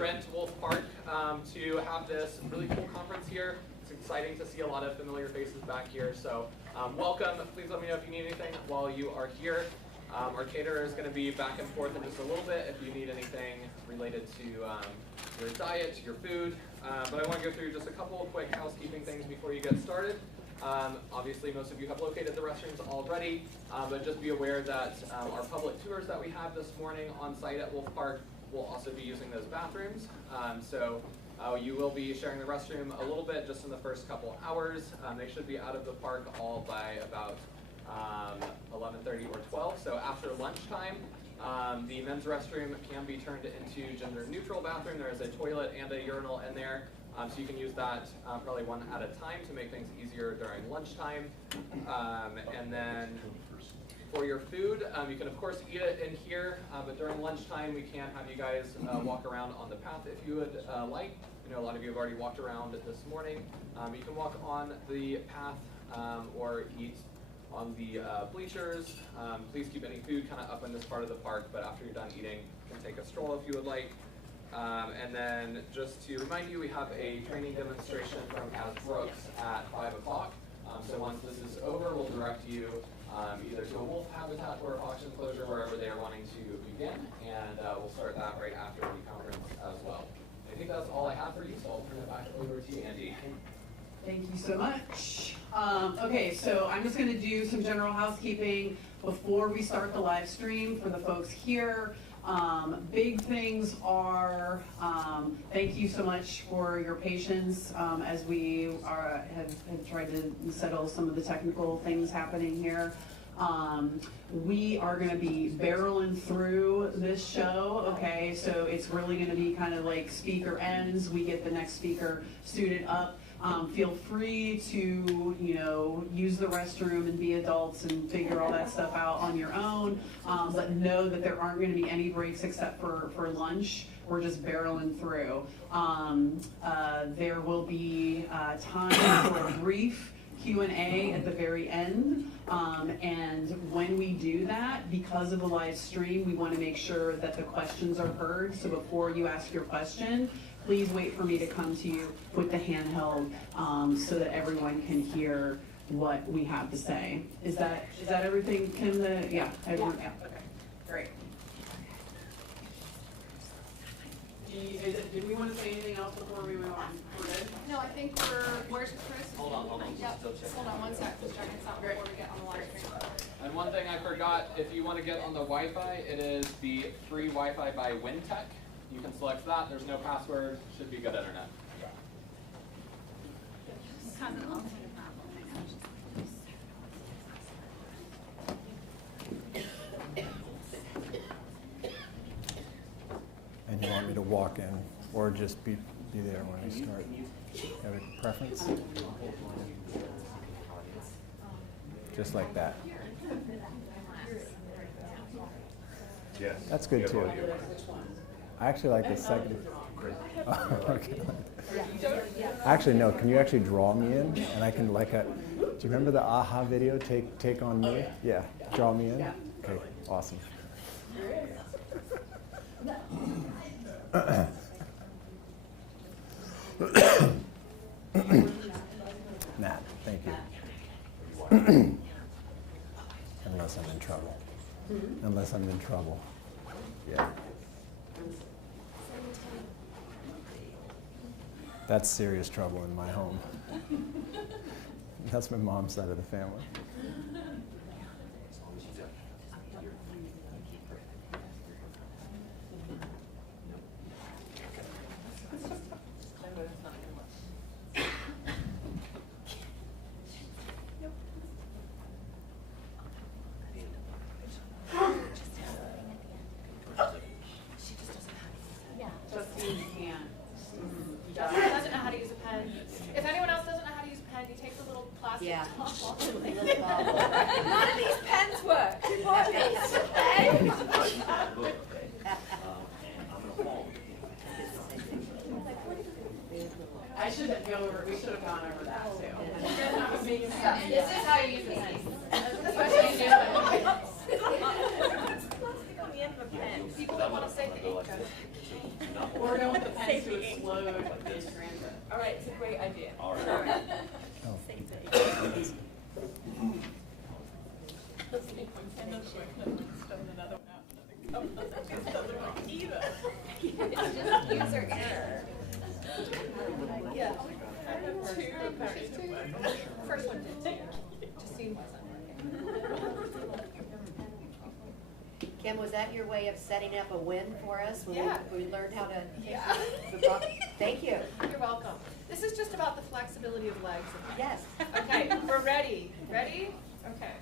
rent Wolf Park to have this really cool conference here. It's exciting to see a lot of familiar faces back here. So welcome. Please let me know if you need anything while you are here. Our caterer is going to be back and forth in just a little bit if you need anything related to your diet, your food. But I want to go through just a couple of quick housekeeping things before you get started. Obviously, most of you have located the restrooms already, but just be aware that our public tours that we have this morning on site at Wolf Park will also be using those bathrooms. So you will be sharing the restroom a little bit just in the first couple hours. They should be out of the park all by about 11:30 or 12. So after lunchtime, the men's restroom can be turned into gender-neutral bathroom. There is a toilet and a urinal in there. So you can use that probably one at a time to make things easier during lunchtime. And then for your food, you can of course eat it in here, but during lunchtime we can have you guys walk around on the path if you would like. I know a lot of you have already walked around this morning. You can walk on the path or eat on the bleachers. Please keep any food kind of up in this part of the park, but after you're done eating, you can take a stroll if you would like. And then just to remind you, we have a training demonstration from Kaz Brooks at 5 o'clock. So once this is over, we'll direct you either to a wolf habitat or a fox enclosure, wherever they are wanting to begin. And we'll start that right after the conference as well. I think that's all I have for you, so I'll turn it back over to you, Andy. Thank you so much. Okay, so I'm just going to do some general housekeeping before we start the live stream for the folks here. Big things are, thank you so much for your patience as we have tried to settle some of the technical things happening here. We are going to be barreling through this show, okay? So it's really going to be kind of like speaker ends. We get the next speaker suited up. Feel free to, use the restroom and be adults and figure all that stuff out on your own. But know that there aren't going to be any breaks except for lunch. We're just barreling through. There will be time for a brief Q&A at the very end. And when we do that, because of the live stream, we want to make sure that the questions are heard. So before you ask your question, please wait for me to come to you with the handheld so that everyone can hear what we have to say. Is that everything? Yeah, everyone, yeah, okay, great. Did we want to say anything else before we move on? We're good? No, I think where's Chris? Hold on. Yep, hold on one sec, just checking this out before we get on the live stream. And one thing I forgot, if you want to get on the Wi-Fi, it is the free Wi-Fi by Wintech. You can select that. There's no password. Should be good internet. And you want me to walk in or just be there when I start? You have a preference? Just like that. Yes. That's good too. I actually like the second. Okay. Actually, no. Can you actually draw me in? And I can do you remember the AHA video? Take on me. Yeah. Draw me in. Okay. Awesome. Matt, thank you. Unless I'm in trouble. Unless I'm in trouble. Yeah. That's serious trouble in my home. That's my mom's side of the family. If anyone else doesn't know how to use a pen, you take the little plastic Yeah. top off. lines to a slowed pace transit. All right, it's a great idea. All right. Just user error. Yeah. First one did too. Just seemed wasn't Kim, was that your way of setting up a win for us when Yeah. we learned how to? Yeah. Thank you. You're welcome. This is just about the flexibility of legs. Yes. Okay, we're ready. Ready? Okay.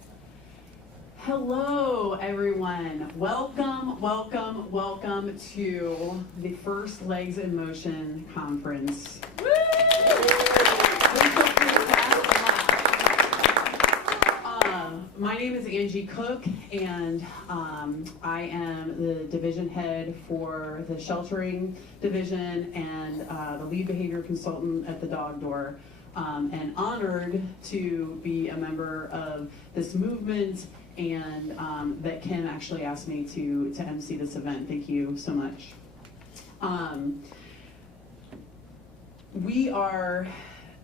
Hello, everyone. Welcome, welcome, welcome to the first Legs in Motion conference. My name is Angie Cook, and I am the division head for the sheltering division and the lead behavior consultant at the Dog Door, and honored to be a member of this movement and that Kim actually asked me to MC this event. Thank you so much. We are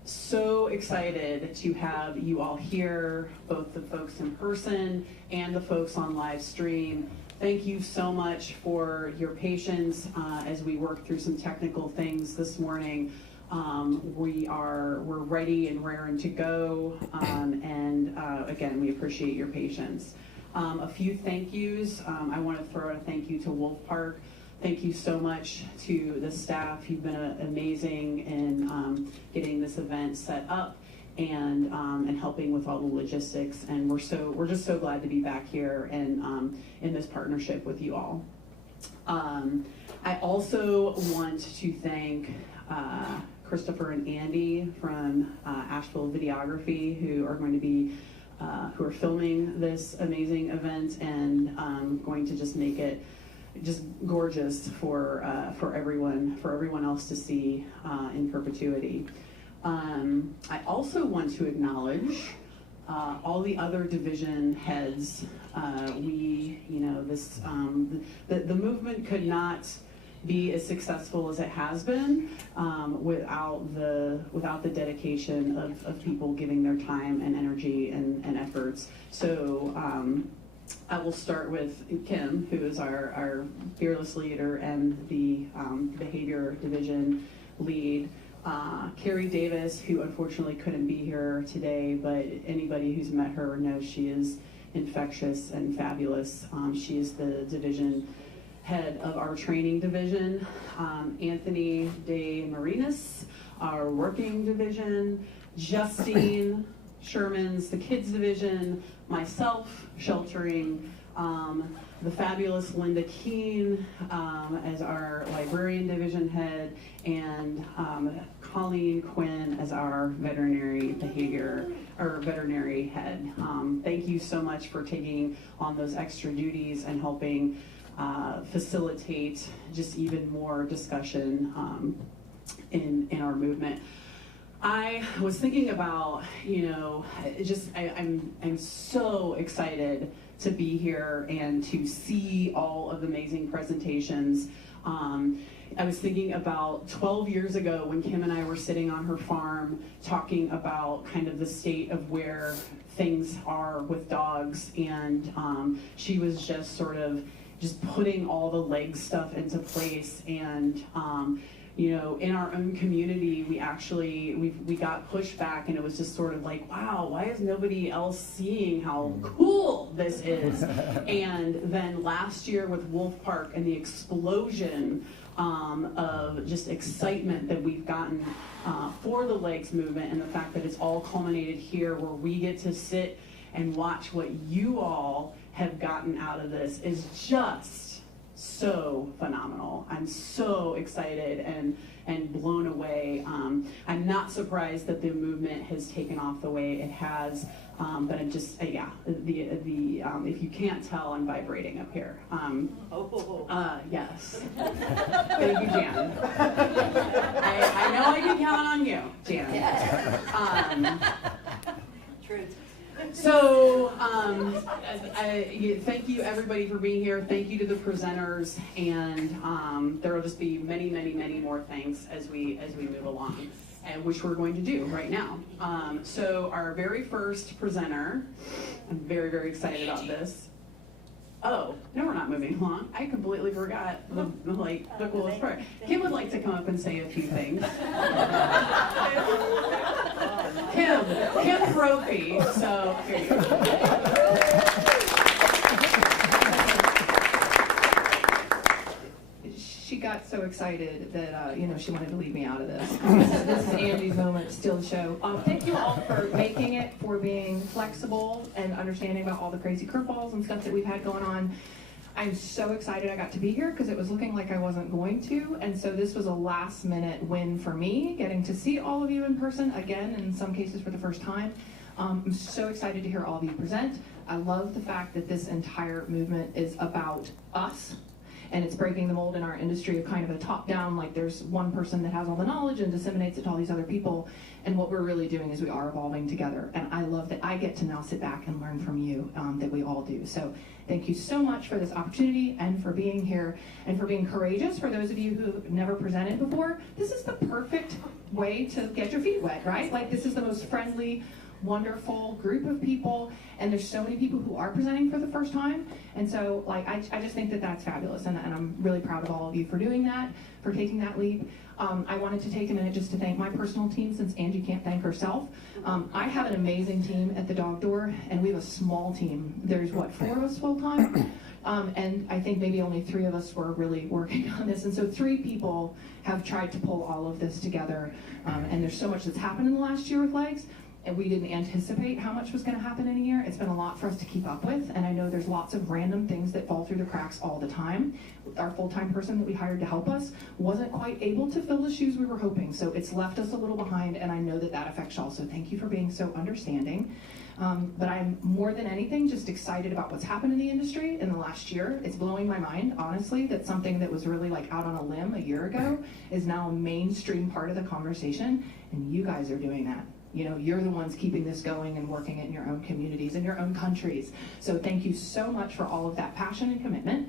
so excited to have you all here, both the folks in person and the folks on live stream. Thank you so much for your patience as we work through some technical things this morning. We're ready and raring to go, and again, we appreciate your patience. A few thank yous. I want to throw out a thank you to Wolf Park. Thank you so much to the staff. You've been amazing in getting this event set up and helping with all the logistics. And we're just so glad to be back here and in this partnership with you all. I also want to thank Christopher and Andy from Asheville Videography, who are going to be who are filming this amazing event and going to just make it just gorgeous for everyone else to see in perpetuity. I also want to acknowledge all the other division heads. The movement could not be as successful as it has been without the dedication of people giving their time and energy and efforts. So I will start with Kim, who is our fearless leader and the behavior division lead. Carrie Davis, who unfortunately couldn't be here today, but anybody who's met her knows she is infectious and fabulous. She is the division head of our training division. Anthony De Marinis, our working division. Justine Sherman's the kids division. Myself, sheltering. The fabulous Linda Keene as our librarian division head, and Colleen Quinn as our veterinary head. Thank you so much for taking on those extra duties and helping facilitate just even more discussion in our movement. I was thinking about, I'm so excited to be here and to see all of the amazing presentations. I was thinking about 12 years ago when Kim and I were sitting on her farm talking about kind of the state of where things are with dogs, and she was just sort of putting all the leg stuff into place, and in our own community, we got pushback, and it was just sort of like, wow, why is nobody else seeing how cool this is? And then last year with Wolf Park and the explosion of just excitement that we've gotten for the legs movement, and the fact that it's all culminated here where we get to sit and watch what you all have gotten out of this is just so phenomenal. I'm so excited and blown away. I'm not surprised that the movement has taken off the way it has, but I'm just if you can't tell, I'm vibrating up here. Yes. Thank you, Jan. I know I can count on you, Jan. Truth. So thank you everybody for being here. Thank you to the presenters, and there will just be many, many, many more things as we move along, and which we're going to do right now. So our very first presenter, I'm very, very excited about this. Oh, no, we're not moving along. I completely forgot the coolest part. Kim would like to come up and say a few things. Kim Brophy. So here you go. She got so excited that she wanted to leave me out of this. This is Angie's moment to steal the show. Thank you all for making it, for being flexible and understanding about all the crazy curveballs and stuff that we've had going on. I'm so excited I got to be here because it was looking like I wasn't going to, and so this was a last minute win for me, getting to see all of you in person again, in some cases for the first time. I'm so excited to hear all of you present. I love the fact that this entire movement is about us. And it's breaking the mold in our industry of kind of a top-down, like there's one person that has all the knowledge and disseminates it to all these other people. And what we're really doing is we are evolving together. And I love that I get to now sit back and learn from you, that we all do. So thank you so much for this opportunity and for being here and for being courageous. For those of you who've never presented before, this is the perfect way to get your feet wet, right? Like this is the most friendly, wonderful group of people, and there's so many people who are presenting for the first time, and so like I just think that that's fabulous, and I'm really proud of all of you for doing that, for taking that leap. I wanted to take a minute just to thank my personal team, since Angie can't thank herself. I have an amazing team at the Dog Door, and we have a small team. There's 4 of us full-time, and I think maybe only 3 of us were really working on this, and so 3 people have tried to pull all of this together, and there's so much that's happened in the last year with legs. And we didn't anticipate how much was going to happen in a year. It's been a lot for us to keep up with, and I know there's lots of random things that fall through the cracks all the time. Our full-time person that we hired to help us wasn't quite able to fill the shoes we were hoping, so it's left us a little behind, and I know that that affects y'all, so thank you for being so understanding. But I'm more than anything just excited about what's happened in the industry in the last year. It's blowing my mind, honestly, that something that was really like out on a limb a year ago is now a mainstream part of the conversation, and you guys are doing that. You're the ones keeping this going and working it in your own communities, in your own countries. So thank you so much for all of that passion and commitment.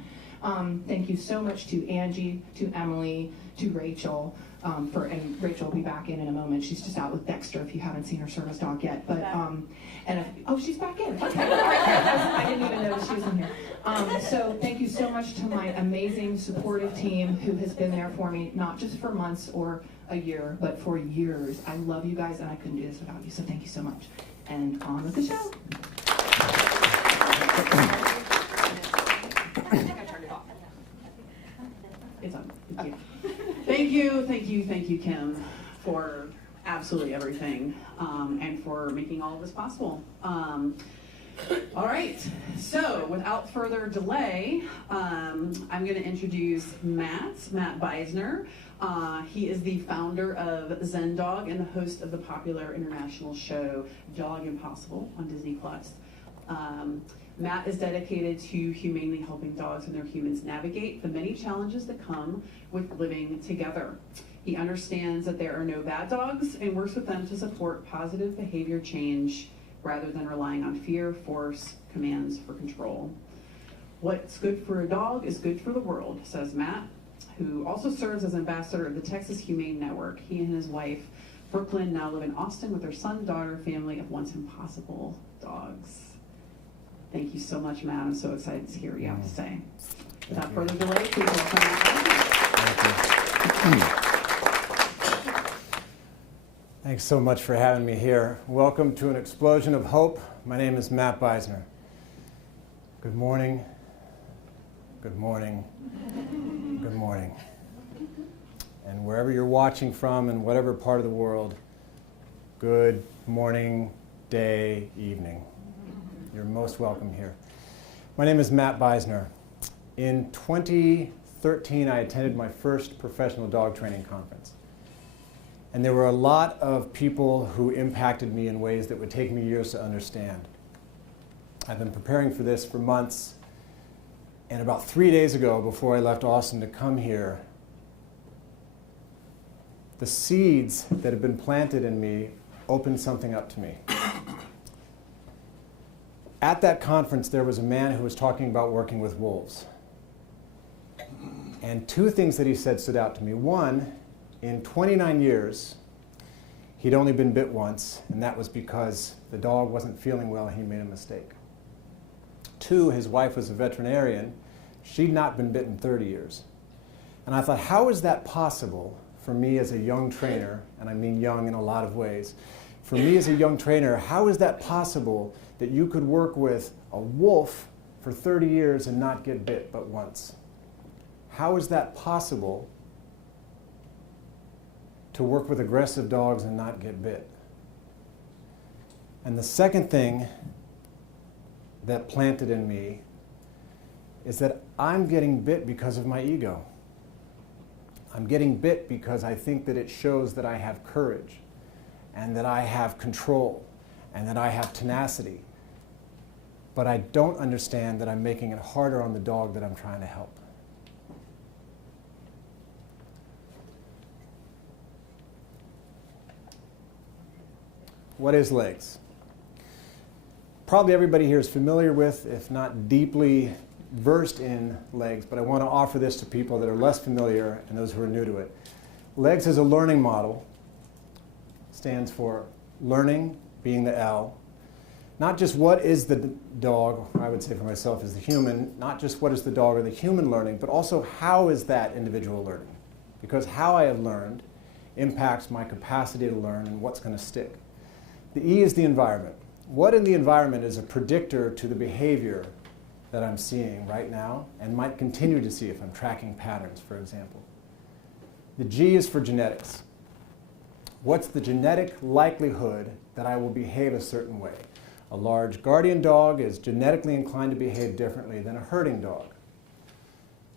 Thank you so much to Angie, to Emily, to Rachel, and Rachel will be back in a moment. She's just out with Dexter if you haven't seen her service dog yet. But she's back in. Okay, all right. I didn't even know she was in here. So thank you so much to my amazing supportive team who has been there for me, not just for months or a year, but for years. I love you guys, and I couldn't do this without you. So thank you so much. And on with the show. I think I turned it off. It's on. Thank you, Kim, for absolutely everything, and for making all of this possible. All right, so without further delay, I'm going to introduce Matt Beisner. He is the founder of Zen Dog and the host of the popular international show Dog Impossible on Disney+. Matt is dedicated to humanely helping dogs and their humans navigate the many challenges that come with living together. He understands that there are no bad dogs and works with them to support positive behavior change rather than relying on fear, force, commands for control. What's good for a dog is good for the world, says Matt, who also serves as ambassador of the Texas Humane Network. He and his wife, Brooklyn, now live in Austin with their son, daughter, family of once impossible dogs. Thank you so much, Matt. I'm so excited to hear what you have to say. Without further delay, please welcome Matt. Thanks so much for having me here. Welcome to an explosion of hope. My name is Matt Beisner. Good morning. Good morning. Good morning. And wherever you're watching from, in whatever part of the world, good morning, day, evening. You're most welcome here. My name is Matt Beisner. In 2013, I attended my first professional dog training conference. And there were a lot of people who impacted me in ways that would take me years to understand. I've been preparing for this for months, and about 3 days ago, before I left Austin to come here, the seeds that had been planted in me opened something up to me. At that conference, there was a man who was talking about working with wolves. And two things that he said stood out to me. One, in 29 years, he'd only been bit once, and that was because the dog wasn't feeling well and he made a mistake. Two, his wife was a veterinarian. She'd not been bitten 30 years. And I thought, how is that possible for me as a young trainer, and I mean young in a lot of ways. For me as a young trainer, how is that possible that you could work with a wolf for 30 years and not get bit but once? How is that possible to work with aggressive dogs and not get bit? And the second thing that planted in me is that I'm getting bit because of my ego. I'm getting bit because I think that it shows that I have courage and that I have control and that I have tenacity. But I don't understand that I'm making it harder on the dog that I'm trying to help. What is legs? Probably everybody here is familiar with, if not deeply versed in legs, but I want to offer this to people that are less familiar and those who are new to it. Legs is a learning model. Stands for learning, being the L. Not just what is the dog, I would say for myself as the human, not just what is the dog or the human learning, but also how is that individual learning? Because how I have learned impacts my capacity to learn and what's going to stick. The E is the environment. What in the environment is a predictor to the behavior that I'm seeing right now and might continue to see if I'm tracking patterns, for example. The G is for genetics. What's the genetic likelihood that I will behave a certain way? A large guardian dog is genetically inclined to behave differently than a herding dog,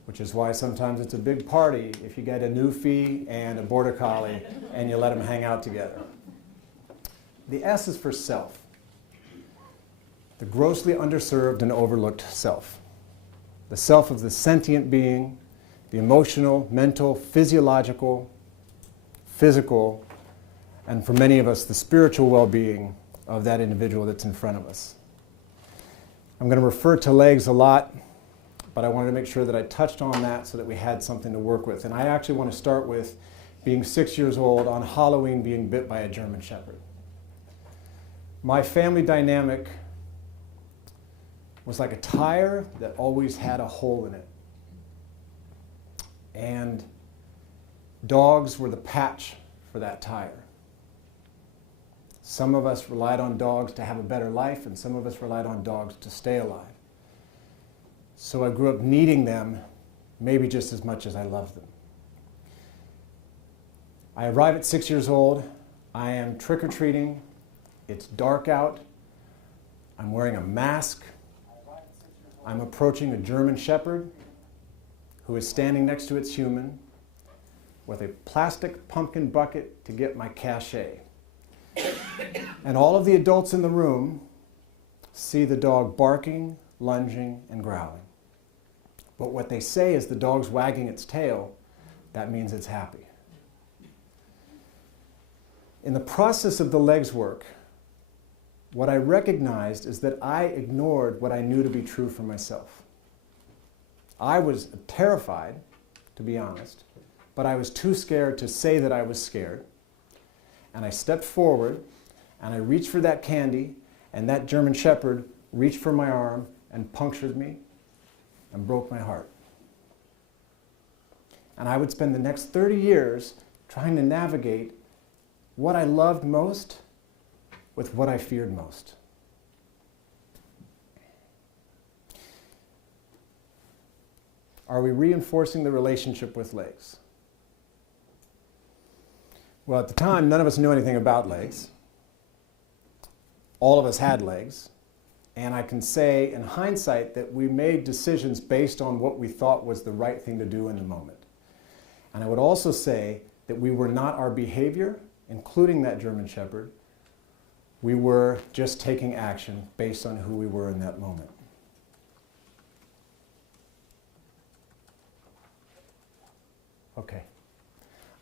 which is why sometimes it's a big party if you get a Newfie and a Border Collie and you let them hang out together. The S is for self. The grossly underserved and overlooked self. The self of the sentient being, the emotional, mental, physiological, physical, and for many of us, the spiritual well-being of that individual that's in front of us. I'm going to refer to legs a lot, but I wanted to make sure that I touched on that so that we had something to work with. And I actually want to start with being 6 years old on Halloween being bit by a German Shepherd. My family dynamic was like a tire that always had a hole in it. And dogs were the patch for that tire. Some of us relied on dogs to have a better life, and some of us relied on dogs to stay alive. So I grew up needing them maybe just as much as I loved them. I arrive at 6 years old. I am trick-or-treating. It's dark out. I'm wearing a mask. I'm approaching a German Shepherd who is standing next to its human with a plastic pumpkin bucket to get my cachet. And all of the adults in the room see the dog barking, lunging, and growling. But what they say is the dog's wagging its tail. That means it's happy. In the process of the legs work, what I recognized is that I ignored what I knew to be true for myself. I was terrified, to be honest, but I was too scared to say that I was scared. And I stepped forward, and I reached for that candy, and that German Shepherd reached for my arm and punctured me and broke my heart. And I would spend the next 30 years trying to navigate what I loved most with what I feared most. Are we reinforcing the relationship with legs? Well, at the time, none of us knew anything about legs. All of us had legs. And I can say, in hindsight, that we made decisions based on what we thought was the right thing to do in the moment. And I would also say that we were not our behavior, including that German Shepherd. We were just taking action based on who we were in that moment. Okay.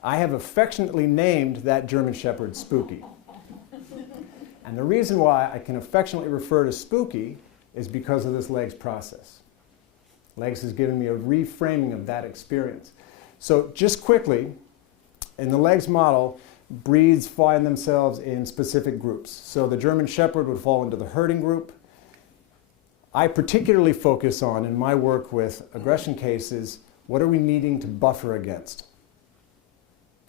I have affectionately named that German Shepherd Spooky. And the reason why I can affectionately refer to Spooky is because of this legs process. Legs has given me a reframing of that experience. So just quickly, in the legs model, breeds find themselves in specific groups. So the German Shepherd would fall into the herding group. I particularly focus on, in my work with aggression cases, what are we needing to buffer against?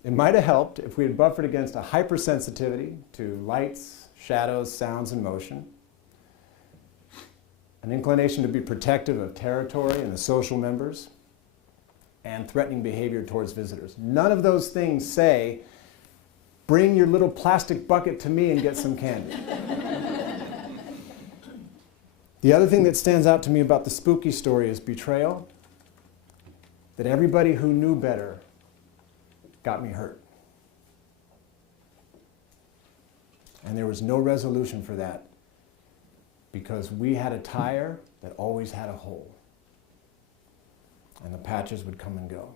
It might have helped if we had buffered against a hypersensitivity to lights, shadows, sounds, and motion, an inclination to be protective of territory and the social members, and threatening behavior towards visitors. None of those things say, bring your little plastic bucket to me and get some candy. The other thing that stands out to me about the spooky story is betrayal, that everybody who knew better got me hurt. And there was no resolution for that because we had a tire that always had a hole. And the patches would come and go.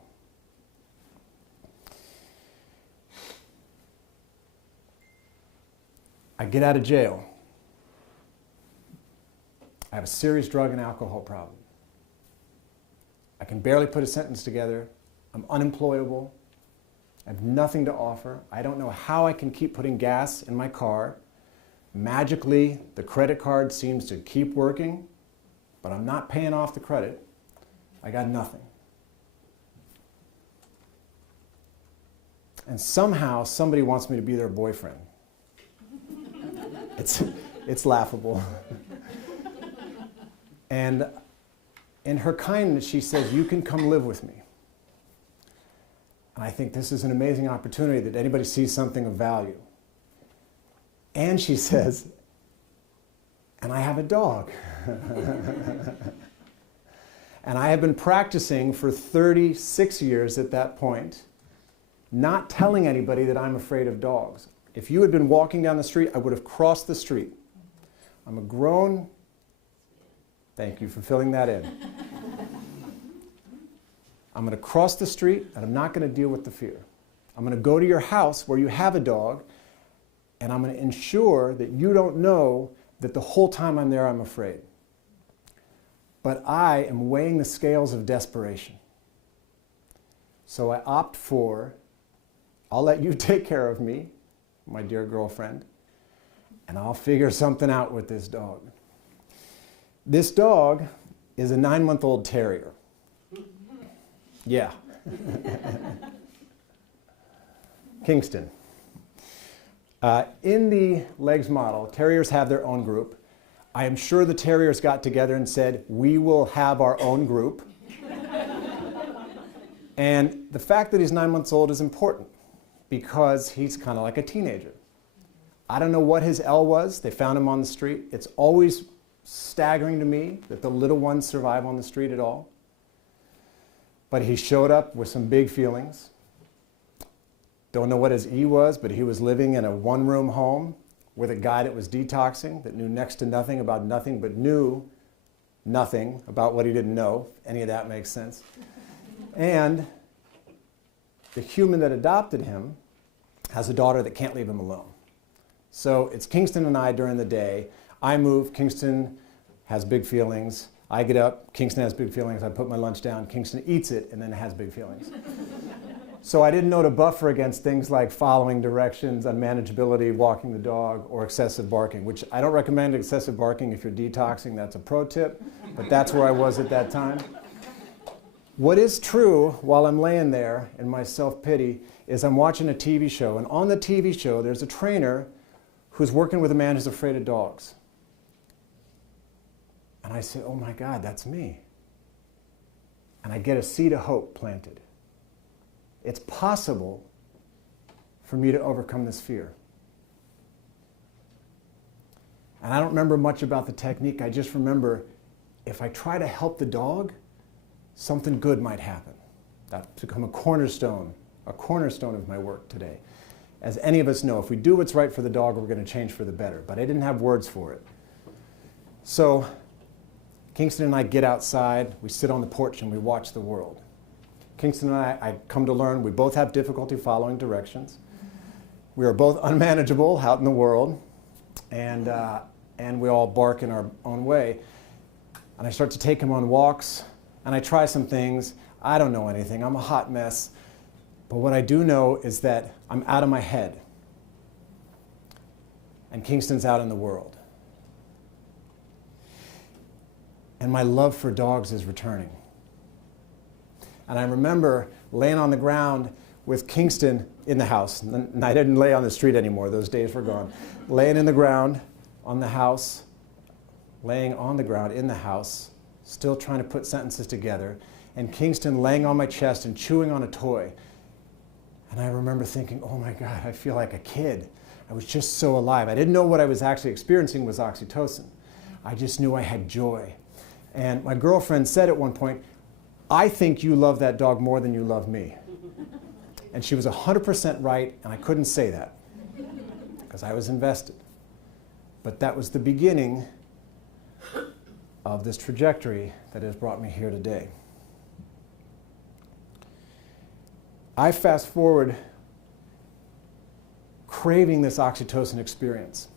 I get out of jail. I have a serious drug and alcohol problem. I can barely put a sentence together. I'm unemployable. I have nothing to offer. I don't know how I can keep putting gas in my car. Magically, the credit card seems to keep working, but I'm not paying off the credit. I got nothing. And somehow somebody wants me to be their boyfriend. It's laughable. And in her kindness, she says, you can come live with me. And I think this is an amazing opportunity that anybody sees something of value. And she says, and I have a dog. And I have been practicing for 36 years at that point, not telling anybody that I'm afraid of dogs. If you had been walking down the street, I would have crossed the street. I'm a grown, thank you for filling that in. I'm going to cross the street and I'm not going to deal with the fear. I'm going to go to your house where you have a dog and I'm going to ensure that you don't know that the whole time I'm there I'm afraid. But I am weighing the scales of desperation. So I opt for, I'll let you take care of me, my dear girlfriend, and I'll figure something out with this dog. This dog is a 9-month-old terrier. Yeah. Kingston. In the legs model, terriers have their own group. I am sure the terriers got together and said, we will have our own group. And the fact that he's 9 months old is important because he's kind of like a teenager. I don't know what his L was. They found him on the street. It's always staggering to me that the little ones survive on the street at all. But he showed up with some big feelings. Don't know what his E was, but he was living in a one-room home with a guy that was detoxing, that knew next to nothing about nothing, but knew nothing about what he didn't know. If any of that makes sense. And the human that adopted him has a daughter that can't leave him alone. So it's Kingston and I during the day. I move, Kingston has big feelings. I get up, Kingston has big feelings. I put my lunch down, Kingston eats it, and then has big feelings. So I didn't know to buffer against things like following directions, unmanageability, walking the dog, or excessive barking, which I don't recommend excessive barking if you're detoxing. That's a pro tip, but that's where I was at that time. What is true while I'm laying there in my self-pity is I'm watching a TV show, and on the TV show there's a trainer who's working with a man who's afraid of dogs. And I say, oh my God, that's me. And I get a seed of hope planted. It's possible for me to overcome this fear. And I don't remember much about the technique. I just remember if I try to help the dog, something good might happen. That's become a cornerstone of my work today. As any of us know, if we do what's right for the dog, we're going to change for the better. But I didn't have words for it. So Kingston and I get outside, we sit on the porch and we watch the world. Kingston and I come to learn we both have difficulty following directions. We are both unmanageable out in the world, and we all bark in our own way. and I start to take him on walks, and I try some things. I don't know anything. I'm a hot mess. But what I do know is that I'm out of my head, and Kingston's out in the world. And my love for dogs is returning. And I remember laying on the ground with Kingston in the house. And I didn't lay on the street anymore. Those days were gone. Laying in the ground on the house, laying on the ground in the house, still trying to put sentences together, and Kingston laying on my chest and chewing on a toy. And I remember thinking, oh my God, I feel like a kid. I was just so alive. I didn't know what I was actually experiencing was oxytocin. I just knew I had joy. And my girlfriend said at one point, I think you love that dog more than you love me. And she was 100% right, and I couldn't say that because I was invested. But that was the beginning of this trajectory that has brought me here today. I fast forward craving this oxytocin experience,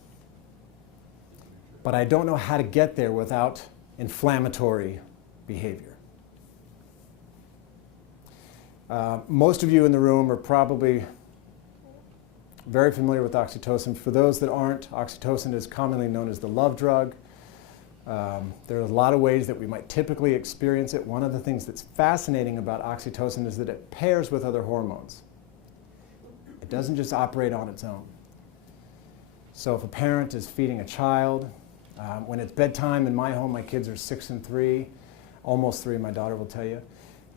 but I don't know how to get there without inflammatory behavior. Most of you in the room are probably very familiar with oxytocin. For those that aren't, oxytocin is commonly known as the love drug. There are a lot of ways that we might typically experience it. One of the things that's fascinating about oxytocin is that it pairs with other hormones. It doesn't just operate on its own. So if a parent is feeding a child, when it's bedtime in my home, my kids are 6 and 3, almost 3, my daughter will tell you,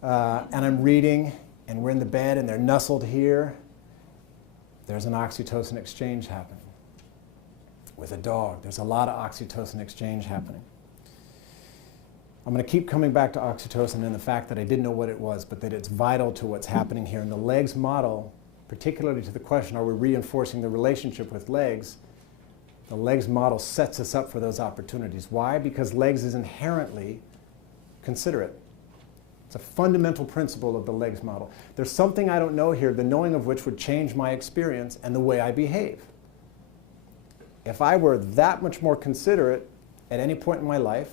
and I'm reading, and we're in the bed, and they're nestled here, there's an oxytocin exchange happening. With a dog, there's a lot of oxytocin exchange happening. I'm going to keep coming back to oxytocin and the fact that I didn't know what it was, but that it's vital to what's happening here. And the LEGS model, particularly to the question, are we reinforcing the relationship with LEGS? The LEGS model sets us up for those opportunities. Why? Because LEGS is inherently considerate. It's a fundamental principle of the LEGS model. There's something I don't know here, the knowing of which would change my experience and the way I behave. If I were that much more considerate at any point in my life,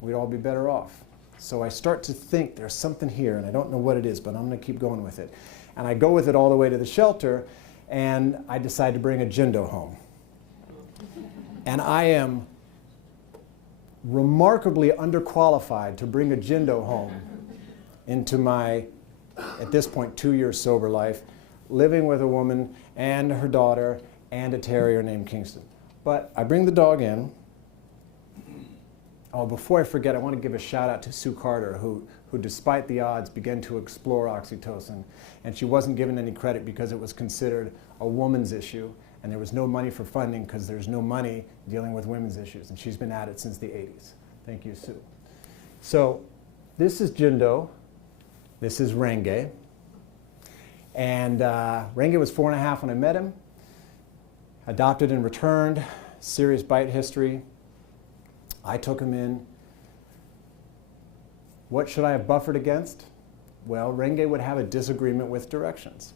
we'd all be better off. So I start to think there's something here, and I don't know what it is, but I'm going to keep going with it. And I go with it all the way to the shelter, and I decide to bring a Jindo home. And I am remarkably underqualified to bring a Jindo home into my, at this point, 2-year sober life, living with a woman and her daughter and a terrier named Kingston. But I bring the dog in. Oh, before I forget, I want to give a shout out to Sue Carter, who despite the odds began to explore oxytocin. And she wasn't given any credit because it was considered a woman's issue, and there was no money for funding because there's no money dealing with women's issues. And she's been at it since the 80s. Thank you, Sue. So this is Jindo. This is Renge. And Renge was 4.5 when I met him. Adopted and returned, serious bite history. I took him in. What should I have buffered against? Well, Renge would have a disagreement with directions.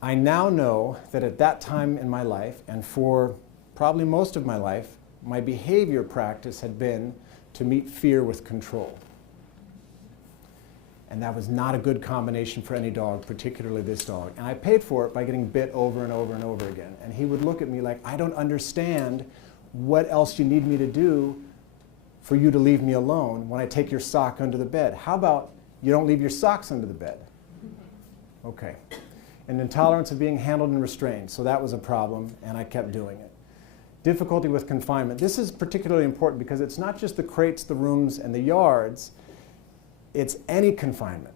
I now know that at that time in my life, and for probably most of my life, my behavior practice had been to meet fear with control. And that was not a good combination for any dog, particularly this dog. And I paid for it by getting bit over and over and over again. And he would look at me like, I don't understand what else you need me to do for you to leave me alone when I take your sock under the bed. How about you don't leave your socks under the bed? Okay. An intolerance of being handled and restrained. So that was a problem, and I kept doing it. Difficulty with confinement. This is particularly important because it's not just the crates, the rooms, and the yards. It's any confinement.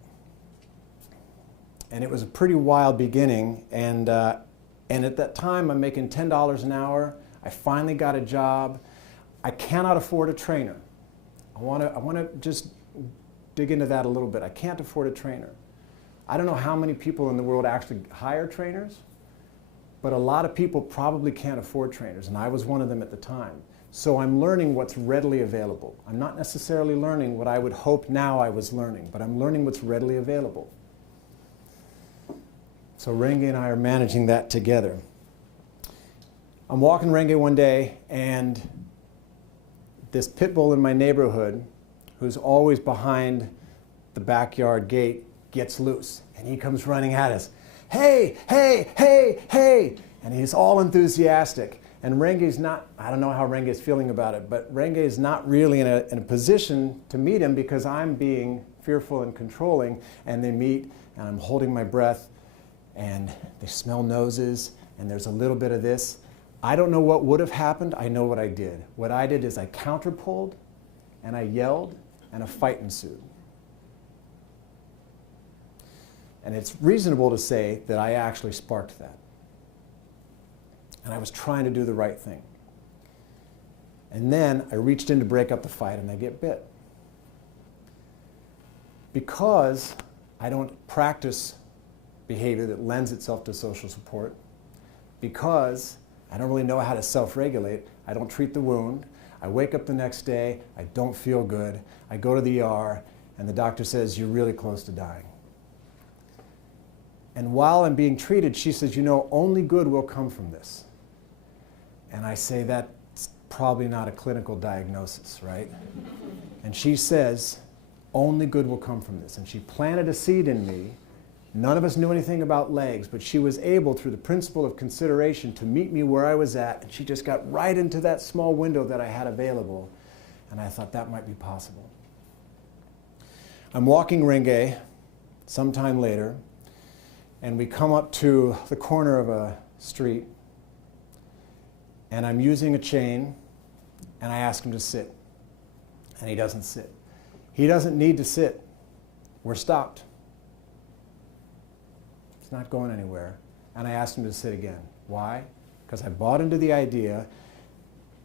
And it was a pretty wild beginning. And at that time, I'm making $10 an hour. I finally got a job. I cannot afford a trainer. I want to just dig into that a little bit. I can't afford a trainer. I don't know how many people in the world actually hire trainers, but a lot of people probably can't afford trainers, and I was one of them at the time. So I'm learning what's readily available. I'm not necessarily learning what I would hope now I was learning, but I'm learning what's readily available. So Renge and I are managing that together. I'm walking Renge one day, and this pit bull in my neighborhood, who's always behind the backyard gate, gets loose. And he comes running at us. Hey, hey, hey, hey! And he's all enthusiastic. And Renge's not, I don't know how Renge's feeling about it, but Renge is not really in a position to meet him because I'm being fearful and controlling. And they meet, and I'm holding my breath, and they smell noses, and there's a little bit of this. I don't know what would have happened. I know what I did. What I did is I counterpulled, and I yelled, and a fight ensued. And it's reasonable to say that I actually sparked that. And I was trying to do the right thing. And then I reached in to break up the fight, and I get bit. Because I don't practice behavior that lends itself to social support, because I don't really know how to self-regulate, I don't treat the wound, I wake up the next day, I don't feel good, I go to the ER, and the doctor says, you're really close to dying. And while I'm being treated, she says, you know, only good will come from this. And I say, that's probably not a clinical diagnosis, right? And she says, only good will come from this. And she planted a seed in me. None of us knew anything about legs, but she was able, through the principle of consideration, to meet me where I was at, and she just got right into that small window that I had available, and I thought that might be possible. I'm walking Renge sometime later, and we come up to the corner of a street, and I'm using a chain, and I ask him to sit, and he doesn't sit. He doesn't need to sit. We're stopped. It's not going anywhere. And I asked him to sit again. Why? Because I bought into the idea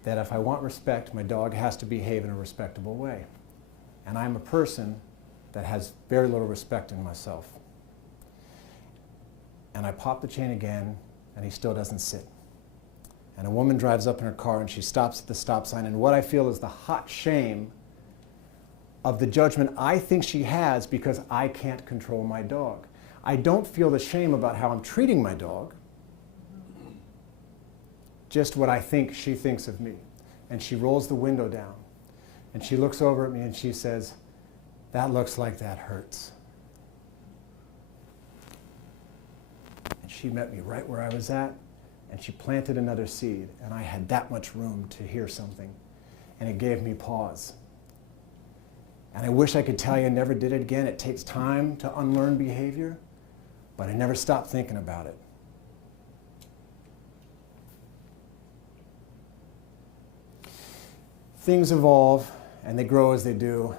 that if I want respect, my dog has to behave in a respectable way. And I'm a person that has very little respect in myself. And I pop the chain again, and he still doesn't sit. And a woman drives up in her car, and she stops at the stop sign, and what I feel is the hot shame of the judgment I think she has because I can't control my dog. I don't feel the shame about how I'm treating my dog, just what I think she thinks of me. And she rolls the window down, and she looks over at me, and she says, that looks like that hurts. And she met me right where I was at, and she planted another seed, and I had that much room to hear something, and it gave me pause. And I wish I could tell you I never did it again. It takes time to unlearn behavior, but I never stopped thinking about it. Things evolve, and they grow as they do.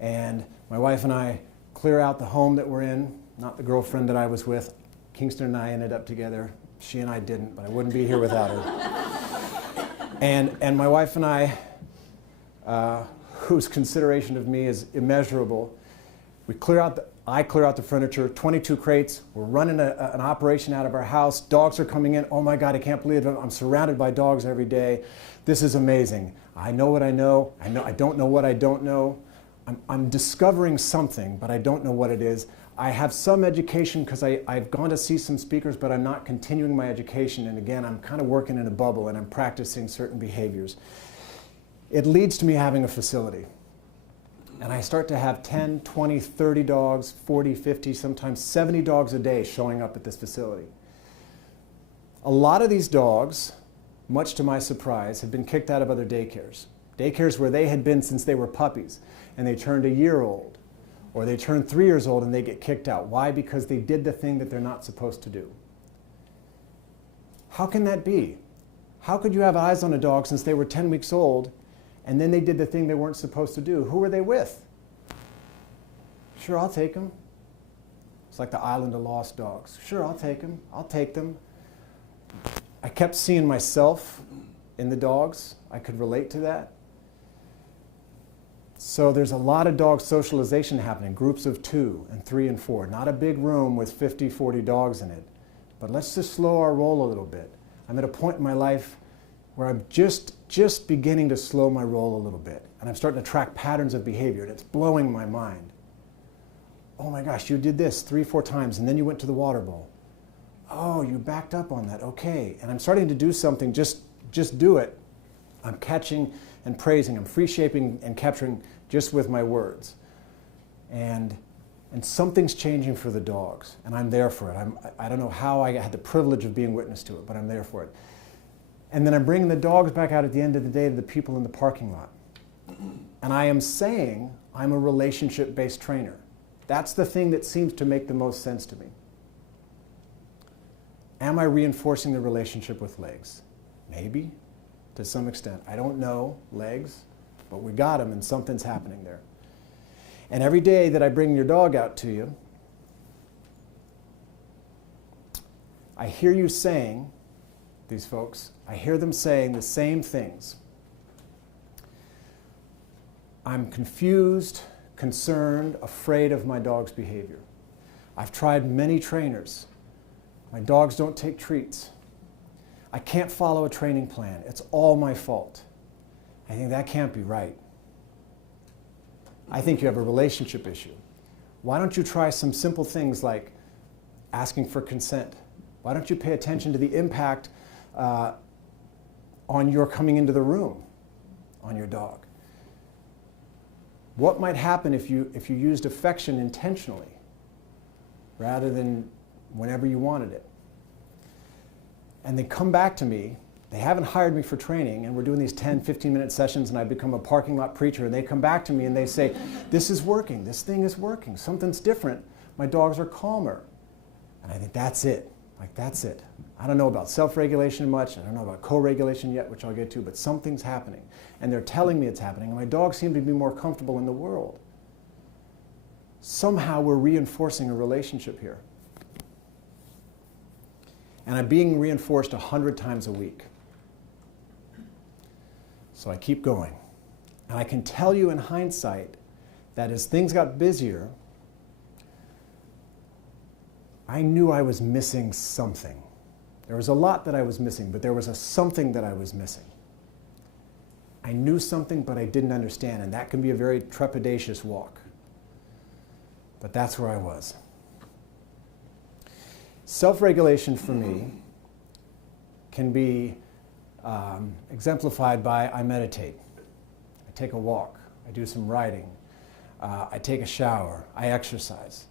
And my wife and I clear out the home that we're in, not the girlfriend that I was with. Kingston and I ended up together. She and I didn't, but I wouldn't be here without her. And my wife and I, whose consideration of me is immeasurable, I clear out the furniture, 22 crates, we're running an operation out of our house, dogs are coming in, oh my God, I can't believe it, I'm surrounded by dogs every day, this is amazing. I know what I know, I don't know what I don't know, I'm discovering something, but I don't know what it is. I have some education because I've gone to see some speakers, but I'm not continuing my education, and again, I'm kind of working in a bubble and I'm practicing certain behaviors. It leads to me having a facility. And I start to have 10, 20, 30 dogs, 40, 50, sometimes 70 dogs a day showing up at this facility. A lot of these dogs, much to my surprise, have been kicked out of other daycares. Daycares where they had been since they were puppies, and they turned a year old, or they turn 3 years old and they get kicked out. Why? Because they did the thing that they're not supposed to do. How can that be? How could you have eyes on a dog since they were 10 weeks old and then they did the thing they weren't supposed to do? Who were they with? Sure, I'll take them. It's like the island of lost dogs. Sure, I'll take them. I'll take them. I kept seeing myself in the dogs. I could relate to that. So there's a lot of dog socialization happening, groups of 2 and 3 and 4. Not a big room with 50, 40 dogs in it. But let's just slow our roll a little bit. I'm at a point in my life where I'm just beginning to slow my roll a little bit. And I'm starting to track patterns of behavior, and it's blowing my mind. Oh my gosh, you did this 3, 4 times, and then you went to the water bowl. Oh, you backed up on that, okay. And I'm starting to do something, just do it. I'm catching and praising. I'm free shaping and capturing just with my words. And something's changing for the dogs, and I'm there for it. I don't know how I had the privilege of being witness to it, but I'm there for it. And then I'm bringing the dogs back out at the end of the day to the people in the parking lot. And I am saying I'm a relationship-based trainer. That's the thing that seems to make the most sense to me. Am I reinforcing the relationship with legs? Maybe, to some extent. I don't know, legs, but we got them and something's happening there. And every day that I bring your dog out to you, I hear you saying, these folks, I hear them saying the same things. I'm confused, concerned, afraid of my dog's behavior. I've tried many trainers. My dogs don't take treats. I can't follow a training plan. It's all my fault. I think that can't be right. I think you have a relationship issue. Why don't you try some simple things like asking for consent? Why don't you pay attention to the impact on your coming into the room on your dog? What might happen if you used affection intentionally rather than whenever you wanted it? And they come back to me. They haven't hired me for training, and we're doing these 10, 15-minute sessions, and I become a parking lot preacher, and they come back to me and they say, this is working, this thing is working, something's different, my dogs are calmer. And I think that's it, like that's it. I don't know about self-regulation much, I don't know about co-regulation yet, which I'll get to, but something's happening. And they're telling me it's happening, and my dogs seem to be more comfortable in the world. Somehow we're reinforcing a relationship here. And I'm being reinforced 100 times a week. So I keep going. And I can tell you in hindsight that as things got busier, I knew I was missing something. There was a lot that I was missing, but there was something that I was missing. I knew something, but I didn't understand, and that can be a very trepidatious walk. But that's where I was. Self-regulation for me can be exemplified by I meditate, I take a walk, I do some writing, I take a shower, I exercise.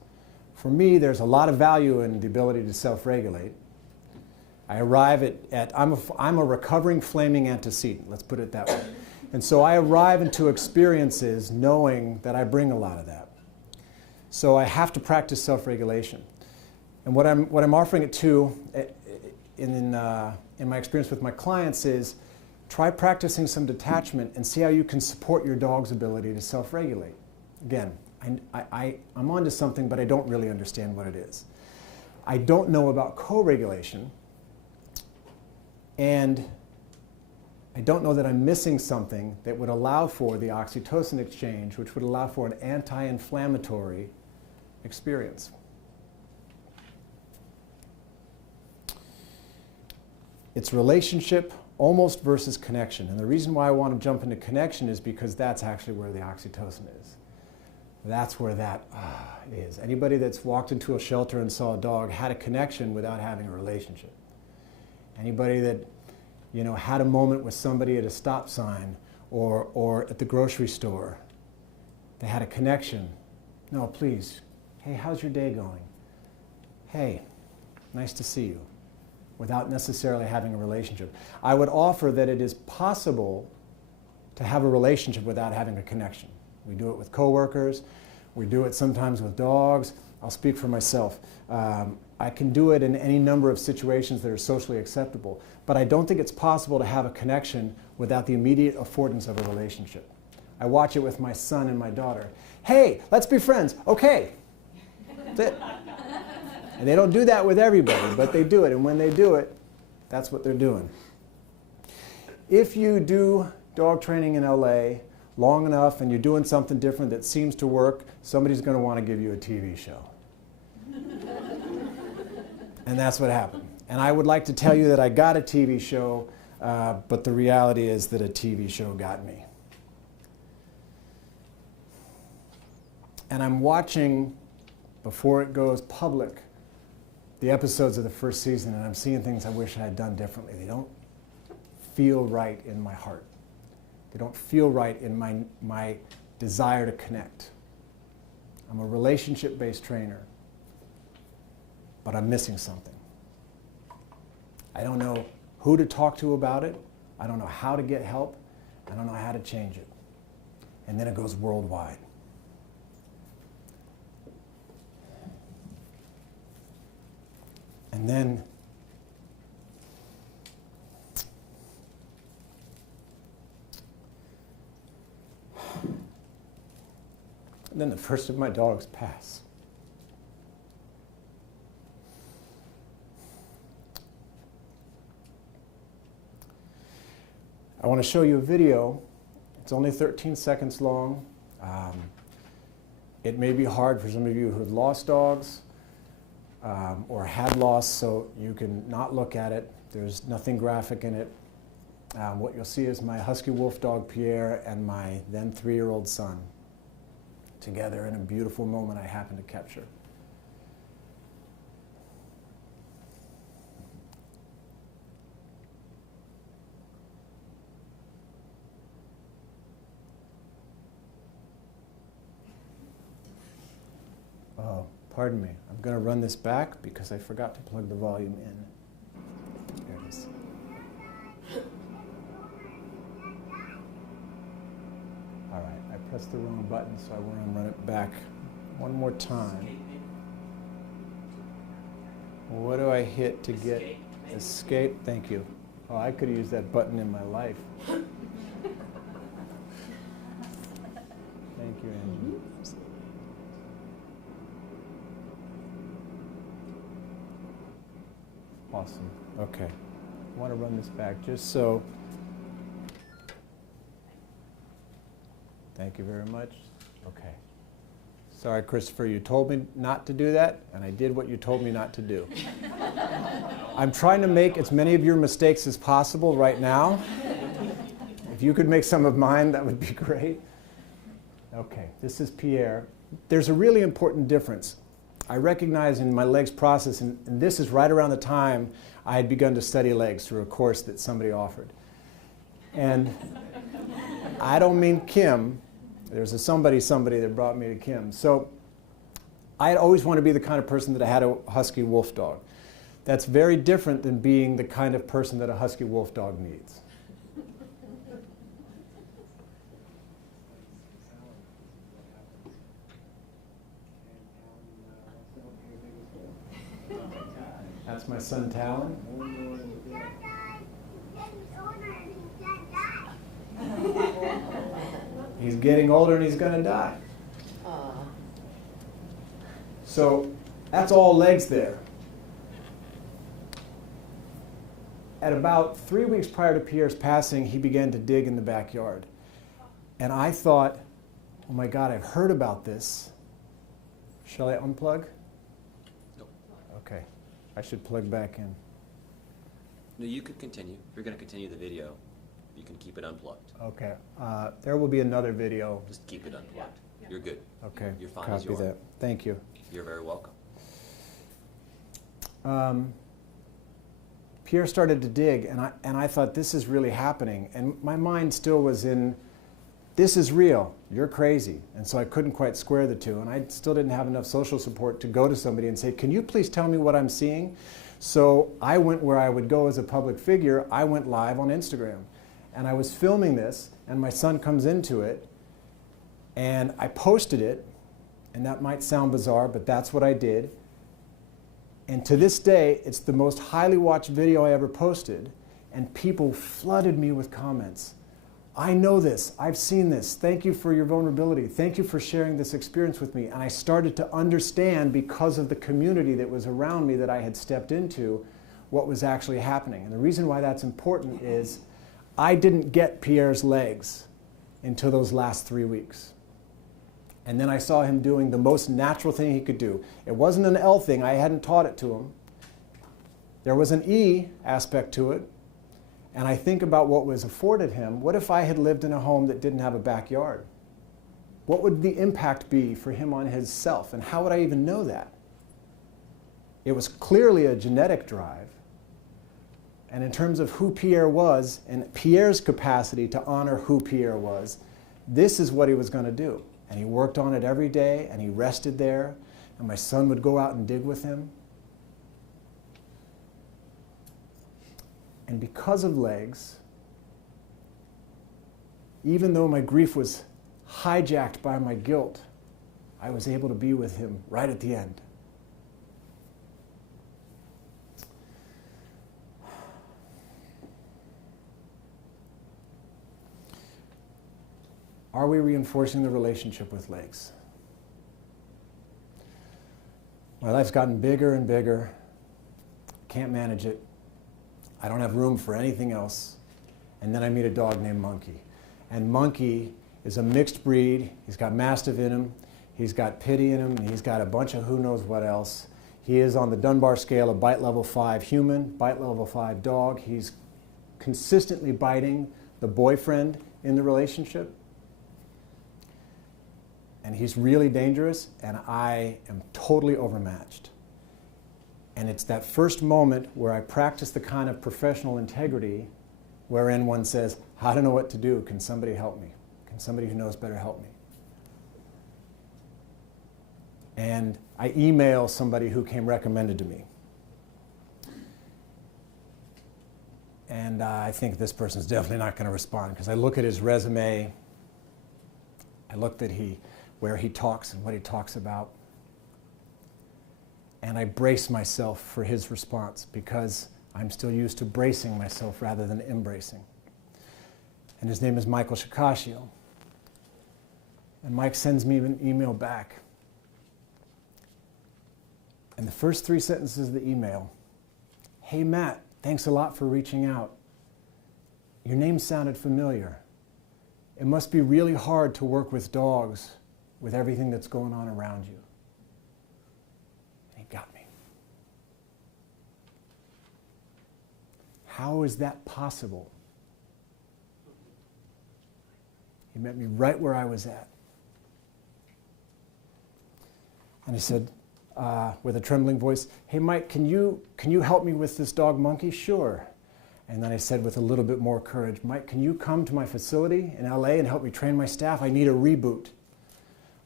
For me, there's a lot of value in the ability to self-regulate. I arrive I'm a recovering flaming antecedent, let's put it that way. And so I arrive into experiences knowing that I bring a lot of that. So I have to practice self-regulation. And what I'm offering it to in my experience with my clients is try practicing some detachment and see how you can support your dog's ability to self-regulate. Again, I'm onto something, but I don't really understand what it is. I don't know about co-regulation, and I don't know that I'm missing something that would allow for the oxytocin exchange, which would allow for an anti-inflammatory experience. It's relationship almost versus connection. And the reason why I want to jump into connection is because that's actually where the oxytocin is. That's where that is. Anybody that's walked into a shelter and saw a dog had a connection without having a relationship. Anybody that had a moment with somebody at a stop sign or at the grocery store, they had a connection. No, please. Hey, how's your day going? Hey, nice to see you. Without necessarily having a relationship. I would offer that it is possible to have a relationship without having a connection. We do it with coworkers, we do it sometimes with dogs. I'll speak for myself. I can do it in any number of situations that are socially acceptable, but I don't think it's possible to have a connection without the immediate affordance of a relationship. I watch it with my son and my daughter. Hey, let's be friends. Okay, that's it. And they don't do that with everybody, but they do it. And when they do it, that's what they're doing. If you do dog training in LA long enough and you're doing something different that seems to work, somebody's going to want to give you a TV show. And that's what happened. And I would like to tell you that I got a TV show, but the reality is that a TV show got me. And I'm watching, before it goes public, the episodes of the first season, and I'm seeing things I wish I had done differently. They don't feel right in my heart. They don't feel right in my desire to connect. I'm a relationship-based trainer, but I'm missing something. I don't know who to talk to about it. I don't know how to get help. I don't know how to change it. And then it goes worldwide. And then the first of my dogs pass. I want to show you a video. It's only 13 seconds long. It may be hard for some of you who have lost dogs or had lost, so you can not look at it. There's nothing graphic in it. What you'll see is my husky wolf dog Pierre and my then 3-year-old son together in a beautiful moment I happened to capture. Oh, pardon me. I'm going to run this back because I forgot to plug the volume in. Here it is. All right, I pressed the wrong button, so I want to run it back one more time. What do I hit to get escape? Thank you. Oh, I could have used that button in my life. Thank you, Angie. Awesome. Okay. I want to run this back just so. Thank you very much. Okay. Sorry, Christopher, you told me not to do that, and I did what you told me not to do. I'm trying to make as many of your mistakes as possible right now. If you could make some of mine, that would be great. Okay, this is Pierre. There's a really important difference. I recognize in my legs process, and this is right around the time I had begun to study legs through a course that somebody offered. And I don't mean Kim. There's a somebody that brought me to Kim. So I'd always want to be the kind of person that had a husky wolf dog. That's very different than being the kind of person that a husky wolf dog needs. That's my son Talon. He's getting older and he's going to die. So that's all legs there. At about 3 weeks prior to Pierre's passing, he began to dig in the backyard. And I thought, oh my God, I've heard about this. Shall I unplug? Nope. Okay. I should plug back in. No, you could continue. If you're going to continue the video, you can keep it unplugged. Okay. There will be another video. Just keep it unplugged. You're good. Okay. You're fine as Copy you are. that. Thank you. You're very welcome. Pierre started to dig, and I thought, this is really happening. And my mind still was in, this is real, you're crazy. And so I couldn't quite square the two. And I still didn't have enough social support to go to somebody and say, can you please tell me what I'm seeing? So I went where I would go as a public figure. I went live on Instagram. And I was filming this, and my son comes into it, and I posted it. And that might sound bizarre, but that's what I did. And to this day, it's the most highly watched video I ever posted, and people flooded me with comments. I know this, I've seen this, thank you for your vulnerability, thank you for sharing this experience with me. And I started to understand, because of the community that was around me that I had stepped into, what was actually happening. And the reason why that's important is I didn't get Pierre's legs until those last 3 weeks. And then I saw him doing the most natural thing he could do. It wasn't an L thing, I hadn't taught it to him. There was an E aspect to it. And I think about what was afforded him. What if I had lived in a home that didn't have a backyard? What would the impact be for him on his self? And how would I even know that? It was clearly a genetic drive. And in terms of who Pierre was and Pierre's capacity to honor who Pierre was, this is what he was going to do. And he worked on it every day, and he rested there, and my son would go out and dig with him. And because of Legs, even though my grief was hijacked by my guilt, I was able to be with him right at the end. Are we reinforcing the relationship with Legs? My life's gotten bigger and bigger. Can't manage it. I don't have room for anything else. And then I meet a dog named Monkey. And Monkey is a mixed breed. He's got Mastiff in him. He's got Pity in him. And he's got a bunch of who knows what else. He is on the Dunbar scale of bite level 5 human, bite level 5 dog. He's consistently biting the boyfriend in the relationship. And he's really dangerous, and I am totally overmatched. And it's that first moment where I practice the kind of professional integrity wherein one says, I don't know what to do. Can somebody help me? Can somebody who knows better help me? And I email somebody who came recommended to me. And I think this person's definitely not going to respond, because I look at his resume, I looked at where he talks and what he talks about, and I brace myself for his response, because I'm still used to bracing myself rather than embracing. And his name is Michael Shikashio. And Mike sends me an email back. And the first 3 sentences of the email, hey Matt, thanks a lot for reaching out. Your name sounded familiar. It must be really hard to work with dogs with everything that's going on around you. And he got me. How is that possible? He met me right where I was at. And he said, with a trembling voice, hey Mike, can you help me with this dog Monkey? Sure. And then I said with a little bit more courage, Mike, can you come to my facility in LA and help me train my staff? I need a reboot.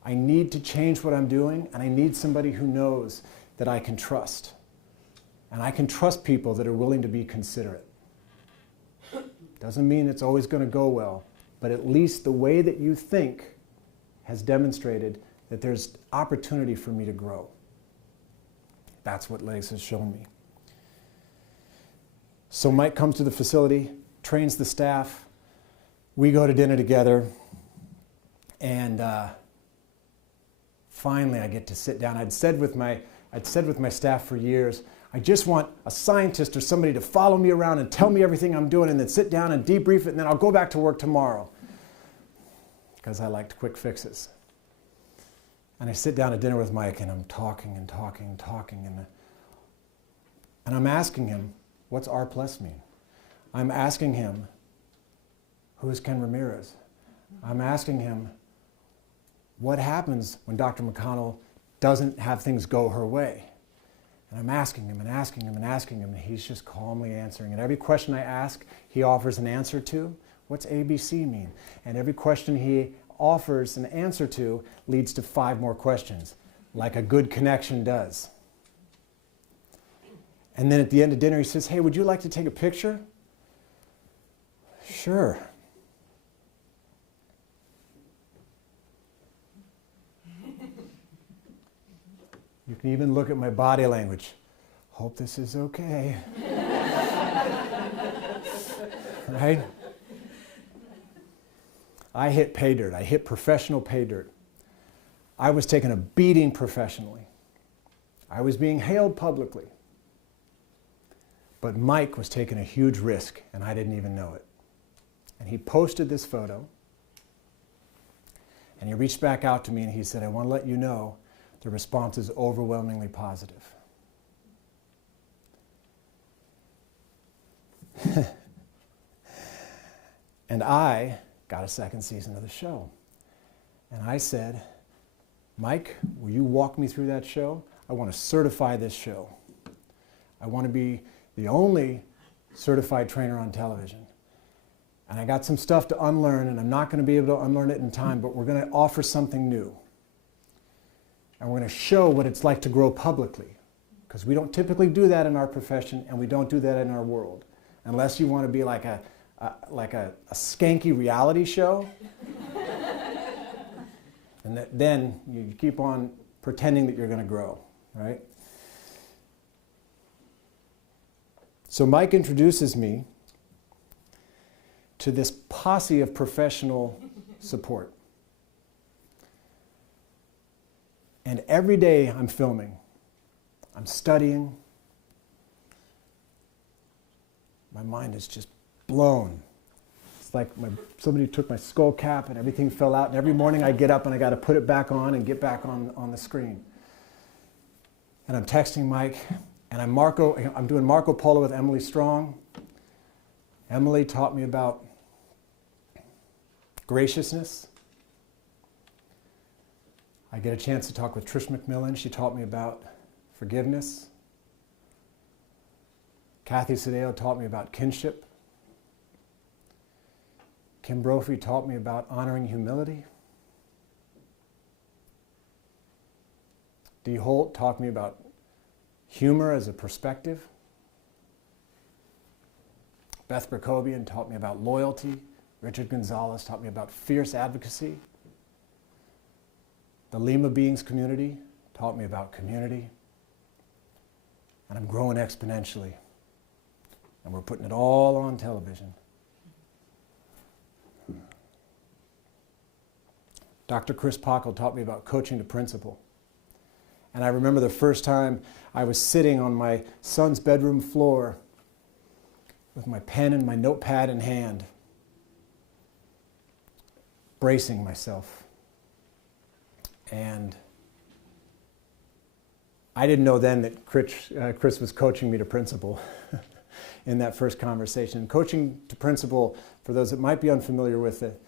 I need to change what I'm doing, and I need somebody who knows that I can trust. And I can trust people that are willing to be considerate. Doesn't mean it's always going to go well, but at least the way that you think has demonstrated that there's opportunity for me to grow. That's what Legs has shown me. So Mike comes to the facility, trains the staff, we go to dinner together, and finally I get to sit down. I'd said with my staff for years, I just want a scientist or somebody to follow me around and tell me everything I'm doing and then sit down and debrief it, and then I'll go back to work tomorrow. Because I liked quick fixes. And I sit down at dinner with Mike, and I'm talking, and I'm asking him, what's R+ mean? I'm asking him, who is Ken Ramirez? I'm asking him, what happens when Dr. McConnell doesn't have things go her way? And I'm asking him, and he's just calmly answering. And every question I ask, he offers an answer to. What's ABC mean? And every question he offers an answer to leads to 5 more questions, like a good connection does. And then at the end of dinner, he says, hey, would you like to take a picture? Sure. You can even look at my body language. Hope this is okay. Right? I hit pay dirt. I hit professional pay dirt. I was taking a beating professionally. I was being hailed publicly. But Mike was taking a huge risk, and I didn't even know it. And he posted this photo, and he reached back out to me and he said, I want to let you know the response is overwhelmingly positive. And I got a 2nd season of the show. And I said, Mike, will you walk me through that show? I want to certify this show. I want to be the only certified trainer on television. And I got some stuff to unlearn, and I'm not going to be able to unlearn it in time, but we're going to offer something new. And we're going to show what it's like to grow publicly, because we don't typically do that in our profession, and we don't do that in our world, unless you want to be like a skanky reality show. And then you keep on pretending that you're going to grow, right? So Mike introduces me to this posse of professional support. And every day I'm filming, I'm studying. My mind is just blown. It's like somebody took my skull cap and everything fell out, and every morning I get up and I got to put it back on and get back on the screen. And I'm texting Mike, and I'm doing Marco Polo with Emily Strong. Emily taught me about graciousness. I get a chance to talk with Trish McMillan. She taught me about forgiveness. Kathy Sadeo taught me about kinship. Kim Brophy taught me about honoring humility. Dee Holt taught me about humor as a perspective. Beth Berkobian taught me about loyalty. Richard Gonzalez taught me about fierce advocacy. The Lima Beings community taught me about community. And I'm growing exponentially. And we're putting it all on television. Dr. Chris Pockle taught me about coaching to principle. And I remember the first time I was sitting on my son's bedroom floor with my pen and my notepad in hand, bracing myself. And I didn't know then that Chris was coaching me to principle in that first conversation. Coaching to principle, for those that might be unfamiliar with it,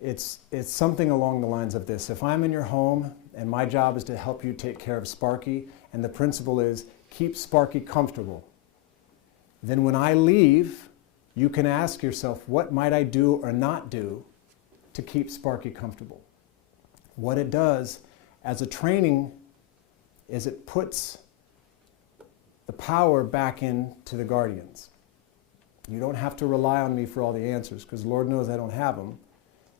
it's something along the lines of this. If I'm in your home and my job is to help you take care of Sparky, and the principle is keep Sparky comfortable, then when I leave, you can ask yourself, what might I do or not do to keep Sparky comfortable? What it does as a training is it puts the power back into the guardians. You don't have to rely on me for all the answers, because Lord knows I don't have them.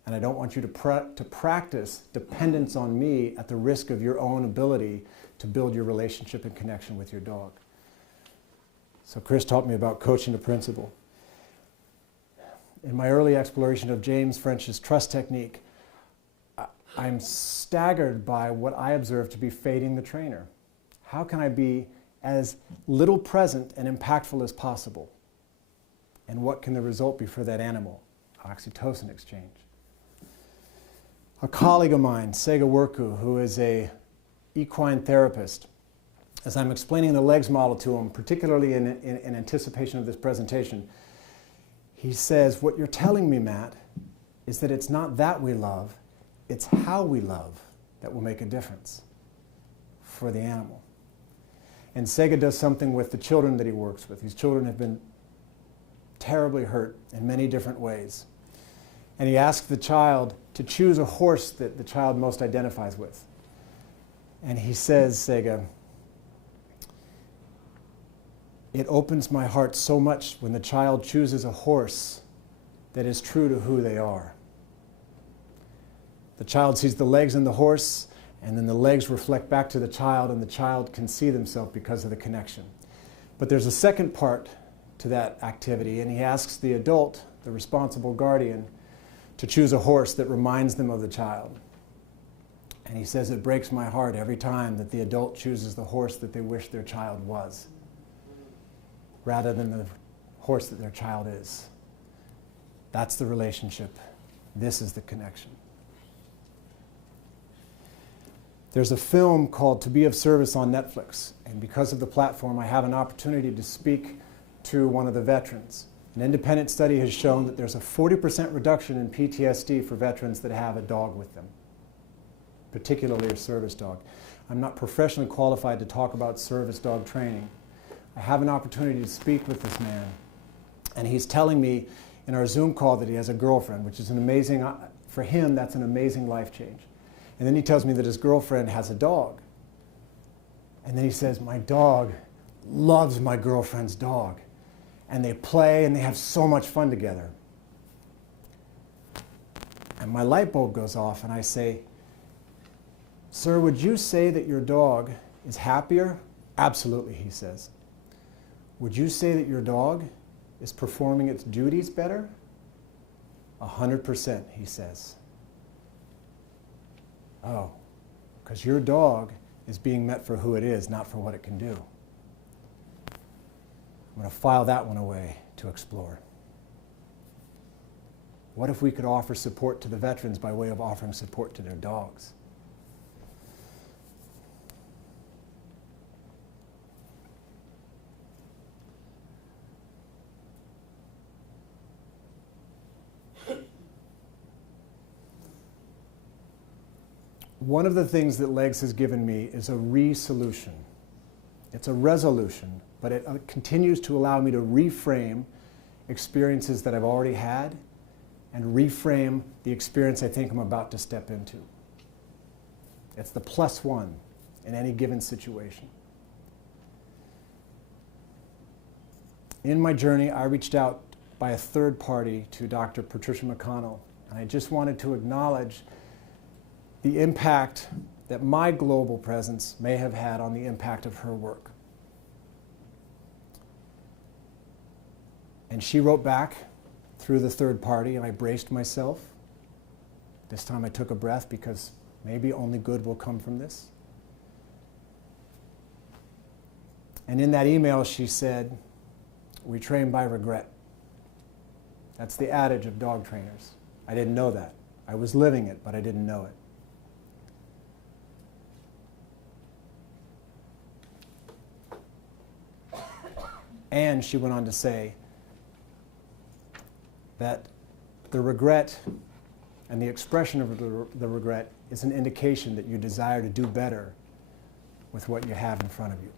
And I don't want you to practice dependence on me at the risk of your own ability to build your relationship and connection with your dog. So Chris taught me about coaching to principle. In my early exploration of James French's trust technique, I'm staggered by what I observe to be fading the trainer. How can I be as little present and impactful as possible? And what can the result be for that animal? Oxytocin exchange. A colleague of mine, Sega Worku, who is an equine therapist, as I'm explaining the legs model to him, particularly in anticipation of this presentation, he says, what you're telling me, Matt, is that it's not that we love, it's how we love that will make a difference for the animal. And Sega does something with the children that he works with. These children have been terribly hurt in many different ways. And he asks the child to choose a horse that the child most identifies with. And he says, Sega, it opens my heart so much when the child chooses a horse that is true to who they are. The child sees the legs in the horse, and then the legs reflect back to the child, and the child can see themselves because of the connection. But there's a second part to that activity, and he asks the adult, the responsible guardian, to choose a horse that reminds them of the child. And he says it breaks my heart every time that the adult chooses the horse that they wish their child was, rather than the horse that their child is. That's the relationship. This is the connection. There's a film called To Be of Service on Netflix, and because of the platform, I have an opportunity to speak to one of the veterans. An independent study has shown that there's a 40% reduction in PTSD for veterans that have a dog with them, particularly a service dog. I'm not professionally qualified to talk about service dog training. I have an opportunity to speak with this man, And he's telling me in our Zoom call that he has a girlfriend, which is an amazing, for him, that's an amazing life change. And then he tells me that his girlfriend has a dog. And then he says, my dog loves my girlfriend's dog. And they play and they have so much fun together. And my light bulb goes off and I say, sir, would you say that your dog is happier? Absolutely, he says. Would you say that your dog is performing its duties better? 100%, he says. Oh, because your dog is being met for who it is, not for what it can do. I'm going to file that one away to explore. What if we could offer support to the veterans by way of offering support to their dogs? One of the things that Legs has given me is a re-solution. It's a resolution, but it continues to allow me to reframe experiences that I've already had and reframe the experience I think I'm about to step into. It's the +1 in any given situation. In my journey, I reached out by a third party to Dr. Patricia McConnell, and I just wanted to acknowledge the impact that my global presence may have had on the impact of her work. And she wrote back through the third party, and I braced myself. This time I took a breath because maybe only good will come from this. And in that email she said, we train by regret. That's the adage of dog trainers. I didn't know that. I was living it, but I didn't know it. And she went on to say that the regret and the expression of the regret is an indication that you desire to do better with what you have in front of you.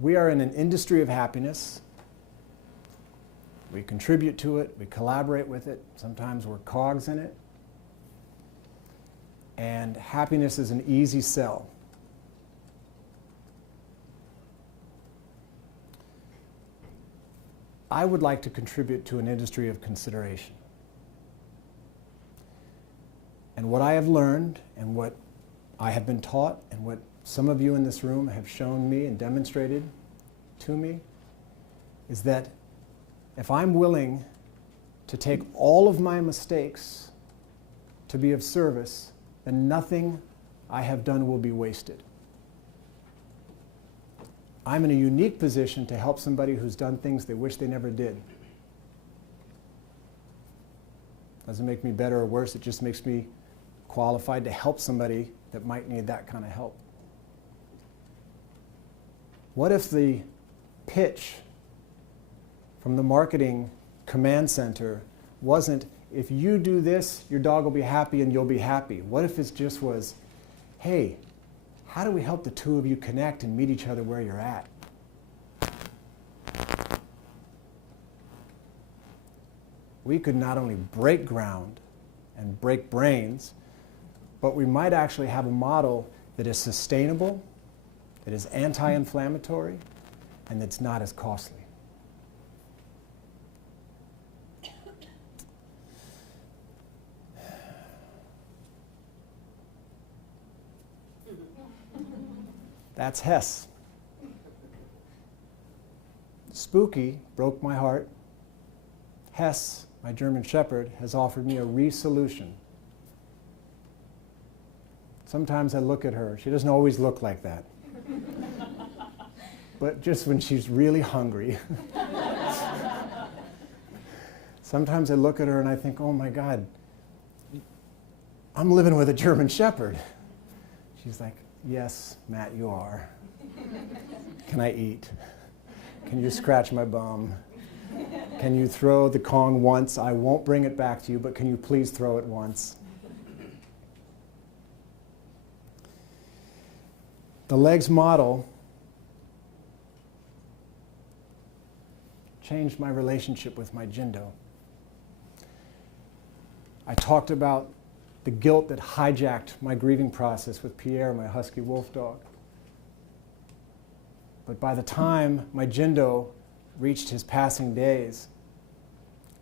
We are in an industry of happiness. We contribute to it, we collaborate with it, sometimes we're cogs in it. And happiness is an easy sell. I would like to contribute to an industry of consideration. And what I have learned and what I have been taught and what some of you in this room have shown me and demonstrated to me is that if I'm willing to take all of my mistakes to be of service, then nothing I have done will be wasted. I'm in a unique position to help somebody who's done things they wish they never did. Doesn't make me better or worse, it just makes me qualified to help somebody that might need that kind of help. What if the pitch from the marketing command center wasn't, if you do this, your dog will be happy and you'll be happy? What if it just was, hey, how do we help the two of you connect and meet each other where you're at? We could not only break ground and break brains, but we might actually have a model that is sustainable, that is anti-inflammatory, and that's not as costly. That's Hess. Spooky broke my heart. Hess, my German Shepherd, has offered me a re-solution. Sometimes I look at her. She doesn't always look like that. But just when she's really hungry. Sometimes I look at her and I think, oh my God, I'm living with a German Shepherd. She's like, yes, Matt, you are. Can I eat? Can you scratch my bum? Can you throw the Kong once? I won't bring it back to you, but can you please throw it once? The legs model changed my relationship with my Jindo. I talked about the guilt that hijacked my grieving process with Pierre, my husky wolf dog. But by the time my Jindo reached his passing days,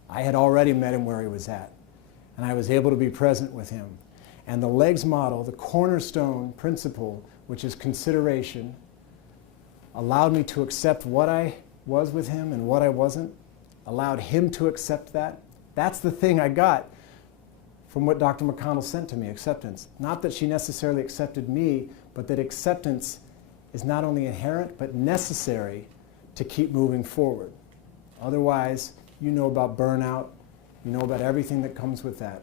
I had already met him where he was at, and I was able to be present with him. And the legs model, the cornerstone principle, which is consideration, allowed me to accept what I was with him and what I wasn't, allowed him to accept that. That's the thing I got from what Dr. McConnell sent to me, acceptance. Not that she necessarily accepted me, but that acceptance is not only inherent, but necessary to keep moving forward. Otherwise, you know about burnout, you know about everything that comes with that.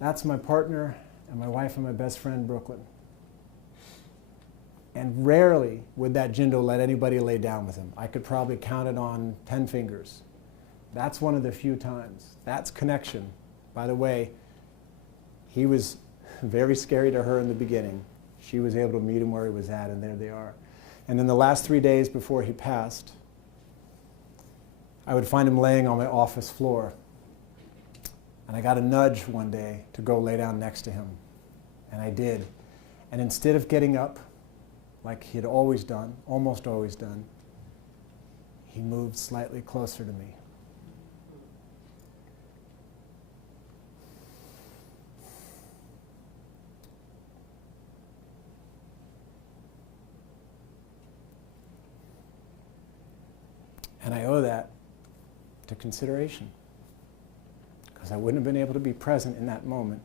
That's my partner and my wife and my best friend, Brooklyn. And rarely would that Jindo let anybody lay down with him. I could probably count it on 10 fingers. That's one of the few times. That's connection. By the way, he was very scary to her in the beginning. She was able to meet him where he was at, and there they are. And in the last 3 days before he passed, I would find him laying on my office floor. And I got a nudge one day to go lay down next to him. And I did. And instead of getting up, like he had always done, almost always done, he moved slightly closer to me. And I owe that to consideration, because I wouldn't have been able to be present in that moment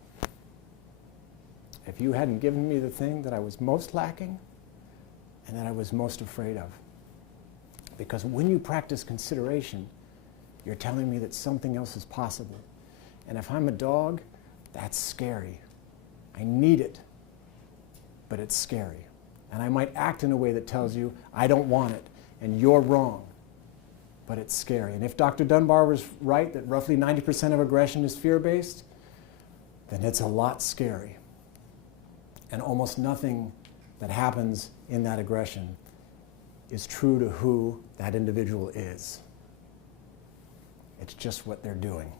if you hadn't given me the thing that I was most lacking and that I was most afraid of. Because when you practice consideration, you're telling me that something else is possible. And if I'm a dog, that's scary. I need it, but it's scary. And I might act in a way that tells you, I don't want it, and you're wrong. But it's scary. And if Dr. Dunbar was right that roughly 90% of aggression is fear-based, then it's a lot scary. And almost nothing that happens in that aggression is true to who that individual is. It's just what they're doing.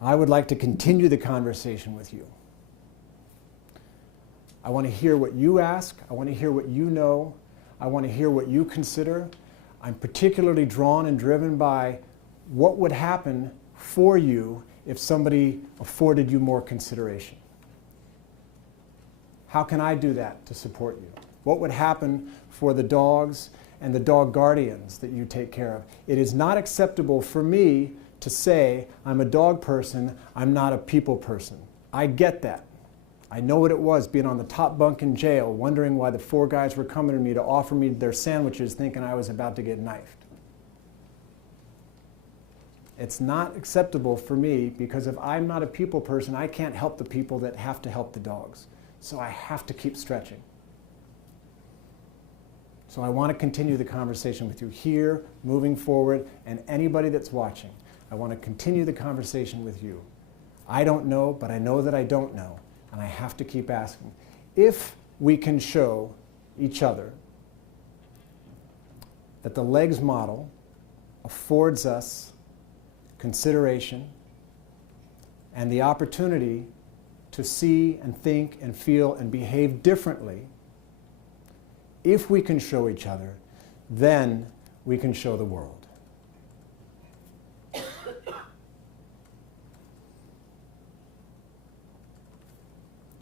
I would like to continue the conversation with you. I want to hear what you ask. I want to hear what you know. I want to hear what you consider. I'm particularly drawn and driven by what would happen for you if somebody afforded you more consideration. How can I do that to support you? What would happen for the dogs and the dog guardians that you take care of? It is not acceptable for me to say, I'm a dog person, I'm not a people person. I get that. I know what it was being on the top bunk in jail, wondering why the 4 guys were coming to me to offer me their sandwiches, thinking I was about to get knifed. It's not acceptable for me, because if I'm not a people person, I can't help the people that have to help the dogs. So I have to keep stretching. So I want to continue the conversation with you here, moving forward, and anybody that's watching. I want to continue the conversation with you. I don't know, but I know that I don't know. And I have to keep asking. If we can show each other that the legs model affords us consideration and the opportunity to see and think and feel and behave differently, if we can show each other, then we can show the world.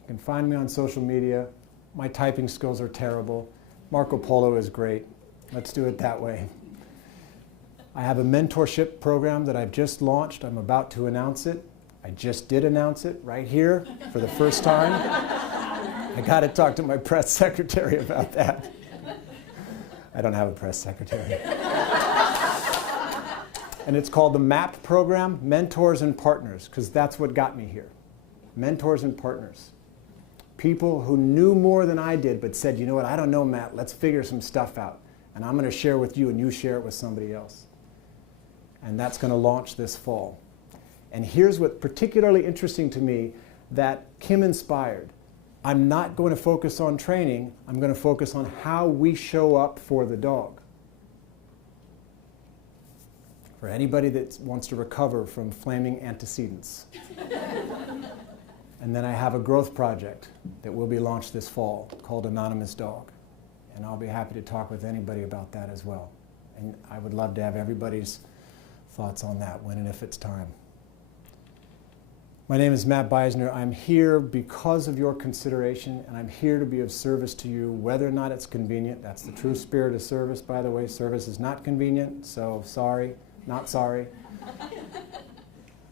You can find me on social media. My typing skills are terrible. Marco Polo is great. Let's do it that way. I have a mentorship program that I've just launched. I'm about to announce it. I just did announce it right here for the first time. I got to talk to my press secretary about that. I don't have a press secretary. And it's called the MAP program, Mentors and Partners, because that's what got me here. Mentors and partners. People who knew more than I did, but said, you know what, I don't know, Matt, let's figure some stuff out. And I'm going to share with you, and you share it with somebody else. and that's going to launch this fall. And here's what's particularly interesting to me that Kim inspired. I'm not going to focus on training, I'm going to focus on how we show up for the dog. For anybody that wants to recover from flaming antecedents. And then I have a growth project that will be launched this fall called Anonymous Dog. And I'll be happy to talk with anybody about that as well. And I would love to have everybody's thoughts on that when and if it's time. My name is Matt Beisner. I'm here because of your consideration, and I'm here to be of service to you, whether or not it's convenient. That's the true spirit of service, by the way. Service is not convenient, so sorry, not sorry.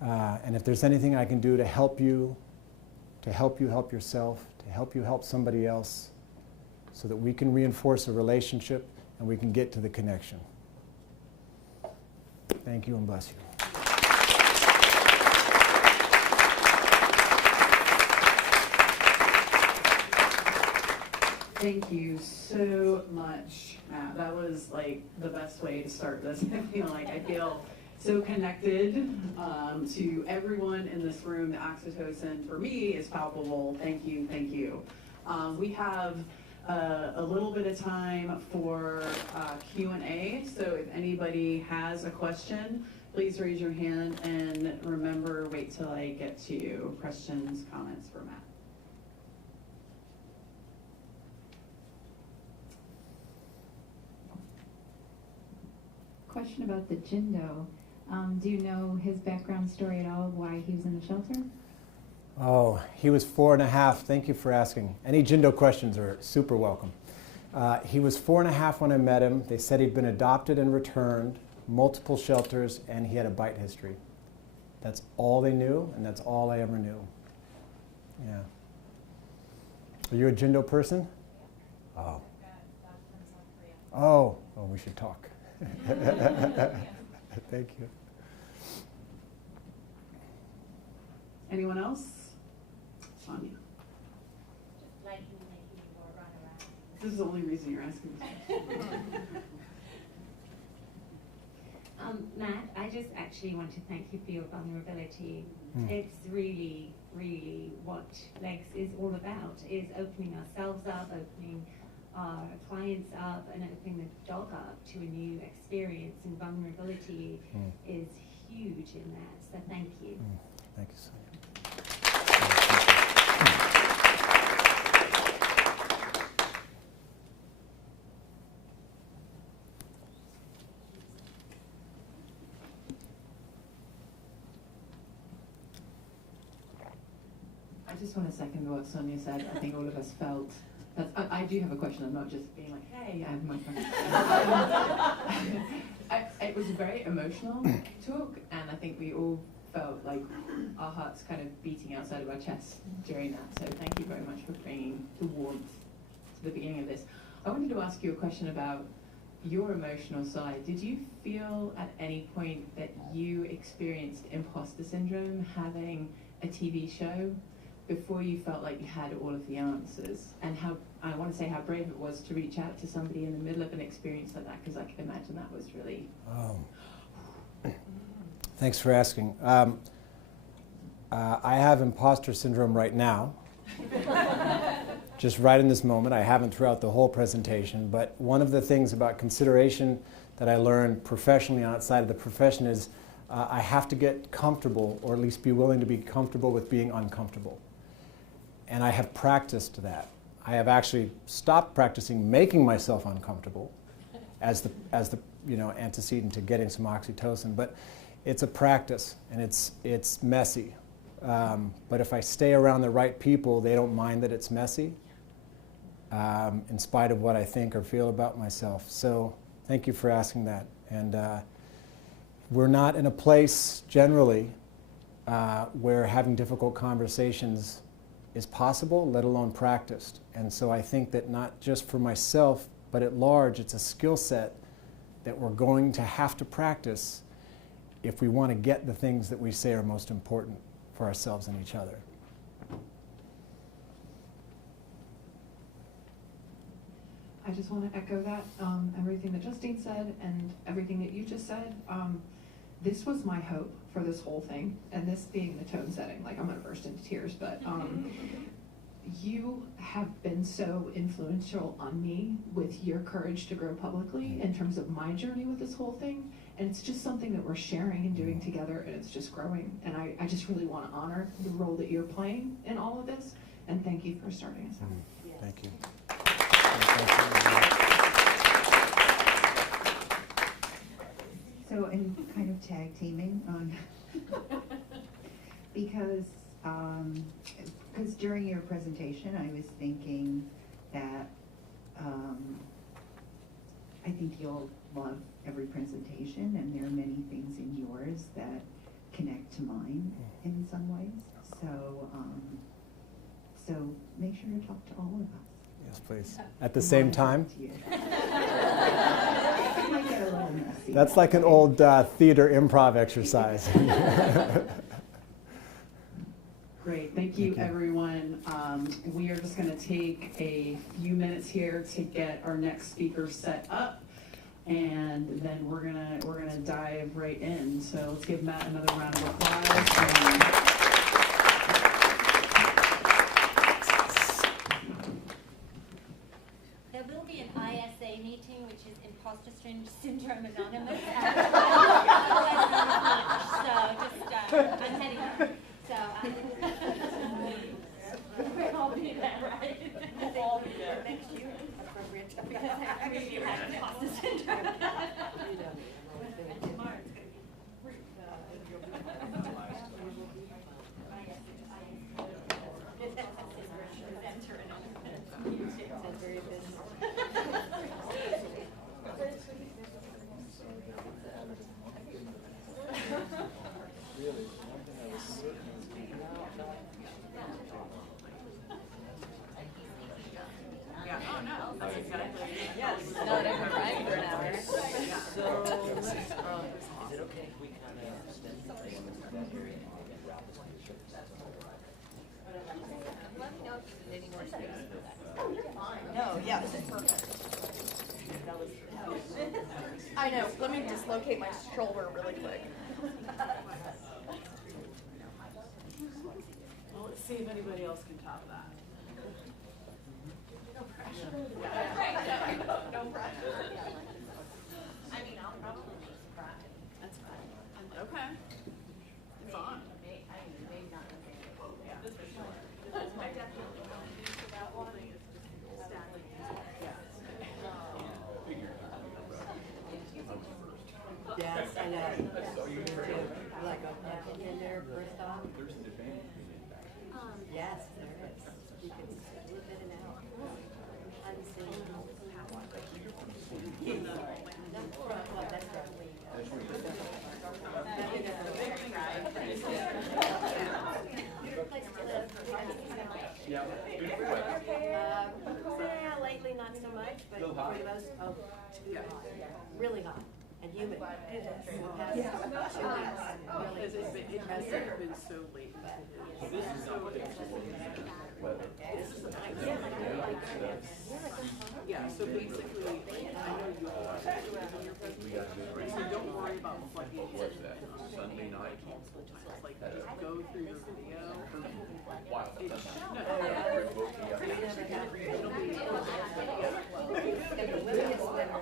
And if there's anything I can do to help you help yourself, to help you help somebody else, so that we can reinforce a relationship and we can get to the connection. Thank you and bless you. Thank you so much, Matt. That was like the best way to start this. I feel so connected to everyone in this room. The oxytocin for me is palpable. Thank you, thank you. We have a little bit of time for Q&A. So if anybody has a question, please raise your hand, and remember, wait till I get to you. Questions, comments for Matt. Question about the Jindo. Do you know his background story at all, why he was in the shelter? Oh, he was 4.5. Thank you for asking. Any Jindo questions are super welcome. He was 4.5 when I met him. They said he'd been adopted and returned, multiple shelters, and he had a bite history. That's all they knew, and that's all I ever knew. Yeah. Are you a Jindo person? Oh. Oh, we should talk. Thank you. Anyone else? Sonia. Just liking making you more run around. This is the only reason you're asking this. Matt, I just actually want to thank you for your vulnerability. It's really, really what Legs is all about, is opening ourselves up, opening our clients up, and opening the dog up to a new experience, and vulnerability is huge in that, so thank you. Thank you, Sonia. I just want to second what Sonia said. I think all of us felt. I do have a question. I'm not just being like, hey, I have my friend. It was a very emotional talk, and I think we all felt like our hearts kind of beating outside of our chests during that. So thank you very much for bringing the warmth to the beginning of this. I wanted to ask you a question about your emotional side. Did you feel at any point that you experienced imposter syndrome having a TV show before you felt like you had all of the answers? And how, I want to say how brave it was to reach out to somebody in the middle of an experience like that, because I can imagine that was really... Thanks for asking. I have imposter syndrome right now. Just right in this moment. I haven't throughout the whole presentation, but one of the things about consideration that I learned professionally and outside of the profession is I have to get comfortable, or at least be willing to be comfortable with being uncomfortable. And I have practiced that. I have actually stopped practicing making myself uncomfortable as the antecedent to getting some oxytocin, but it's a practice, and it's messy. But if I stay around the right people, they don't mind that it's messy, in spite of what I think or feel about myself. So thank you for asking that. And we're not in a place generally where having difficult conversations is possible, let alone practiced. And so I think that not just for myself, but at large, it's a skill set that we're going to have to practice if we want to get the things that we say are most important for ourselves and each other. I just want to echo that, everything that Justine said and everything that you just said. this was my hope for this whole thing, and this being the tone setting, like I'm gonna burst into tears, but you have been so influential on me with your courage to grow publicly in terms of my journey with this whole thing. And it's just something that we're sharing and doing together, and it's just growing. And I just really want to honor the role that you're playing in all of this, and thank you for starting us out. Thank you. So, and kind of tag teaming on, because during your presentation, I was thinking that I think you'll love every presentation, and there are many things in yours that connect to mine in some ways. So, so make sure to talk to all of us. Yes, please. At the same time? It might get a little messy. That's like an old theater improv exercise. Great, thank you, everyone. We are just gonna take a few minutes here to get our next speaker set up, and then we're gonna dive right in. So let's give Matt another round of applause. There will be an ISA meeting, which is Imposter Syndrome Anonymous. So just, I'm heading up. So we'll all be there, right? We'll all be there. Makes you appropriate. Because I really have imposter syndrome. No, yeah, this is perfect. I know, let me dislocate my shoulder really quick. Well, let's see if anybody else can top that. No pressure. No pressure. I mean, I'll probably just cry. That's fine. Okay. It's on. Yes, I know. Like a in there first off. Yes, there is. You can slip in and out. Unseen. Well, that's yeah, lately not so much, but for the most, too hot. Really hot and humid. It has been so late. This is so weather. Yeah, so basically, I know you all watched it in your presentation, so don't worry about floodgates. What's that? Sunday night? Like, just go through your video. Wow. It That's should, not- it'll be,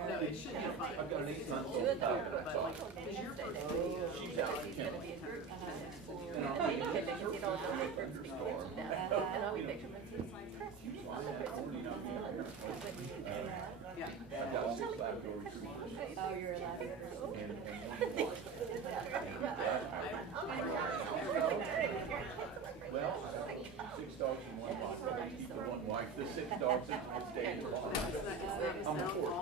no, it should be fine. I've got an 8-month old daughter, that's all. But is your first video? She's out in Kennel. And I'll be in a thunderstorm. And I'll be picturing Yeah. I've got 6 Labrador retrievers. Oh, you're a Labrador. And well, 6 dogs and 1 wife. I keep the 1 wife, the 6 dogs and stay in the box. I'm a fourth.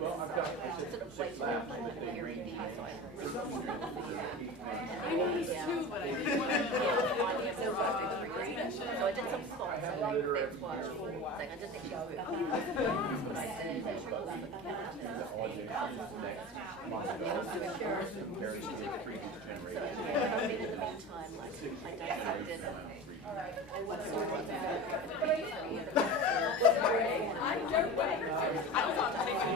Well, I've got 6 laps that they ran. I noticed too, but I didn't want to. So I did some spots, so I think that's why I just think she was but I said, Compared to the previous generation. in the meantime, like, my dad did what's sort of I don't wait. I don't want to make any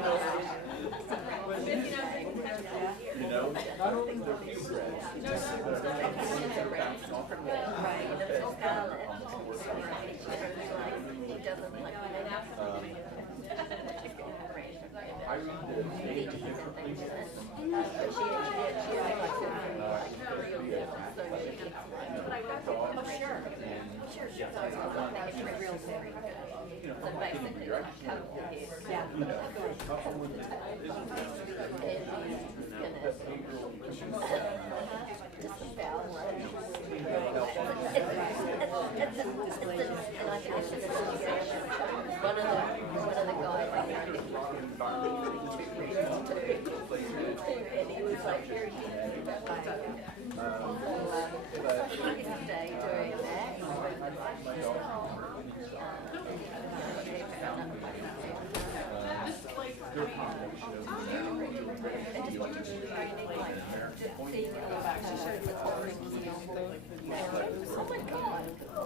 You know, not only the few breads, I read the stage differently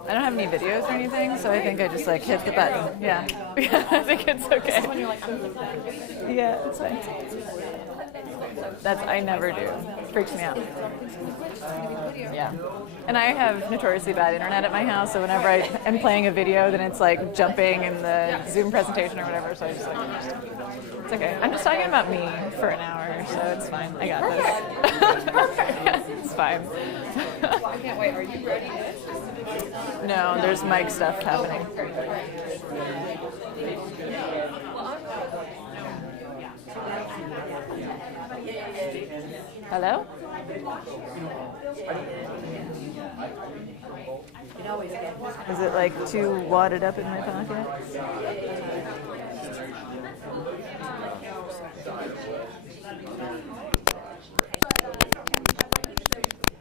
I don't have any videos or anything, so I think I just like hit the button. Yeah. I think it's okay. Yeah, it's fine. I never do. It freaks me out. Yeah. And I have notoriously bad internet at my house, so whenever I am playing a video, then it's like jumping in the Zoom presentation or whatever, so I just like, it's okay. I'm just talking about me for an hour, so it's fine. I got this. It's fine. I can't wait. Are you ready? No, there's mic stuff happening. Hello? Is it like too wadded up in my pocket?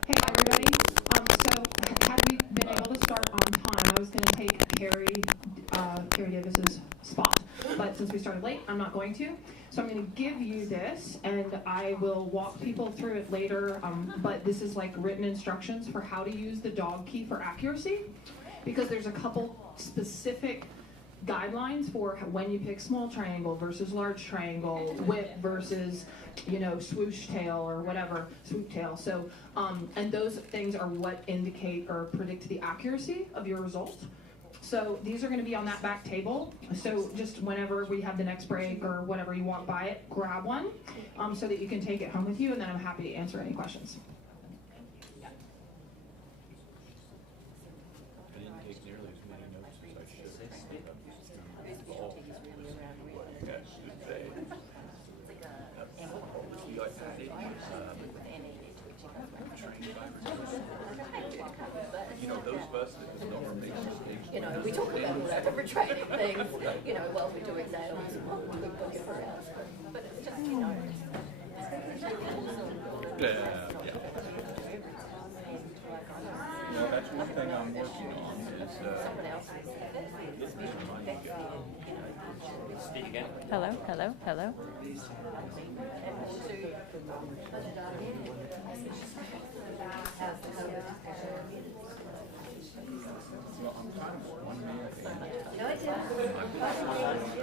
Hey everybody, so had we been able to start on time, I was going to take Carrie Davis's spot, but since we started late, I'm not going to. So I'm going to give you this, and I will walk people through it later, but this is like written instructions for how to use the dog key for accuracy, because there's a couple specific guidelines for when you pick small triangle versus large triangle, whip versus, swoosh tail or whatever, swoop tail. So, and those things are what indicate or predict the accuracy of your result. So these are going to be on that back table. So just whenever we have the next break or whatever you walk by it, grab one so that you can take it home with you, and then I'm happy to answer any questions. I didn't take nearly as many notes as I should. Those of us that don't make mistakes. We talk about all our different training things, while we're doing that, we're looking for us. But it's just, Yeah. Well, that's one thing I'm working on is, Speak again. Hello, hello, hello.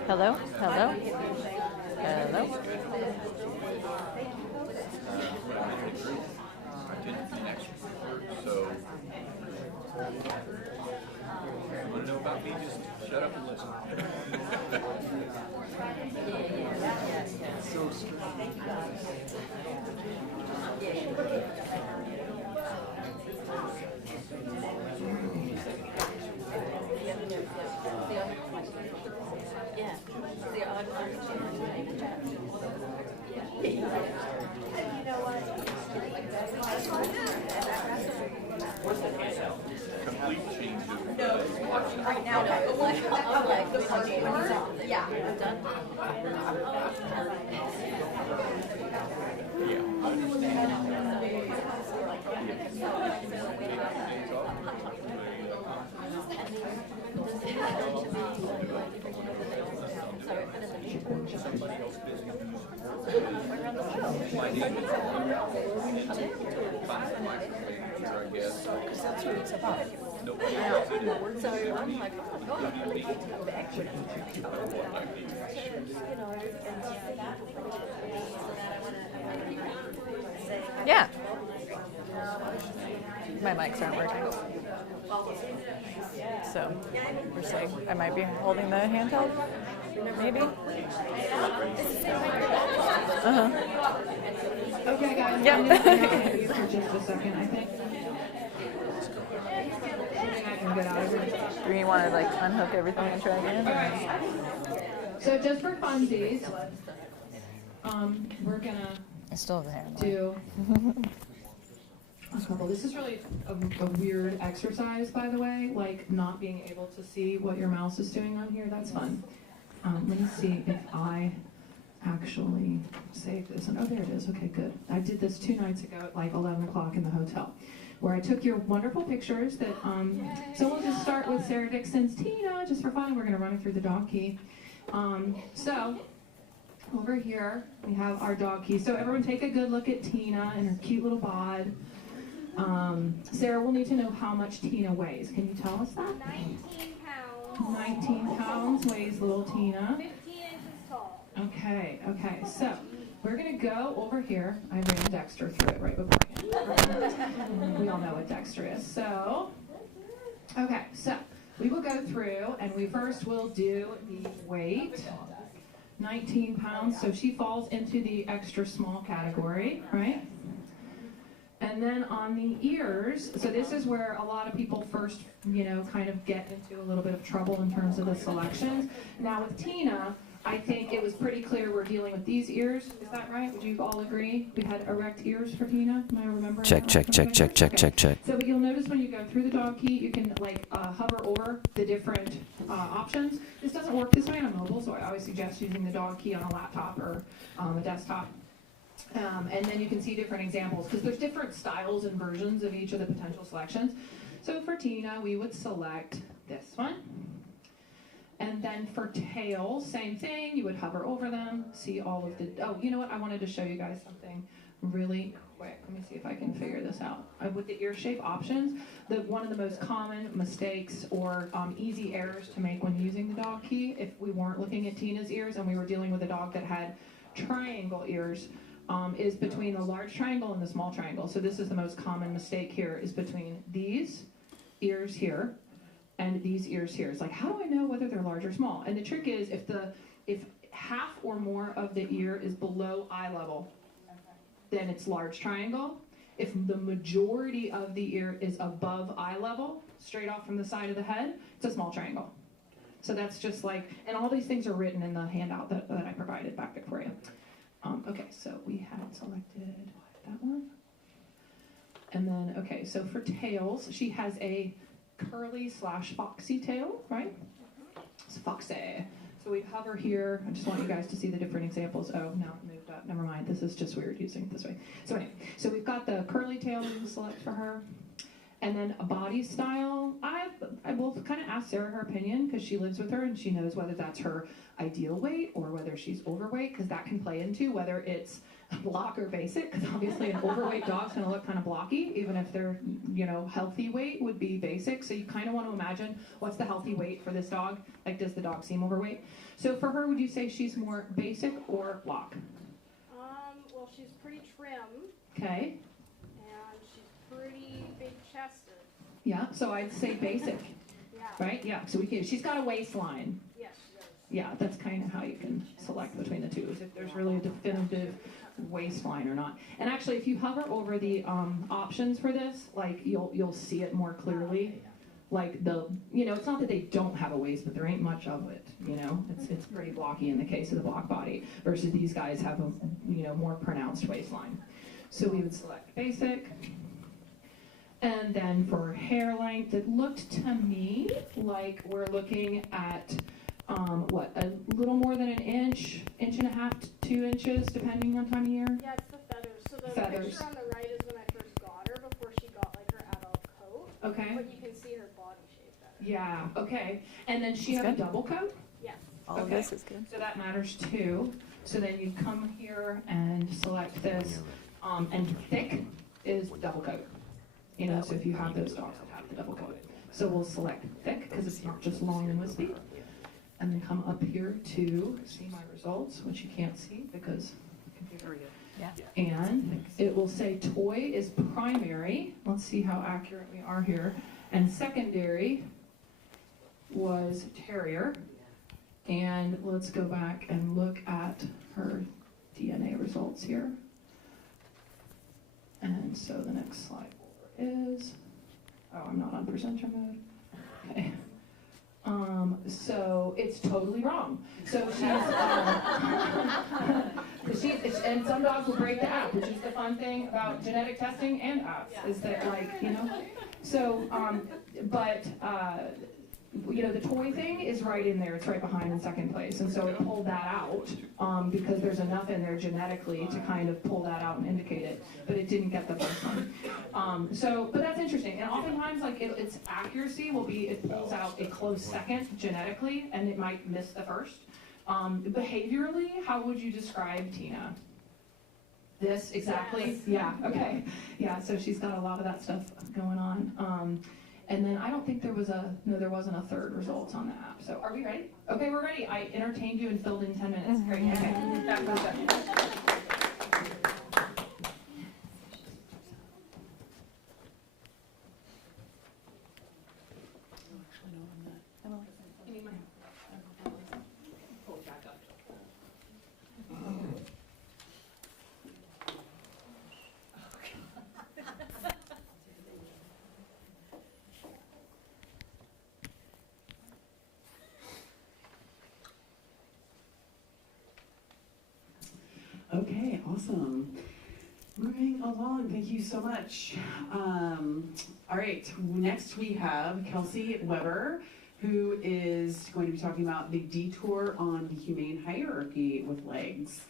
Hello, hello, hello. I didn't do next report, so you want to know about me? Just shut up and listen. Complete change of Right now, no, I'm like, the party, yeah, I'm done. Because that's what it's about. So I'm like, oh my God, I really need to go back. You know, Yeah. My mics aren't working. So, we're saying I might be holding the handheld, maybe? Uh-huh. Okay, guys. Yep. I'm gonna you for just a second, I think. I can get out of here. Do you want to like unhook everything and try again? So just for funsies, we're gonna I still have the hair. do a couple. This is really a weird exercise, by the way, like not being able to see what your mouse is doing on here. That's fun. Let me see if I actually save this. And oh, there it is. Okay, good. I did this 2 nights ago at like 11 o'clock in the hotel, where I took your wonderful pictures that, so we'll just start with Sarah Dixon's Tina, just for fun. We're gonna run it through the dog key. So, over here, we have our dog key. So everyone take a good look at Tina and her cute little bod. Sarah, we'll need to know how much Tina weighs. Can you tell us that? 19 pounds. 19 pounds weighs little Tina. 15 inches tall. Okay, so we're gonna go over here. I ran Dexter through it right beforehand. We all know what Dexter is. So, okay, so we will go through and we first will do the weight. 19 pounds, so she falls into the extra small category, right? And then on the ears, so this is where a lot of people first, kind of get into a little bit of trouble in terms of the selections. Now with Tina, I think it was pretty clear we're dealing with these ears. Is that right? Would you all agree? We had erect ears for Tina? Am I remembering? Check. So but you'll notice when you go through the dog key, you can hover over the different options. This doesn't work this way on a mobile, so I always suggest using the dog key on a laptop or a desktop. And then you can see different examples, because there's different styles and versions of each of the potential selections. So for Tina, we would select this one. And then for tails, same thing. You would hover over them, see all of the, oh, you know what? I wanted to show you guys something really quick. Let me see if I can figure this out. With the ear shape options, one of the most common mistakes or easy errors to make when using the dog key, if we weren't looking at Tina's ears and we were dealing with a dog that had triangle ears, is between the large triangle and the small triangle. So this is the most common mistake here, is between these ears here and these ears here. It's like, how do I know whether they're large or small? And the trick is, if half or more of the ear is below eye level, then it's large triangle. If the majority of the ear is above eye level, straight off from the side of the head, it's a small triangle. So that's just like, and all these things are written in the handout that I provided back there for you. Okay, so we had selected that one. And then, okay, so for tails, she has a curly/foxy tail, right? It's foxy. So we hover here. I just want you guys to see the different examples. Oh, no, it moved up. Never mind. This is just weird using it this way. So anyway, so we've got the curly tail we can select for her. And then a body style, I will kind of ask Sarah her opinion, because she lives with her and she knows whether that's her ideal weight or whether she's overweight, because that can play into whether it's block or basic, because obviously an overweight dog's going to look kind of blocky, even if their healthy weight would be basic. So you kind of want to imagine, what's the healthy weight for this dog? Like, does the dog seem overweight? So for her, would you say she's more basic or block? Well, she's pretty trim. Okay. And she's pretty big chested. Yeah, so I'd say basic. Yeah. Right? Yeah, so she's got a waistline. Yes, she does. Yeah, that's kind of how you can select between the two, is if there's really a definitive waistline or not. And actually, if you hover over the options for this, like you'll see it more clearly. Like it's not that they don't have a waist, but there ain't much of it. It's pretty blocky in the case of the block body, versus these guys have a more pronounced waistline. So we would select basic. And then for hair length, it looked to me like we're looking at a little more than an inch, inch and a half to 2 inches, depending on time of year. Yeah, it's the feathers. So the Feathers. picture on the right is when I first got her before she got like her adult coat. Okay. But you can see her body shape better. Yeah, okay. And then she That's had a good. double coat? Yes. All of Okay. this is good. So that matters too. So then you come here and select this, and thick is double coat. You know, so if you have those dogs that have the double coat. So we'll select thick because it's not just long and wispy. And then come up here to see my results, which you can't see because the computer. Yeah. And it will say toy is primary. Let's see how accurate we are here. And secondary was terrier. And let's go back and look at her DNA results here. And so the next slide is, oh, I'm not on presenter mode. Okay. So it's totally wrong. So and some dogs will break the app, which is the fun thing about genetic testing and apps, is that so, the toy thing is right in there. It's right behind in second place. And so it pulled that out because there's enough in there genetically to kind of pull that out and indicate it. But it didn't get the first one. But that's interesting. And oftentimes, its accuracy will be, it pulls out a close second genetically, and it might miss the first. Behaviorally, how would you describe Tina? This exactly? Yeah, okay. Yeah, so she's got a lot of that stuff going on. And then I don't think there wasn't a third result on the app. So are we ready? Okay, we're ready. I entertained you and filled in 10 minutes. Great, okay. Back for a second. Okay, awesome. Moving along, thank you so much. All right, next we have Kelsey Weber, who is going to be talking about the detour on the humane hierarchy with legs.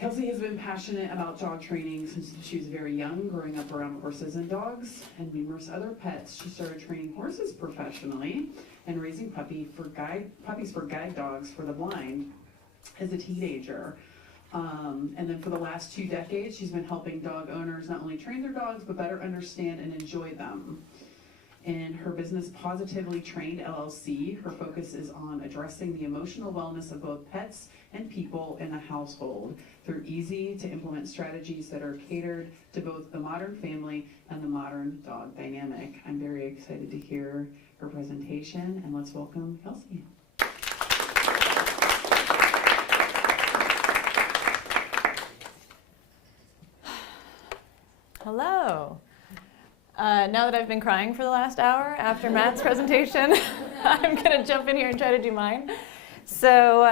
Kelsey has been passionate about dog training since she was very young, growing up around horses and dogs and numerous other pets. She started training horses professionally and raising puppies for guide dogs for the blind as a teenager. And then for the last 2 decades, she's been helping dog owners not only train their dogs, but better understand and enjoy them. In her business, Positively Trained LLC, her focus is on addressing the emotional wellness of both pets and people in a household through easy-to-implement strategies that are catered to both the modern family and the modern dog dynamic. I'm very excited to hear her presentation, and let's welcome Kelsey. Hello. Now that I've been crying for the last hour after Matt's presentation, I'm going to jump in here and try to do mine. So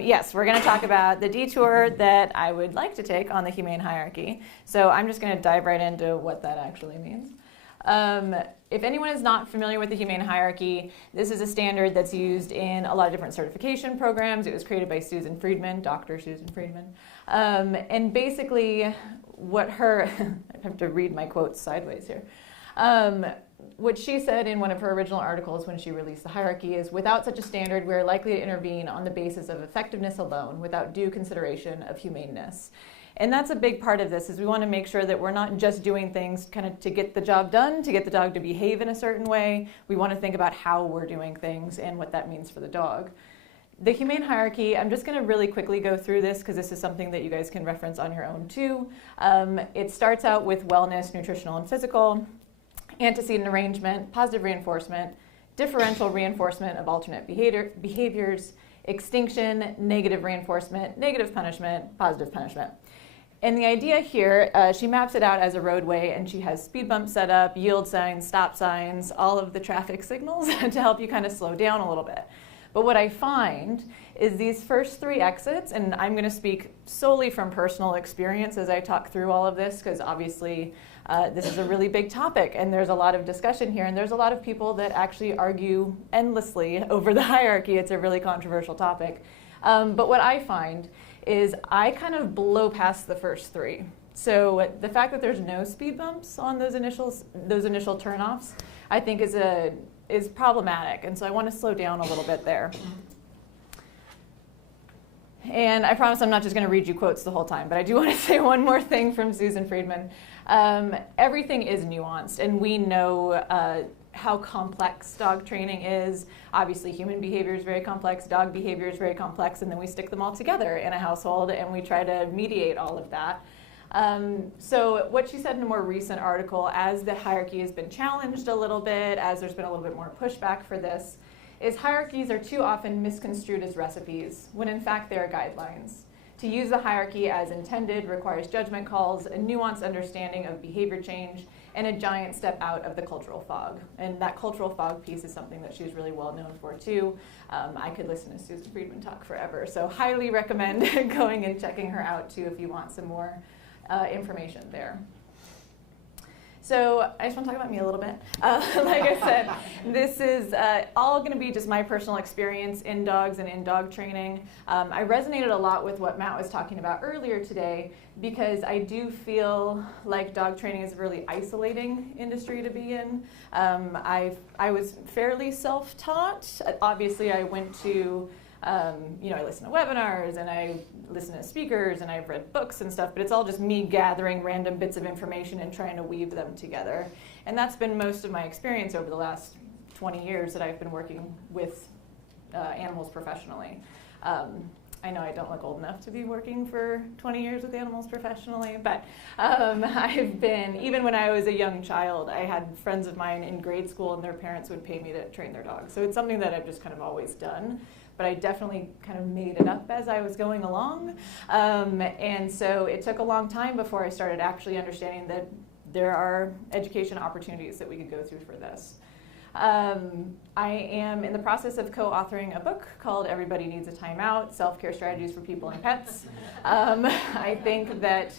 yes, we're going to talk about the detour that I would like to take on the humane hierarchy. So I'm just going to dive right into what that actually means. If anyone is not familiar with the humane hierarchy, this is a standard that's used in a lot of different certification programs. It was created by Susan Friedman, Dr. Susan Friedman. And basically what her, I have to read my quotes sideways here. What she said in one of her original articles when she released the hierarchy is, without such a standard, we are likely to intervene on the basis of effectiveness alone without due consideration of humaneness. And that's a big part of this, is we want to make sure that we're not just doing things kind of to get the job done, to get the dog to behave in a certain way. We want to think about how we're doing things and what that means for the dog. The humane hierarchy, I'm just going to really quickly go through this because this is something that you guys can reference on your own too. It starts out with wellness, nutritional and physical, antecedent arrangement, positive reinforcement, differential reinforcement of alternate behaviors, extinction, negative reinforcement, negative punishment, positive punishment. And the idea here, she maps it out as a roadway, and she has speed bumps set up, yield signs, stop signs, all of the traffic signals to help you kind of slow down a little bit. But what I find is these first 3 exits, and I'm going to speak solely from personal experience as I talk through all of this, because obviously This is a really big topic, and there's a lot of discussion here, and there's a lot of people that actually argue endlessly over the hierarchy. It's a really controversial topic. But what I find is I kind of blow past the first three. So the fact that there's no speed bumps on those initial turnoffs, I think is problematic, and so I want to slow down a little bit there. And I promise I'm not just going to read you quotes the whole time, but I do want to say one more thing from Susan Friedman. Everything is nuanced, and we know how complex dog training is. Obviously, human behavior is very complex, dog behavior is very complex, and then we stick them all together in a household, and we try to mediate all of that. So what she said in a more recent article, as the hierarchy has been challenged a little bit, as there's been a little bit more pushback for this, is hierarchies are too often misconstrued as recipes, when in fact they are guidelines. To use the hierarchy as intended requires judgment calls, a nuanced understanding of behavior change, and a giant step out of the cultural fog. And that cultural fog piece is something that she's really well known for too. I could listen to Susan Friedman talk forever, so highly recommend going and checking her out too if you want some more information there. So I just want to talk about me a little bit. Like I said, this is all going to be just my personal experience in dogs and in dog training. I resonated a lot with what Matt was talking about earlier today because I do feel like dog training is a really isolating industry to be in. I was fairly self-taught. Obviously, I went to I listen to webinars and I listen to speakers and I've read books and stuff, but it's all just me gathering random bits of information and trying to weave them together. And that's been most of my experience over the last 20 years that I've been working with animals professionally. I know I don't look old enough to be working for 20 years with animals professionally, but I've been, even when I was a young child, I had friends of mine in grade school and their parents would pay me to train their dogs. So it's something that I've just kind of always done. But I definitely kind of made it up as I was going along. And so it took a long time before I started actually understanding that there are education opportunities that we could go through for this. I am in the process of co-authoring a book called Everybody Needs a Timeout, Self-Care Strategies for People and Pets. I think that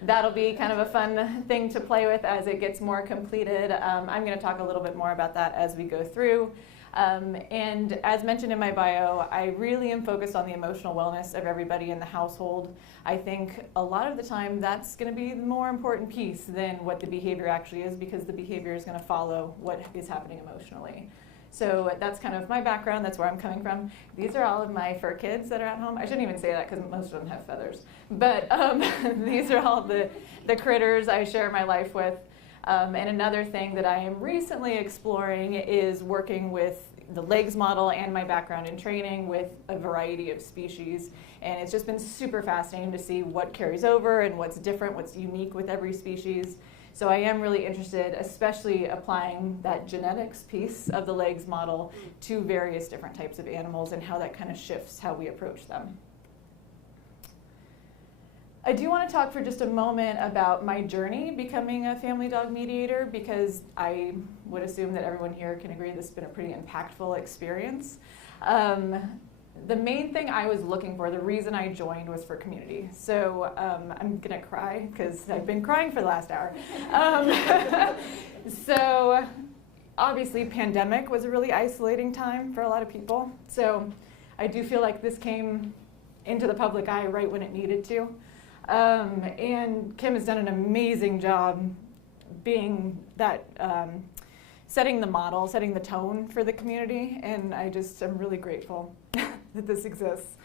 that'll be kind of a fun thing to play with as it gets more completed. I'm going to talk a little bit more about that as we go through. And as mentioned in my bio, I really am focused on the emotional wellness of everybody in the household. I think a lot of the time that's going to be the more important piece than what the behavior actually is, because the behavior is going to follow what is happening emotionally. So that's kind of my background. That's where I'm coming from. These are all of my fur kids that are at home. I shouldn't even say that because most of them have feathers. But these are all the critters I share my life with. And another thing that I am recently exploring is working with the LEGS model and my background in training with a variety of species. And it's just been super fascinating to see what carries over and what's different, what's unique with every species. So I am really interested, especially applying that genetics piece of the LEGS model to various different types of animals and how that kind of shifts how we approach them. I do want to talk for just a moment about my journey becoming a family dog mediator, because I would assume that everyone here can agree this has been a pretty impactful experience. The main thing I was looking for, the reason I joined, was for community. So I'm going to cry because I've been crying for the last hour. So obviously pandemic was a really isolating time for a lot of people. So I do feel like this came into the public eye right when it needed to. And Kim has done an amazing job being that, setting the model, setting the tone for the community, and I just am really grateful that this exists.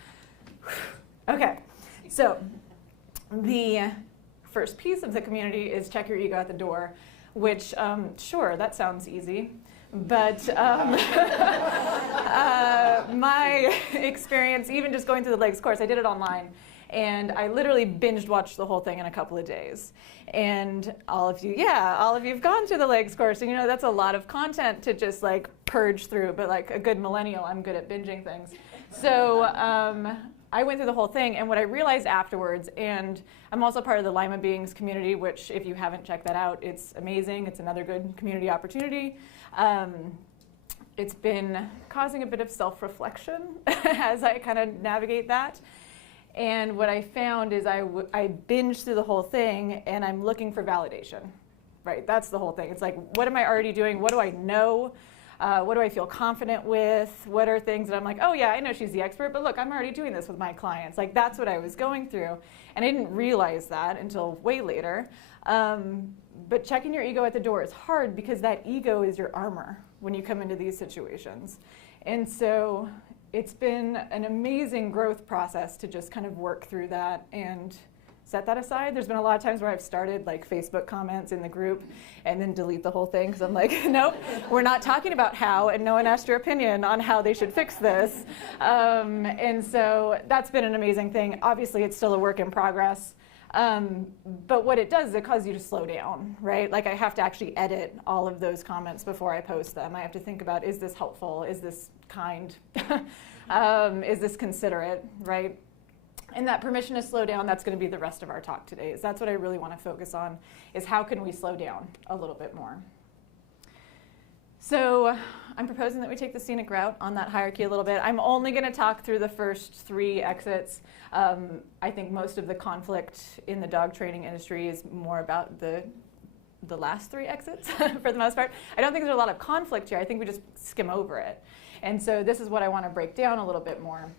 Okay, so the first piece of the community is check your ego at the door, which, sure, that sounds easy, but my experience, even just going through the LEGS course, I did it online. And I literally binge watched the whole thing in a couple of days. And all of you have gone through the LEGS course, and that's a lot of content to just like purge through, but like a good millennial, I'm good at binging things. So I went through the whole thing, and what I realized afterwards, and I'm also part of the Lima Beings community, which if you haven't checked that out, it's amazing. It's another good community opportunity. It's been causing a bit of self-reflection as I kind of navigate that. And what I found is I binged through the whole thing, and I'm looking for validation. right? That's the whole thing. It's like, what am I already doing? What do I know? What do I feel confident with? What are things that I'm like, oh yeah, I know she's the expert, but look, I'm already doing this with my clients. Like, that's what I was going through. And I didn't realize that until way later. But checking your ego at the door is hard because that ego is your armor when you come into these situations. And so it's been an amazing growth process to just kind of work through that and set that aside. There's been a lot of times where I've started like Facebook comments in the group and then delete the whole thing because I'm like, nope, we're not talking about how, and no one asked your opinion on how they should fix this. And so that's been an amazing thing. Obviously, it's still a work in progress. But what it does is it causes you to slow down, right? Like I have to actually edit all of those comments before I post them. I have to think about, is this helpful? Is this kind? Is this considerate, right? And that permission to slow down, that's going to be the rest of our talk today. Is that's what I really want to focus on, is how can we slow down a little bit more. So I'm proposing that we take the scenic route on that hierarchy a little bit. I'm only going to talk through the first 3 exits. I think most of the conflict in the dog training industry is more about the last 3 exits for the most part. I don't think there's a lot of conflict here. I think we just skim over it. And so this is what I want to break down a little bit more.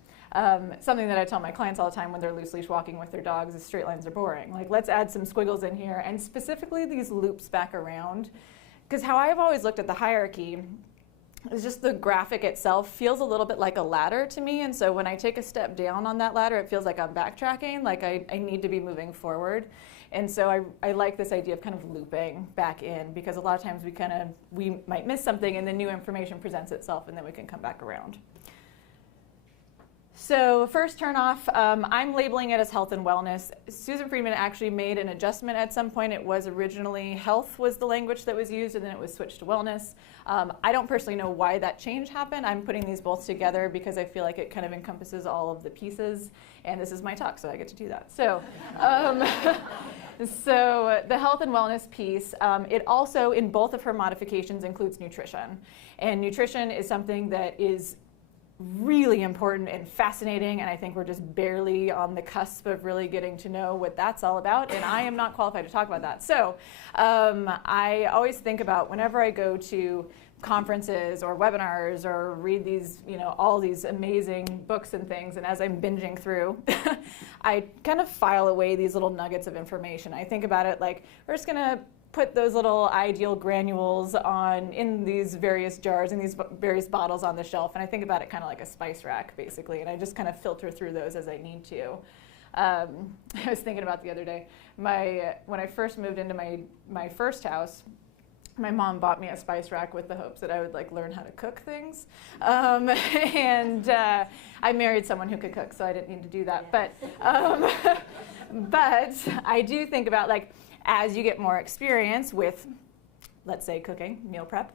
Something that I tell my clients all the time when they're loose leash walking with their dogs is straight lines are boring. Like, let's add some squiggles in here, and specifically these loops back around. Because how I've always looked at the hierarchy is just the graphic itself feels a little bit like a ladder to me. And so when I take a step down on that ladder, it feels like I'm backtracking, like I need to be moving forward. And so I like this idea of kind of looping back in, because a lot of times we might miss something and then new information presents itself and then we can come back around. So first turn off, I'm labeling it as health and wellness. Susan Friedman actually made an adjustment at some point. It was originally health was the language that was used, and then it was switched to wellness. I don't personally know why that change happened. I'm putting these both together because I feel like it kind of encompasses all of the pieces, and this is my talk, so I get to do that. So, so the health and wellness piece, it also, in both of her modifications, includes nutrition. And nutrition is something that is really important and fascinating, and I think we're just barely on the cusp of really getting to know what that's all about, and I am not qualified to talk about that. So I always think about whenever I go to conferences or webinars or read these, all these amazing books and things, and as I'm binging through, I kind of file away these little nuggets of information. I think about it like, we're just gonna put those little ideal granules in these various jars and these various bottles on the shelf, and I think about it kind of like a spice rack, basically, and I just kind of filter through those as I need to. I was thinking about the other day, when I first moved into my first house, my mom bought me a spice rack with the hopes that I would learn how to cook things, and I married someone who could cook, so I didn't need to do that. But I do think about as you get more experience with, let's say, cooking, meal prep,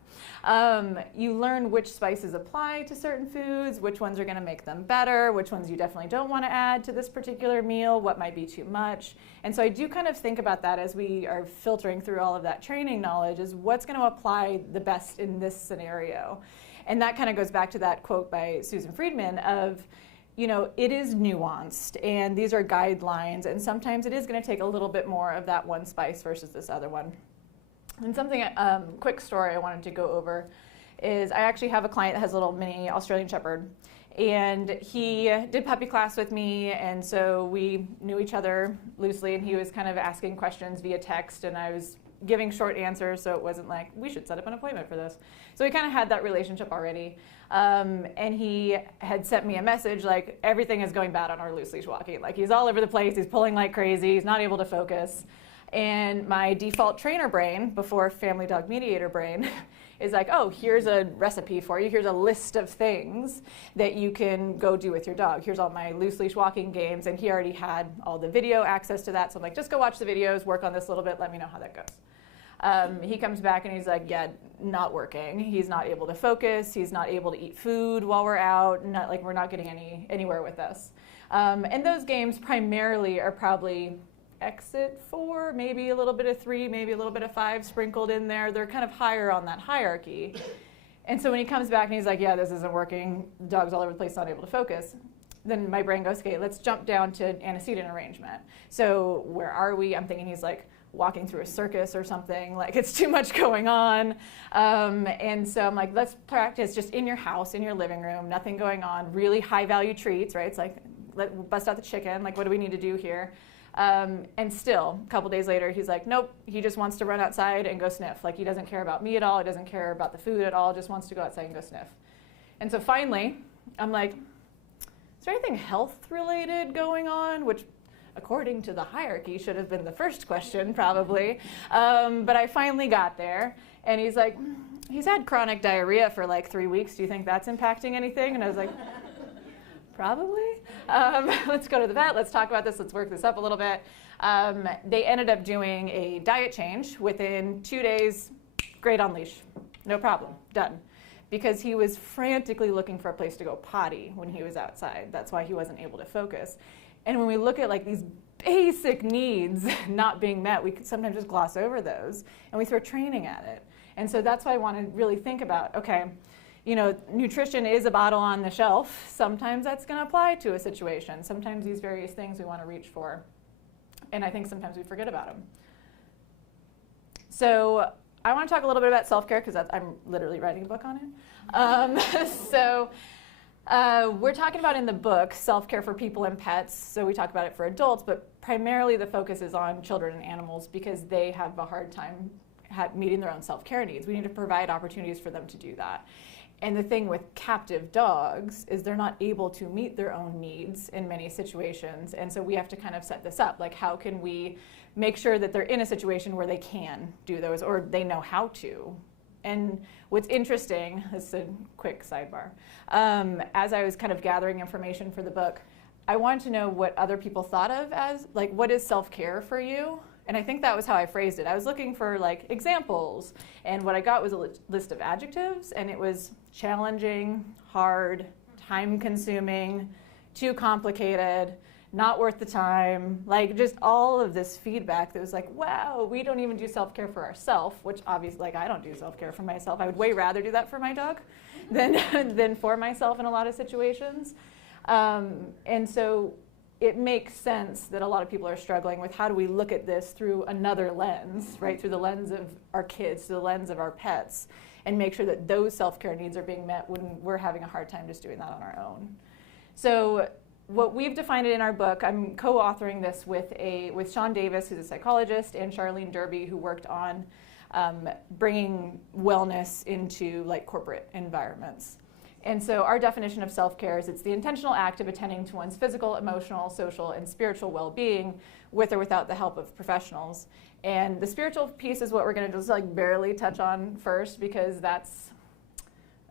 you learn which spices apply to certain foods, which ones are going to make them better, which ones you definitely don't want to add to this particular meal, what might be too much. And so I do kind of think about that as we are filtering through all of that training knowledge, is what's going to apply the best in this scenario. And that kind of goes back to that quote by Susan Friedman of, it is nuanced, and these are guidelines, and sometimes it is going to take a little bit more of that one spice versus this other one. And something, quick story I wanted to go over is I actually have a client that has a little mini Australian Shepherd, and he did puppy class with me, and so we knew each other loosely, and he was kind of asking questions via text, and I was giving short answers, so it wasn't like, we should set up an appointment for this. So we kind of had that relationship already. And he had sent me a message like, everything is going bad on our loose leash walking. Like, he's all over the place, he's pulling like crazy, he's not able to focus. And my default trainer brain, before family dog mediator brain, is like, oh, here's a recipe for you, here's a list of things that you can go do with your dog. Here's all my loose leash walking games, and he already had all the video access to that, so I'm like, just go watch the videos, work on this a little bit, let me know how that goes. He comes back and he's like, yeah, not working. He's not able to focus. He's not able to eat food while we're out. We're not getting anywhere with this. And those games primarily are probably exit 4, maybe a little bit of 3, maybe a little bit of 5 sprinkled in there. They're kind of higher on that hierarchy. And so when he comes back and he's like, yeah, this isn't working, the dog's all over the place, not able to focus, then my brain goes, okay, let's jump down to antecedent arrangement. So where are we? I'm thinking he's like walking through a circus or something. Like, it's too much going on. And so I'm like, let's practice just in your house, in your living room, nothing going on, really high value treats, right? It's like, bust out the chicken, like, what do we need to do here? And still, a couple days later, he's like, nope, he just wants to run outside and go sniff. Like, he doesn't care about me at all, he doesn't care about the food at all, just wants to go outside and go sniff. And so finally, I'm like, is there anything health related going on? Which, according to the hierarchy, should have been the first question, probably. But I finally got there, and he's like, he's had chronic diarrhea for like 3 weeks. Do you think that's impacting anything? And I was like, probably. Let's go to the vet. Let's talk about this. Let's work this up a little bit. They ended up doing a diet change. Within 2 days, great on leash. No problem. Done. Because he was frantically looking for a place to go potty when he was outside. That's why he wasn't able to focus. And when we look at like these basic needs not being met, we could sometimes just gloss over those and we throw training at it. And so that's why I want to really think about, okay, you know, nutrition is a bottle on the shelf. Sometimes that's going to apply to a situation. Sometimes these various things we want to reach for. And I think sometimes we forget about them. So I want to talk a little bit about self-care because I'm literally writing a book on it. We're talking about in the book self-care for people and pets. So we talk about it for adults, but primarily the focus is on children and animals because they have a hard time meeting their own self-care needs. We need to provide opportunities for them to do that. And the thing with captive dogs is they're not able to meet their own needs in many situations. And so we have to kind of set this up. Like, how can we make sure that they're in a situation where they can do those or they know how to? And what's interesting, this is a quick sidebar, as I was kind of gathering information for the book, I wanted to know what other people thought of as, like, what is self-care for you? And I think that was how I phrased it. I was looking for like examples, and what I got was a list of adjectives, and it was challenging, hard, time-consuming, too complicated, not worth the time, like just all of this feedback that was like, wow, we don't even do self-care for ourselves, which obviously, like, I don't do self-care for myself. I would way rather do that for my dog than for myself in a lot of situations. And so it makes sense that a lot of people are struggling with how do we look at this through another lens, right? Through the lens of our kids, through the lens of our pets, and make sure that those self-care needs are being met when we're having a hard time just doing that on our own. So what we've defined it in our book, I'm co-authoring this with Sean Davis, who's a psychologist, and Charlene Derby, who worked on bringing wellness into like corporate environments. And so our definition of self-care is it's the intentional act of attending to one's physical, emotional, social, and spiritual well-being with or without the help of professionals. And the spiritual piece is what we're going to just like barely touch on first because that's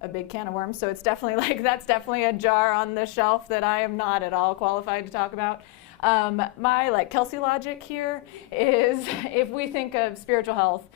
a big can of worms. So it's definitely like, that's definitely a jar on the shelf that I am not at all qualified to talk about. My like Kelsey logic here is if we think of spiritual health,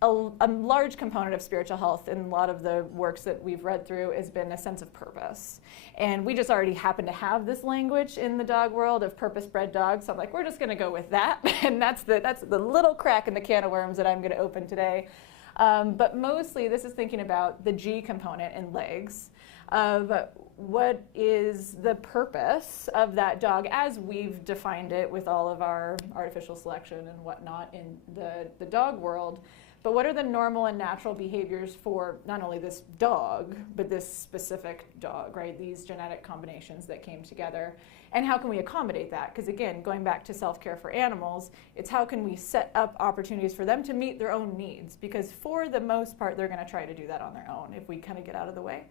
a large component of spiritual health in a lot of the works that we've read through has been a sense of purpose. And we just already happen to have this language in the dog world of purpose-bred dogs. So I'm like, we're just going to go with that. And that's the little crack in the can of worms that I'm going to open today. But mostly this is thinking about the G component in legs of what is the purpose of that dog as we've defined it with all of our artificial selection and whatnot in the dog world. But what are the normal and natural behaviors for not only this dog, but this specific dog, right? These genetic combinations that came together. And how can we accommodate that? Because again, going back to self-care for animals, it's how can we set up opportunities for them to meet their own needs? Because for the most part, they're going to try to do that on their own if we kind of get out of the way.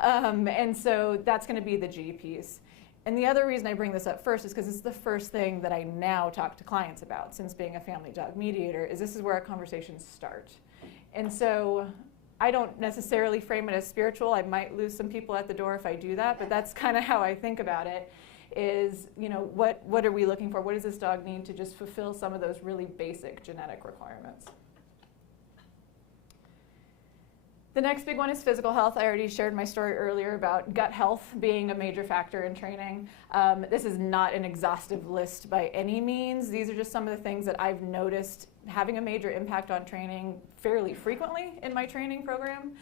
And so that's going to be the G piece. And the other reason I bring this up first is because it's the first thing that I now talk to clients about since being a family dog mediator, is this is where our conversations start. And so I don't necessarily frame it as spiritual. I might lose some people at the door if I do that, but that's kind of how I think about it is, you know, what are we looking for? What does this dog need to just fulfill some of those really basic genetic requirements? The next big one is physical health. I already shared my story earlier about gut health being a major factor in training. This is not an exhaustive list by any means. These are just some of the things that I've noticed having a major impact on training fairly frequently in my training program.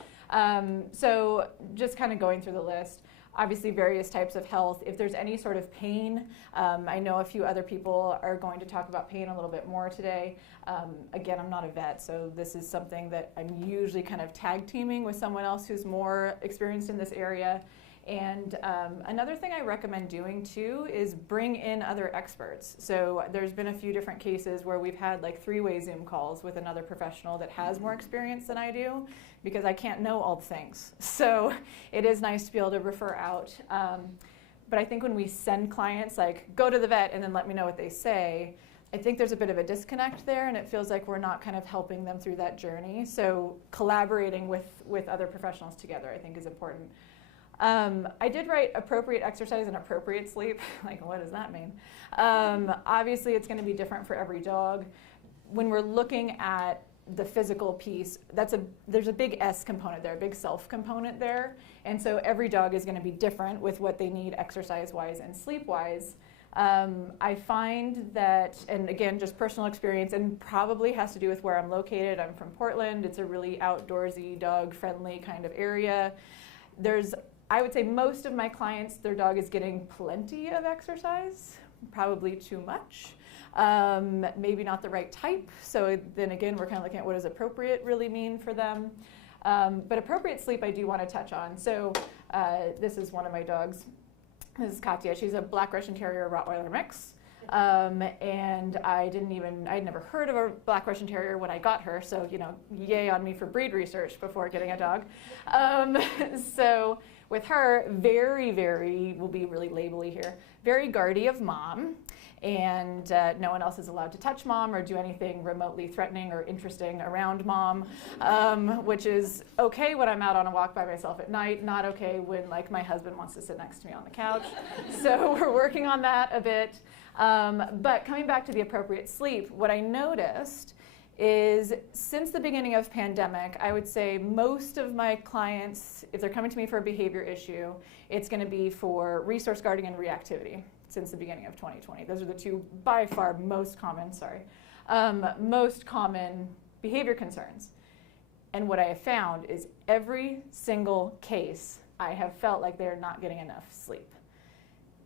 So just kind of going through the list. obviously various types of health. If there's any sort of pain, I know a few other people are going to talk about pain a little bit more today. Again, I'm not a vet, so this is something that I'm usually kind of tag teaming with someone else who's more experienced in this area. And another thing I recommend doing too is bring in other experts. So there's been a few different cases where we've had like 3-way Zoom calls with another professional that has more experience than I do, because I can't know all the things. So it is nice to be able to refer out. But I think when we send clients, like, go to the vet and then let me know what they say, I think there's a bit of a disconnect there, and it feels like we're not kind of helping them through that journey. So collaborating with other professionals together, I think, is important. I did write appropriate exercise and appropriate sleep. Like, what does that mean? Obviously, it's going to be different for every dog. When we're looking at the physical piece, there's a big S component there, a big self component there. And so every dog is going to be different with what they need exercise-wise and sleep-wise. I find that, and again, just personal experience, and probably has to do with where I'm located. I'm from Portland. It's a really outdoorsy, dog-friendly kind of area. I would say most of my clients, their dog is getting plenty of exercise, probably too much. Maybe not the right type. So then again, we're kind of looking at what does appropriate really mean for them. But appropriate sleep I do want to touch on. So this is one of my dogs. This is Katya. She's a Black Russian Terrier Rottweiler mix. And I'd never heard of a Black Russian Terrier when I got her. So, yay on me for breed research before getting a dog. So with her, very, very, we'll be really labely here, very guardy of mom. And no one else is allowed to touch mom or do anything remotely threatening or interesting around mom, which is okay when I'm out on a walk by myself at night, not okay when my husband wants to sit next to me on the couch. So we're working on that a bit. But coming back to the appropriate sleep, what I noticed is since the beginning of pandemic, I would say most of my clients, if they're coming to me for a behavior issue, it's going to be for resource guarding and reactivity since the beginning of 2020. Those are the two by far most common behavior concerns. And what I have found is every single case, I have felt like they're not getting enough sleep.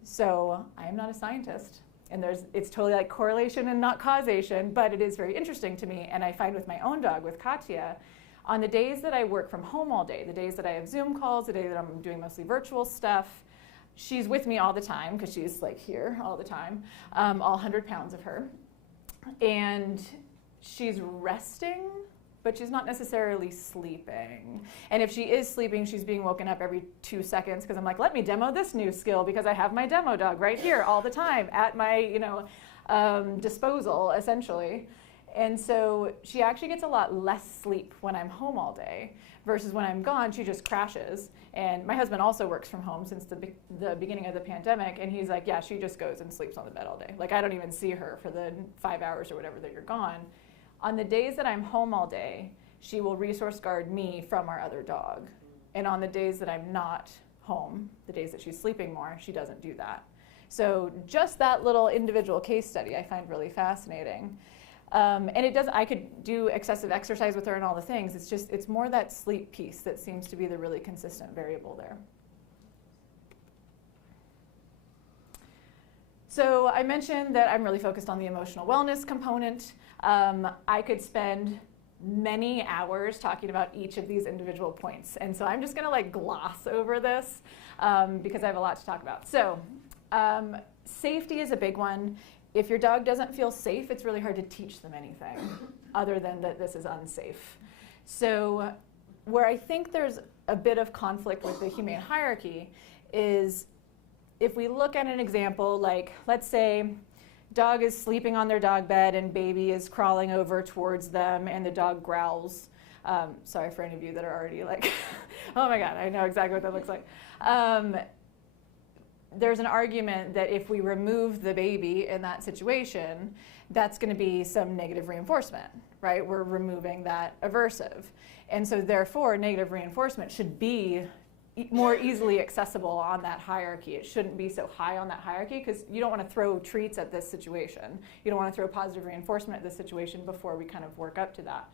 So I am not a scientist. And it's totally like correlation and not causation, but it is very interesting to me. And I find with my own dog, with Katya, on the days that I work from home all day, the days that I have Zoom calls, the day that I'm doing mostly virtual stuff, she's with me all the time because she's here all the time, all 100 pounds of her. And she's resting, but she's not necessarily sleeping. And if she is sleeping, she's being woken up every 2 seconds because I'm like, let me demo this new skill because I have my demo dog right here all the time at my disposal, essentially. And so she actually gets a lot less sleep when I'm home all day versus when I'm gone, she just crashes. And my husband also works from home since the beginning of the pandemic, and he's like, yeah, she just goes and sleeps on the bed all day. I don't even see her for the 5 hours or whatever that you're gone. On the days that I'm home all day, she will resource guard me from our other dog. And on the days that I'm not home, the days that she's sleeping more, she doesn't do that. So just that little individual case study I find really fascinating. And I could do excessive exercise with her and all the things. It's more that sleep piece that seems to be the really consistent variable there. So I mentioned that I'm really focused on the emotional wellness component. I could spend many hours talking about each of these individual points. And so I'm just going to gloss over this because I have a lot to talk about. So safety is a big one. If your dog doesn't feel safe, it's really hard to teach them anything other than that this is unsafe. So where I think there's a bit of conflict with the humane hierarchy is if we look at an example, let's say dog is sleeping on their dog bed and baby is crawling over towards them and the dog growls. Sorry for any of you that are already oh my God, I know exactly what that looks like. There's an argument that if we remove the baby in that situation, that's going to be some negative reinforcement, right? We're removing that aversive. And so therefore, negative reinforcement should be more easily accessible on that hierarchy. It shouldn't be so high on that hierarchy because you don't want to throw treats at this situation. You don't want to throw positive reinforcement at this situation before we kind of work up to that.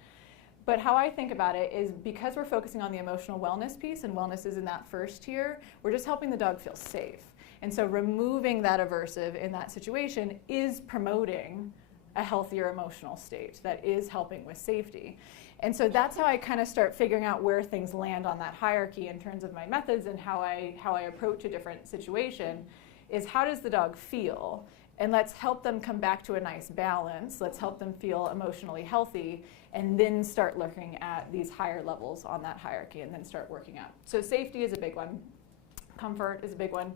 But how I think about it is because we're focusing on the emotional wellness piece, and wellness is in that first tier, we're just helping the dog feel safe. And so removing that aversive in that situation is promoting a healthier emotional state that is helping with safety. And so that's how I kind of start figuring out where things land on that hierarchy in terms of my methods and how I approach a different situation, is how does the dog feel? And let's help them come back to a nice balance. Let's help them feel emotionally healthy, and then start looking at these higher levels on that hierarchy and then start working out. So safety is a big one. Comfort is a big one.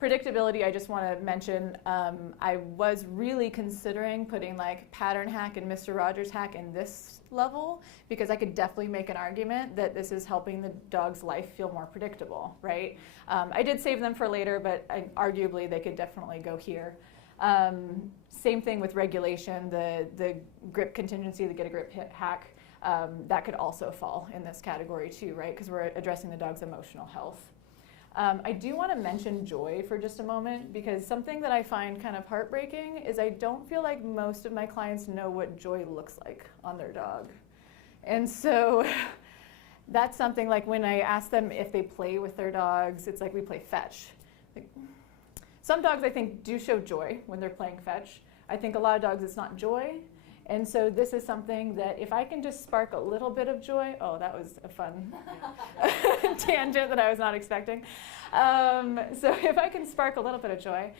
Predictability, I just want to mention, I was really considering putting like Pattern Hack and Mr. Rogers Hack in this level, because I could definitely make an argument that this is helping the dog's life feel more predictable, right? I did save them for later, but arguably they could definitely go here. Same thing with regulation, the grip contingency, the Get a Grip hack, that could also fall in this category too, right? Because we're addressing the dog's emotional health. I do want to mention joy for just a moment, because something that I find kind of heartbreaking is I don't feel like most of my clients know what joy looks like on their dog. And so that's something like when I ask them if they play with their dogs, it's like we play fetch. Like, some dogs I think do show joy when they're playing fetch. I think a lot of dogs it's not joy. And so this is something that if I can just spark a little bit of joy, oh, that was a fun tangent that I was not expecting. So if I can spark a little bit of joy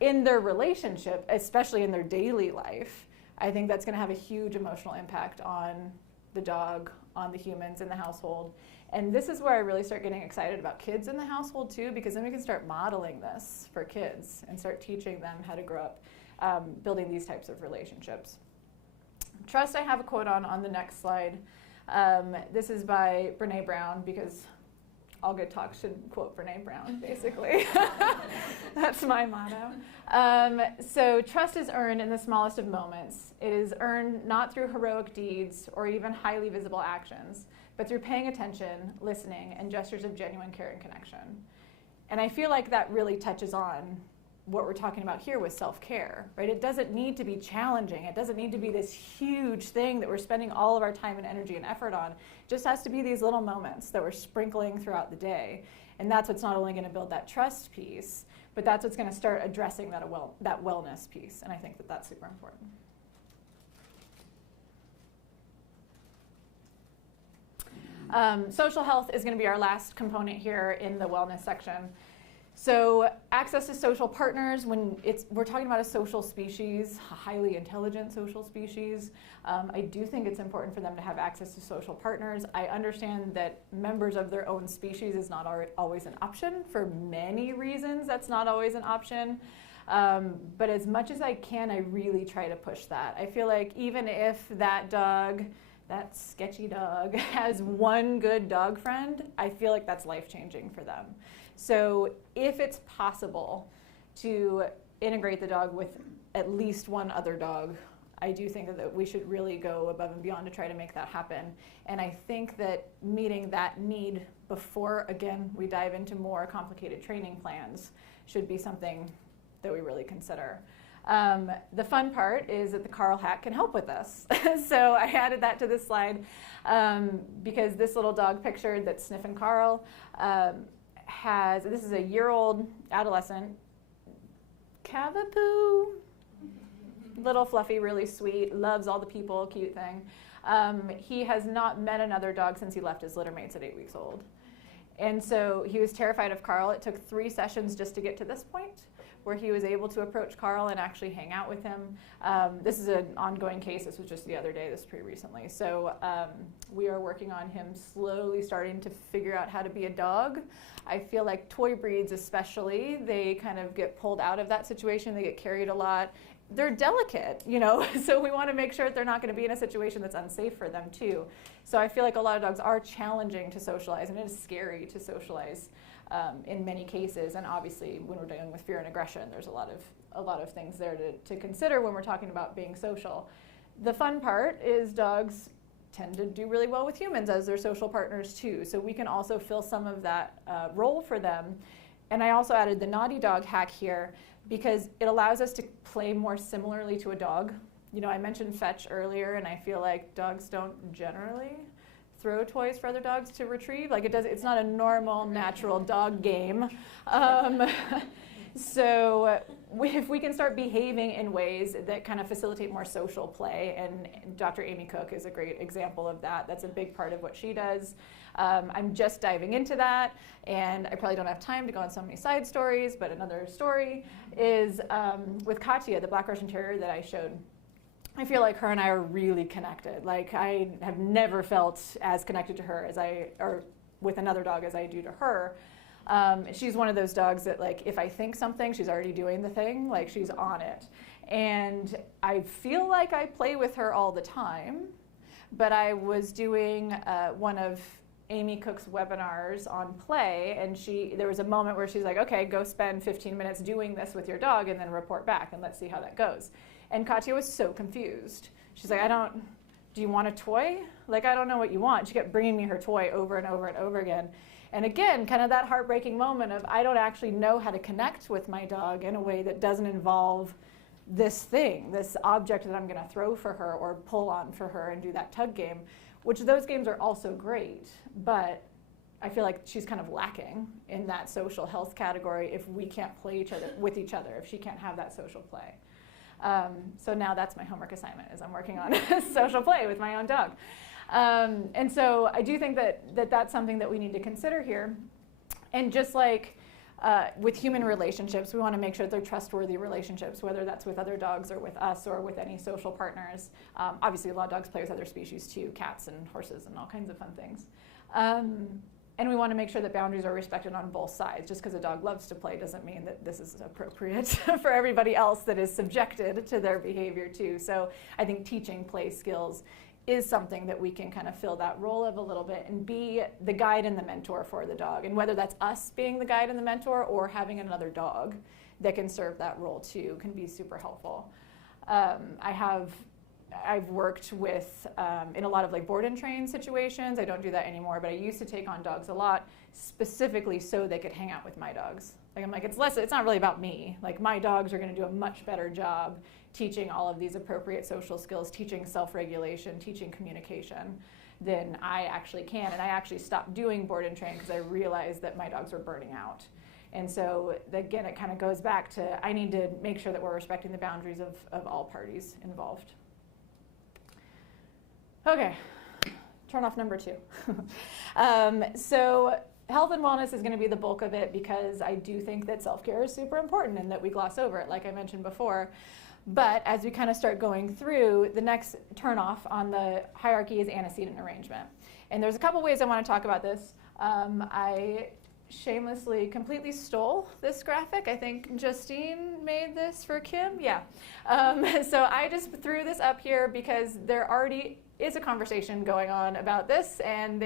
in their relationship, especially in their daily life, I think that's gonna have a huge emotional impact on the dog, on the humans in the household. And this is where I really start getting excited about kids in the household too, because then we can start modeling this for kids and start teaching them how to grow up building these types of relationships. Trust I have a quote on the next slide. This is by Brené Brown, because all good talk should quote Brené Brown, basically. That's my motto. So trust is earned in the smallest of moments. It is earned not through heroic deeds or even highly visible actions, but through paying attention, listening, and gestures of genuine care and connection. And I feel like that really touches on what we're talking about here with self-care, right? It doesn't need to be challenging. It doesn't need to be this huge thing that we're spending all of our time and energy and effort on. It just has to be these little moments that we're sprinkling throughout the day. And that's what's not only going to build that trust piece, but that's what's going to start addressing that wellness piece. And I think that that's super important. Social health is going to be our last component here in the wellness section. So access to social partners, when we're talking about a social species, a highly intelligent social species, I do think it's important for them to have access to social partners. I understand that members of their own species is not always an option. For many reasons, that's not always an option. But as much as I can, I really try to push that. I feel like even if that dog, that sketchy dog, has one good dog friend, I feel like that's life-changing for them. So if it's possible to integrate the dog with at least one other dog, I do think that we should really go above and beyond to try to make that happen. And I think that meeting that need before, again, we dive into more complicated training plans should be something that we really consider. The fun part is that the Carl hack can help with this. So I added that to this slide because this little dog picture that's sniffing Carl this is a year-old adolescent Cavapoo, little fluffy, really sweet, loves all the people, cute thing. He has not met another dog since he left his litter mates at 8 weeks old. And so he was terrified of Carl. It took 3 sessions just to get to this point where he was able to approach Carl and actually hang out with him. This is an ongoing case. This was just the other day, this is pretty recently. So we are working on him slowly starting to figure out how to be a dog. I feel like toy breeds especially, they kind of get pulled out of that situation. They get carried a lot. They're delicate, you know, so we want to make sure that they're not going to be in a situation that's unsafe for them too. So I feel like a lot of dogs are challenging to socialize, and it is scary to socialize in many cases. And obviously, when we're dealing with fear and aggression, there's a lot of things there to consider when we're talking about being social. The fun part is dogs tend to do really well with humans as their social partners too. So we can also fill some of that role for them. And I also added the naughty dog hack here because it allows us to play more similarly to a dog. You know, I mentioned fetch earlier, and I feel like dogs don't generally throw toys for other dogs to retrieve. Like it's not a normal, natural dog game. So if we can start behaving in ways that kind of facilitate more social play, and Dr. Amy Cook is a great example of that. That's a big part of what she does. I'm just diving into that, and I probably don't have time to go on so many side stories, but another story is with Katya, the Black Russian Terrier that I showed. I feel like her and I are really connected. Like I have never felt as connected to her or with another dog as I do to her. She's one of those dogs that, like, if I think something, she's already doing the thing, like she's on it. And I feel like I play with her all the time, but I was doing one of Amy Cook's webinars on play, and there was a moment where she's like, okay, go spend 15 minutes doing this with your dog and then report back and let's see how that goes. And Katya was so confused. She's like, do you want a toy? Like, I don't know what you want. She kept bringing me her toy over and over and over again. And again, kind of that heartbreaking moment of I don't actually know how to connect with my dog in a way that doesn't involve this thing, this object that I'm going to throw for her or pull on for her and do that tug game, which those games are also great, but I feel like she's kind of lacking in that social health category if we can't play with each other, if she can't have that social play. So now that's my homework assignment, is I'm working on social play with my own dog. And so I do think that that's something that we need to consider here. And just like with human relationships, we want to make sure that they're trustworthy relationships, whether that's with other dogs or with us or with any social partners. Obviously, a lot of dogs play with other species too, cats and horses and all kinds of fun things. And we want to make sure that boundaries are respected on both sides. Just because a dog loves to play doesn't mean that this is appropriate for everybody else that is subjected to their behavior too. So I think teaching play skills is something that we can kind of fill that role of a little bit and be the guide and the mentor for the dog. And whether that's us being the guide and the mentor or having another dog that can serve that role too can be super helpful. I've worked with, in a lot of like board and train situations. I don't do that anymore, but I used to take on dogs a lot, specifically so they could hang out with my dogs. Like I'm like, it's not really about me. Like my dogs are gonna do a much better job teaching all of these appropriate social skills, teaching self-regulation, teaching communication than I actually can. And I actually stopped doing board and train because I realized that my dogs were burning out. And so again, it kind of goes back to, I need to make sure that we're respecting the boundaries of all parties involved. Okay, turn off number 2. So health and wellness is going to be the bulk of it because I do think that self-care is super important and that we gloss over it, like I mentioned before. But as we kind of start going through, the next turnoff on the hierarchy is antecedent arrangement. And there's a couple ways I want to talk about this. I shamelessly completely stole this graphic. I think Justine made this for Kim. Yeah. So I just threw this up here because there already is a conversation going on about this, and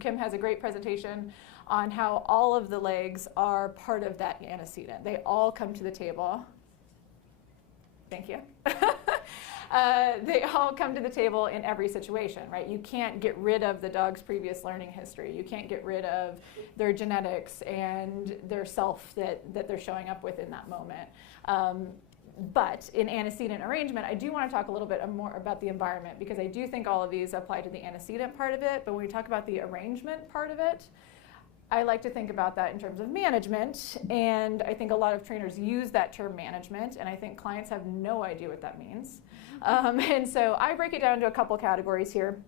Kim has a great presentation on how all of the legs are part of that antecedent. They all come to the table. Thank you. They all come to the table in every situation, right? You can't get rid of the dog's previous learning history. You can't get rid of their genetics and their self that they're showing up with in that moment. But in antecedent arrangement, I do want to talk a little bit more about the environment because I do think all of these apply to the antecedent part of it, but when we talk about the arrangement part of it, I like to think about that in terms of management, and I think a lot of trainers use that term management, and I think clients have no idea what that means. And so I break it down into a couple categories here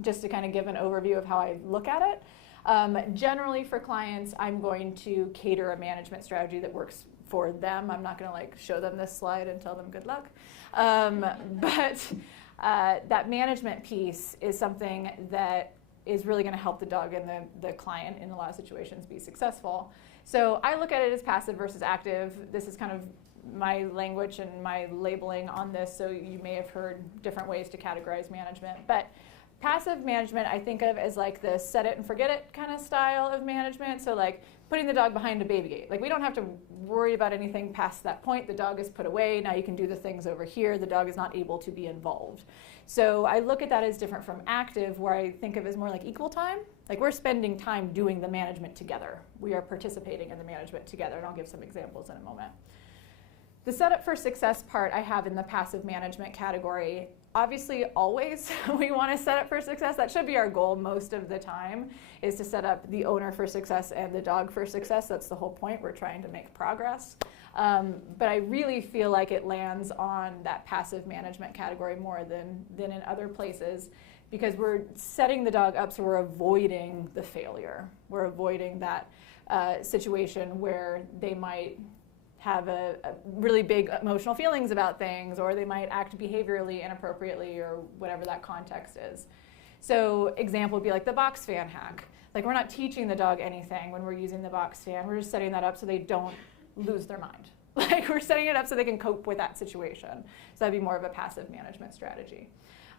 just to kind of give an overview of how I look at it. Generally for clients, I'm going to cater a management strategy that works for them. I'm not going to like show them this slide and tell them good luck. But that management piece is something that is really going to help the dog and the client in a lot of situations be successful. So I look at it as passive versus active. This is kind of my language and my labeling on this, so you may have heard different ways to categorize management. But passive management I think of as like the set it and forget it kind of style of management. So like putting the dog behind a baby gate. Like we don't have to worry about anything past that point. The dog is put away. Now you can do the things over here. The dog is not able to be involved. So I look at that as different from active, where I think of as more like equal time. Like we're spending time doing the management together. We are participating in the management together, and I'll give some examples in a moment. The setup for success part I have in the passive management category, obviously, always we want to set up for success. That should be our goal most of the time, is to set up the owner for success and the dog for success. That's the whole point. We're trying to make progress. But I really feel like it lands on that passive management category more than in other places, because we're setting the dog up so we're avoiding the failure. We're avoiding that situation where they might have a really big emotional feelings about things, or they might act behaviorally inappropriately, or whatever that context is. So example would be like the box fan hack. Like, we're not teaching the dog anything when we're using the box fan. We're just setting that up so they don't lose their mind. Like, we're setting it up so they can cope with that situation. So that'd be more of a passive management strategy.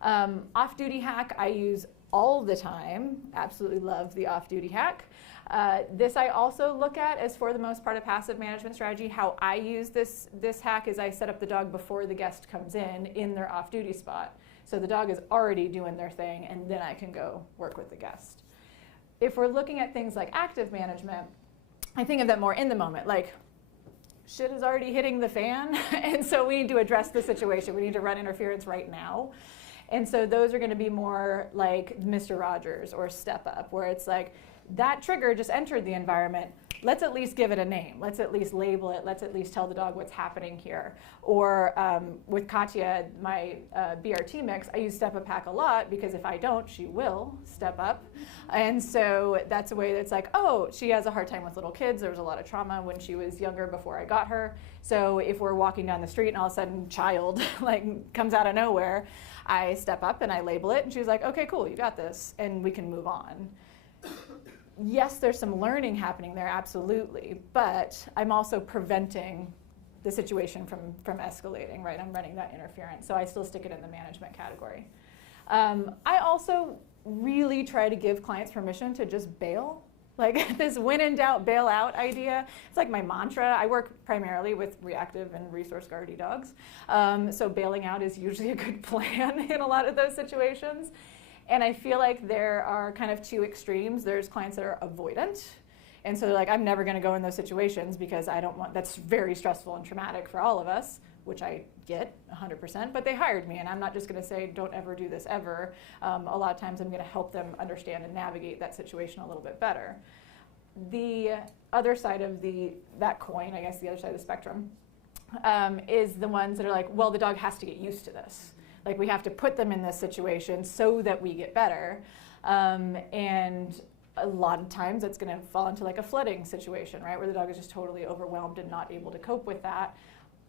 Off-duty hack I use all the time. Absolutely love the off-duty hack. This I also look at as, for the most part, a passive management strategy. How I use this hack is I set up the dog before the guest comes in their off-duty spot. So the dog is already doing their thing, and then I can go work with the guest. If we're looking at things like active management, I think of that more in the moment, like, shit is already hitting the fan, and so we need to address the situation. We need to run interference right now. And so those are going to be more like Mr. Rogers or Step Up, where it's like, that trigger just entered the environment. Let's at least give it a name. Let's at least label it. Let's at least tell the dog what's happening here. Or with Katya, my BRT mix, I use Step Up hack a lot, because if I don't, she will step up. And so that's a way that's like, oh, she has a hard time with little kids. There was a lot of trauma when she was younger before I got her. So if we're walking down the street and all of a sudden child like comes out of nowhere, I step up and I label it, and she's like, okay, cool, you got this, and we can move on. Yes, there's some learning happening there, absolutely, but I'm also preventing the situation from escalating, right? I'm running that interference, so I still stick it in the management category. I also really try to give clients permission to just bail. Like, this when in doubt, bail out idea, it's like my mantra. I work primarily with reactive and resource guardy dogs, so bailing out is usually a good plan in a lot of those situations. And I feel like there are kind of two extremes. There's clients that are avoidant, and so they're like, I'm never going to go in those situations because I don't want, that's very stressful and traumatic for all of us, which I get 100%, but they hired me, and I'm not just going to say, don't ever do this ever. A lot of times I'm going to help them understand and navigate that situation a little bit better. The other side of that coin, I guess the other side of the spectrum, is the ones that are like, well, the dog has to get used to this. Like, we have to put them in this situation so that we get better. And a lot of times it's going to fall into like a flooding situation, right, where the dog is just totally overwhelmed and not able to cope with that.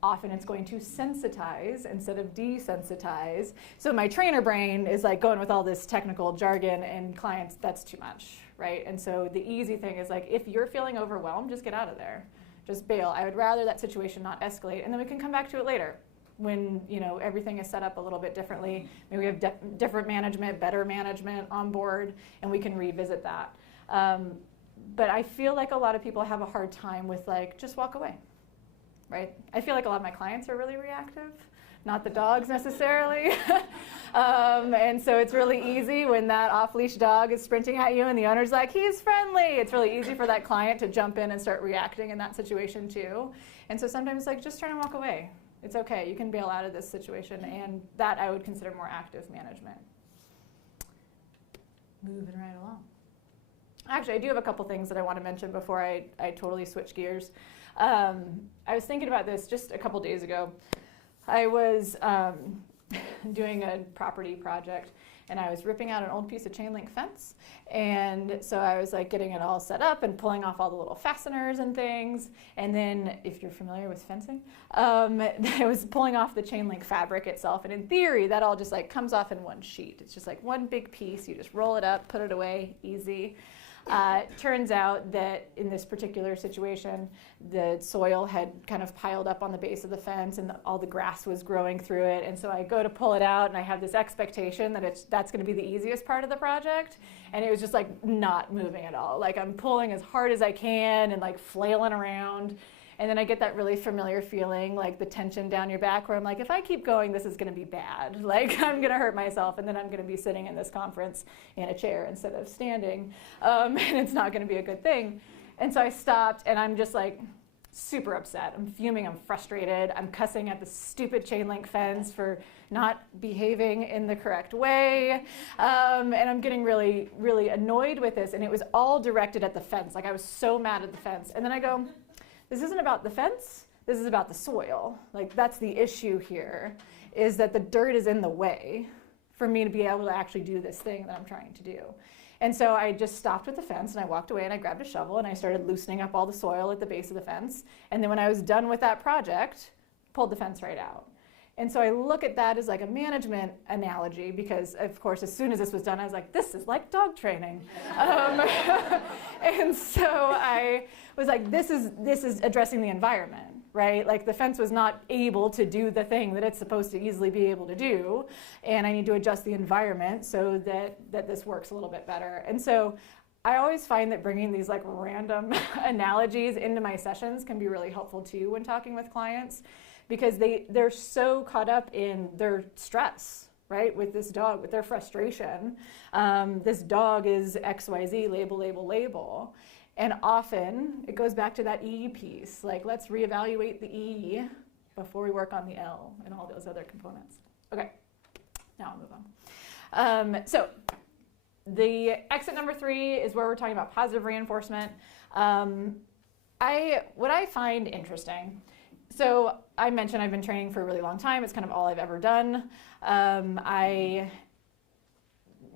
Often it's going to sensitize instead of desensitize. So my trainer brain is like going with all this technical jargon, and clients, that's too much, right? And so the easy thing is like, if you're feeling overwhelmed, just get out of there. Just bail. I would rather that situation not escalate, and then we can come back to it later when, you know, everything is set up a little bit differently. Maybe we have different management, better management on board, and we can revisit that. But I feel like a lot of people have a hard time with like, just walk away. Right? I feel like a lot of my clients are really reactive, not the dogs necessarily. And so it's really easy when that off-leash dog is sprinting at you and the owner's like, he's friendly. It's really easy for that client to jump in and start reacting in that situation too. And so sometimes it's like, just turn and walk away. It's okay, you can bail out of this situation, and that I would consider more active management. Moving right along. Actually, I do have a couple things that I want to mention before I totally switch gears. I was thinking about this just a couple days ago. I was doing a property project, and I was ripping out an old piece of chain link fence. And so I was like getting it all set up and pulling off all the little fasteners and things. And then, if you're familiar with fencing, I was pulling off the chain link fabric itself. And in theory, that all just like comes off in one sheet. It's just like one big piece. You just roll it up, put it away, easy. Turns out that in this particular situation, the soil had kind of piled up on the base of the fence, and all the grass was growing through it. And so I go to pull it out, and I have this expectation that that's going to be the easiest part of the project. And it was just like not moving at all. Like, I'm pulling as hard as I can and like flailing around. And then I get that really familiar feeling, like the tension down your back, where I'm like, if I keep going, this is going to be bad. Like, I'm going to hurt myself, and then I'm going to be sitting in this conference in a chair instead of standing, and it's not going to be a good thing. And so I stopped, and I'm just like, super upset. I'm fuming, I'm frustrated, I'm cussing at the stupid chain link fence for not behaving in the correct way. And I'm getting really, really annoyed with this. And it was all directed at the fence. Like I was so mad at the fence. And then I go, this isn't about the fence, this is about the soil. Like that's the issue here, is that the dirt is in the way for me to be able to actually do this thing that I'm trying to do. And so I just stopped with the fence and I walked away and I grabbed a shovel and I started loosening up all the soil at the base of the fence. And then when I was done with that project, pulled the fence right out. And so I look at that as like a management analogy because, of course, as soon as this was done, I was like, this is like dog training. And so I was like, this is addressing the environment, right? Like the fence was not able to do the thing that it's supposed to easily be able to do. And I need to adjust the environment so that this works a little bit better. And so I always find that bringing these like random analogies into my sessions can be really helpful too when talking with clients, because they're so caught up in their stress, right, with this dog, with their frustration. This dog is XYZ, label, label, label. And often it goes back to that E piece, like let's reevaluate the E before we work on the L and all those other components. Okay, now I'll move on. So the exit number 3 is where we're talking about positive reinforcement. What I find interesting, so I mentioned I've been training for a really long time. It's kind of all I've ever done. I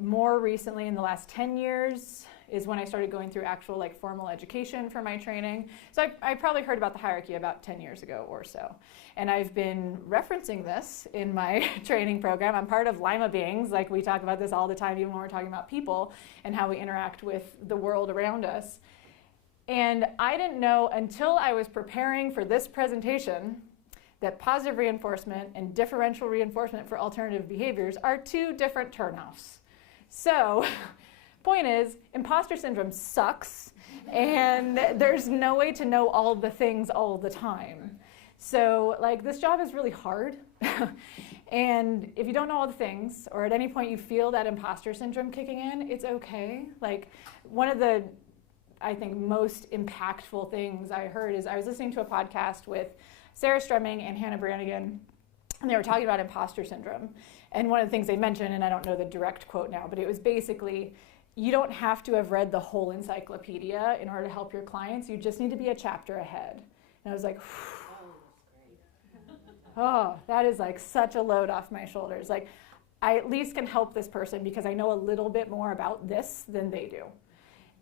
more recently, in the last 10 years, is when I started going through actual like formal education for my training. So I probably heard about the hierarchy about 10 years ago or so. And I've been referencing this in my training program. I'm part of Lima Beings. Like we talk about this all the time, even when we're talking about people and how we interact with the world around us. And I didn't know until I was preparing for this presentation that positive reinforcement and differential reinforcement for alternative behaviors are 2 different turnoffs. So, point is, imposter syndrome sucks, and there's no way to know all the things all the time. So, like, this job is really hard, and if you don't know all the things, or at any point you feel that imposter syndrome kicking in, it's okay. Like, one of the, I think, most impactful things I heard is I was listening to a podcast with Sarah Stremming and Hannah Brannigan, and they were talking about imposter syndrome. And one of the things they mentioned, and I don't know the direct quote now, but it was basically, you don't have to have read the whole encyclopedia in order to help your clients. You just need to be a chapter ahead. And I was like, oh, that is like such a load off my shoulders. Like, I at least can help this person because I know a little bit more about this than they do.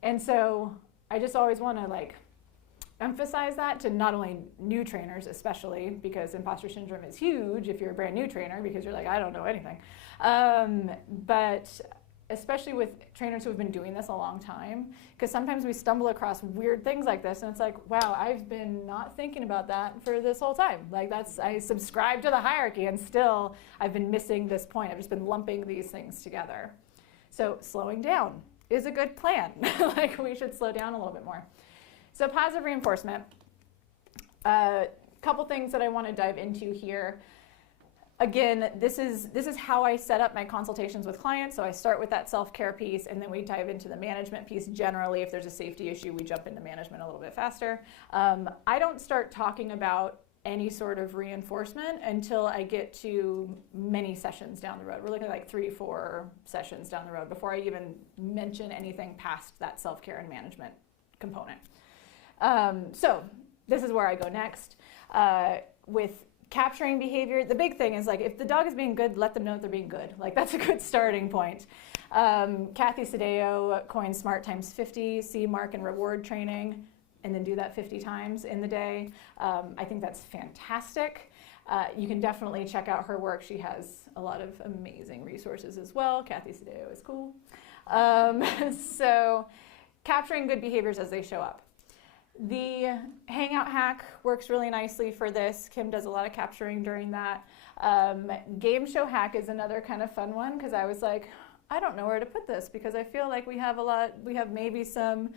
And so I just always want to like emphasize that to not only new trainers, especially because imposter syndrome is huge if you're a brand new trainer because you're like, I don't know anything. But especially with trainers who have been doing this a long time, because sometimes we stumble across weird things like this and it's like, wow, I've been not thinking about that for this whole time. Like I subscribe to the hierarchy and still I've been missing this point. I've just been lumping these things together. So slowing down is a good plan. Like we should slow down a little bit more. So positive reinforcement, a couple things that I want to dive into here. Again, this is how I set up my consultations with clients. So I start with that self-care piece, and then we dive into the management piece. Generally, if there's a safety issue, we jump into management a little bit faster. I don't start talking about any sort of reinforcement until I get to many sessions down the road. We're looking at like 3-4 sessions down the road before I even mention anything past that self-care and management component. So this is where I go next. With capturing behavior, the big thing is like if the dog is being good, let them know that they're being good. Like that's a good starting point. Kathy Sadeo coined SMART x50, see, mark, and reward training, and then do that 50 times in the day. I think that's fantastic. You can definitely check out her work. She has a lot of amazing resources as well. Kathy Sadeo is cool. So capturing good behaviors as they show up. The Hangout hack works really nicely for this. Kim does a lot of capturing during that. Game show hack is another kind of fun one because I was like, I don't know where to put this because I feel like we have maybe some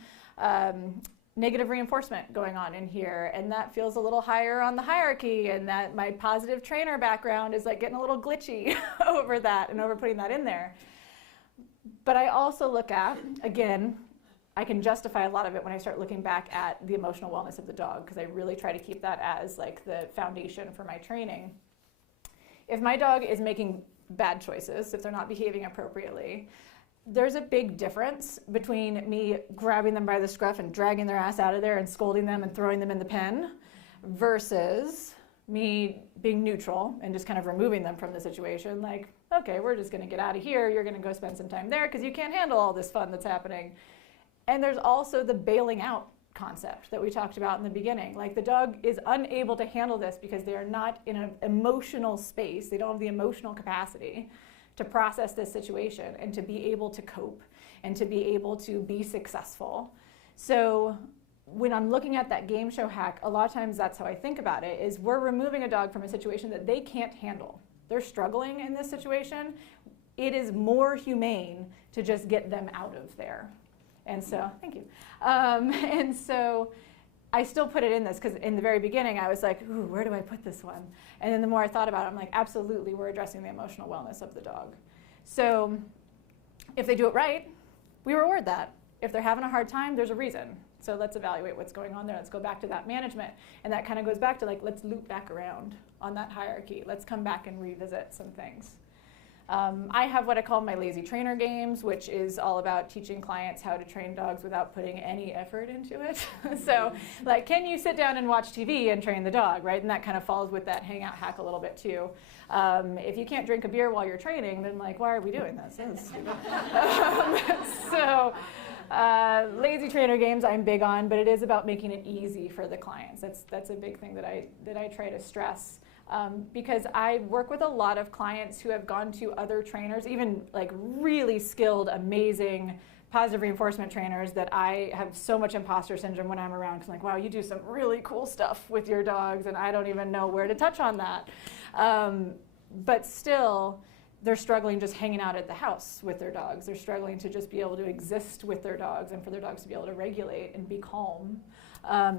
negative reinforcement going on in here, and that feels a little higher on the hierarchy, and that my positive trainer background is like getting a little glitchy over that and over putting that in there. But I also look at, again, I can justify a lot of it when I start looking back at the emotional wellness of the dog, because I really try to keep that as like the foundation for my training. If my dog is making bad choices, if they're not behaving appropriately, there's a big difference between me grabbing them by the scruff and dragging their ass out of there and scolding them and throwing them in the pen versus me being neutral and just kind of removing them from the situation. Like, okay, we're just gonna get out of here. You're gonna go spend some time there because you can't handle all this fun that's happening. And there's also the bailing out concept that we talked about in the beginning. Like, the dog is unable to handle this because they are not in an emotional space. They don't have the emotional capacity to process this situation and to be able to cope and to be able to be successful. So when I'm looking at that game show hack, a lot of times that's how I think about it, is we're removing a dog from a situation that they can't handle. They're struggling in this situation. It is more humane to just get them out of there. And so, thank you. And so I still put it in this because in the very beginning I was like, ooh, where do I put this one? And then the more I thought about it, I'm like, absolutely, we're addressing the emotional wellness of the dog. So if they do it right, we reward that. If they're having a hard time, there's a reason. So let's evaluate what's going on there. Let's go back to that management. And that kind of goes back to like, let's loop back around on that hierarchy. Let's come back and revisit some things. I have what I call my lazy trainer games, which is all about teaching clients how to train dogs without putting any effort into it. So, like, can you sit down and watch TV and train the dog, right? And that kind of falls with that hangout hack a little bit too. If you can't drink a beer while you're training, then like, why are we doing this? This is stupid. Lazy trainer games I'm big on, but it is about making it easy for the clients. That's a big thing that I try to stress. Because I work with a lot of clients who have gone to other trainers, even like really skilled, amazing positive reinforcement trainers that I have so much imposter syndrome when I'm around, because I'm like, wow, you do some really cool stuff with your dogs and I don't even know where to touch on that. But still, they're struggling just hanging out at the house with their dogs. They're struggling to just be able to exist with their dogs and for their dogs to be able to regulate and be calm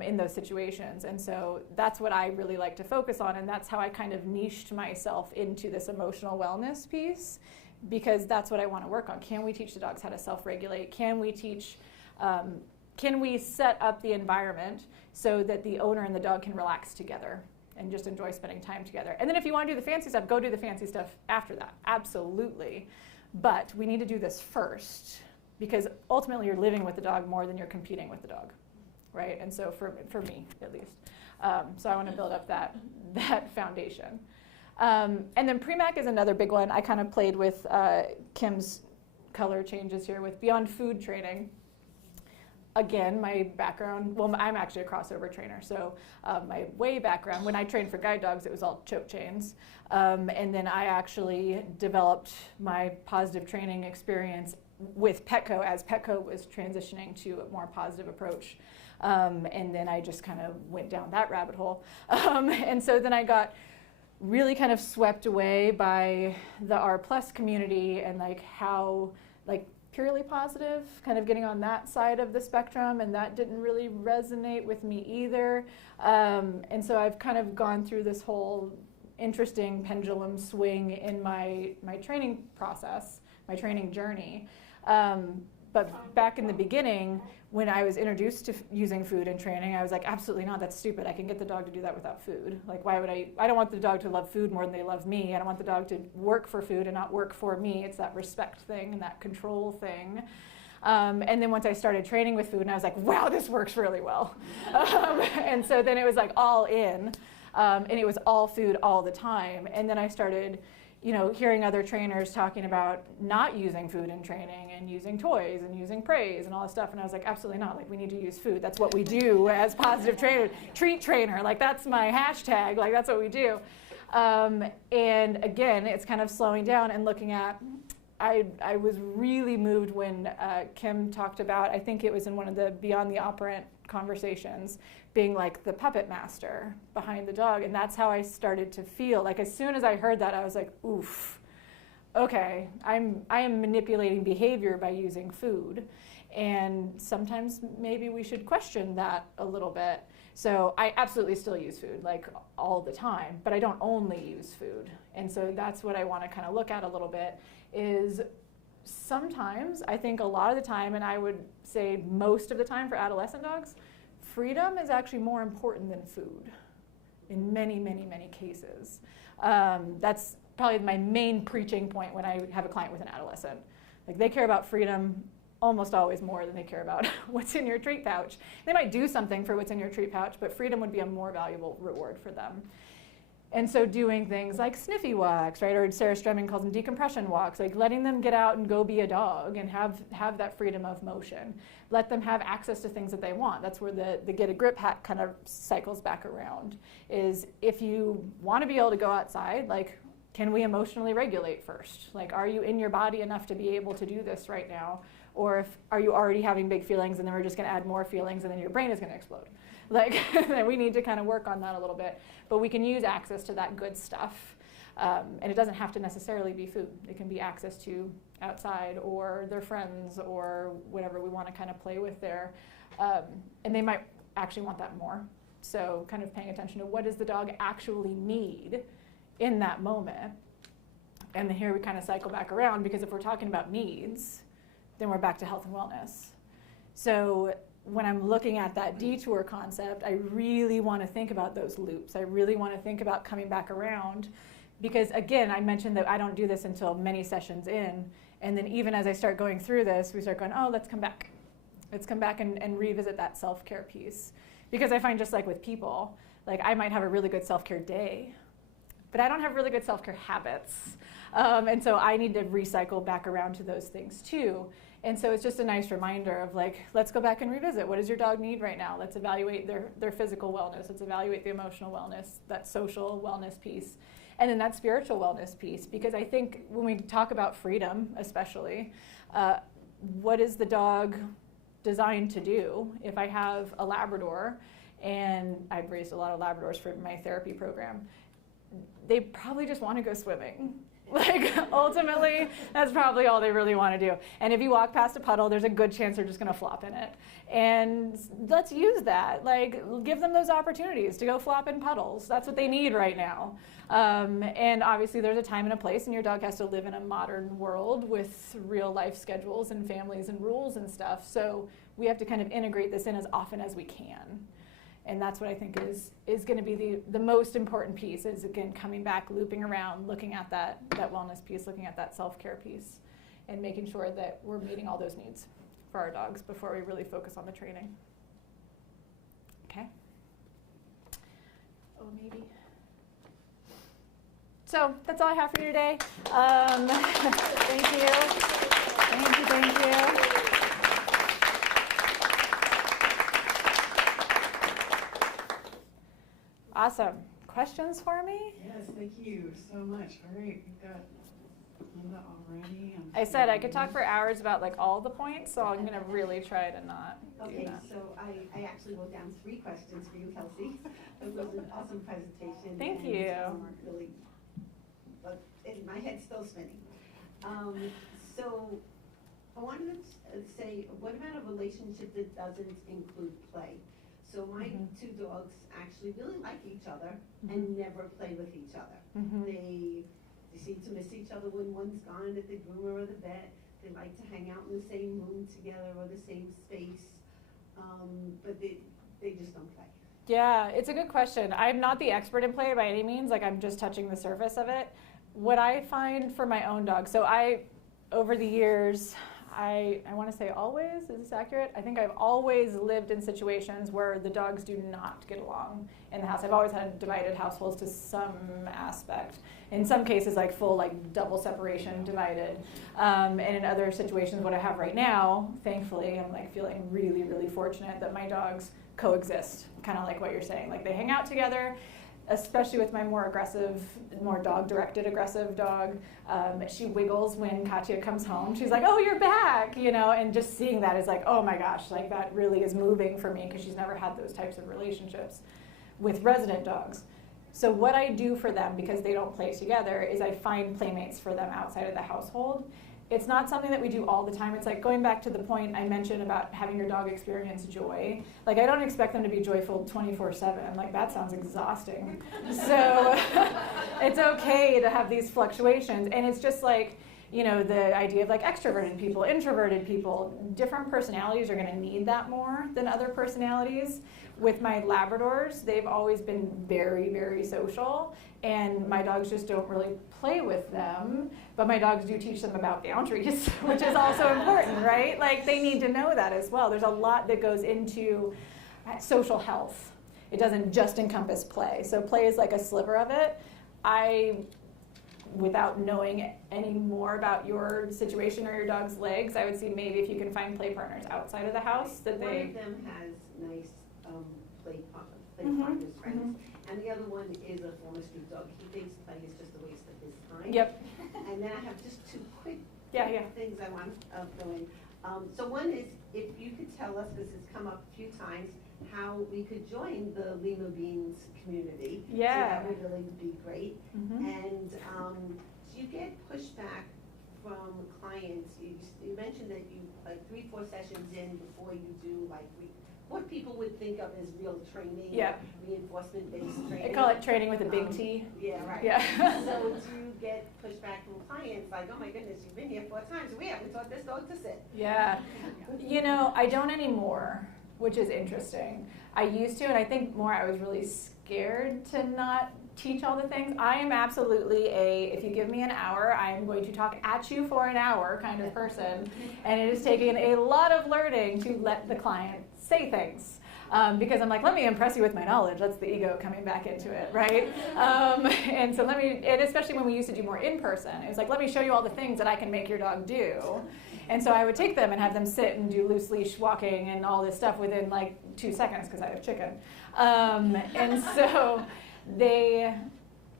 in those situations. And so that's what I really like to focus on, and that's how I kind of niched myself into this emotional wellness piece, because that's what I want to work on. Can we teach the dogs how to self-regulate? Can we set up the environment so that the owner and the dog can relax together and just enjoy spending time together? And then if you want to do the fancy stuff, go do the fancy stuff after that, absolutely. But we need to do this first, because ultimately you're living with the dog more than you're competing with the dog. Right, and so for me at least, so I want to build up that foundation, and then Premack is another big one. I kind of played with Kim's color changes here with Beyond Food training. Again, my background, well, I'm actually a crossover trainer, so my way background, when I trained for guide dogs, it was all choke chains, and then I actually developed my positive training experience with Petco as Petco was transitioning to a more positive approach. And then I just kind of went down that rabbit hole. And so then I got really kind of swept away by the R+ community and like how like purely positive, kind of getting on that side of the spectrum, and that didn't really resonate with me either. And so I've kind of gone through this whole interesting pendulum swing in my training process, my training journey. But back in the beginning, when I was introduced to using food in training, I was like, absolutely not, that's stupid. I can get the dog to do that without food. Like, why would I don't want the dog to love food more than they love me. I don't want the dog to work for food and not work for me. It's that respect thing and that control thing. And then once I started training with food, and I was like, wow, this works really well. And so then it was like all in, and it was all food all the time. And then I started hearing other trainers talking about not using food in training and using toys and using praise and all this stuff. And I was like, absolutely not. Like, we need to use food. That's what we do as positive trainer, treat trainer. Like, that's my hashtag. Like, that's what we do. And again, it's kind of slowing down and looking at, I was really moved when Kim talked about, I think it was in one of the Beyond the Operant conversations, being like the puppet master behind the dog. And that's how I started to feel. Like, as soon as I heard that, I was like, oof, okay, I am manipulating behavior by using food. And sometimes maybe we should question that a little bit. So I absolutely still use food, like all the time, but I don't only use food. And so that's what I want to kind of look at a little bit, is sometimes, I think a lot of the time, and I would say most of the time for adolescent dogs, freedom is actually more important than food in many, many, many cases. That's probably my main preaching point when I have a client with an adolescent. Like, they care about freedom almost always more than they care about what's in your treat pouch. They might do something for what's in your treat pouch, but freedom would be a more valuable reward for them. And so doing things like sniffy walks, right, or Sarah Stremming calls them decompression walks, like letting them get out and go be a dog and have that freedom of motion. Let them have access to things that they want. That's where the get a grip hat kind of cycles back around, is if you want to be able to go outside, like, can we emotionally regulate first? Like, are you in your body enough to be able to do this right now? Or are you already having big feelings and then we're just going to add more feelings and then your brain is going to explode? Like, we need to kind of work on that a little bit. But we can use access to that good stuff. And it doesn't have to necessarily be food. It can be access to outside or their friends or whatever we want to kind of play with there. And they might actually want that more. So kind of paying attention to what does the dog actually need in that moment. And here we kind of cycle back around, because if we're talking about needs, then we're back to health and wellness. So when I'm looking at that detour concept, I really want to think about those loops. I really want to think about coming back around, because again, I mentioned that I don't do this until many sessions in, and then even as I start going through this, we start going, oh, let's come back. Let's come back and revisit that self-care piece. Because I find, just like with people, like I might have a really good self-care day, but I don't have really good self-care habits. And so I need to recycle back around to those things too. And so it's just a nice reminder of, like, let's go back and revisit. What does your dog need right now? Let's evaluate their physical wellness. Let's evaluate the emotional wellness, that social wellness piece, and then that spiritual wellness piece. Because I think when we talk about freedom, especially, what is the dog designed to do? If I have a Labrador, and I've raised a lot of Labradors for my therapy program, they probably just want to go swimming. Like, ultimately, that's probably all they really want to do. And if you walk past a puddle, there's a good chance they're just going to flop in it. And let's use that. Like, give them those opportunities to go flop in puddles. That's what they need right now. And obviously, there's a time and a place, and your dog has to live in a modern world with real life schedules and families and rules and stuff. So we have to kind of integrate this in as often as we can. And that's what I think is going to be the most important piece, is, again, coming back, looping around, looking at that wellness piece, looking at that self-care piece, and making sure that we're meeting all those needs for our dogs before we really focus on the training. Okay? Oh, maybe. So that's all I have for you today. Thank you. Thank you, thank you. Awesome. Questions for me? Yes, thank you so much. All right, we've got Linda already. I said I could talk for hours about like all the points, so I'm going to really try to not do that. So I actually wrote down 3 questions for you, Kelsey. It was an awesome presentation. Thank you. Really, but my head's still spinning. So I wanted to say, what about a relationship that doesn't include play? So my 2 dogs actually really like each other and never play with each other. They seem to miss each other when one's gone at the groomer or the vet. They like to hang out in the same room together or the same space, but they just don't play. Yeah, it's a good question. I'm not the expert in play by any means. Like, I'm just touching the surface of it. What I find for my own dog, so over the years, I want to say always, is this accurate? I think I've always lived in situations where the dogs do not get along in the house. I've always had divided households to some aspect. In some cases, like full, like double separation, divided. And in other situations, what I have right now, thankfully, I'm like feeling really, really fortunate that my dogs coexist, kind of like what you're saying. Like, they hang out together, especially with my more aggressive, more dog-directed aggressive dog. She wiggles when Katya comes home. She's like, oh, you're back, you know, and just seeing that is like, oh my gosh, like that really is moving for me, because she's never had those types of relationships with resident dogs. So what I do for them, because they don't play together, is I find playmates for them outside of the household. It's not something that we do all the time. It's like going back to the point I mentioned about having your dog experience joy. Like, I don't expect them to be joyful 24/7. Like, that sounds exhausting. So it's okay to have these fluctuations. And it's just like, you know, the idea of like extroverted people, introverted people, different personalities are going to need that more than other personalities. With my Labradors, they've always been very, very social, and my dogs just don't really play with them, but my dogs do teach them about boundaries, which is also important, right? Like, they need to know that as well. There's a lot that goes into social health. It doesn't just encompass play. So play is like a sliver of it. Without knowing any more about your situation or your dog's legs, I would see maybe if you can find play partners outside of the house that One they... of them has nice play Mhm. partners, friends, and the other one is a former street dog. He thinks play is just a waste of his time. Yep. And then I have just two quick Yeah. things I want to throw in. So one is, if you could tell us, because it's come up a few times, how we could join the Lima Beans community. Yeah. So that would really be great. Mhm. And do you get pushback from clients? You mentioned that you, like 3-4 sessions in before you do like what people would think of as real training, Yeah. reinforcement-based training. I call it training with a big T. Yeah, right. Yeah. So do you get pushback from clients like, oh my goodness, you've been here 4 times, we haven't taught this dog to sit? Yeah. You know, I don't anymore, which is interesting. I used to, and I think more I was really scared to not teach all the things. I am absolutely if you give me an hour, I am going to talk at you for an hour kind of person. And it is taking a lot of learning to let the client say things. Because I'm like, let me impress you with my knowledge. That's the ego coming back into it, right? And so and especially when we used to do more in person, it was like, let me show you all the things that I can make your dog do. And so I would take them and have them sit and do loose leash walking and all this stuff within like 2 seconds because I have chicken. And so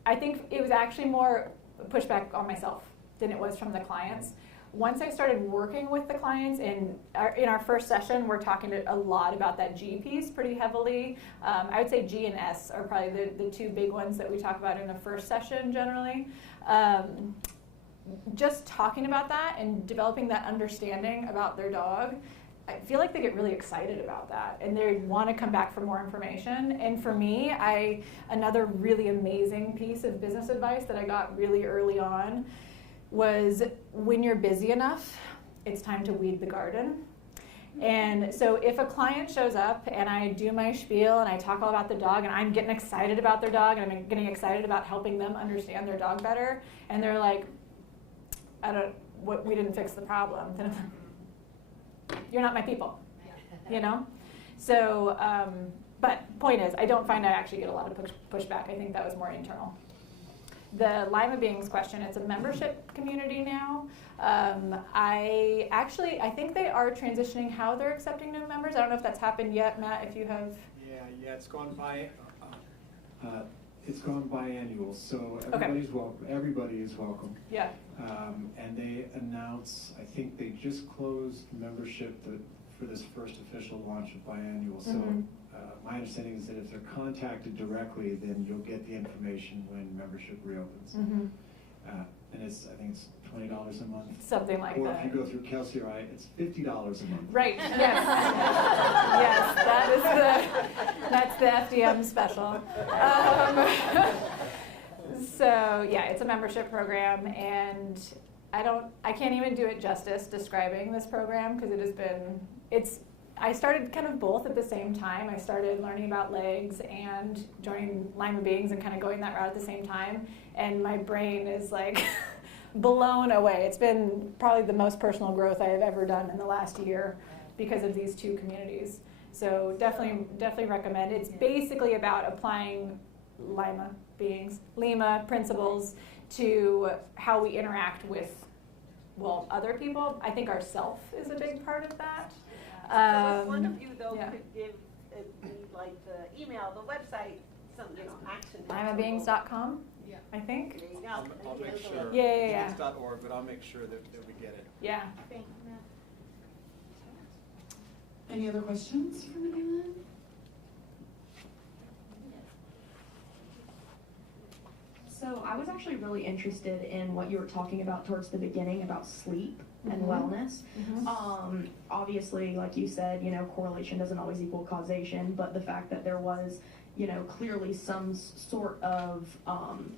I think it was actually more pushback on myself than it was from the clients. Once I started working with the clients, in our first session, we're talking a lot about that G piece pretty heavily. I would say G and S are probably the 2 big ones that we talk about in the first session generally. Just talking about that and developing that understanding about their dog, I feel like they get really excited about that and they want to come back for more information. And for me, another really amazing piece of business advice that I got really early on was, when you're busy enough, it's time to weed the garden. And so if a client shows up and I do my spiel and I talk all about the dog and I'm getting excited about their dog and I'm getting excited about helping them understand their dog better, and they're like, we didn't fix the problem, then you're not my people, you know? So, but point is, I don't find I actually get a lot of pushback. I think that was more internal. The Lima Beings question, it's a membership community now. I think they are transitioning how they're accepting new members. I don't know if that's happened yet, Matt, if you have. Yeah, it's gone biannual, so everybody is welcome. Yeah. And they announce, I think they just closed membership for this first official launch of biannual. So my understanding is that if they're contacted directly, then you'll get the information when membership reopens. And I think it's $20 a month. Something like that. Or if you go through Kelsey or I, it's $50 a month. Right, yes. Yes, that's the FDM special. So yeah, it's a membership program, and I can't even do it justice describing this program because I started kind of both at the same time. I started learning about legs and joining Lima Beings and kind of going that route at the same time. And my brain is like blown away. It's been probably the most personal growth I have ever done in the last year because of these 2 communities. So definitely recommend. It's basically about applying Lima principles to how we interact with, other people. I think ourself is a big part of that. So if one of you though could give like the email, the website, some action. LimaBeings.com, I think. There you go. I'll make sure. Yeah. Beings.org, but I'll make sure that we get it. Yeah. Thank you, Matt. Any other questions from anyone? So I was actually really interested in what you were talking about towards the beginning about sleep and wellness. Obviously, like you said, correlation doesn't always equal causation, but the fact that there was, clearly some sort of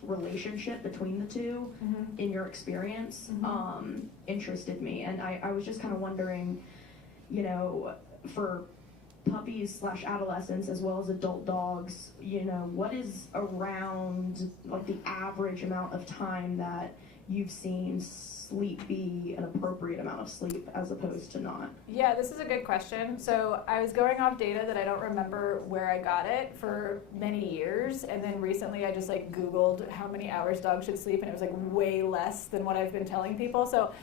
relationship between the two in your experience interested me. And I was just kind of wondering, for puppies / adolescents as well as adult dogs, what is around like the average amount of time that you've seen sleep be an appropriate amount of sleep as opposed to not? Yeah, this is a good question. So I was going off data that I don't remember where I got it for many years, and then recently I just like Googled how many hours dogs should sleep, and it was like way less than what I've been telling people. So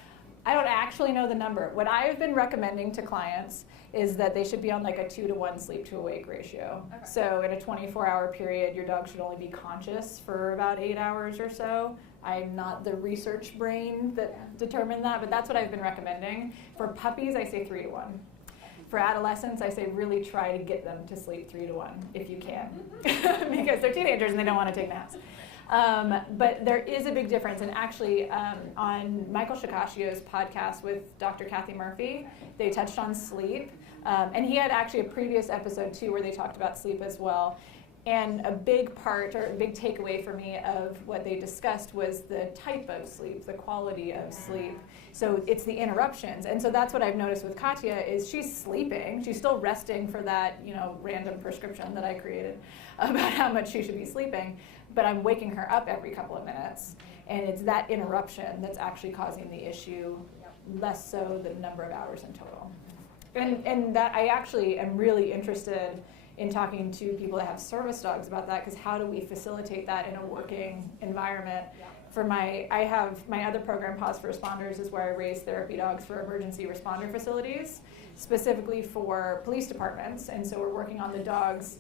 I don't actually know the number. What I've been recommending to clients is that they should be on like a 2-to-1 sleep to awake ratio. Okay. So in a 24-hour period, your dog should only be conscious for about 8 hours or so. I'm not the research brain that determined that, but that's what I've been recommending. For puppies, I say 3-to-1. For adolescents, I say really try to get them to sleep 3-to-1 if you can, because they're teenagers and they don't want to take naps. But there is a big difference, and actually on Michael Shikashio's podcast with Dr. Kathy Murphy, they touched on sleep, and he had actually a previous episode too where they talked about sleep as well. And a big part, or a big takeaway for me of what they discussed was the type of sleep, the quality of sleep. So it's the interruptions. And so that's what I've noticed with Katya is she's sleeping. She's still resting for that, random prescription that I created about how much she should be sleeping. But I'm waking her up every couple of minutes. And it's that interruption that's actually causing the issue, less so the number of hours in total. And that I actually am really interested in talking to people that have service dogs about that, because how do we facilitate that in a working environment? I have my other program, Pause for Responders, is where I raise therapy dogs for emergency responder facilities, specifically for police departments. And so we're working on the dogs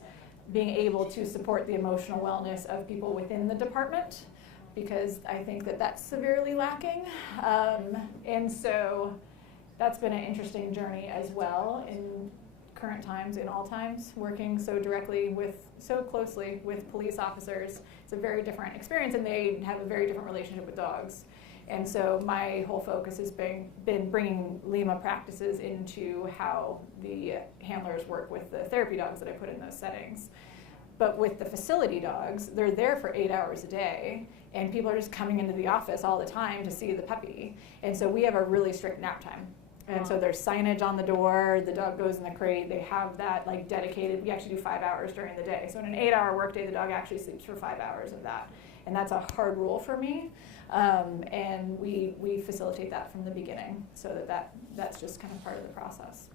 being able to support the emotional wellness of people within the department, because I think that that's severely lacking. And so that's been an interesting journey as well in current times, in all times, working so closely with police officers. It's a very different experience, and they have a very different relationship with dogs. And so my whole focus has been bringing Lima practices into how the handlers work with the therapy dogs that I put in those settings. But with the facility dogs, they're there for 8 hours a day, and people are just coming into the office all the time to see the puppy. And so we have a really strict nap time. And so there's signage on the door, the dog goes in the crate, they have that like dedicated, we actually do 5 hours during the day. So in an 8-hour workday, the dog actually sleeps for 5 hours of that. And that's a hard rule for me. And we facilitate that from the beginning, so that's just kind of part of the process.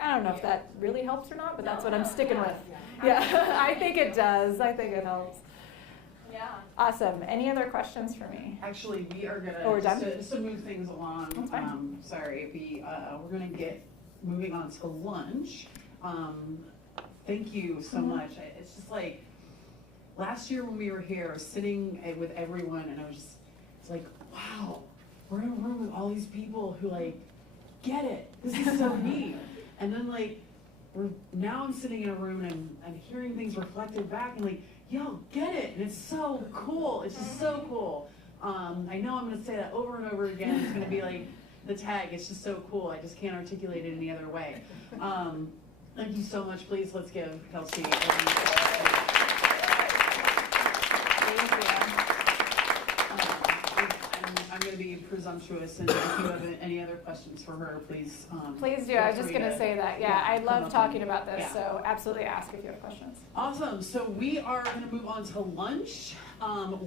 I don't know if that really helps or not, but that's what I'm sticking with. Yeah, I think it does. I think it helps. Yeah. Awesome. Any other questions for me? Actually, we are gonna we're done? just to move things along. We're gonna get moving on to lunch. Thank you so much. It's just like last year when we were here, sitting with everyone, and it's like, wow, we're in a room with all these people who like get it. This is so neat. And then like now I'm sitting in a room and I'm hearing things reflected back and like, yo, get it, and it's so cool. It's just so cool. I know I'm gonna say that over and over again. It's gonna be like the tag. It's just so cool. I just can't articulate it any other way. Thank you so much. Please, let's give Kelsey. I'm going to be presumptuous, and if you have any other questions for her, please. Please do. I was just going to say that. Yeah, I love talking about this, so absolutely ask if you have questions. Awesome. So we are going to move on to lunch.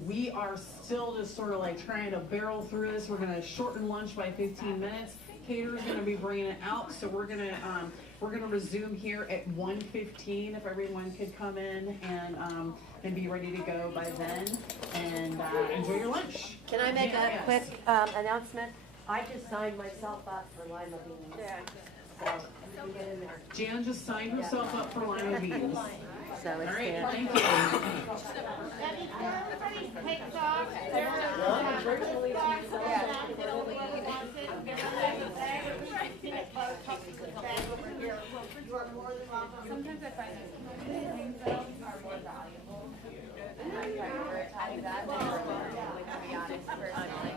We are still just sort of like trying to barrel through this. We're going to shorten lunch by 15 minutes. Caterer's going to be bringing it out, so we're going to resume here at 1:15 if everyone could come in and be ready to go by then, and enjoy your lunch. Can I make a quick announcement? I just signed myself up for Lima Beans. Yeah. So you can get in there. Jan just signed herself up for Lima Beans. So it's all right, there. thank you. Everybody takes off. Sometimes I find that things are more valuable. And I prioritize that to be honest personally.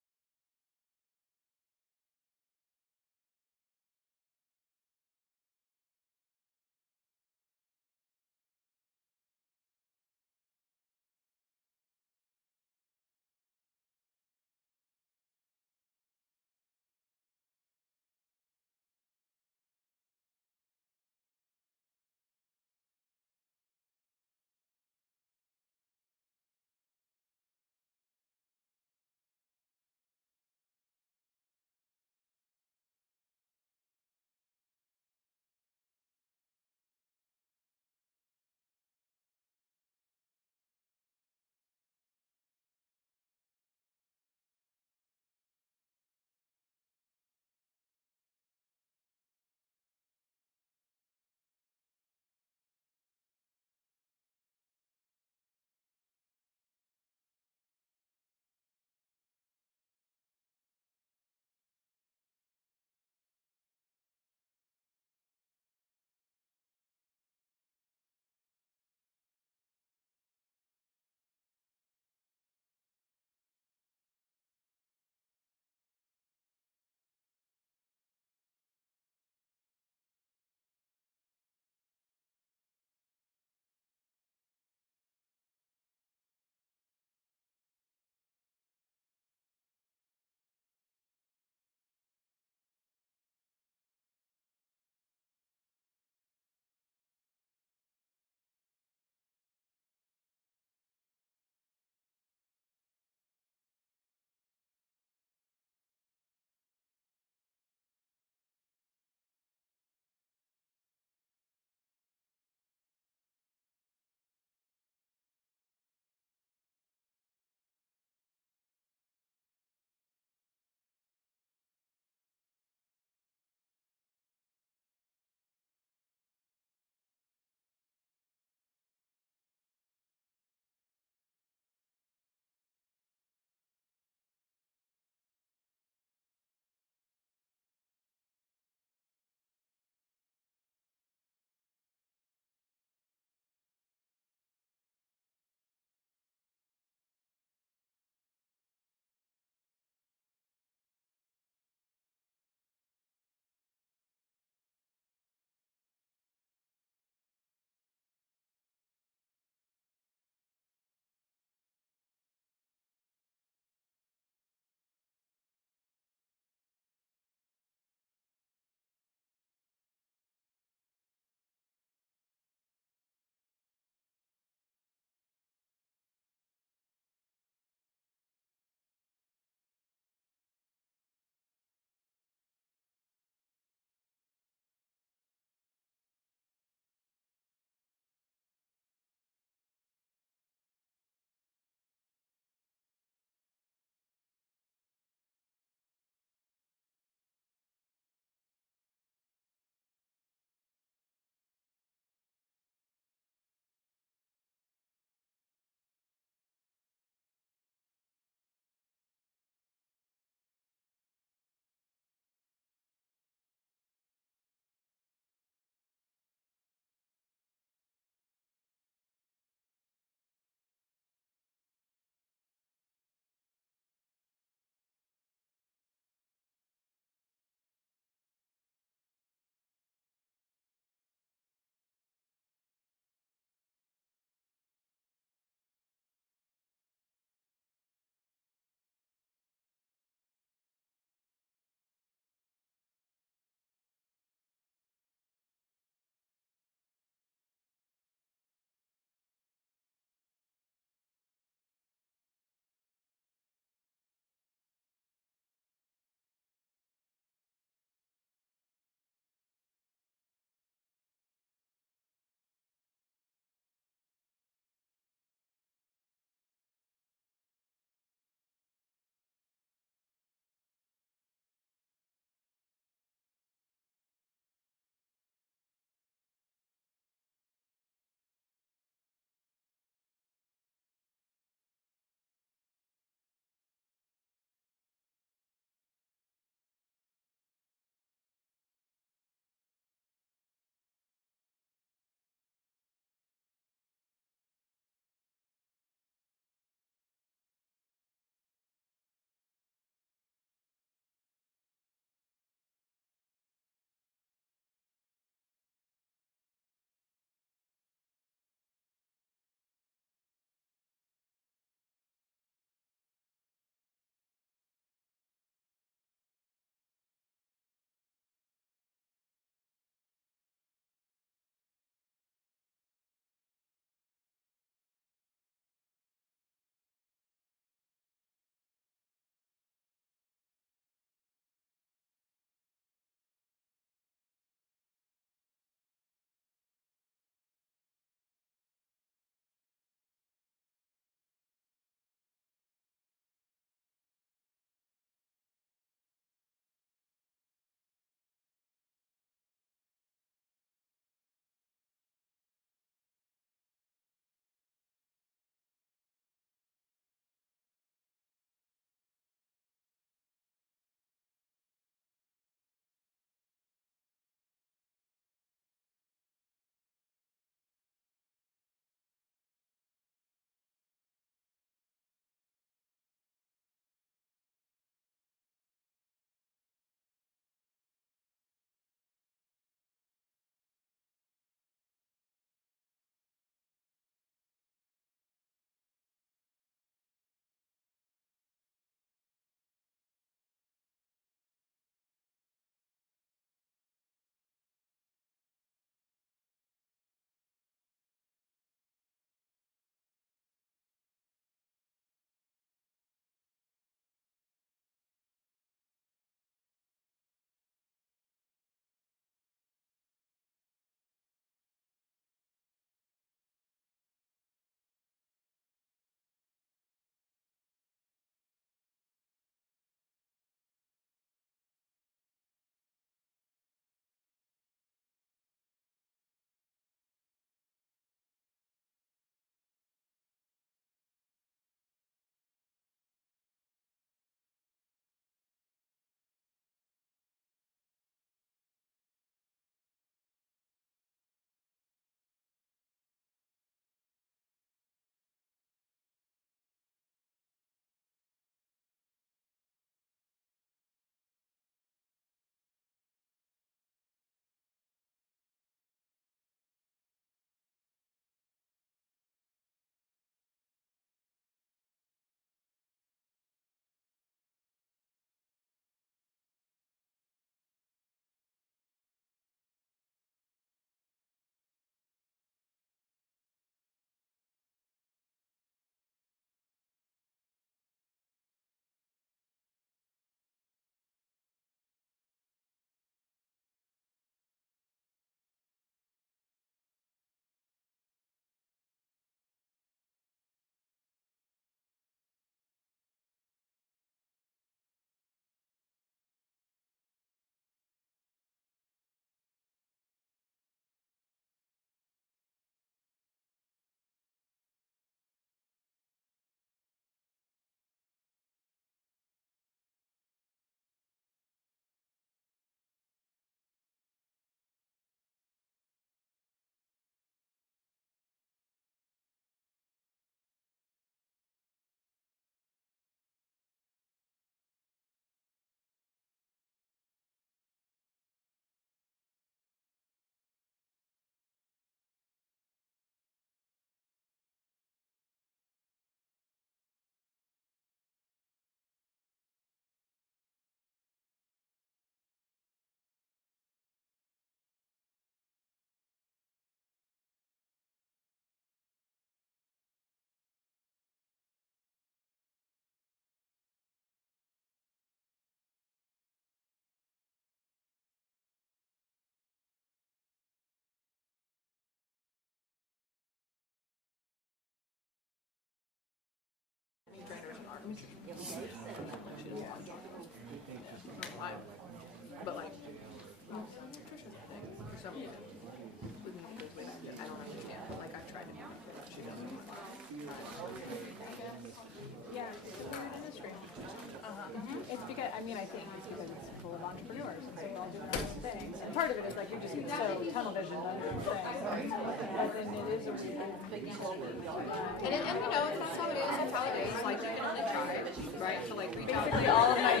I mean, I think it's because it's full of entrepreneurs, and so we're all doing our own things. And part of it is like you're just so tunnel vision on your own thing. But then it is a really big global deal. And you know, that's how it is. That's how it is. Like you can only try, right? To like reach out. Basically, all of my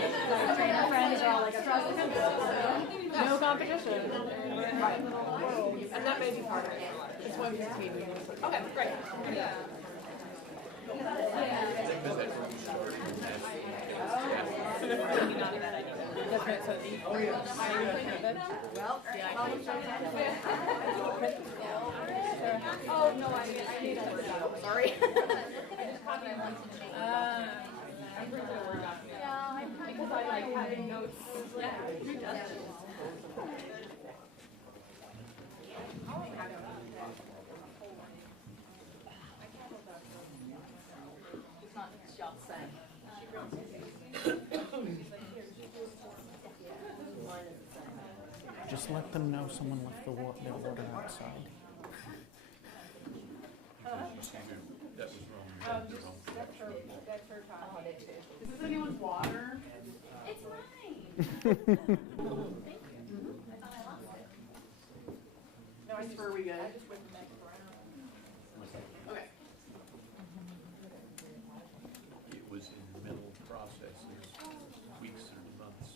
trainer friends are all like across the country. So no competition. Right. And that may be part of it. It's one piece of me. Okay, great. Yeah. Oh no, I need that. Sorry. Yeah, because I like having notes. Yeah, who does it? It's not just saying. Just let them know someone left their water outside. That's her child. Is this anyone's water? It's mine. No, I swear we good. Okay. It was in the mental processes, weeks and months.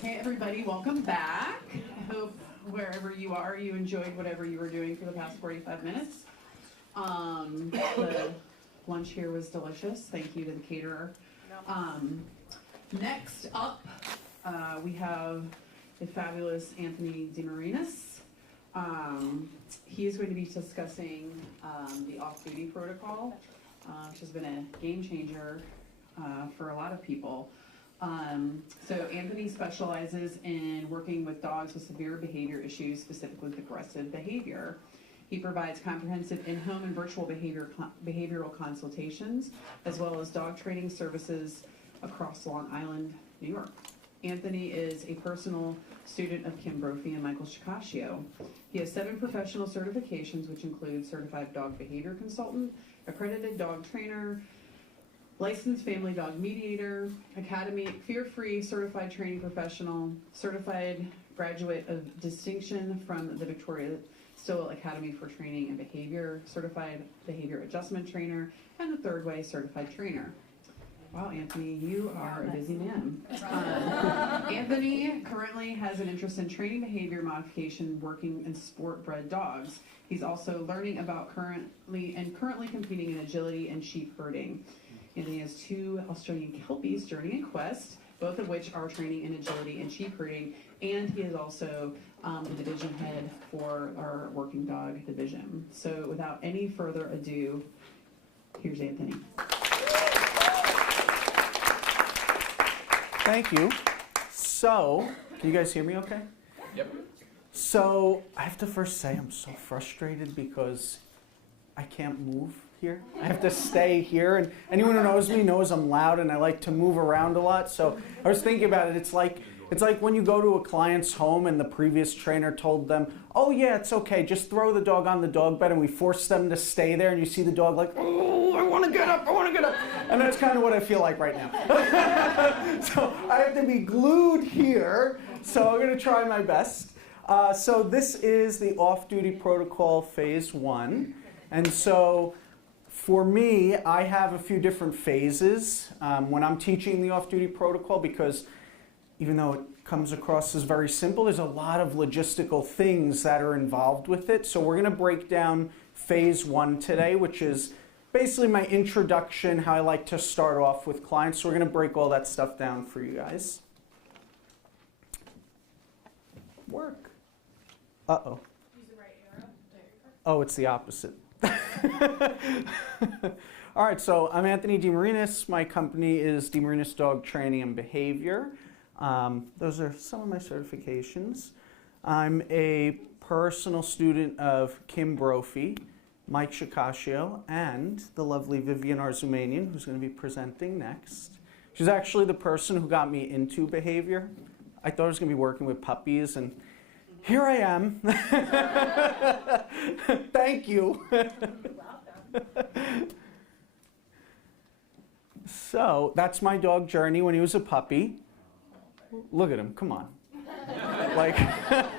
Hey everybody, welcome back. I hope wherever you are, you enjoyed whatever you were doing for the past 45 minutes. The lunch here was delicious. Thank you to the caterer. Next up, we have the fabulous Anthony DeMarinis. He is going to be discussing the off-duty protocol, which has been a game changer for a lot of people. So Anthony specializes in working with dogs with severe behavior issues, specifically with aggressive behavior. He provides comprehensive in-home and virtual behavioral consultations, as well as dog training services across Long Island, New York. Anthony is a personal student of Kim Brophy and Michael Shikashio. He has 7 professional certifications, which include Certified Dog Behavior Consultant, Accredited Dog Trainer, Licensed Family Dog Mediator, Academy Fear-Free Certified Training Professional, Certified Graduate of Distinction from the Victoria Stowell Academy for Training and Behavior, Certified Behavior Adjustment Trainer, and the Third Way Certified Trainer. Wow, Anthony, you are a busy man. Anthony currently has an interest in training behavior modification, working in sport-bred dogs. He's also learning about currently competing in agility and sheep herding. Anthony has 2 Australian Kelpies, Journey and Quest, both of which are training in agility and sheep herding, and he is also the division head for our working dog division. So without any further ado, here's Anthony. Thank you. So, can you guys hear me okay? Yep. So, I have to first say I'm so frustrated because I can't move here. I have to stay here, and anyone who knows me knows I'm loud and I like to move around a lot. So I was thinking about it. It's like when you go to a client's home and the previous trainer told them, oh yeah, it's okay, just throw the dog on the dog bed, and we force them to stay there, and you see the dog like, oh, I want to get up. And that's kind of what I feel like right now. So I have to be glued here, so I'm going to try my best. So this is the off-duty protocol phase 1. And so for me, I have a few different phases when I'm teaching the off-duty protocol, because even though it comes across as very simple, there's a lot of logistical things that are involved with it. So we're going to break down phase 1 today, which is basically my introduction, how I like to start off with clients. So we're going to break all that stuff down for you guys. Work. Uh-oh. Use the right arrow. Oh, it's the opposite. All right, so I'm Anthony DeMarinis. My company is DeMarinis Dog Training and Behavior. Those are some of my certifications. I'm a personal student of Kim Brophy, Mike Shikashio, and the lovely Vivian Arzumanian, who's going to be presenting next. She's actually the person who got me into behavior. I thought I was going to be working with puppies, and here I am. Thank you. So that's my dog Journey when he was a puppy. Look at him, come on. Like, look at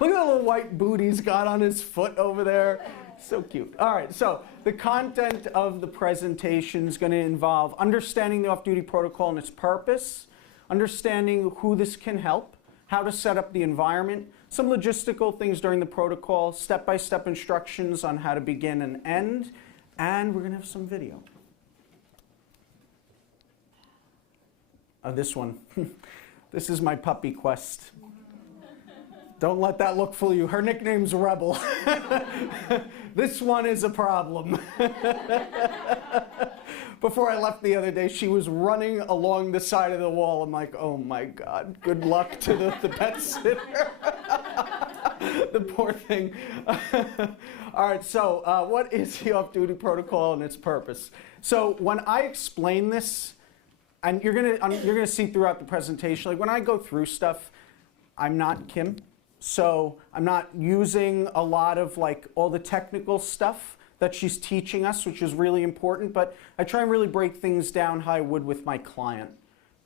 the little white boot he's got on his foot over there. So cute. All right, so the content of the presentation is going to involve understanding the off-duty protocol and its purpose, understanding who this can help, how to set up the environment, some logistical things during the protocol, step-by-step instructions on how to begin and end, and we're going to have some video. This one. This is my puppy Quest. Don't let that look fool you. Her nickname's Rebel. This one is a problem. Before I left the other day, she was running along the side of the wall. I'm like, oh my God, good luck to the pet sitter. The poor thing. All right, so what is the off-duty protocol and its purpose? So when I explain this, and you're gonna see throughout the presentation, like when I go through stuff, I'm not Kim. So I'm not using a lot of like all the technical stuff that she's teaching us, which is really important, but I try and really break things down how I would with my client,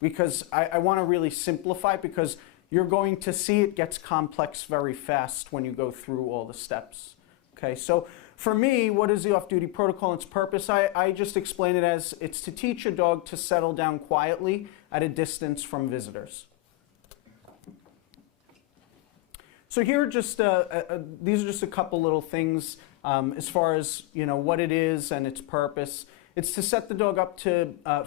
because I want to really simplify, because you're going to see it gets complex very fast when you go through all the steps. Okay, so for me, what is the off-duty protocol and its purpose? I just explain it as it's to teach a dog to settle down quietly at a distance from visitors. So here are just these are just a couple little things as far as what it is and its purpose. It's to set the dog up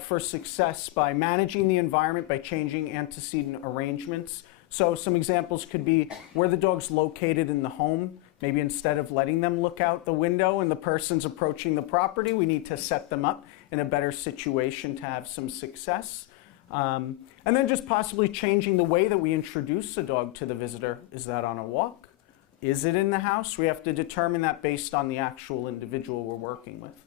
for success by managing the environment, by changing antecedent arrangements. So some examples could be where the dog's located in the home. Maybe instead of letting them look out the window and the person's approaching the property, we need to set them up in a better situation to have some success. And then just possibly changing the way that we introduce the dog to the visitor. Is that on a walk? Is it in the house? We have to determine that based on the actual individual we're working with.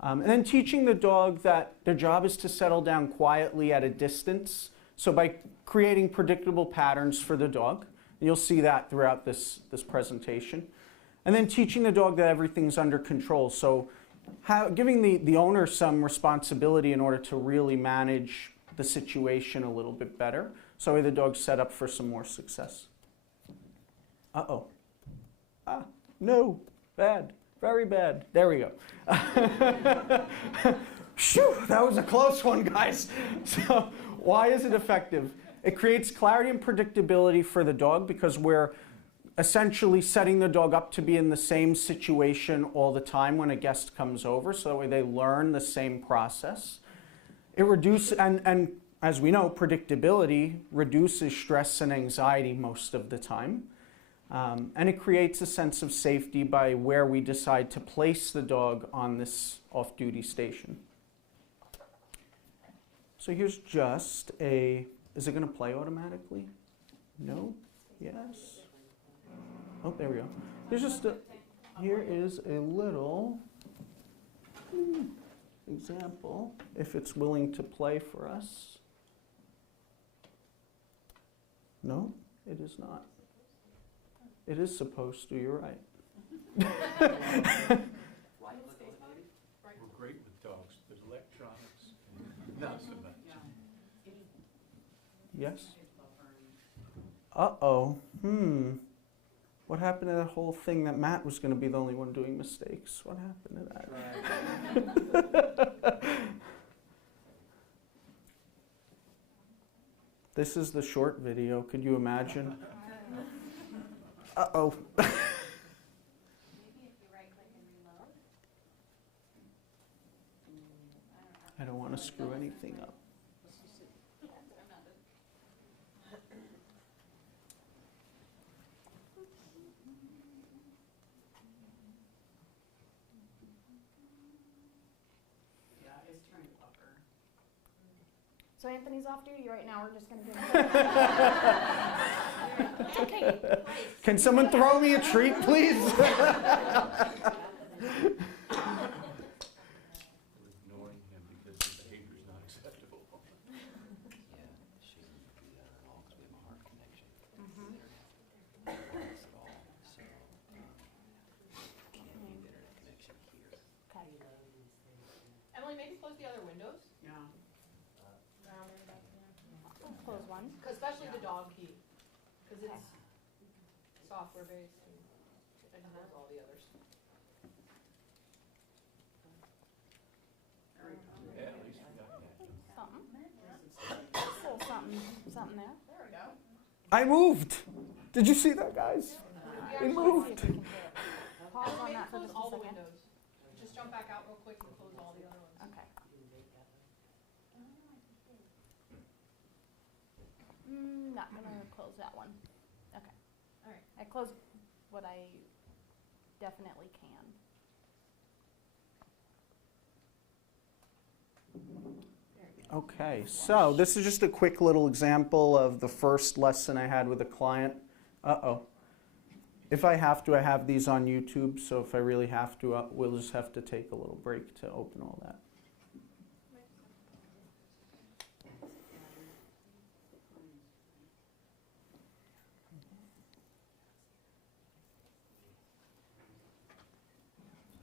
And then teaching the dog that their job is to settle down quietly at a distance. So by creating predictable patterns for the dog. And you'll see that throughout this presentation. And then teaching the dog that everything's under control. So giving the owner some responsibility in order to really manage the situation a little bit better. So the dog's set up for some more success. Uh-oh. Ah, no. Bad. Very bad. There we go. Phew, that was a close one, guys. So why is it effective? It creates clarity and predictability for the dog because we're essentially setting the dog up to be in the same situation all the time when a guest comes over, so that way they learn the same process. It reduces, and as we know, predictability reduces stress and anxiety most of the time. And it creates a sense of safety by where we decide to place the dog on this off-duty station. So here's just is it going to play automatically? No? Yes? Oh, there we go. There's just here is a little example, if it's willing to play for us. No, it is not. It is supposed to, you're right. We're great with dogs, but electronics, not so much. Yes? Uh-oh. What happened to that whole thing that Matt was going to be the only one doing mistakes? What happened to that? This is the short video. Could you imagine? Uh-oh. I don't want to screw anything up. So Anthony's off duty right now. We're just going to do okay. Can someone throw me a treat, please? Ignoring him because his behavior is not acceptable. one. Especially the dog key, because it's software based and has all the others. Yeah, at least we got that. Something. Something there. There we go. I moved. Did you see that, guys? We It moved. Pause on that for Close just all a the second. windows. Just jump back out real quick and close all the other ones. Okay. Not gonna close that one. Okay. All right. I closed what I definitely can. Okay, so this is just a quick little example of the first lesson I had with a client. Uh-oh. If I have to, I have these on YouTube, so if I really have to, we'll just have to take a little break to open all that.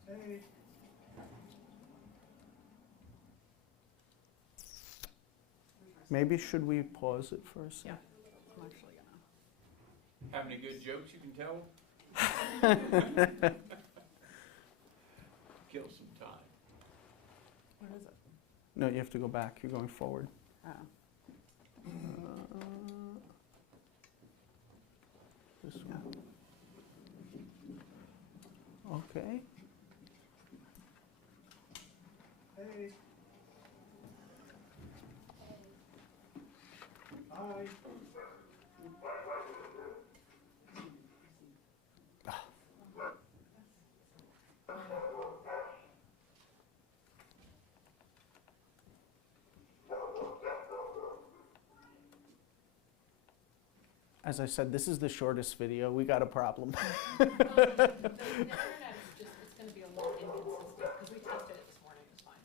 Hey. Maybe should we pause it for a second? I'm actually gonna. Have any good jokes you can tell? Kill some time. What is it? No, you have to go back. You're going forward. Oh. This one. Okay. Hey. Hi. As I said, this is the shortest video. We got a problem. The internet is just, it's gonna be a little inconsistent, because we tested it this morning, it's fine.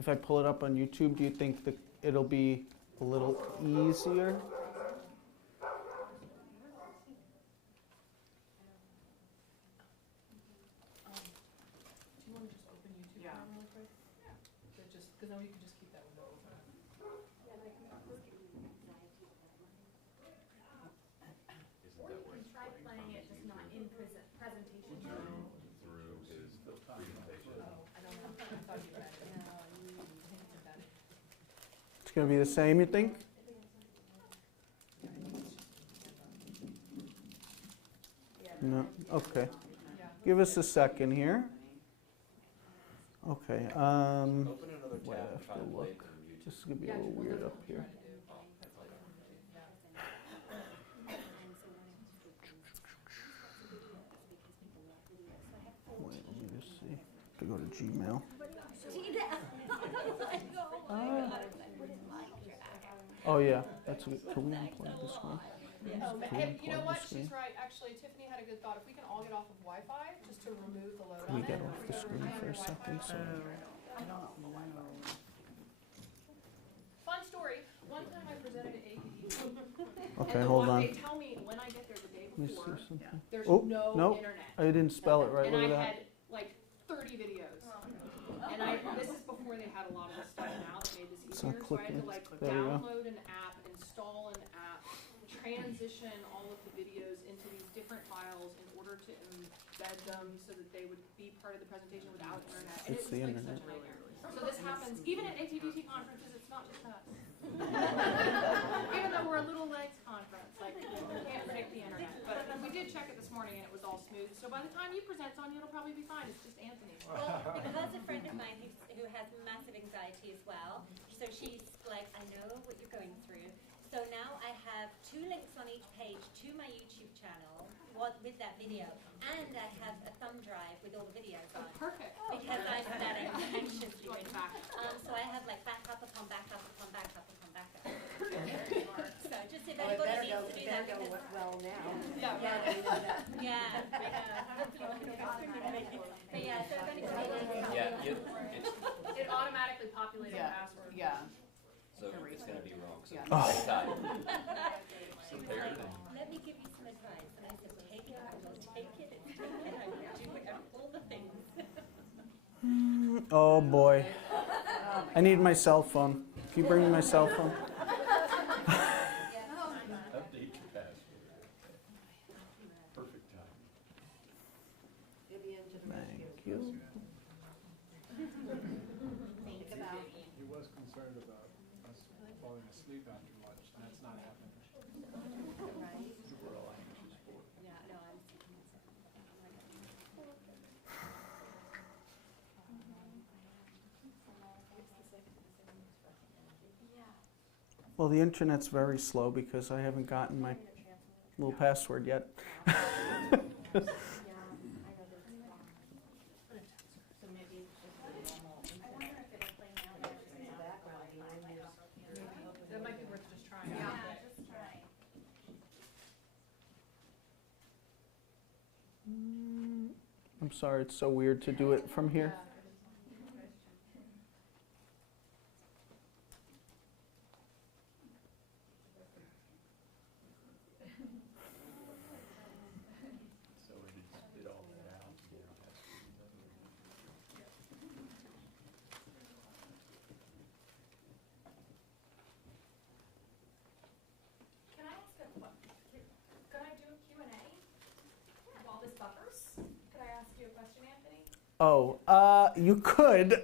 If I pull it up on YouTube, do you think that it'll be a little easier? Do you wanna just open YouTube Yeah. really quick? Yeah. Just, because then we can just keep that window open. Try playing it just not in presentation. Through is the presentation. I don't know, I thought you read it. It's going to be the same, you think? No. Okay. Give us a second here. Okay. Open another Wait, I tab, have try to and play it look. through YouTube. This is going to be a little weird up here. Wait, let me just see. To go to Gmail. Oh yeah, that's a good. Can we unplug this one? And you know unplug what, the screen? she's right, actually, Tiffany had a good thought, if we can all get off of Wi-Fi, just to remove the load Can on we it. get off the screen for a second? So. I don't know. Fun story, one time I presented at APD. Okay, hold on. They tell me when I get there the day Let me before, see something. there's Oh, no nope. internet. I didn't spell it right. And Look I at that. had like 30 videos. And this is before they had a lot of the stuff now that made this It's not easier. So I had to clicking. like There we go. download an app, install an app, transition all of the videos into these different files in order to embed them so that they would be part of the presentation without internet. And It's it the was like internet. such a nightmare. So this happens even at ATDT conferences, it's not just us. Even though we're a little legs conference, like we can't predict the internet. But we did check it this morning and it was all smooth. So by the time you present, Sonia, it'll probably be fine. It's just Anthony. Well, there's a friend of mine who has massive anxiety as well. So she's like, I know what you're going through. So now I have 2 links on each page to my YouTube channel with that video. And I have a thumb drive with all the videos on. Perfect. Because I'm that anxiously with so I have like backup upon backup upon backup upon backup. So just if anybody needs to do that. Because well now. Yeah, yeah, I know. But yeah, so if anybody needs Yeah, It automatically populated the password. Yeah. so it's going to be wrong. So Yeah. next time. Prepare it. Let me give you some advice. And I said, take it, I will take it, and I will do all the things. Oh boy. I need my cell phone. Can you bring me my cell phone? Update your password. Perfect time. Thank you. He was concerned about us falling asleep after lunch, and that's not happening. We're all anxious for it. Well, the internet's very slow because I haven't gotten my little password yet. That might be worth just trying. I'm sorry, it's so weird to do it from here. So it did spit all that out. Can I ask can I do a Q&A while this buffers? Could I ask you a question, Anthony? Oh, you could.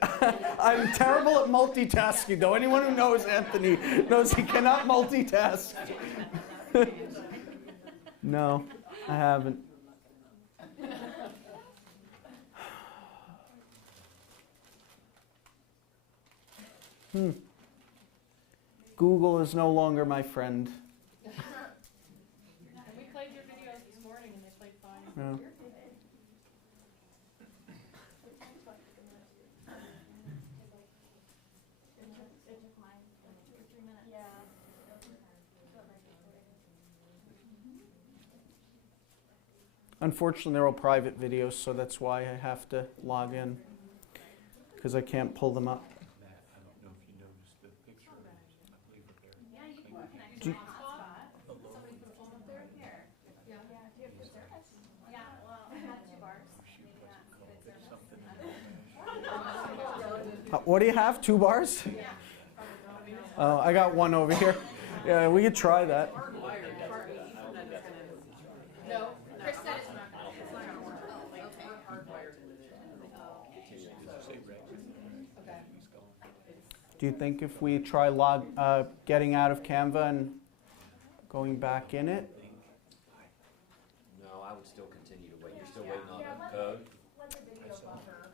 I'm terrible at multitasking, though. Anyone who knows Anthony knows he cannot multitask. No, I haven't. Google is no longer my friend. And we played your videos this morning and they played fine. Yeah. Unfortunately, they're all private videos, so that's why I have to log in, because I can't pull them up. Matt, I don't know if you noticed the picture, I believe it there. Yeah, you can connect Do to you- a hotspot. Somebody put a phone up there? Here. Yeah, do you have good service? Yeah, well, I had 2 bars. Maybe that's good service. What do you have? 2 bars? Oh, I got 1 over here. Yeah, we could try that. No, Chris said it's not gonna work. Do you think if we try getting out of Canva and going back in it? No, I would still continue to wait. You're still waiting on the code? Let the video buffer.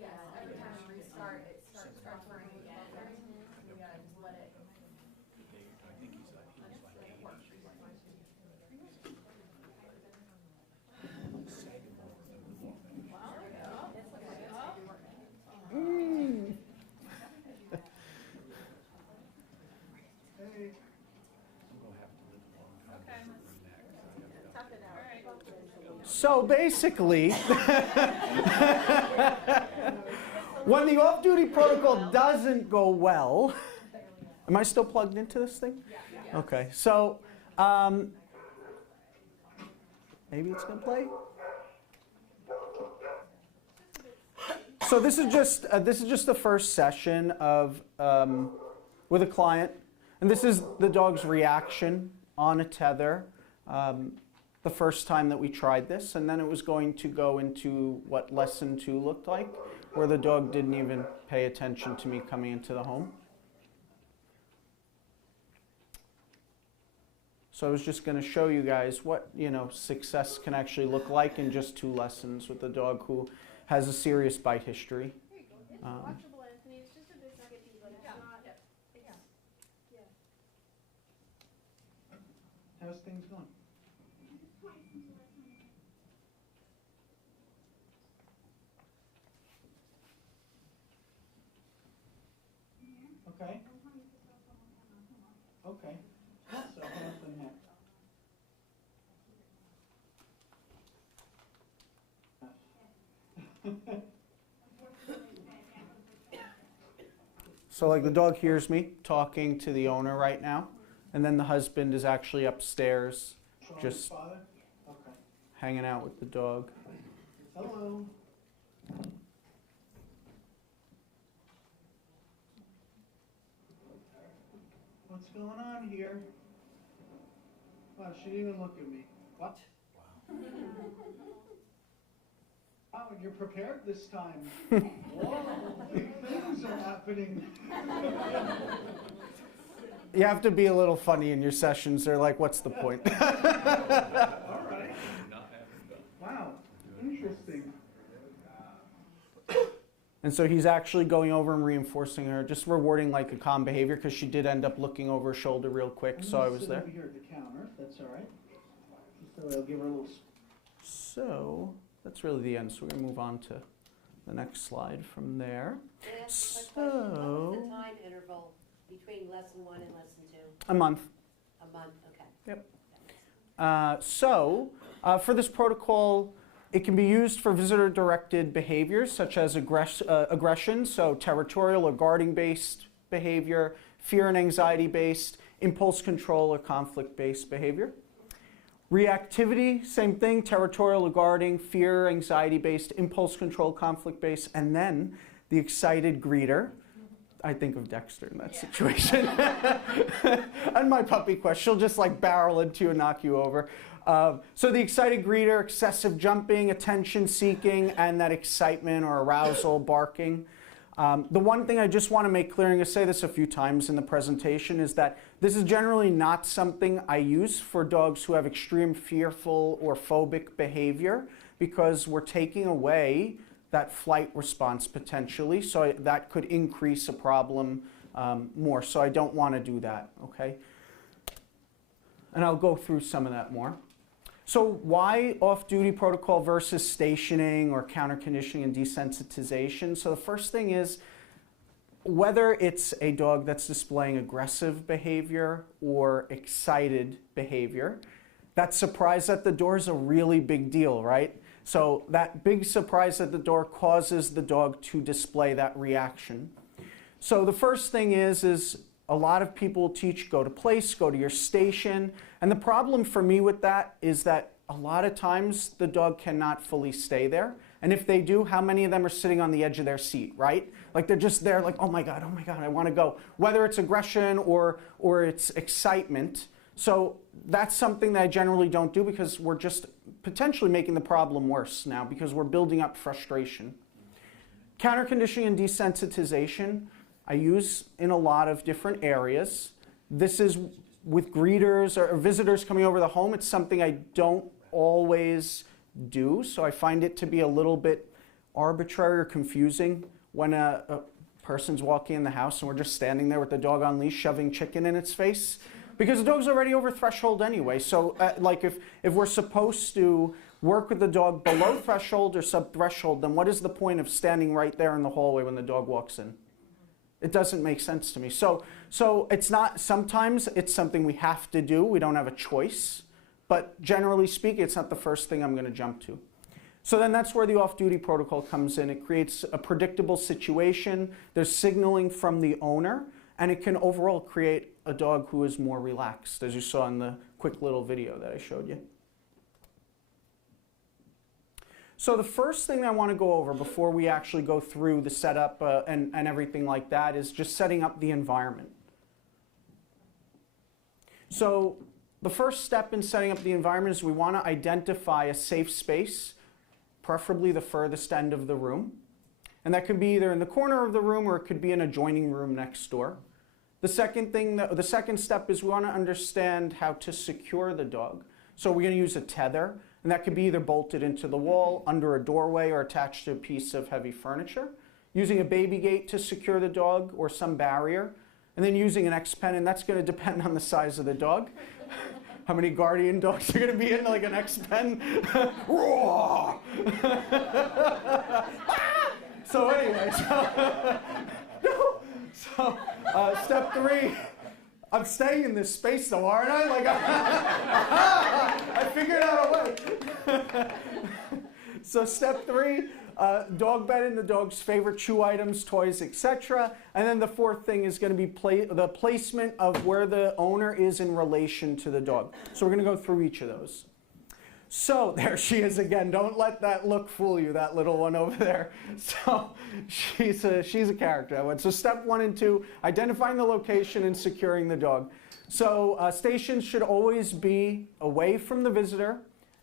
Yeah, every time we restart, it starts buffering again. We gotta just let it. I think he's like 80. So basically, when the off-duty protocol doesn't go well, am I still plugged into this thing? Okay, so maybe it's gonna play. So this is just the first session of with a client, and this is the dog's reaction on a tether. The first time that we tried this, and then it was going to go into what lesson 2 looked like, where the dog didn't even pay attention to me coming into the home. So I was just going to show you guys what, success can actually look like in just 2 lessons with a dog who has a serious bite history. It's watchable, Anthony. It's just a bit sketchy, but it's not. How's things going? Okay. Okay. So nothing happened. So like the dog hears me talking to the owner right now, and then the husband is actually upstairs just Father? Okay. hanging out with the dog. Hello. What's going on here? Wow, she didn't even look at me. What? Wow, you're prepared this time. Whoa, big things are happening. You have to be a little funny in your sessions. They're like, what's the point? All right. Wow, interesting. And so he's actually going over and reinforcing her, just rewarding like a calm behavior because she did end up looking over her shoulder real quick, so I was there. Over here at the counter, that's all right. So I'll give her a little. So that's really the end. So we're going to move on to the next slide from there. Can I ask a question? What was the time interval between lesson 1 and lesson 2? A month. A month, okay. Yep. For this protocol, it can be used for visitor-directed behaviors such as aggression, so territorial or guarding-based behavior, fear and anxiety-based, impulse control or conflict-based behavior. Reactivity, same thing, territorial or guarding, fear, anxiety-based, impulse control, conflict-based, and then the excited greeter. I think of Dexter in that situation. And my puppy Quest, she'll just like barrel into you and knock you over. So the excited greeter, excessive jumping, attention seeking, and that excitement or arousal, barking. The one thing I just want to make clear, and I say this a few times in the presentation, is that this is generally not something I use for dogs who have extreme fearful or phobic behavior, because we're taking away that flight response potentially, so that could increase a problem more. So I don't want to do that, okay? And I'll go through some of that more. So why off-duty protocol versus stationing or counter-conditioning and desensitization? So the first thing is, whether it's a dog that's displaying aggressive behavior or excited behavior, that surprise at the door is a really big deal, right? So that big surprise at the door causes the dog to display that reaction. So the first thing is a lot of people teach go to place, go to your station. And the problem for me with that is that a lot of times the dog cannot fully stay there. And if they do, how many of them are sitting on the edge of their seat, right? Like they're just there like, oh my God, I want to go. Whether it's aggression or it's excitement. So that's something that I generally don't do because we're just potentially making the problem worse now because we're building up frustration. Counter-conditioning and desensitization I use in a lot of different areas. This is with greeters or visitors coming over the home. It's something I don't always do, so I find it to be a little bit arbitrary or confusing when a person's walking in the house and we're just standing there with the dog on leash shoving chicken in its face. Because the dog's already over threshold anyway. So like if we're supposed to work with the dog below threshold or sub-threshold, then what is the point of standing right there in the hallway when the dog walks in? It doesn't make sense to me. So it's not, sometimes it's something we have to do. We don't have a choice. But generally speaking, it's not the first thing I'm going to jump to. So then that's where the off-duty protocol comes in. It creates a predictable situation. There's signaling from the owner. And it can overall create a dog who is more relaxed, as you saw in the quick little video that I showed you. So the first thing I want to go over before we actually go through the setup and everything like that is just setting up the environment. So the first step in setting up the environment is we want to identify a safe space, preferably the furthest end of the room. And that could be either in the corner of the room or it could be an adjoining room next door. The second step is we want to understand how to secure the dog. So we're going to use a tether, and that could be either bolted into the wall, under a doorway, or attached to a piece of heavy furniture. Using a baby gate to secure the dog or some barrier, and then using an X-pen, and that's going to depend on the size of the dog. How many guardian dogs are going to be in like an X-pen? So anyway, step 3, I'm staying in this space though, aren't I? Like, I figured out a way. So step 3, dog bed and the dog's favorite chew items, toys, etc. And then the fourth thing is going to be the placement of where the owner is in relation to the dog. So we're going to go through each of those. So there she is again. Don't let that look fool you, that little one over there. So she's a character. So step 1 and 2, identifying the location and securing the dog. So stations should always be away from the visitor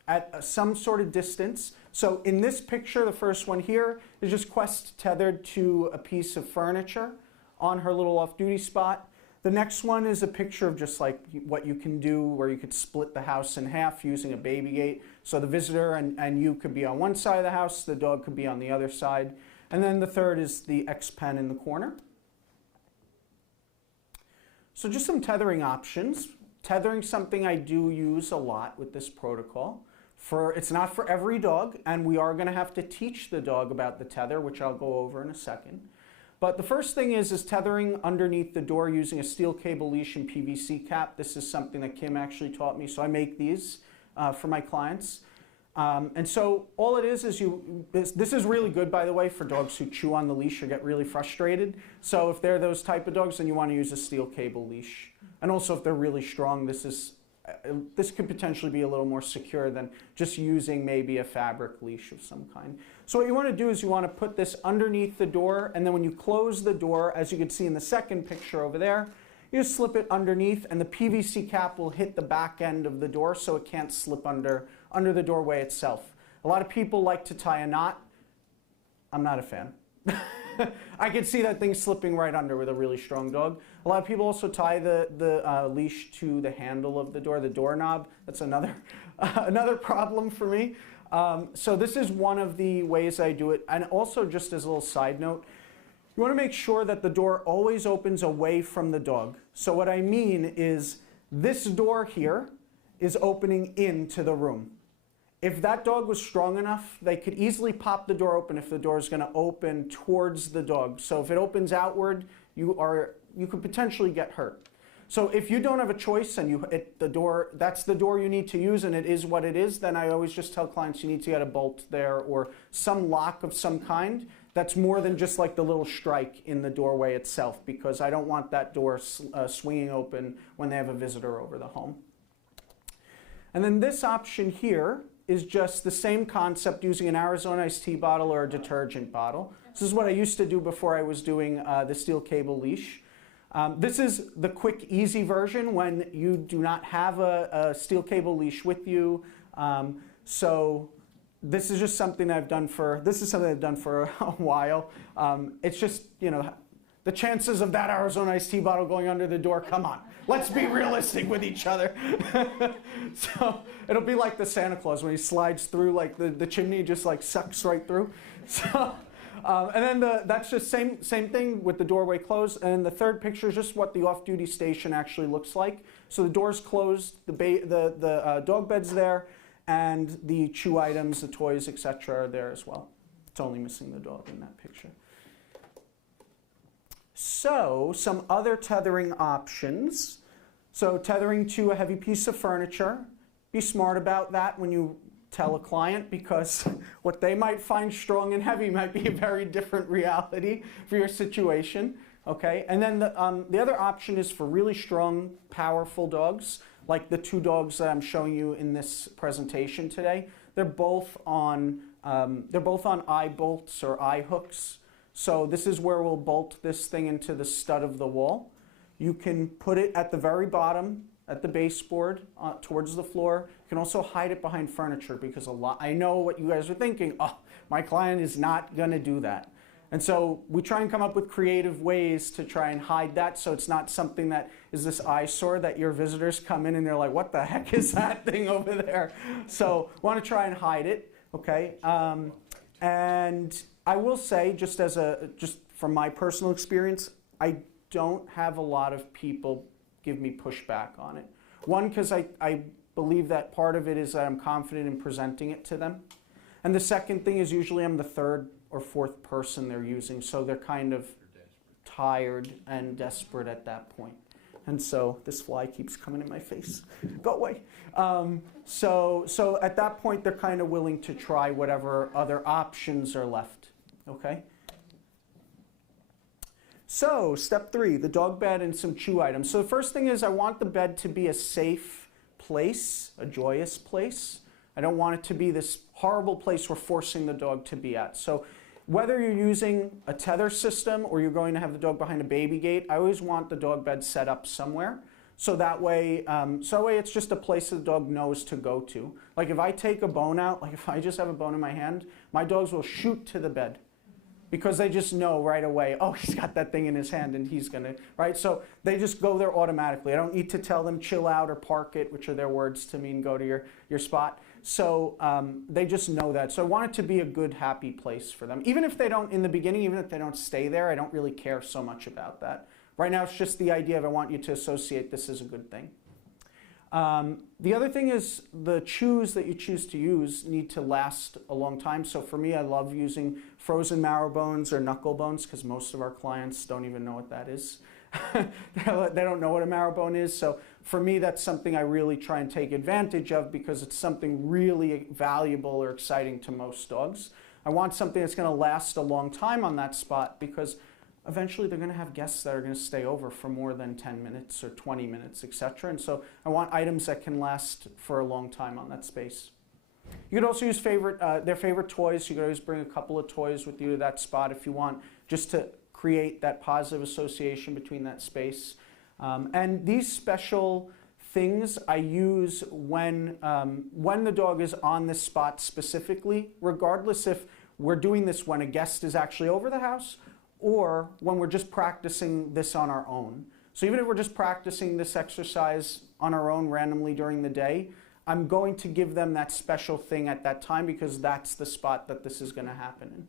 at some sort of distance. So in this picture, the first one here is just Quest tethered to a piece of furniture on her little off-duty spot. The next one is a picture of just like what you can do where you could split the house in half using a baby gate. So the visitor and you could be on one side of the house, the dog could be on the other side. And then the third is the X pen in the corner. So just some tethering options. Tethering, something I do use a lot with this protocol. It's not for every dog, and we are going to have to teach the dog about the tether, which I'll go over in a second. But the first thing is tethering underneath the door using a steel cable leash and PVC cap. This is something that Kim actually taught me, so I make these for my clients. And so all it is this is really good, by the way, for dogs who chew on the leash or get really frustrated. So if they're those type of dogs, then you want to use a steel cable leash. And also if they're really strong, this could potentially be a little more secure than just using maybe a fabric leash of some kind. So what you want to do is you want to put this underneath the door, and then when you close the door, as you can see in the second picture over there, you just slip it underneath, and the PVC cap will hit the back end of the door so it can't slip under the doorway itself. A lot of people like to tie a knot. I'm not a fan. I could see that thing slipping right under with a really strong dog. A lot of people also tie the leash to the handle of the door, the doorknob. That's another problem for me. So this is one of the ways I do it. And also, just as a little side note, you want to make sure that the door always opens away from the dog. So what I mean is this door here is opening into the room. If that dog was strong enough, they could easily pop the door open if the door is going to open towards the dog. So if it opens outward, you could potentially get hurt. So if you don't have a choice and that's the door you need to use and it is what it is, then I always just tell clients you need to get a bolt there or some lock of some kind that's more than just like the little strike in the doorway itself, because I don't want that door swinging open when they have a visitor over the home. And then this option here is just the same concept using an Arizona iced tea bottle or a detergent bottle. This is what I used to do before I was doing the steel cable leash. This is the quick, easy version when you do not have a steel cable leash with you. So this is just something I've done for a while. It's just, the chances of that Arizona iced tea bottle going under the door, come on. Let's be realistic with each other. So it'll be like the Santa Claus when he slides through, like the chimney just like sucks right through. So, and then that's just same thing with the doorway closed. And the third picture is just what the off-duty station actually looks like. So the door's closed, the dog bed's there, and the chew items, the toys, etc. are there as well. It's only missing the dog in that picture. So, some other tethering options. So, tethering to a heavy piece of furniture. Be smart about that when you tell a client, because what they might find strong and heavy might be a very different reality for your situation. Okay, and then the other option is for really strong, powerful dogs, like the two dogs that I'm showing you in this presentation today. They're both on eye bolts or eye hooks. So this is where we'll bolt this thing into the stud of the wall. You can put it at the very bottom, at the baseboard, towards the floor. You can also hide it behind furniture, because I know what you guys are thinking. Oh, my client is not going to do that. And so we try and come up with creative ways to try and hide that, so it's not something that is this eyesore that your visitors come in and they're like, what the heck is that thing over there? So we want to try and hide it, okay? And I will say, just from my personal experience, I don't have a lot of people give me pushback on it. One, because I believe that part of it is that I'm confident in presenting it to them. And the second thing is usually I'm the third or fourth person they're using, so they're kind of tired and desperate at that point. And so this fly keeps coming in my face. Go away. So at that point, they're kind of willing to try whatever other options are left. Okay? So step 3, the dog bed and some chew items. So the first thing is I want the bed to be a safe place, a joyous place. I don't want it to be this horrible place we're forcing the dog to be at. So whether you're using a tether system or you're going to have the dog behind a baby gate, I always want the dog bed set up somewhere. So that way it's just a place the dog knows to go to. Like if I take a bone out, like if I just have a bone in my hand, my dogs will shoot to the bed because they just know right away, oh, he's got that thing in his hand and he's gonna, right? So they just go there automatically. I don't need to tell them chill out or park it, which are their words to mean go to your spot. So they just know that. So I want it to be a good, happy place for them. Even if they don't, in the beginning, even if they don't stay there, I don't really care so much about that. Right now, it's just the idea of I want you to associate this as a good thing. The other thing is the chews that you choose to use need to last a long time. So for me, I love using frozen marrow bones or knuckle bones because most of our clients don't even know what that is. They don't know what a marrow bone is. So for me, that's something I really try and take advantage of because it's something really valuable or exciting to most dogs. I want something that's going to last a long time on that spot because eventually they're going to have guests that are going to stay over for more than 10 minutes or 20 minutes, etc. And so I want items that can last for a long time on that space. You could also use their favorite toys. You could always bring a couple of toys with you to that spot if you want, just to create that positive association between that space. And these special things I use when the dog is on this spot specifically, regardless if we're doing this when a guest is actually over the house or when we're just practicing this on our own. So even if we're just practicing this exercise on our own randomly during the day, I'm going to give them that special thing at that time because that's the spot that this is going to happen in.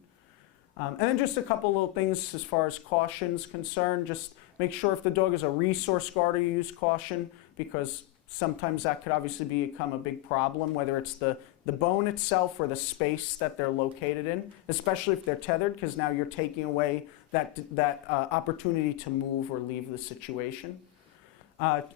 And then just a couple little things as far as caution's concerned. Just make sure if the dog is a resource guarder, you use caution because sometimes that could obviously become a big problem, whether it's the bone itself or the space that they're located in, especially if they're tethered, because now you're taking away that opportunity to move or leave the situation.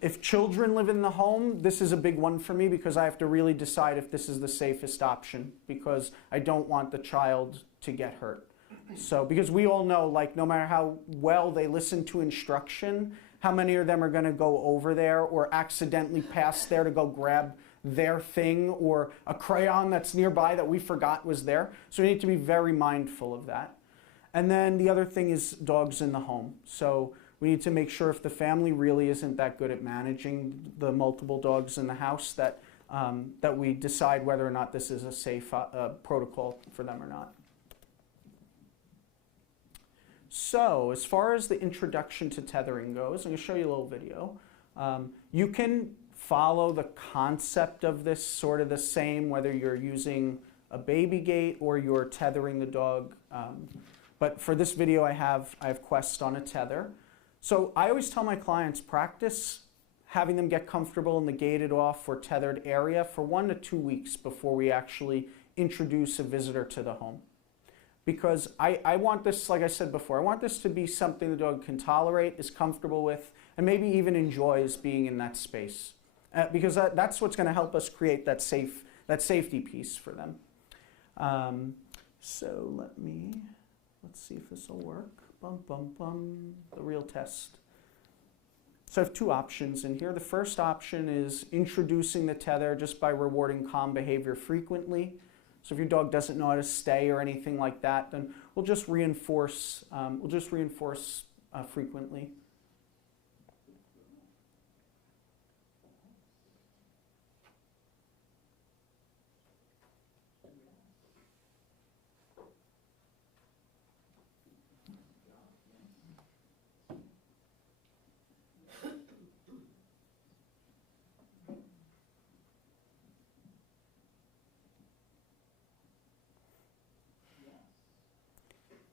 If children live in the home, this is a big one for me because I have to really decide if this is the safest option because I don't want the child to get hurt. So, because we all know, like, no matter how well they listen to instruction, how many of them are going to go over there or accidentally pass there to go grab their thing or a crayon that's nearby that we forgot was there. So we need to be very mindful of that. And then the other thing is dogs in the home. So we need to make sure if the family really isn't that good at managing the multiple dogs in the house that we decide whether or not this is a safe protocol for them or not. So as far as the introduction to tethering goes, I'm going to show you a little video. You can follow the concept of this sort of the same whether you're using a baby gate or you're tethering the dog. But for this video I have Quest on a tether. So I always tell my clients practice having them get comfortable in the gated off or tethered area for 1 to 2 weeks before we actually introduce a visitor to the home. Because I want this, like I said before, I want this to be something the dog can tolerate, is comfortable with, and maybe even enjoys being in that space. Because that's what's going to help us create that safety piece for them. So let's see if this will work. Bum, bum, bum, the real test. So I have 2 options in here. The first option is introducing the tether just by rewarding calm behavior frequently. So if your dog doesn't know how to stay or anything like that, then we'll just reinforce frequently.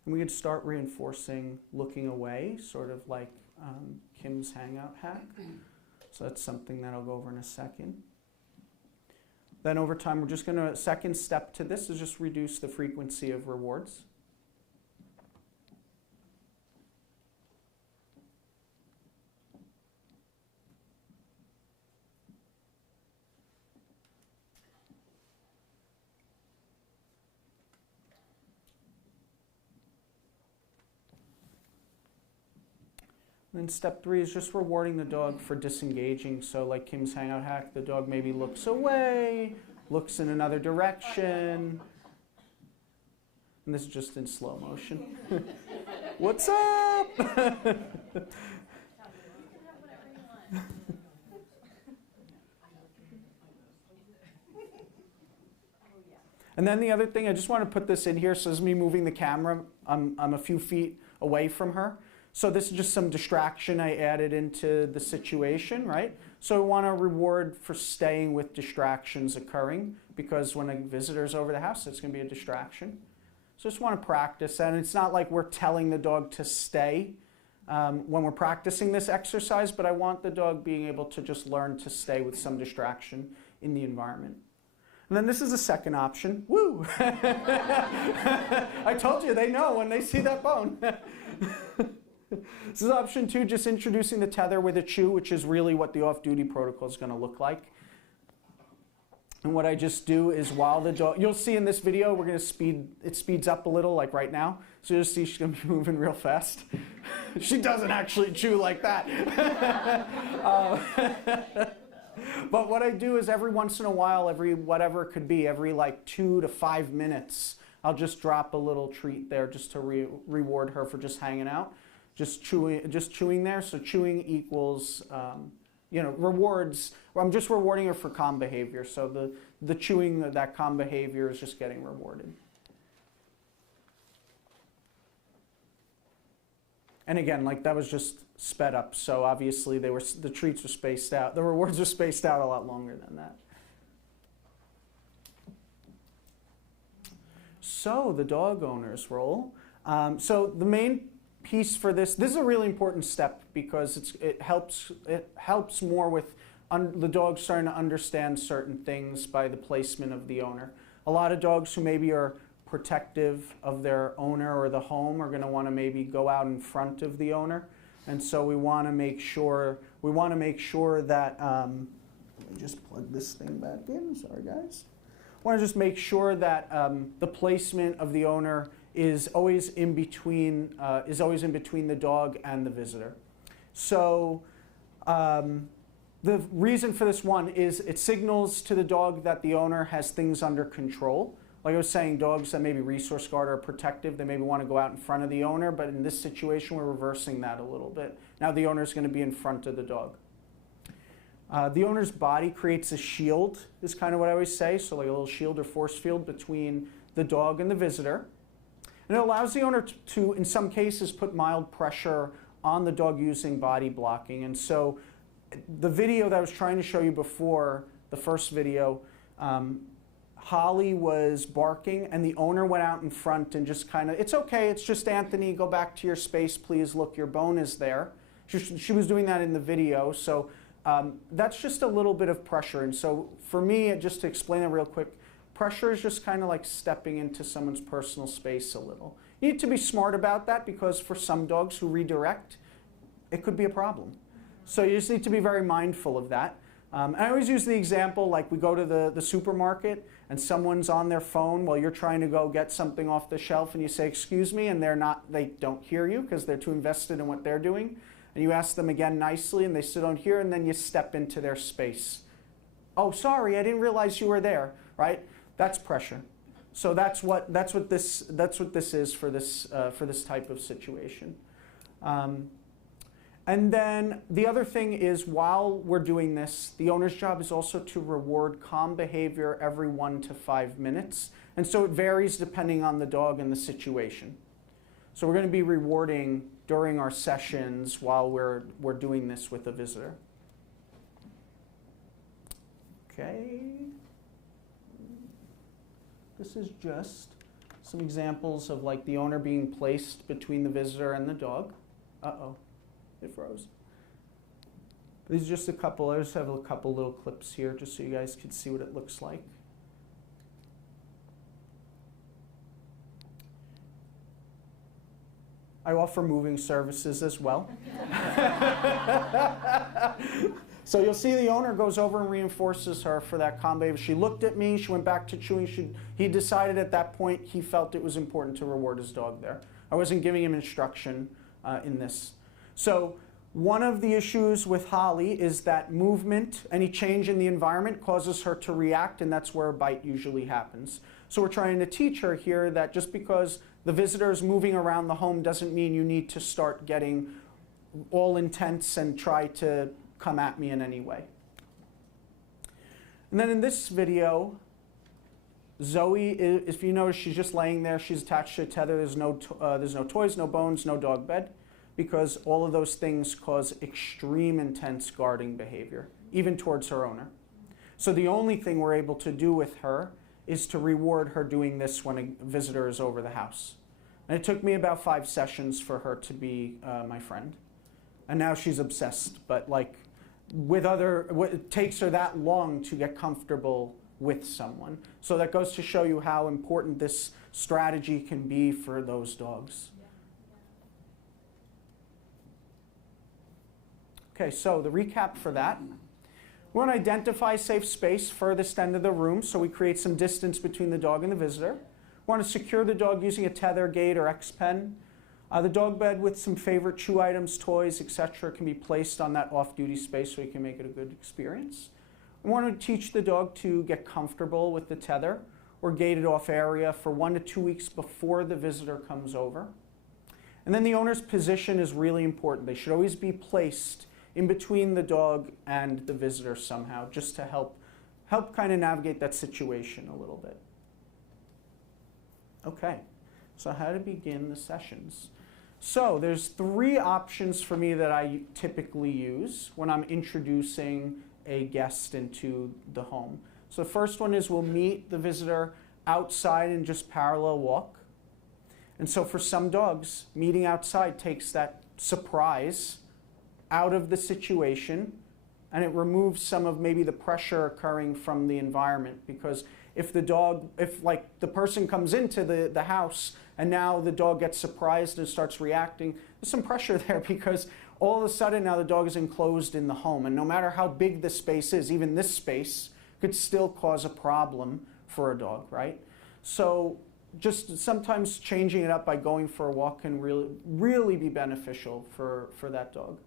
And we could start reinforcing looking away, sort of like Kim's hangout hack. So that's something that I'll go over in a second. Then over time, we're just going to, second step to this is just reduce the frequency of rewards. And then step 3 is just rewarding the dog for disengaging. So like Kim's hangout hack, the dog maybe looks away, looks in another direction. And this is just in slow motion. What's up? And then the other thing, I just want to put this in here, so this is me moving the camera. I'm a few feet away from her. So this is just some distraction I added into the situation, right? So I want to reward for staying with distractions occurring, because when a visitor's over the house, it's going to be a distraction. So I just want to practice that. And it's not like we're telling the dog to stay when we're practicing this exercise, but I want the dog being able to just learn to stay with some distraction in the environment. And then this is the second option. Woo! I told you, they know when they see that bone. This is option 2, just introducing the tether with a chew, which is really what the off-duty protocol is going to look like. And what I just do is while the dog, you'll see in this video, we're going to it speeds up a little, like right now. So you'll see she's going to be moving real fast. She doesn't actually chew like that. But what I do is every once in a while, every whatever it could be, every like 2 to 5 minutes, I'll just drop a little treat there just to reward her for just hanging out, just chewing there. So chewing equals, rewards. I'm just rewarding her for calm behavior. So the chewing, that calm behavior is just getting rewarded. And again, like that was just sped up, so obviously the treats were spaced out. The rewards were spaced out a lot longer than that. So the dog owner's role. So the main piece for this is a really important step because it helps more with the dog starting to understand certain things by the placement of the owner. A lot of dogs who maybe are protective of their owner or the home are going to want to maybe go out in front of the owner, and so we want to make sure that let me just plug this thing back in. Sorry, guys. I want to just make sure that the placement of the owner is always in between the dog and the visitor. So the reason for this one is it signals to the dog that the owner has things under control. Like I was saying, dogs that maybe resource guard or protective, they maybe want to go out in front of the owner, but in this situation, we're reversing that a little bit. Now the owner's going to be in front of the dog. The owner's body creates a shield, is kind of what I always say, so like a little shield or force field between the dog and the visitor. And it allows the owner to, in some cases, put mild pressure on the dog using body blocking. And so the video that I was trying to show you before, the first video, Holly was barking and the owner went out in front and just kind of, it's okay, it's just Anthony, go back to your space, please, look, your bone is there. She was doing that in the video, so that's just a little bit of pressure. And so for me, just to explain it real quick, pressure is just kind of like stepping into someone's personal space a little. You need to be smart about that because for some dogs who redirect, it could be a problem. So you just need to be very mindful of that. And I always use the example, like we go to the supermarket and someone's on their phone while you're trying to go get something off the shelf and you say, excuse me, and they don't hear you because they're too invested in what they're doing. And you ask them again nicely and they still don't hear, and then you step into their space. Oh, sorry, I didn't realize you were there, right? That's pressure. So that's what this is for this type of situation. And then the other thing is, while we're doing this, the owner's job is also to reward calm behavior every 1 to 5 minutes. And so it varies depending on the dog and the situation. So we're going to be rewarding during our sessions while we're doing this with a visitor. Okay. This is just some examples of like the owner being placed between the visitor and the dog. Uh-oh. It froze. These are just a couple. I just have a couple little clips here just so you guys can see what it looks like. I offer moving services as well. So you'll see the owner goes over and reinforces her for that calm behavior. She looked at me, she went back to chewing. He decided at that point he felt it was important to reward his dog there. I wasn't giving him instruction in this. So One of the issues with Holly is that movement, any change in the environment causes her to react, and that's where a bite usually happens. So we're trying to teach her here that just because the visitor is moving around the home doesn't mean you need to start getting all intense and try to come at me in any way. And then in this video, Zoe, if you notice, she's just laying there. She's attached to a tether. There's no toys, no bones, no dog bed, because all of those things cause extreme intense guarding behavior, even towards her owner. So the only thing we're able to do with her is to reward her doing this when a visitor is over the house. And it took me about 5 sessions for her to be my friend. And now she's obsessed, but like it takes her that long to get comfortable with someone. So that goes to show you how important this strategy can be for those dogs. Okay, so the recap for that. We want to identify safe space furthest end of the room, so we create some distance between the dog and the visitor. We want to secure the dog using a tether, gate, or X-Pen. The dog bed with some favorite chew items, toys, etc. can be placed on that off-duty space so you can make it a good experience. We want to teach the dog to get comfortable with the tether or gated off area for 1 to 2 weeks before the visitor comes over. And then the owner's position is really important. They should always be placed in between the dog and the visitor somehow, just to help kind of navigate that situation a little bit. Okay, so how to begin the sessions. So there's 3 options for me that I typically use when I'm introducing a guest into the home. So the first one is we'll meet the visitor outside and just parallel walk. And so for some dogs, meeting outside takes that surprise out of the situation, and it removes some of maybe the pressure occurring from the environment, because if like the person comes into the house and now the dog gets surprised and starts reacting, there's some pressure there because all of a sudden now the dog is enclosed in the home, and no matter how big the space is, even this space could still cause a problem for a dog, right? So just sometimes changing it up by going for a walk can really be beneficial for that dog.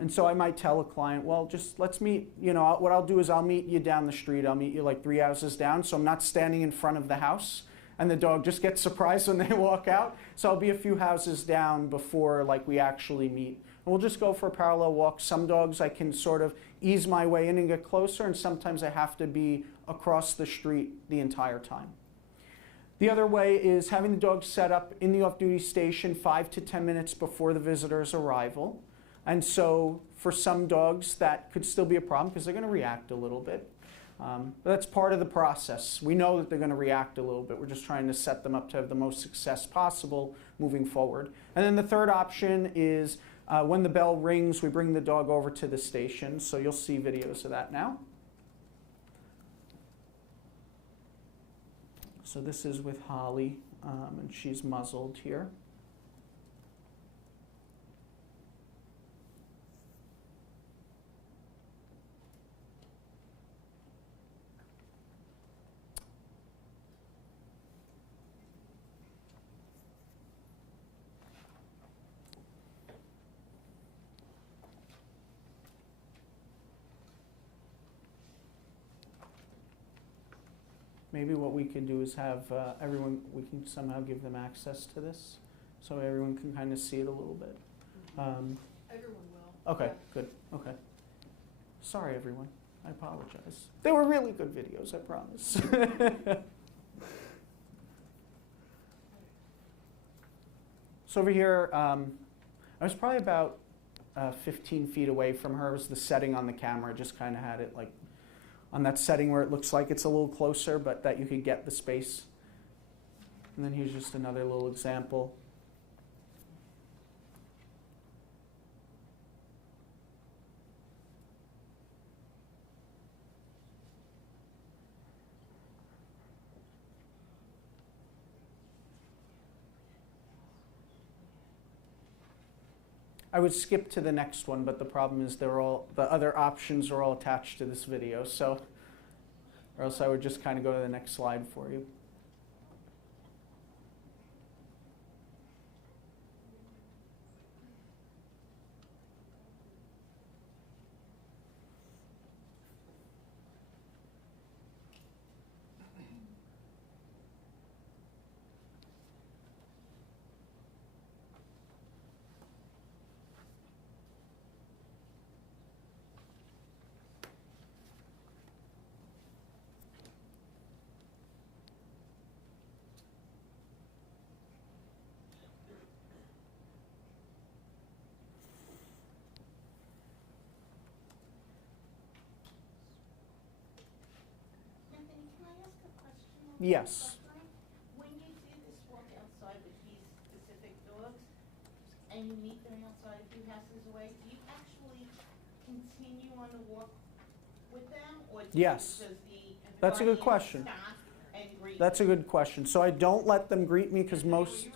And so I might tell a client, well, just let's meet, what I'll do is I'll meet you down the street. I'll meet you like 3 houses down, so I'm not standing in front of the house and the dog just gets surprised when they walk out. So I'll be a few houses down before like we actually meet. And we'll just go for a parallel walk. Some dogs I can sort of ease my way in and get closer, and sometimes I have to be across the street the entire time. The other way is having the dog set up in the off-duty station 5 to 10 minutes before the visitor's arrival. And so for some dogs, that could still be a problem because they're going to react a little bit. But that's part of the process. We know that they're going to react a little bit. We're just trying to set them up to have the most success possible moving forward. And then the third option is when the bell rings, we bring the dog over to the station. So you'll see videos of that now. So this is with Holly, and she's muzzled here. Maybe what we can do is have we can somehow give them access to this so everyone can kind of see it a little bit. Everyone will. Okay, good, okay. Sorry everyone, I apologize. They were really good videos, I promise. So over here, I was probably about 15 feet away from her. It was the setting on the camera, just kind of had it like on that setting where it looks like it's a little closer, but that you could get the space. And then here's just another little example. I would skip to the next one, but the problem is the other options are all attached to this video, so, or else I would just kind of go to the next slide for you. Yes. When you do this walk outside with these specific dogs, and you meet them outside a few houses away, do you actually continue on the walk with them, or Yes. does the That's a good guardian question. stop and greet That's a them? good question. So I don't let them greet me because most.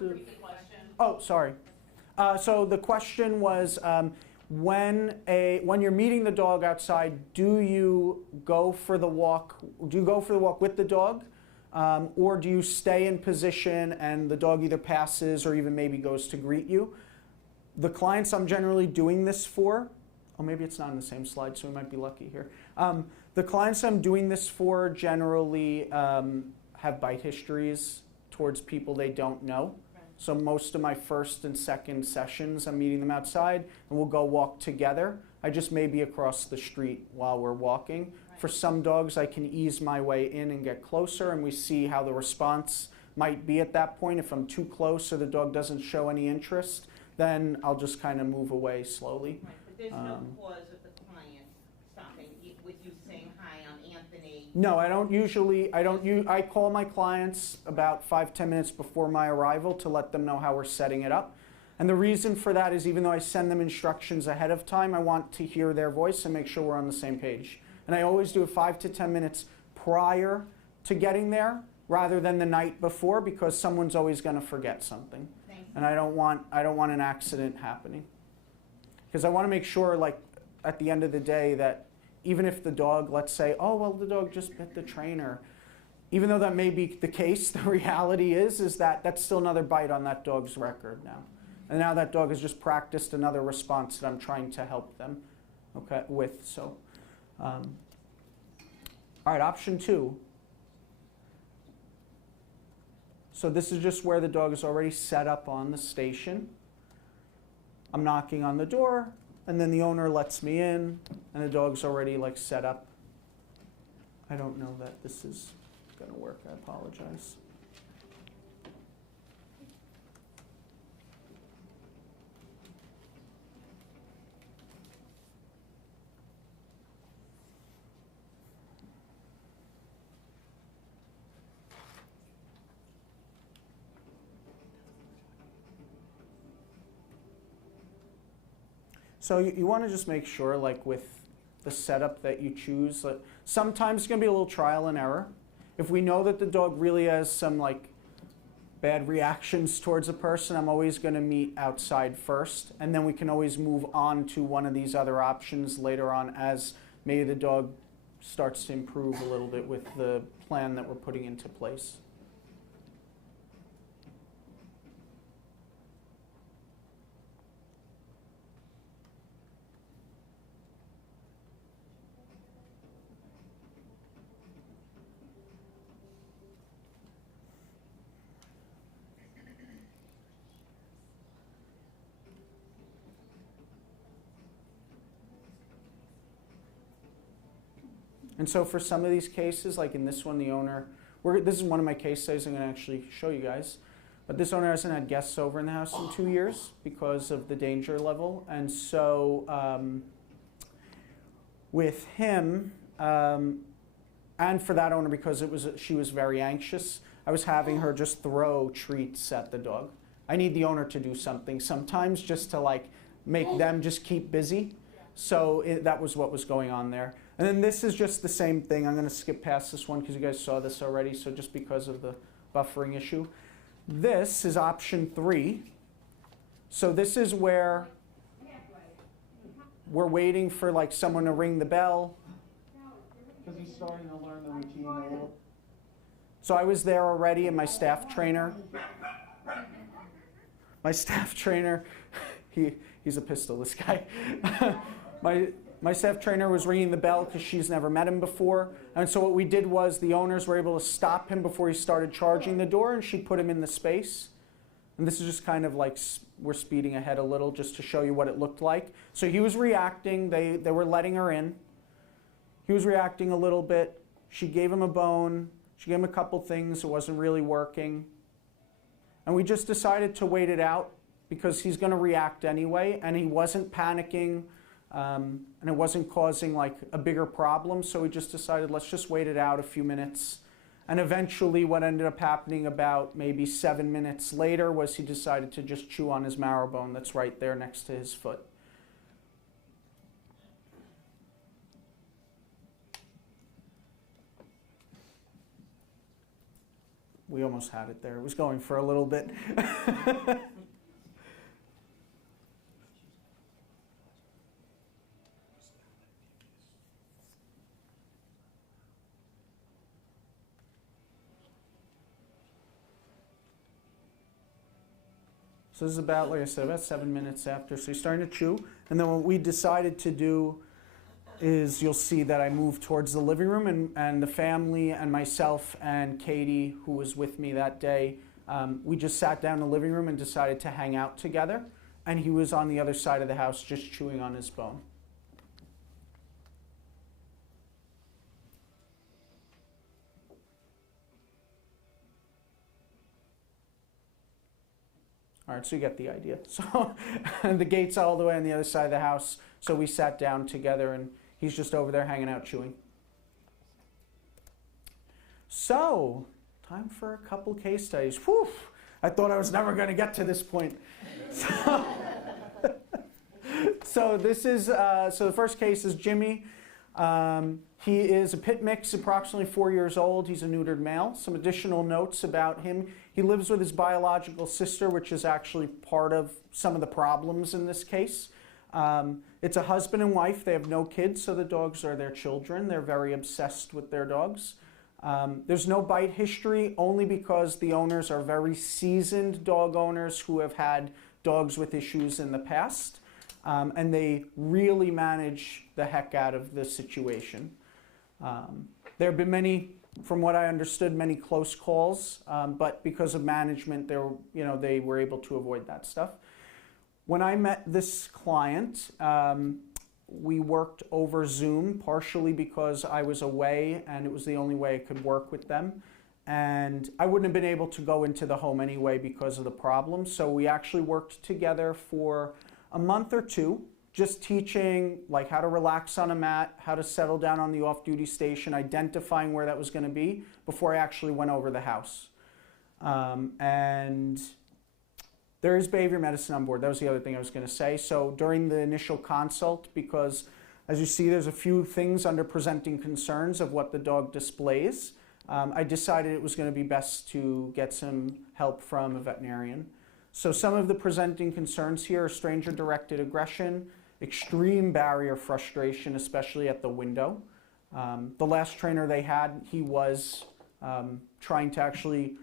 Oh, sorry. So the question was, when you're meeting the dog outside, do you go for the walk? Do you go for the walk with the dog, or do you stay in position and the dog either passes or even maybe goes to greet you? The clients I'm generally doing this for. Oh, maybe it's not on the same slide, so we might be lucky here. The clients I'm doing this for generally have bite histories towards people they don't know. So most of my first and second sessions, I'm meeting them outside, and we'll go walk together. I just may be across the street while we're walking. For some dogs, I can ease my way in and get closer, and we see how the response might be at that point. If I'm too close or the dog doesn't show any interest, then I'll just kind of move away slowly. Right, but there's no cause of the client stopping with you saying, hi, I'm Anthony. No, I call my clients about 5-10 minutes before my arrival to let them know how we're setting it up. And the reason for that is even though I send them instructions ahead of time, I want to hear their voice and make sure we're on the same page. And I always do it 5 to 10 minutes prior to getting there rather than the night before, because someone's always going to forget something. And I don't want an accident happening. Because I want to make sure, like, at the end of the day that even if the dog, let's say, oh, well, the dog just bit the trainer, even though that may be the case, the reality is that that's still another bite on that dog's record now. And now that dog has just practiced another response that I'm trying to help them with. So, all right, option 2. So this is just where the dog is already set up on the station. I'm knocking on the door, and then the owner lets me in, and the dog's already like set up. I don't know that this is going to work. I apologize. So you want to just make sure, like with the setup that you choose, that sometimes it's going to be a little trial and error. If we know that the dog really has some like bad reactions towards a person, I'm always going to meet outside first, and then we can always move on to one of these other options later on as maybe the dog starts to improve a little bit with the plan that we're putting into place. And so for some of these cases, like in this one, the owner, this is one of my case studies I'm going to actually show you guys. But this owner hasn't had guests over in the house in 2 years because of the danger level. And so with him, and for that owner, because she was very anxious, I was having her just throw treats at the dog. I need the owner to do something sometimes just to like make them just keep busy. So that was what was going on there. And then this is just the same thing. I'm going to skip past this one because you guys saw this already, so just because of the buffering issue. This is option 3. So this is where we're waiting for like someone to ring the bell. Because he's starting to learn the routine a little. So I was there already, and my staff trainer, he's a pistol, this guy. My staff trainer was ringing the bell because she's never met him before. And so what we did was the owners were able to stop him before he started charging the door, and she put him in the space. And this is just kind of like we're speeding ahead a little just to show you what it looked like. So he was reacting. They were letting her in. He was reacting a little bit. She gave him a bone. She gave him a couple things. It wasn't really working. And we just decided to wait it out because he's going to react anyway, and he wasn't panicking. And it wasn't causing like a bigger problem, so we just decided let's just wait it out a few minutes. And eventually what ended up happening about maybe 7 minutes later was he decided to just chew on his marrow bone that's right there next to his foot. We almost had it there. It was going for a little bit. So this is about, like I said, about 7 minutes after. So he's starting to chew. And then what we decided to do is you'll see that I moved towards the living room, and the family and myself and Katie, who was with me that day, we just sat down in the living room and decided to hang out together. And he was on the other side of the house just chewing on his bone. All right, so you get the idea. So the gate's all the way on the other side of the house. So we sat down together, and he's just over there hanging out chewing. So, time for a couple case studies. Whew, I thought I was never going to get to this point. So this is, so the first case is Jimmy. He is a pit mix, approximately 4 years old. He's a neutered male. Some additional notes about him. He lives with his biological sister, which is actually part of some of the problems in this case. It's a husband and wife. They have no kids, so the dogs are their children. They're very obsessed with their dogs. There's no bite history, only because the owners are very seasoned dog owners who have had dogs with issues in the past. And they really manage the heck out of this situation. There have been many, from what I understood, many close calls, but because of management, they were able to avoid that stuff. When I met this client, we worked over Zoom, partially because I was away and it was the only way I could work with them. And I wouldn't have been able to go into the home anyway because of the problem. So we actually worked together for a month or two, just teaching like how to relax on a mat, how to settle down on the off-duty station, identifying where that was going to be before I actually went over the house. And there is behavior medicine on board. That was the other thing I was going to say. So during the initial consult, because as you see, there's a few things under presenting concerns of what the dog displays, I decided it was going to be best to get some help from a veterinarian. So some of the presenting concerns here are stranger-directed aggression, extreme barrier frustration, especially at the window. The last trainer they had, he was trying to actually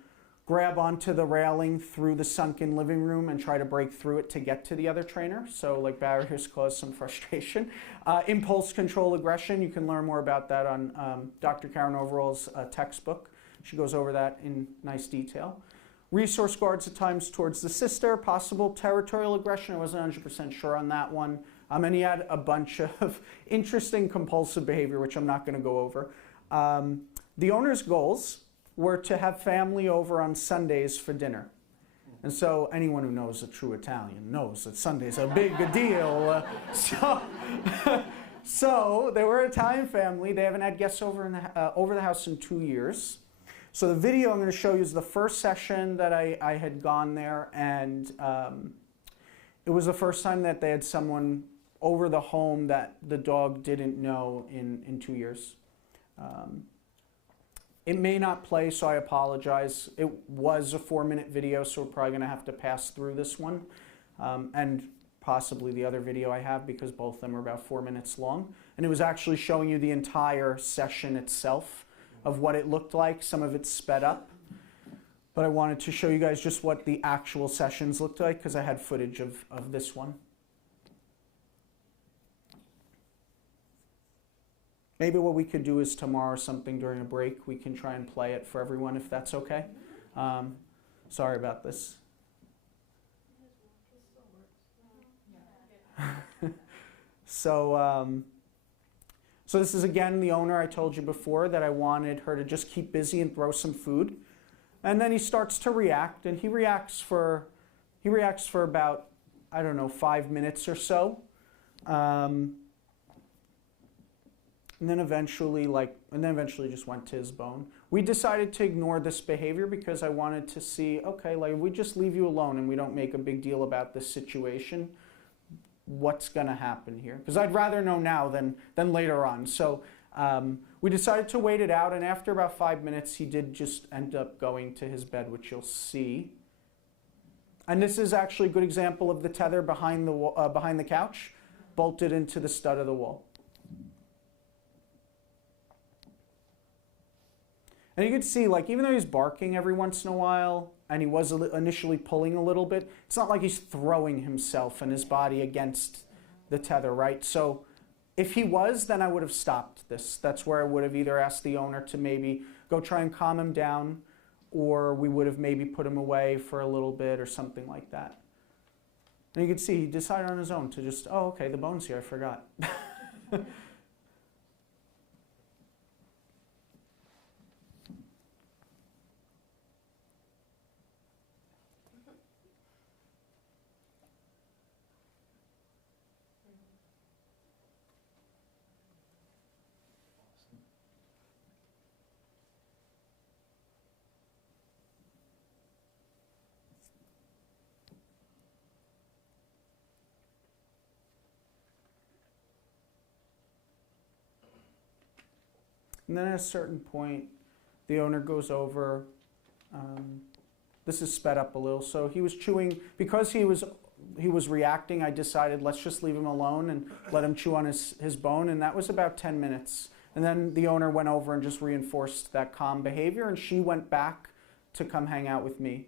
grab onto the railing through the sunken living room and try to break through it to get to the other trainer. So like barriers cause some frustration. Impulse control aggression, you can learn more about that on Dr. Karen Overall's textbook. She goes over that in nice detail. Resource guards at times towards the sister, possible territorial aggression. I wasn't 100% sure on that one. And he had a bunch of interesting compulsive behavior, which I'm not going to go over. The owner's goals were to have family over on Sundays for dinner. And so anyone who knows a true Italian knows that Sunday's a big deal. So they were an Italian family. They haven't had guests over the house in 2 years. So the video I'm going to show you is the first session that I had gone there, and it was the first time that they had someone over the home that the dog didn't know in 2 years. It may not play, so I apologize. It was a 4-minute video, so we're probably going to have to pass through this one, and possibly the other video I have, because both of them are about 4 minutes long. And it was actually showing you the entire session itself of what it looked like. Some of it's sped up, but I wanted to show you guys just what the actual sessions looked like because I had footage of this one. Maybe what we could do is tomorrow, something during a break, we can try and play it for everyone if that's okay. Sorry about this. So this is again the owner. I told you before that I wanted her to just keep busy and throw some food. And then he starts to react, and he reacts for about, I don't know, 5 minutes or so. And then eventually just went to his bone. We decided to ignore this behavior because I wanted to see, okay, like if we just leave you alone and we don't make a big deal about this situation, what's gonna happen here? Because I'd rather know now than later on. So we decided to wait it out, and after about 5 minutes, he did just end up going to his bed, which you'll see. And this is actually a good example of the tether behind the couch, bolted into the stud of the wall. And you can see, like, even though he's barking every once in a while, and he was initially pulling a little bit, it's not like he's throwing himself and his body against the tether, right? So if he was, then I would have stopped this. That's where I would have either asked the owner to maybe go try and calm him down, or we would have maybe put him away for a little bit or something like that. And you can see he decided on his own to just, oh, okay, the bone's here, I forgot. And then at a certain point, the owner goes over. This is sped up a little. So he was chewing, because he was reacting, I decided let's just leave him alone and let him chew on his bone. And that was about 10 minutes. And then the owner went over and just reinforced that calm behavior, and she went back to come hang out with me.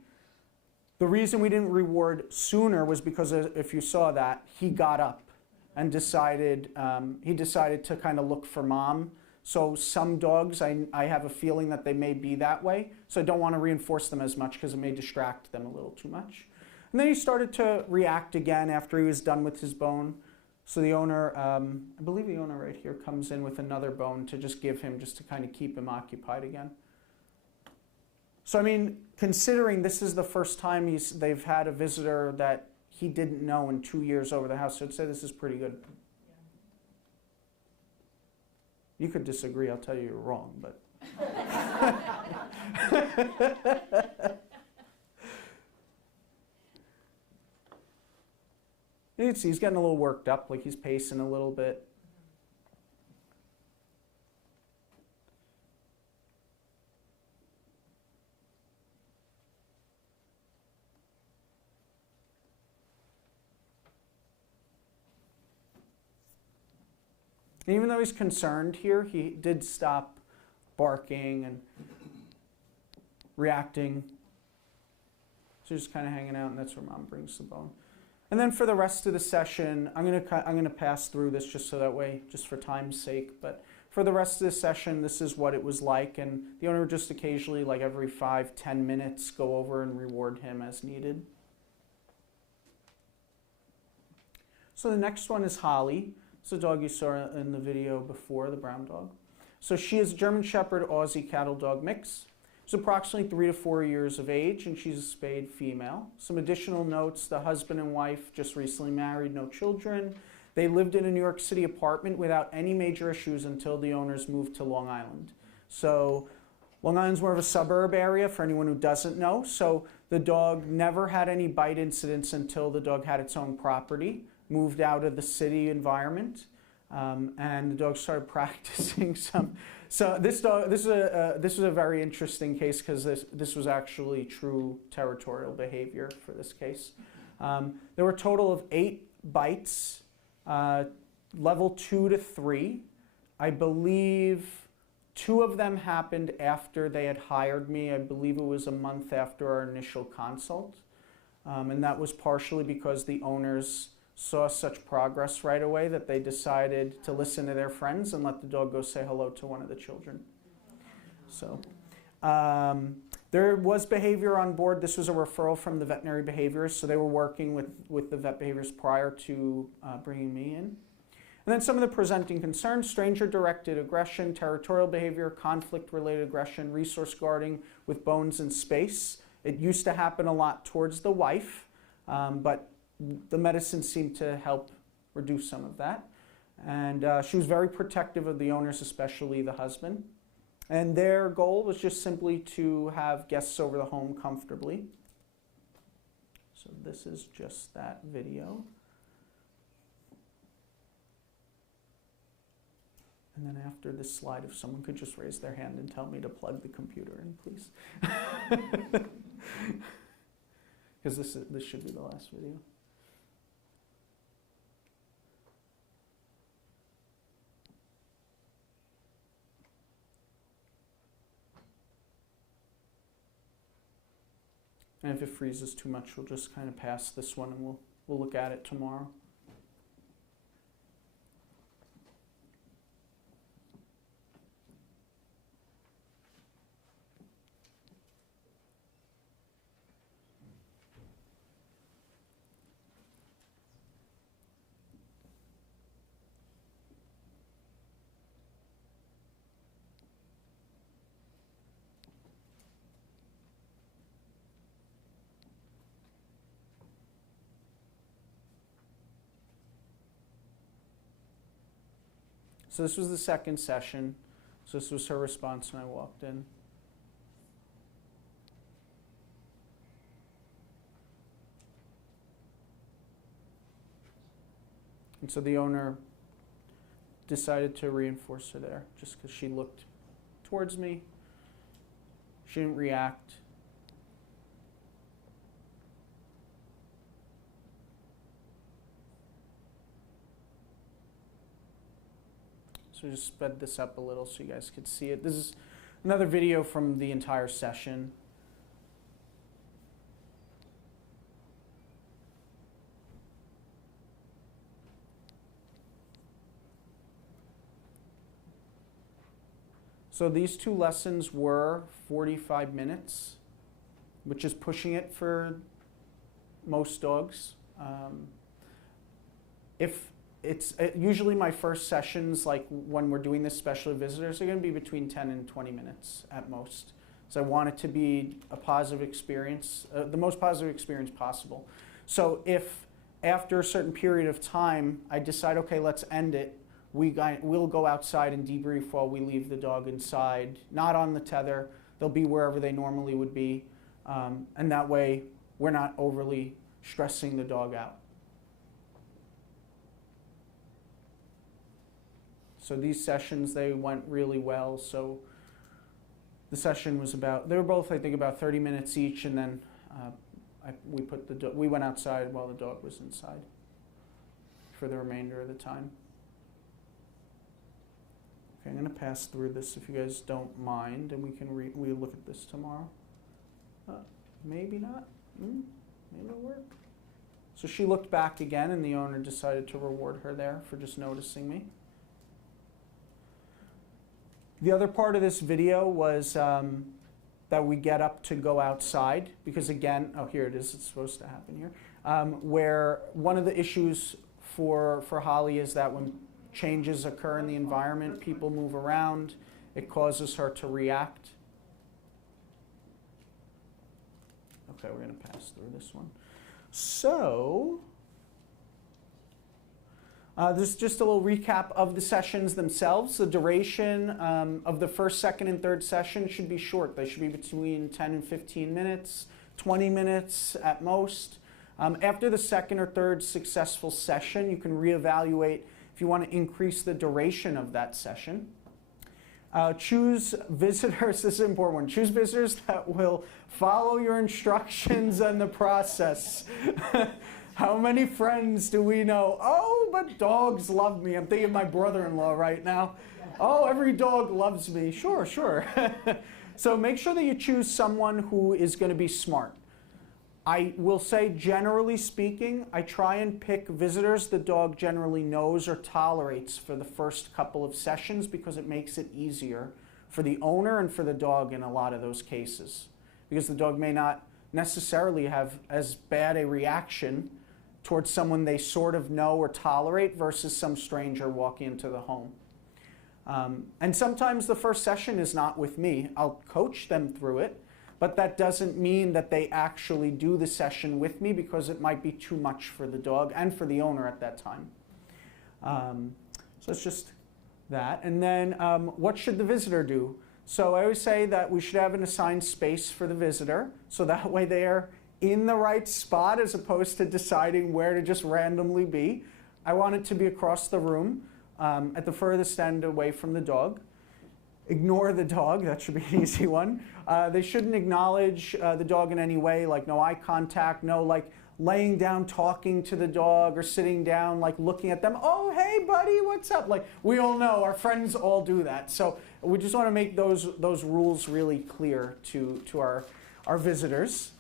The reason we didn't reward sooner was because, if you saw that, he got up and decided to kind of look for mom. So some dogs, I have a feeling that they may be that way. So I don't want to reinforce them as much because it may distract them a little too much. And then he started to react again after he was done with his bone. So the owner, I believe the owner right here, comes in with another bone to just give him, just to kind of keep him occupied again. So I mean, considering this is the first time they've had a visitor that he didn't know in 2 years over the house, so I'd say this is pretty good. You could disagree, I'll tell you you're wrong, but. You can see he's getting a little worked up, like he's pacing a little bit. And even though he's concerned here, he did stop barking and reacting. So just kind of hanging out, and that's where mom brings the bone. And then for the rest of the session, I'm gonna pass through this just so that way, just for time's sake. But for the rest of the session, this is what it was like, and the owner would just occasionally, like every 5-10 minutes, go over and reward him as needed. So the next one is Holly. It's a dog you saw in the video before, the brown dog. So she is a German Shepherd Aussie cattle dog mix. She's approximately 3 to 4 years of age, and she's a spayed female. Some additional notes: the husband and wife just recently married, no children. They lived in a New York City apartment without any major issues until the owners moved to Long Island. So Long Island's more of a suburb area for anyone who doesn't know. So the dog never had any bite incidents until the dog had its own property, moved out of the city environment, and the dog started practicing some. So this was a very interesting case because this was actually true territorial behavior for this case. There were a total of 8 bites, level 2 to 3. I believe 2 of them happened after they had hired me. I believe it was a month after our initial consult, and that was partially because the owners saw such progress right away that they decided to listen to their friends and let the dog go say hello to one of the children. So there was behavior on board. This was a referral from the veterinary behaviorist, so they were working with the vet behaviorist prior to bringing me in. And then some of the presenting concerns: stranger-directed aggression, territorial behavior, conflict-related aggression, resource guarding with bones and space. It used to happen a lot towards the wife, but the medicine seemed to help reduce some of that. And she was very protective of the owners, especially the husband. And their goal was just simply to have guests over the home comfortably. So this is just that video. And then after this slide, if someone could just raise their hand and tell me to plug the computer in, please. Because this should be the last video. And if it freezes too much, we'll just kind of pass this one and we'll look at it tomorrow. So this was the second session. So this was her response when I walked in. And so the owner decided to reinforce her there just because she looked towards me. She didn't react. So just sped this up a little so you guys could see it. This is another video from the entire session. So these two lessons were 45 minutes, which is pushing it for most dogs. Usually my first sessions, like when we're doing this special visitors, are going to be between 10 and 20 minutes at most. So I want it to be a positive experience, the most positive experience possible. So if after a certain period of time I decide, okay, let's end it, we'll go outside and debrief while we leave the dog inside, not on the tether. They'll be wherever they normally would be. And that way we're not overly stressing the dog out. So these sessions, they went really well. So the session was they were both, I think, about 30 minutes each, and then we went outside while the dog was inside for the remainder of the time. Okay, I'm going to pass through this if you guys don't mind, and we can look at this tomorrow. Maybe not. Maybe it'll work. So she looked back again, and the owner decided to reward her there for just noticing me. The other part of this video was that we get up to go outside because, again, oh, here it is. It's supposed to happen here. Where one of the issues for Holly is that when changes occur in the environment, people move around, it causes her to react. Okay, we're going to pass through this one. So this is just a little recap of the sessions themselves. The duration of the first, second, and third session should be short. They should be between 10 and 15 minutes, 20 minutes at most. After the second or third successful session, you can reevaluate if you want to increase the duration of that session. Choose visitors, this is an important one. Choose visitors that will follow your instructions on the process. How many friends do we know? Oh, but dogs love me. I'm thinking of my brother-in-law right now. Oh, every dog loves me. Sure, sure. So make sure that you choose someone who is going to be smart. I will say, generally speaking, I try and pick visitors the dog generally knows or tolerates for the first couple of sessions because it makes it easier for the owner and for the dog in a lot of those cases. Because the dog may not necessarily have as bad a reaction towards someone they sort of know or tolerate versus some stranger walking into the home. And sometimes the first session is not with me. I'll coach them through it, but that doesn't mean that they actually do the session with me because it might be too much for the dog and for the owner at that time. So it's just that. And then what should the visitor do? So I always say that we should have an assigned space for the visitor, so that way they are in the right spot as opposed to deciding where to just randomly be. I want it to be across the room at the furthest end away from the dog. Ignore the dog, that should be an easy one. They shouldn't acknowledge the dog in any way, like no eye contact, no like laying down talking to the dog or sitting down like looking at them. Oh, hey buddy, what's up? Like we all know, our friends all do that. So we just want to make those rules really clear to our visitors.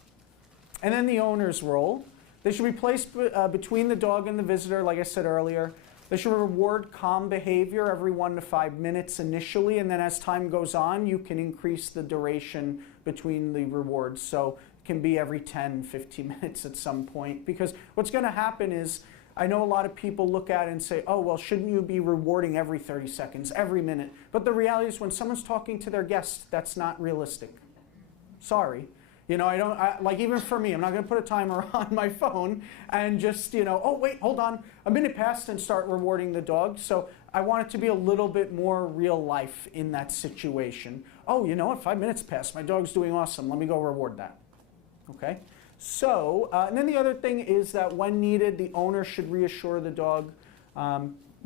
And then the owner's role. They should be placed between the dog and the visitor, like I said earlier. They should reward calm behavior every 1 to 5 minutes initially, and then as time goes on, you can increase the duration between the rewards. So it can be every 10, 15 minutes at some point. Because what's going to happen is, I know a lot of people look at it and say, oh, well, shouldn't you be rewarding every 30 seconds, every minute? But the reality is when someone's talking to their guest, that's not realistic. Sorry. You know, like even for me, I'm not going to put a timer on my phone and just, you know, oh, wait, hold on, a minute passed and start rewarding the dog. So I want it to be a little bit more real life in that situation. Oh, you know what, 5 minutes passed, my dog's doing awesome, let me go reward that. Okay? So, and then the other thing is that when needed, the owner should reassure the dog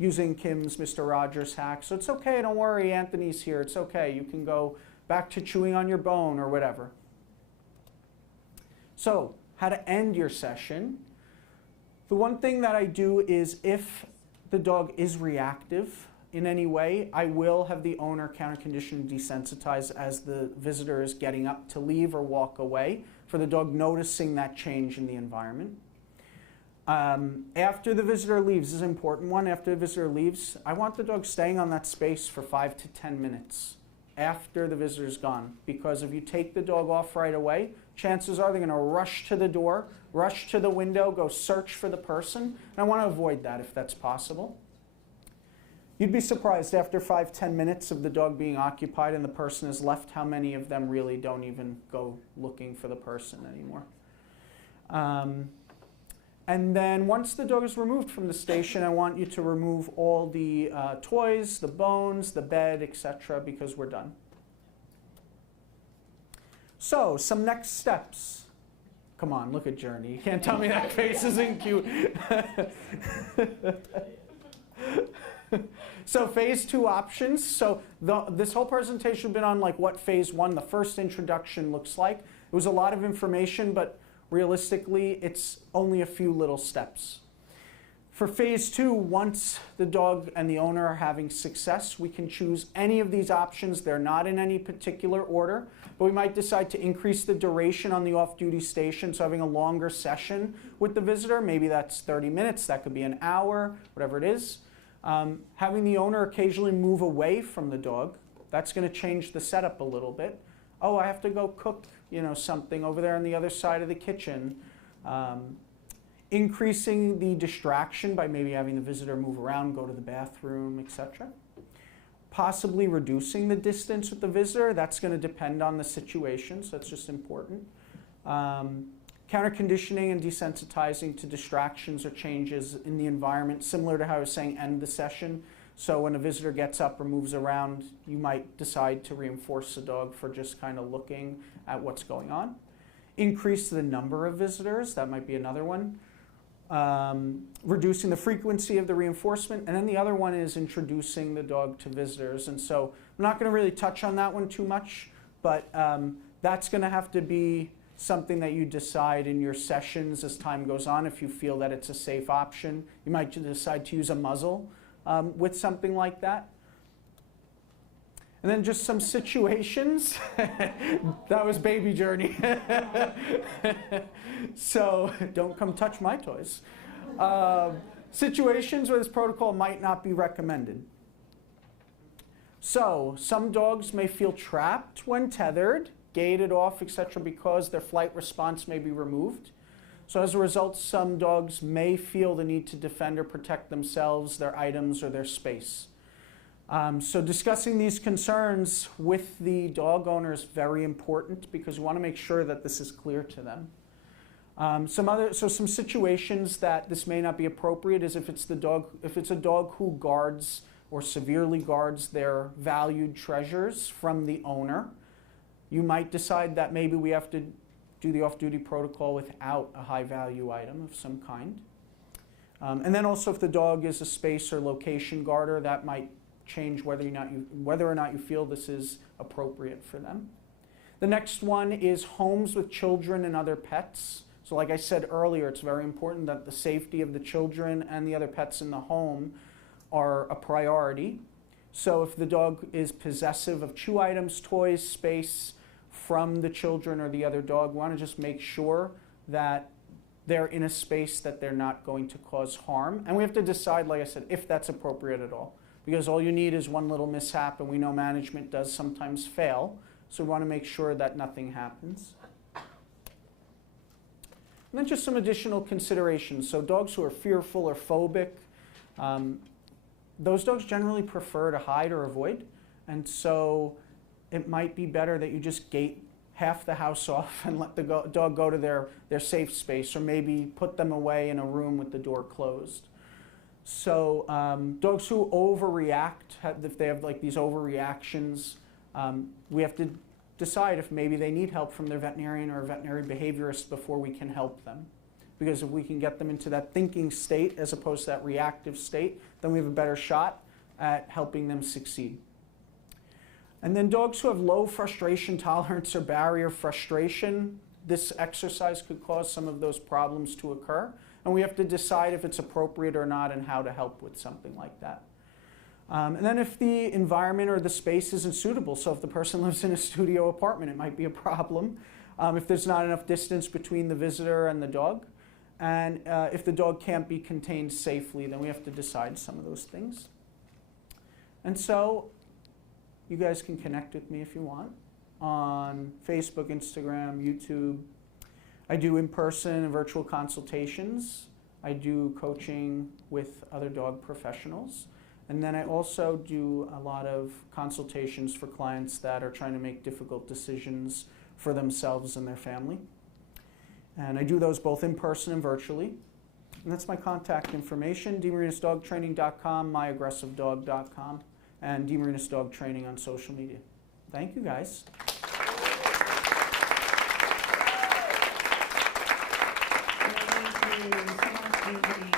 using Kim's Mr. Rogers hack. So it's okay, don't worry, Anthony's here, it's okay, you can go back to chewing on your bone or whatever. So, how to end your session. The one thing that I do is if the dog is reactive in any way, I will have the owner counter condition desensitize as the visitor is getting up to leave or walk away for the dog noticing that change in the environment. After the visitor leaves, this is an important one, after the visitor leaves, I want the dog staying on that space for 5 to 10 minutes after the visitor's gone. Because if you take the dog off right away, chances are they're going to rush to the door, rush to the window, go search for the person. And I want to avoid that if that's possible. You'd be surprised after 5, 10 minutes of the dog being occupied and the person is left, how many of them really don't even go looking for the person anymore. And then once the dog is removed from the station, I want you to remove all the toys, the bones, the bed, etc., because we're done. So, some next steps. Come on, look at Journey. You can't tell me that face isn't cute. So phase 2 options. So this whole presentation has been on like what phase 1, the first introduction, looks like. It was a lot of information, but realistically, it's only a few little steps. For phase 2, once the dog and the owner are having success, we can choose any of these options. They're not in any particular order, but we might decide to increase the duration on the off-duty station, so having a longer session with the visitor, maybe that's 30 minutes, that could be an hour, whatever it is. Having the owner occasionally move away from the dog, that's going to change the setup a little bit. Oh, I have to go cook, you know, something over there on the other side of the kitchen. Increasing the distraction by maybe having the visitor move around, go to the bathroom, etc. Possibly reducing the distance with the visitor. That's going to depend on the situation, so that's just important. Counter-conditioning and desensitizing to distractions or changes in the environment, similar to how I was saying end the session. So when a visitor gets up or moves around, you might decide to reinforce the dog for just kind of looking at what's going on. Increase the number of visitors, that might be another one. Reducing the frequency of the reinforcement, and then the other one is introducing the dog to visitors. And so I'm not going to really touch on that one too much, but that's going to have to be something that you decide in your sessions as time goes on. If you feel that it's a safe option, you might decide to use a muzzle with something like that. And then just some situations. That was Baby Journey. So don't come touch my toys. Situations where this protocol might not be recommended. So some dogs may feel trapped when tethered, gated off, etc., because their flight response may be removed. So as a result, some dogs may feel the need to defend or protect themselves, their items, or their space. So discussing these concerns with the dog owner is very important because we want to make sure that this is clear to them. Some situations that this may not be appropriate is if it's a dog who guards or severely guards their valued treasures from the owner. You might decide that maybe we have to do the off-duty protocol without a high-value item of some kind. And then also if the dog is a space or location guarder, that might change whether or not you feel this is appropriate for them. The next one is homes with children and other pets. So like I said earlier, it's very important that the safety of the children and the other pets in the home are a priority. So if the dog is possessive of chew items, toys, space from the children or the other dog, we want to just make sure that they're in a space that they're not going to cause harm. And we have to decide, like I said, if that's appropriate at all. Because all you need is one little mishap, and we know management does sometimes fail. So we want to make sure that nothing happens. And then just some additional considerations. So dogs who are fearful or phobic, those dogs generally prefer to hide or avoid. And so it might be better that you just gate half the house off and let the dog go to their safe space, or maybe put them away in a room with the door closed. So dogs who overreact, if they have like these overreactions, we have to decide if maybe they need help from their veterinarian or a veterinary behaviorist before we can help them. Because if we can get them into that thinking state as opposed to that reactive state, then we have a better shot at helping them succeed. And then dogs who have low frustration tolerance or barrier frustration, this exercise could cause some of those problems to occur. And we have to decide if it's appropriate or not and how to help with something like that. And then if the environment or the space isn't suitable, so if the person lives in a studio apartment, it might be a problem. If there's not enough distance between the visitor and the dog. And if the dog can't be contained safely, then we have to decide some of those things. And so you guys can connect with me if you want on Facebook, Instagram, YouTube. I do in-person and virtual consultations. I do coaching with other dog professionals. And then I also do a lot of consultations for clients that are trying to make difficult decisions for themselves and their family. And I do those both in person and virtually. And that's my contact information, DeMarinisDogTraining.com, myaggressivedog.com, and DeMarinis Dog Training on social media. Thank you, guys. Thank you so much, Anthony.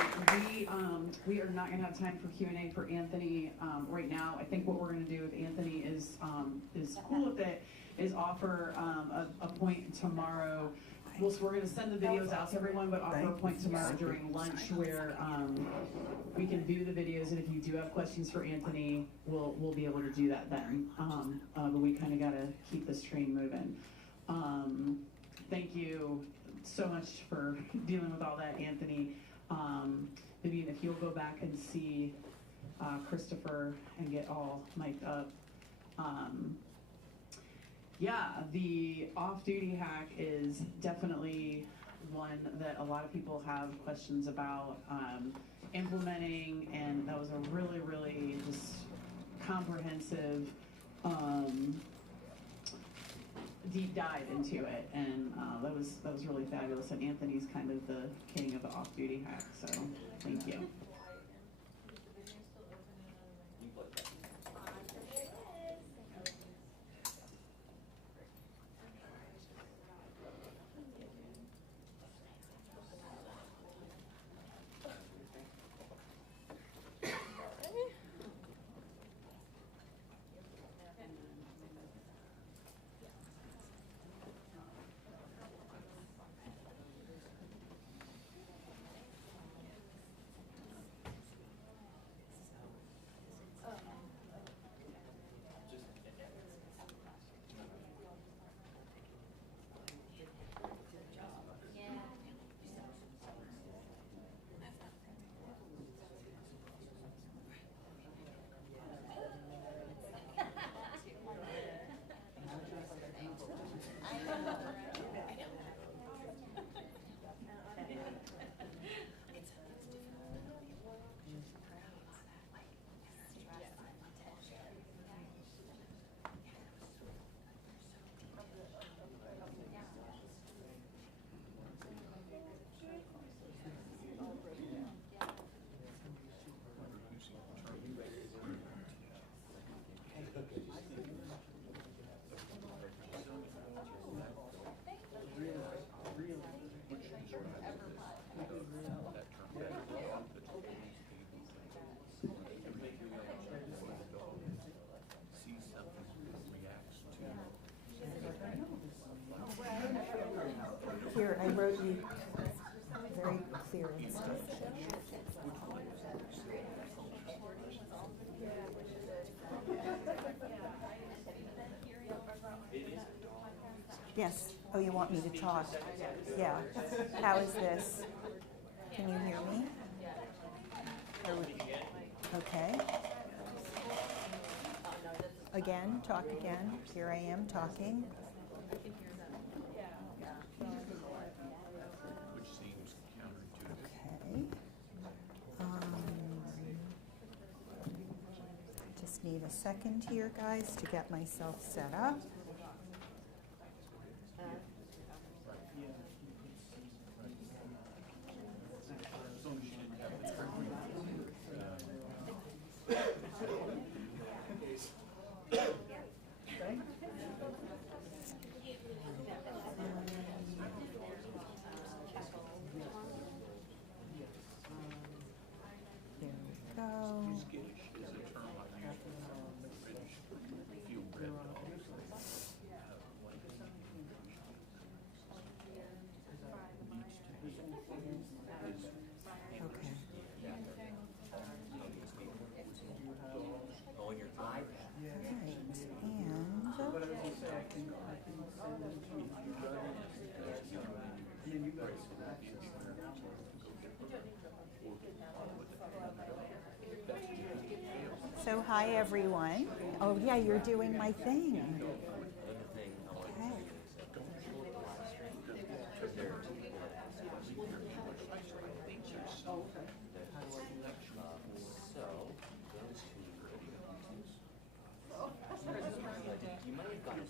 We are not going to have time for Q&A for Anthony right now. I think what we're going to do with Anthony is cool with it, is offer a point tomorrow. So we're going to send the videos out to everyone, but offer a point tomorrow during lunch where we can view the videos, and if you do have questions for Anthony, we'll be able to do that then. But we kind of got to keep this train moving. Thank you so much for dealing with all that, Anthony. Vivian, if you'll go back and see Christopher and get all mic'd up. Yeah, the off-duty hack is definitely one that a lot of people have questions about implementing, and that was a really, really just comprehensive deep dive into it, and that was really fabulous. And Anthony's kind of the king of the off-duty hack, so thank you. very, very clear and straight. Yes. Oh, you want me to talk? Yeah. How is this? Can you hear me? Okay. Again, talk again. Here I am talking. Which seems counterintuitive. Okay. Just need a second here, guys, to get myself set up. So hi everyone. Oh yeah, you're doing my thing. Okay. You might have gotten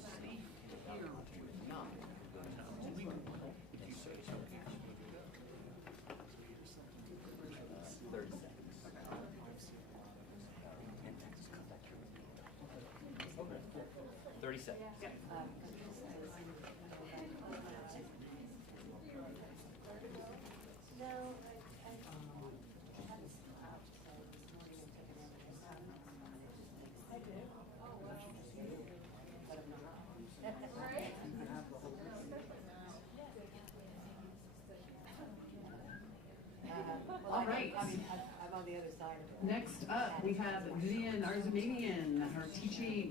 All right. I'm on the other side. Next up, we have Vivian Arzamanian, her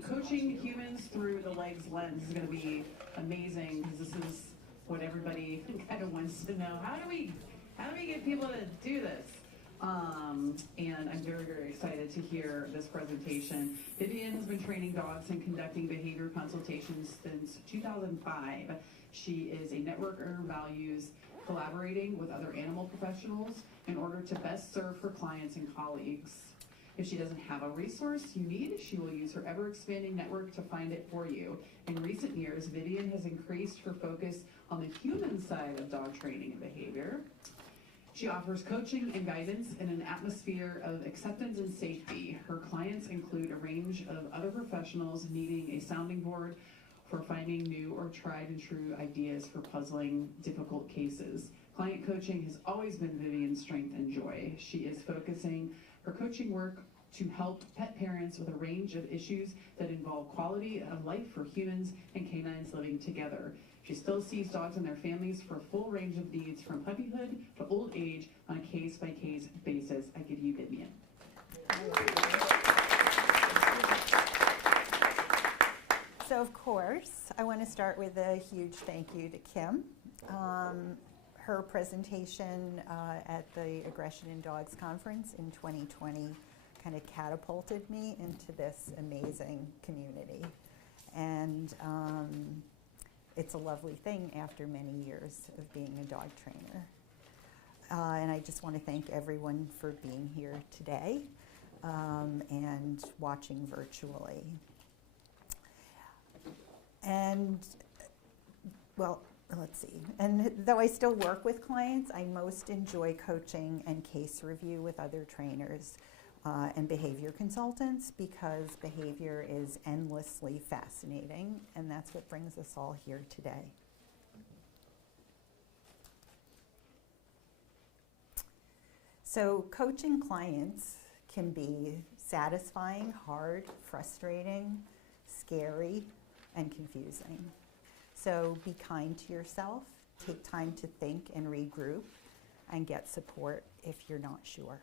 coaching humans through the legs lens. This is going to be amazing because this is what everybody kind of wants to know. How do we get people to do this? And I'm very, very excited to hear this presentation. Vivian has been training dogs and conducting behavior consultations since 2005. She is a networker who values collaborating with other animal professionals in order to best serve her clients and colleagues. If she doesn't have a resource you need, she will use her ever-expanding network to find it for you. In recent years, Vivian has increased her focus on the human side of dog training and behavior. She offers coaching and guidance in an atmosphere of acceptance and safety. Her clients include a range of other professionals needing a sounding board for finding new or tried and true ideas for puzzling difficult cases. Client coaching has always been Vivian's strength and joy. She is focusing her coaching work to help pet parents with a range of issues that involve quality of life for humans and canines living together. She still sees dogs and their families for a full range of needs from puppyhood to old age on a case-by-case basis. I give you Vivian. So of course, I want to start with a huge thank you to Kim. Her presentation at the Aggression in Dogs conference in 2020 kind of catapulted me into this amazing community. And it's a lovely thing after many years of being a dog trainer. And I just want to thank everyone for being here today and watching virtually. And, well, let's see. And though I still work with clients, I most enjoy coaching and case review with other trainers and behavior consultants because behavior is endlessly fascinating, and that's what brings us all here today. So coaching clients can be satisfying, hard, frustrating, scary, and confusing. So be kind to yourself take time to think and regroup and get support if you're not sure.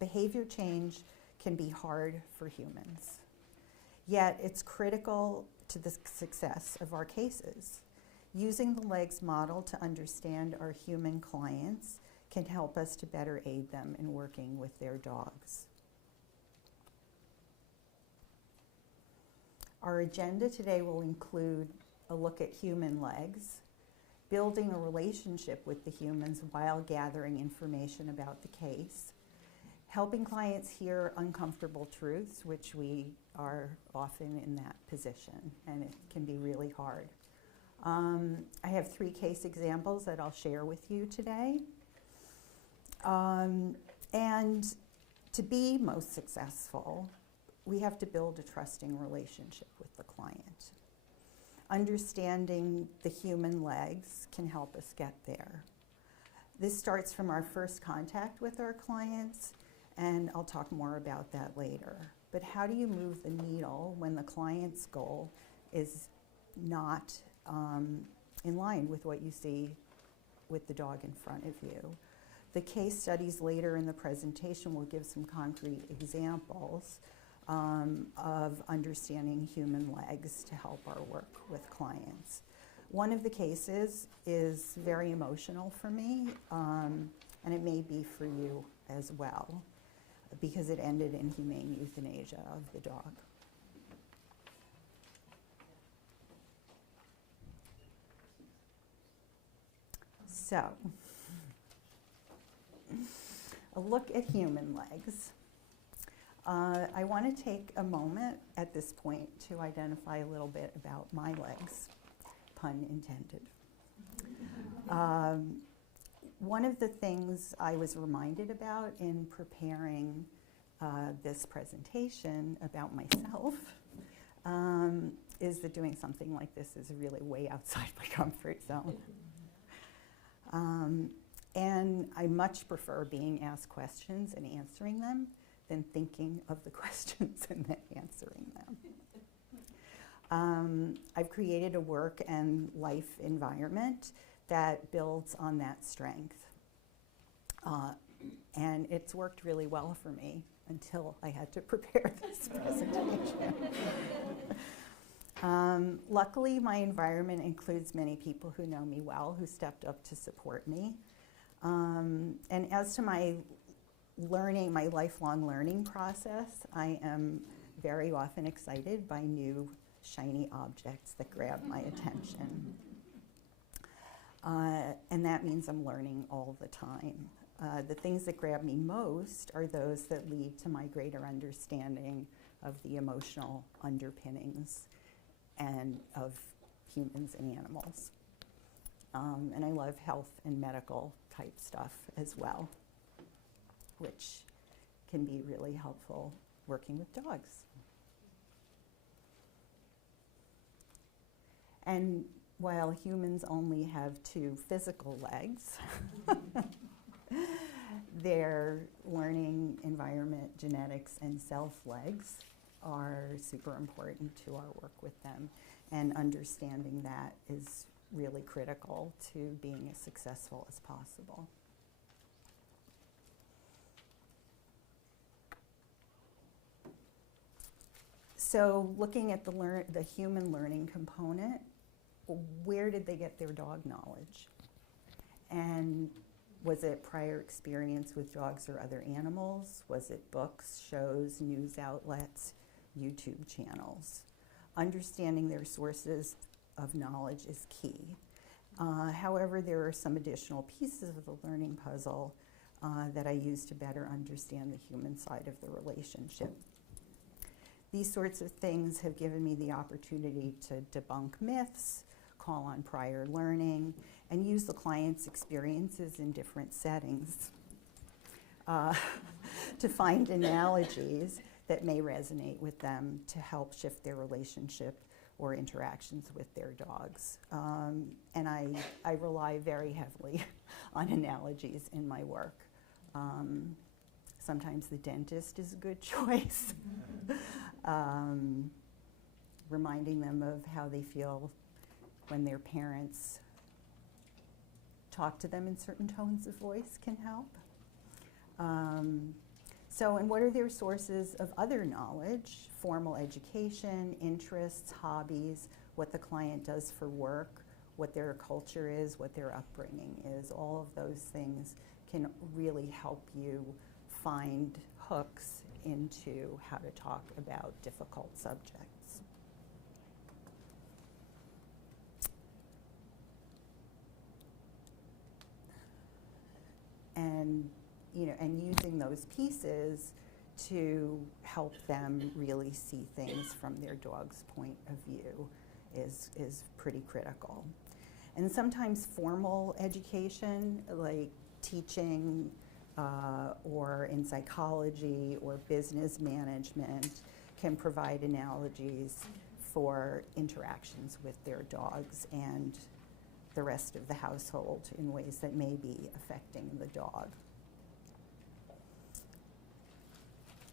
Behavior change can be hard for humans, yet it's critical to the success of our cases. Using the LEGS model to understand our human clients can help us to better aid them in working with their dogs. Our agenda today will include a look at human LEGS, building a relationship with the humans while gathering information about the case, helping clients hear uncomfortable truths, which we are often in that position, and it can be really hard. I have 3 case examples that I'll share with you today. And to be most successful, we have to build a trusting relationship with the client. Understanding the human LEGS can help us get there. This starts from our first contact with our clients, and I'll talk more about that later. But how do you move the needle when the client's goal is not in line with what you see with the dog in front of you? The case studies later in the presentation will give some concrete examples of understanding human LEGS to help our work with clients. One of the cases is very emotional for me, and it may be for you as well, because it ended in humane euthanasia of the dog. So, a look at human LEGS. I want to take a moment at this point to identify a little bit about my legs, pun intended. One of the things I was reminded about in preparing this presentation about myself is that doing something like this is really way outside my comfort zone. And I much prefer being asked questions and answering them than thinking of the questions and then answering them. I've created a work and life environment that builds on that strength. And it's worked really well for me until I had to prepare this presentation. Luckily, my environment includes many people who know me well, who stepped up to support me. And as to my learning, my lifelong learning process, I am very often excited by new shiny objects that grab my attention. And that means I'm learning all the time. The things that grab me most are those that lead to my greater understanding of the emotional underpinnings and of humans and animals. And I love health and medical type stuff as well, which can be really helpful working with dogs. And while humans only have 2 physical legs, their learning, environment, genetics, and self-legs are super important to our work with them. And understanding that is really critical to being as successful as possible. So looking at the human learning component, where did they get their dog knowledge? And was it prior experience with dogs or other animals? Was it books, shows, news outlets, YouTube channels? Understanding their sources of knowledge is key. However, there are some additional pieces of the learning puzzle that I use to better understand the human side of the relationship. These sorts of things have given me the opportunity to debunk myths, call on prior learning, and use the client's experiences in different settings to find analogies that may resonate with them to help shift their relationship or interactions with their dogs. And I rely very heavily on analogies in my work. Sometimes the dentist is a good choice. Reminding them of how they feel when their parents talk to them in certain tones of voice can help. And what are their sources of other knowledge? Formal education, interests, hobbies, what the client does for work, what their culture is, what their upbringing is. All of those things can really help you find hooks into how to talk about difficult subjects. And using those pieces to help them really see things from their dog's point of view is pretty critical. And sometimes formal education, like teaching or in psychology or business management, can provide analogies for interactions with their dogs and the rest of the household in ways that may be affecting the dog.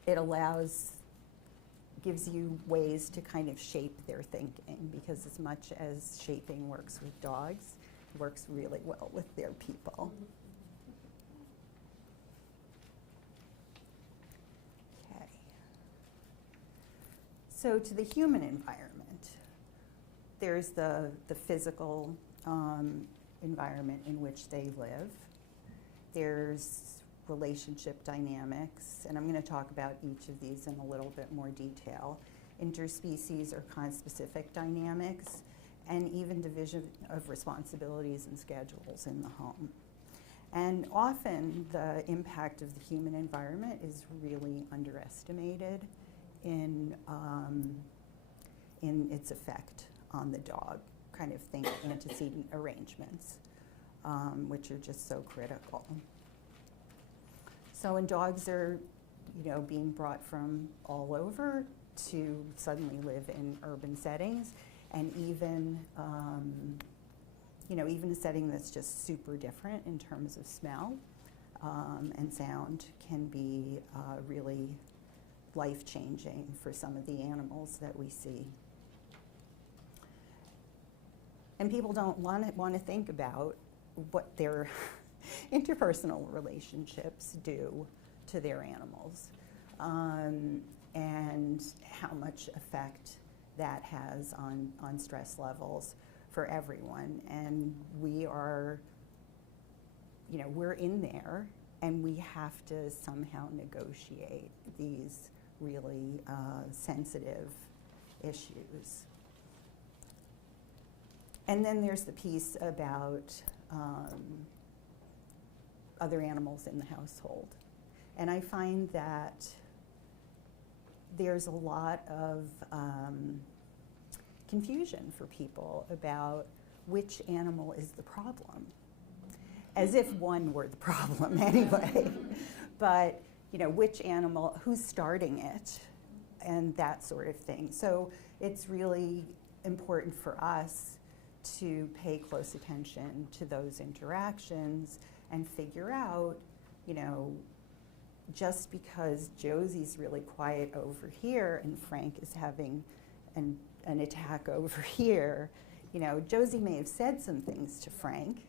It gives you ways to kind of shape their thinking, because as much as shaping works with dogs, it works really well with their people. Okay. So to the human environment, there's the physical environment in which they live. There's relationship dynamics, and I'm going to talk about each of these in a little bit more detail. Interspecies or conspecific dynamics, and even division of responsibilities and schedules in the home. And often the impact of the human environment is really underestimated in its effect on the dog. Kind of think antecedent arrangements, which are just so critical. So when dogs are, being brought from all over to suddenly live in urban settings, and even, even a setting that's just super different in terms of smell and sound, can be really life-changing for some of the animals that we see. And people don't want to think about what their interpersonal relationships do to their animals, and how much effect that has on stress levels for everyone. And we are, we're in there, and we have to somehow negotiate these really sensitive issues. And then there's the piece about other animals in the household. And I find that there's a lot of confusion for people about which animal is the problem, as if one were the problem anyway. But, which animal, who's starting it, and that sort of thing. So it's really important for us to pay close attention to those interactions and figure out, just because Josie's really quiet over here and Frank is having an attack over here, Josie may have said some things to Frank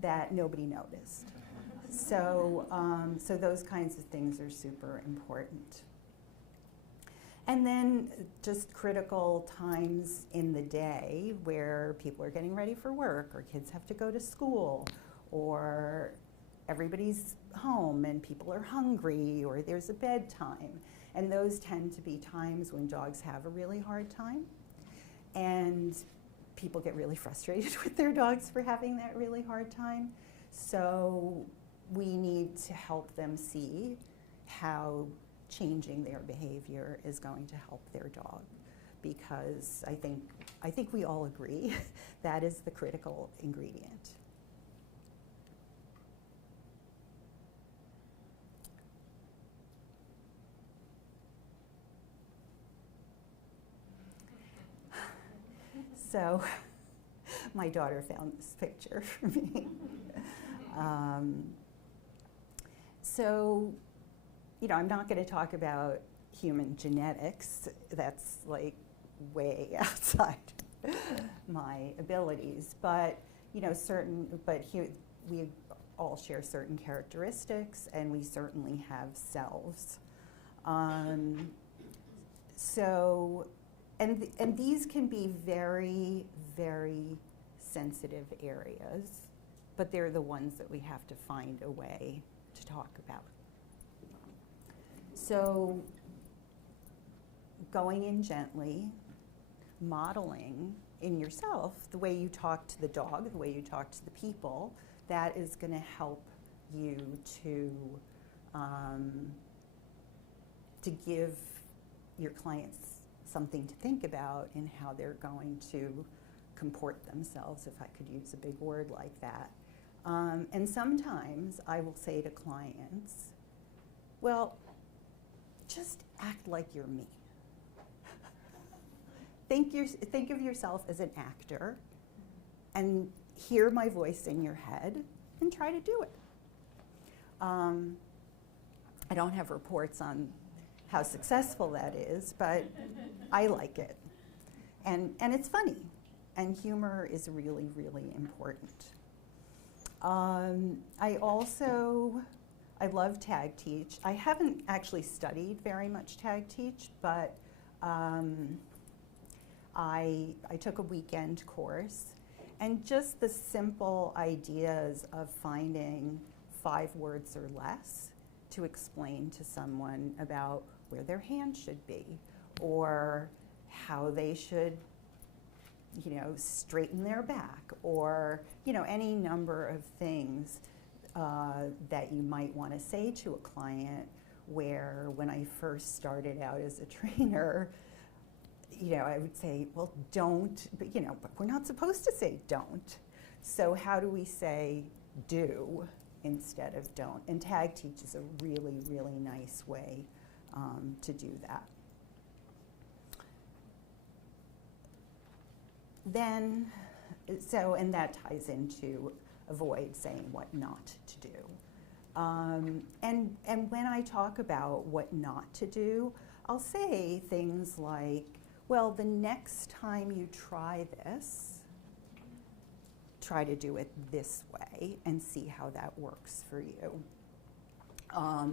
that nobody noticed. So those kinds of things are super important. And then just critical times in the day where people are getting ready for work, or kids have to go to school, or everybody's home and people are hungry, or there's a bedtime. And those tend to be times when dogs have a really hard time. And people get really frustrated with their dogs for having that really hard time. So we need to help them see how changing their behavior is going to help their dog, because I think we all agree that is the critical ingredient. So my daughter found this picture for me. So you know, I'm not going to talk about human genetics. That's like way outside my abilities. But, you know, we all share certain characteristics, and we certainly have selves. So, and these can be very, very sensitive areas, but they're the ones that we have to find a way to talk about. So, going in gently, modeling in yourself the way you talk to the dog, the way you talk to the people, that is going to help you to give your clients something to think about in how they're going to comport themselves, if I could use a big word like that. And sometimes I will say to clients, well, just act like you're me. Think of yourself as an actor and hear my voice in your head and try to do it. I don't have reports on how successful that is, but I like it. And it's funny, and humor is really, really important. I love tag teach. I haven't actually studied very much tag teach, but I took a weekend course, and just the simple ideas of finding 5 words or less to explain to someone about where their hand should be, or how they should, you know, straighten their back, or, you know, any number of things that you might want to say to a client, where when I first started out as a trainer, you know, I would say, well, don't, but, you know, but we're not supposed to say don't. So how do we say do instead of don't? And tag teach is a really, really nice way to do that. Then, and that ties into avoid saying what not to do. And when I talk about what not to do, I'll say things like, well, the next time you try this, try to do it this way and see how that works for you.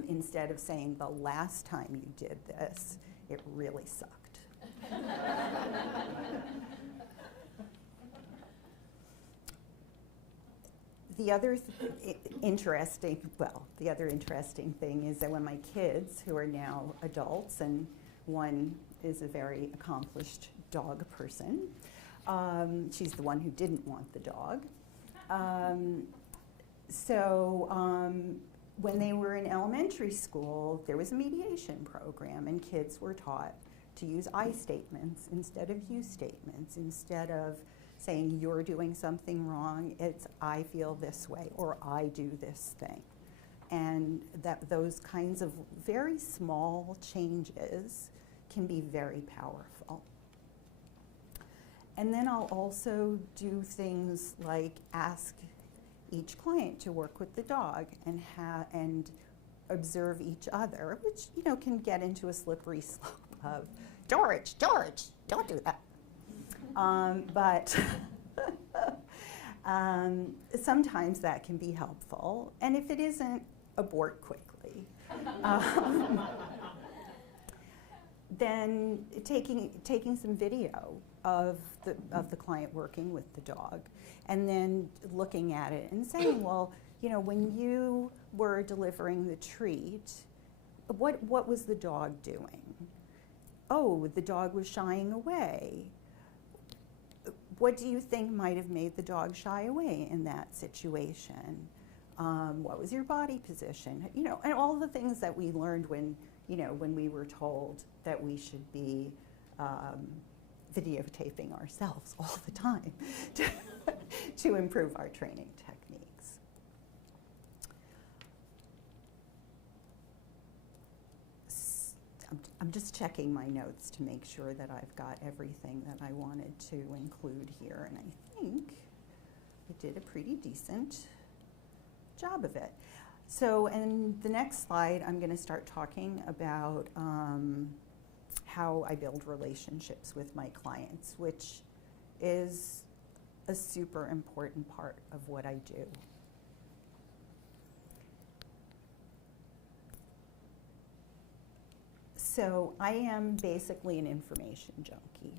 Instead of saying the last time you did this, it really sucked. The other interesting thing is that when my kids, who are now adults, and one is a very accomplished dog person, she's the one who didn't want the dog. When they were in elementary school, there was a mediation program, and kids were taught to use I statements instead of you statements. Instead of saying you're doing something wrong, it's I feel this way, or I do this thing. And those kinds of very small changes can be very powerful. And then I'll also do things like ask each client to work with the dog and observe each other, which, you know, can get into a slippery slope of, George, don't do that. But sometimes that can be helpful, and if it isn't, abort quickly. Then taking some video of the client working with the dog, and then looking at it and saying, well, you know, when you were delivering the treat, what was the dog doing? Oh, the dog was shying away. What do you think might have made the dog shy away in that situation? What was your body position? You know, and all the things that we learned when we were told that we should be videotaping ourselves all the time to improve our training techniques. I'm just checking my notes to make sure that I've got everything that I wanted to include here, and I think I did a pretty decent job of it. So in the next slide, I'm going to start talking about how I build relationships with my clients, which is a super important part of what I do. So I am basically an information junkie.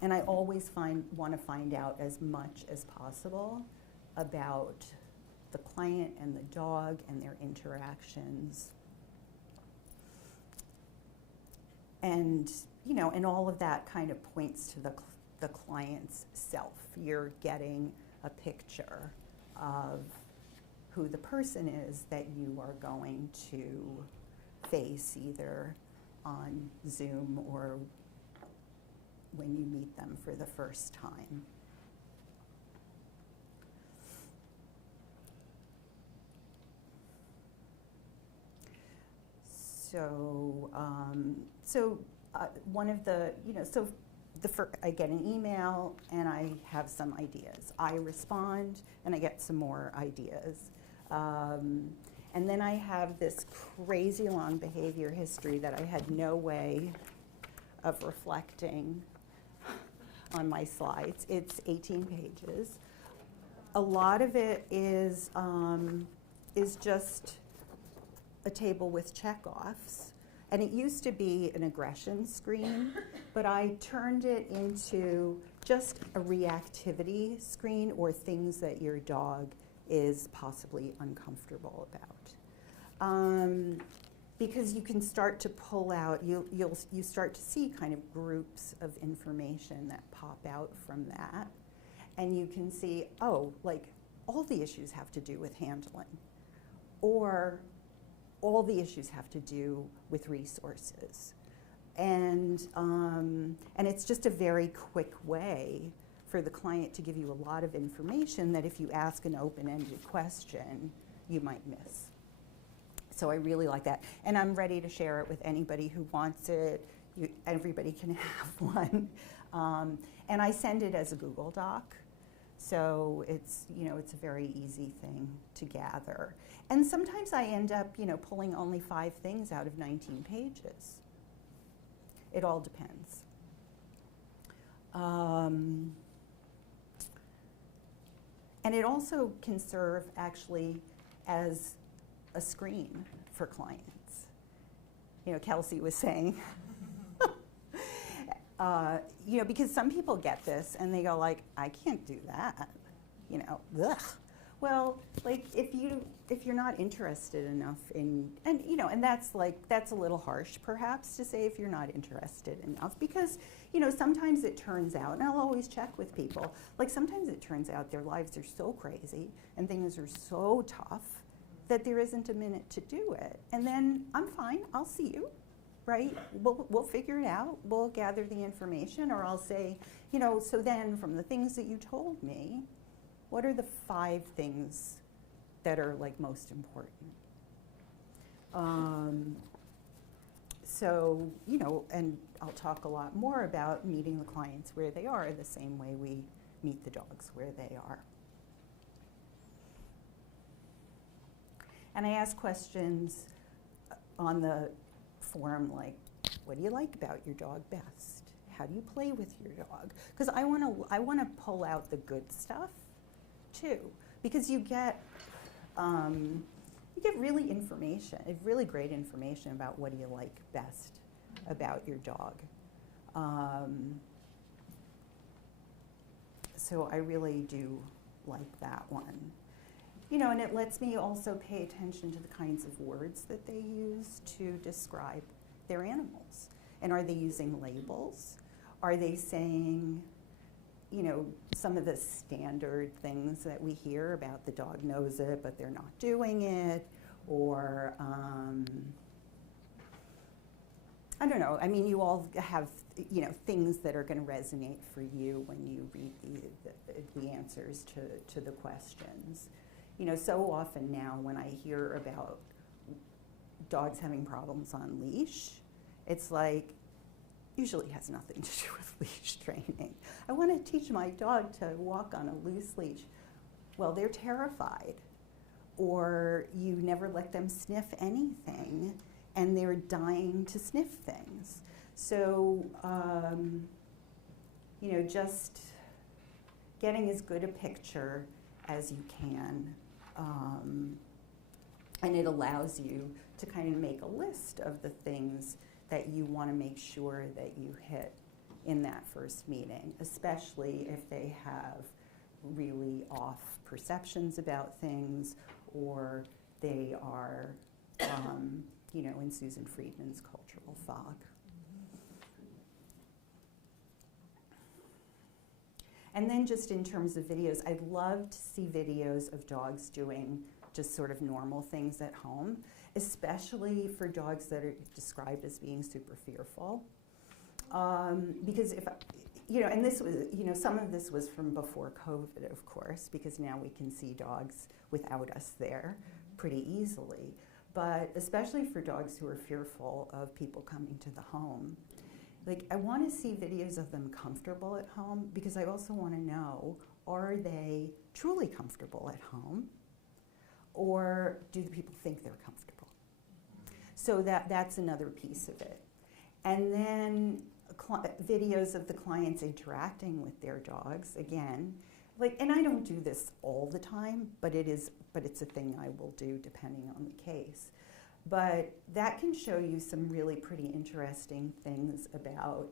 And I always want to find out as much as possible about the client and the dog and their interactions. And, you know, and all of that kind of points to the client's self. You're getting a picture of who the person is that you are going to face either on Zoom or when you meet them for the first time. So, one of the, you know, so I get an email and I have some ideas. I respond and I get some more ideas. And then I have this crazy long behavior history that I had no way of reflecting on my slides. It's 18 pages. A lot of it is just a table with checkoffs. And it used to be an aggression screen, but I turned it into just a reactivity screen or things that your dog is possibly uncomfortable about. Because you can start to pull out, you start to see kind of groups of information that pop out from that. And you can see, oh, like all the issues have to do with handling. Or all the issues have to do with resources. And it's just a very quick way for the client to give you a lot of information that if you ask an open-ended question, you might miss. So I really like that. And I'm ready to share it with anybody who wants it. Everybody can have one. And I send it as a Google Doc. So it's, you know, it's a very easy thing to gather. And sometimes I end up, you know, pulling only 5 things out of 19 pages. It all depends. And it also can serve actually as a screen for clients. You know, Kelsey was saying, you know, because some people get this and they go like, I can't do that, you know, ugh. Well, like if you're not interested enough in, and you know, and that's a little harsh perhaps to say if you're not interested enough, because you know, sometimes it turns out, and I'll always check with people, like sometimes it turns out their lives are so crazy and things are so tough that there isn't a minute to do it. And then I'm fine, I'll see you, right? We'll figure it out, we'll gather the information, or I'll say, you know, so then from the things that you told me, what are the 5 things that are like most important? So, you know, and I'll talk a lot more about meeting the clients where they are, the same way we meet the dogs where they are. And I ask questions on the forum like, what do you like about your dog best? How do you play with your dog? Because I want to pull out the good stuff too, because you get really great information about what do you like best about your dog. So I really do like that one. You know, and it lets me also pay attention to the kinds of words that they use to describe their animals. And are they using labels? Are they saying, you know, some of the standard things that we hear about the dog knows it, but they're not doing it? Or, I don't know, I mean, you all have, you know, things that are going to resonate for you when you read the answers to the questions. You know, so often now when I hear about dogs having problems on leash, it's like, usually has nothing to do with leash training. I want to teach my dog to walk on a loose leash. Well, they're terrified or you never let them sniff anything, and they're dying to sniff things. So, you know, just getting as good a picture as you can, and it allows you to kind of make a list of the things that you want to make sure that you hit in that first meeting, especially if they have really off perceptions about things, or they are, you know, in Susan Friedman's cultural fog. And then just in terms of videos, I'd love to see videos of dogs doing just sort of normal things at home, especially for dogs that are described as being super fearful. Because if, you know, and this was, you know, some of this was from before COVID, of course, because now we can see dogs without us there pretty easily. But especially for dogs who are fearful of people coming to the home, like, I want to see videos of them comfortable at home, because I also want to know, are they truly comfortable at home, or do the people think they're comfortable? So that's another piece of it. And then videos of the clients interacting with their dogs, again, like, and I don't do this all the time, but it's a thing I will do depending on the case. But that can show you some really pretty interesting things about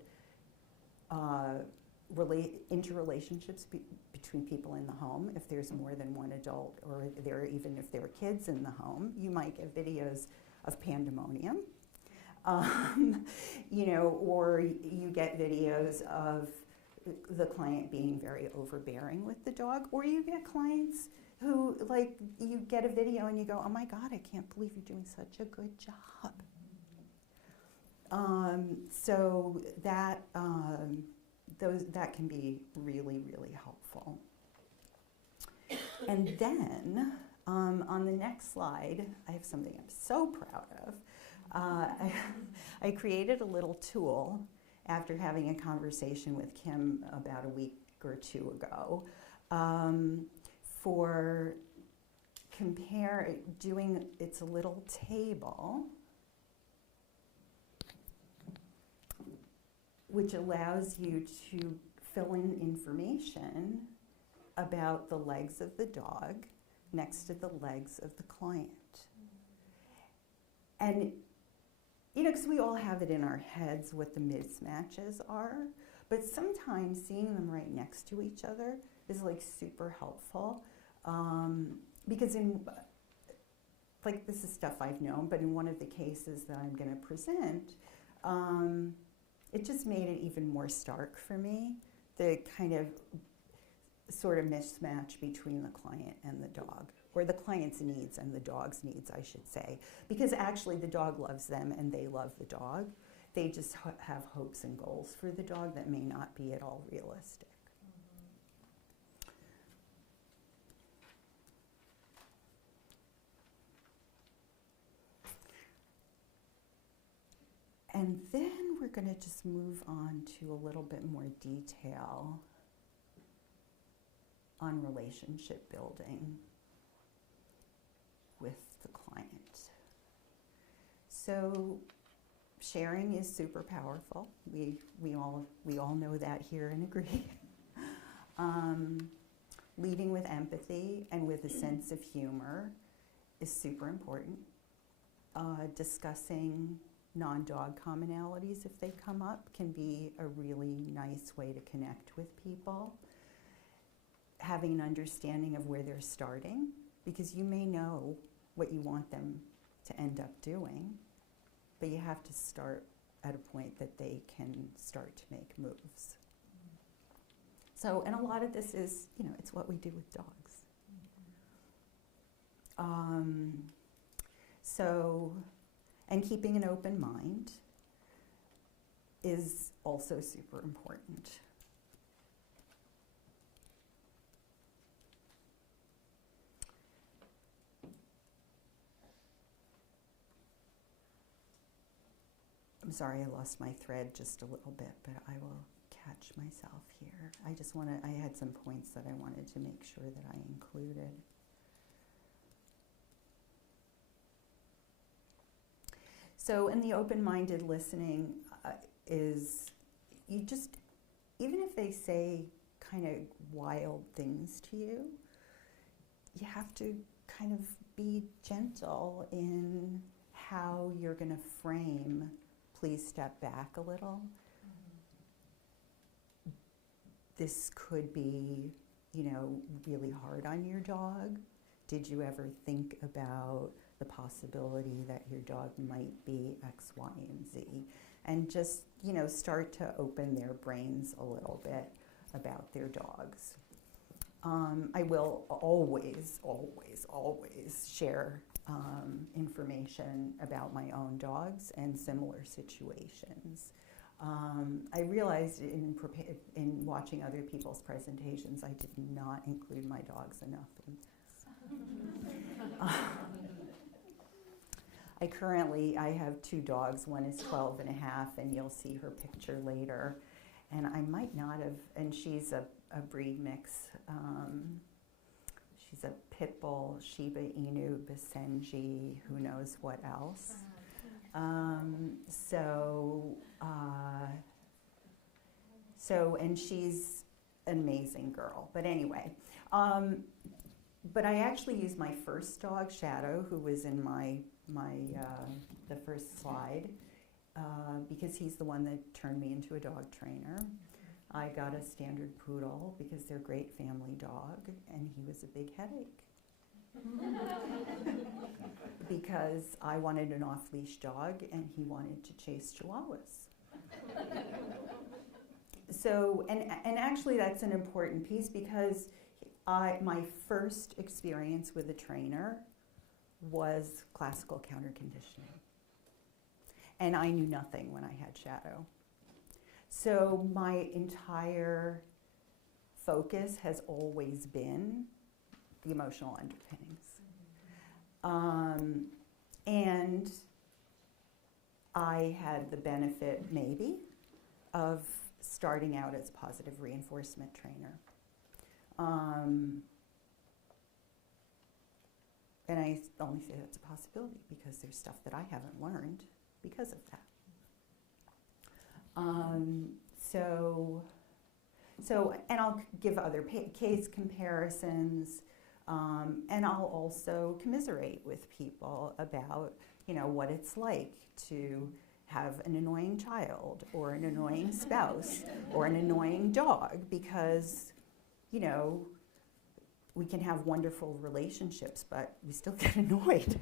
interrelationships between people in the home. If there's more than one adult, or even if there are kids in the home, you might get videos of pandemonium. You know, or you get videos of the client being very overbearing with the dog, or you get clients who, like, you get a video and you go, oh my God, I can't believe you're doing such a good job. So that, that can be really, really helpful. And then on the next slide, I have something I'm so proud of. I created a little tool after having a conversation with Kim about a week or two ago, for it's a little table which allows you to fill in information about the legs of the dog next to the legs of the client. And, you know, because we all have it in our heads what the mismatches are, but sometimes seeing them right next to each other is, like, super helpful. Because like, this is stuff I've known, but in one of the cases that I'm going to present, it just made it even more stark for me, the kind of sort of mismatch between the client and the dog, or the client's needs and the dog's needs, I should say. Because actually the dog loves them and they love the dog. They just have hopes and goals for the dog that may not be at all realistic. And then we're going to just move on to a little bit more detail on relationship building with the client. So sharing is super powerful. We all know that here and agree. Leading with empathy and with a sense of humor is super important. Discussing non-dog commonalities, if they come up, can be a really nice way to connect with people. Having an understanding of where they're starting, because you may know what you want them to end up doing, but you have to start at a point that they can start to make moves. So, and a lot of this is, you know, it's what we do with dogs. And keeping an open mind is also super important. I'm sorry I lost my thread just a little bit, but I will catch myself here. I had some points that I wanted to make sure that I included. So, and the open-minded listening is, you just, even if they say kind of wild things to you, you have to kind of be gentle in how you're going to frame, please step back a little. This could be, you know, really hard on your dog. Did you ever think about the possibility that your dog might be X, Y, and Z? And just, you know, start to open their brains a little bit about their dogs. I will always, always, always share information about my own dogs and similar situations. I realized in watching other people's presentations, I did not include my dogs enough in this. I have 2 dogs. One is 12 and a half, and you'll see her picture later. And I might not have, and she's a breed mix. She's a pit bull, Shiba Inu, Basenji, who knows what else. And she's an amazing girl. But anyway, but I actually used my first dog, Shadow, who was in the first slide, because he's the one that turned me into a dog trainer. I got a standard poodle because they're a great family dog, and he was a big headache. Because I wanted an off-leash dog, and he wanted to chase chihuahuas. So, and actually that's an important piece, because my first experience with a trainer was classical counter conditioning. And I knew nothing when I had Shadow. So my entire focus has always been the emotional underpinnings. And I had the benefit, maybe, of starting out as a positive reinforcement trainer. And I only say that's a possibility because there's stuff that I haven't learned because of that. And I'll give other case comparisons, and I'll also commiserate with people about, you know, what it's like to have an annoying child or an annoying spouse or an annoying dog, because, you know, we can have wonderful relationships, but we still get annoyed.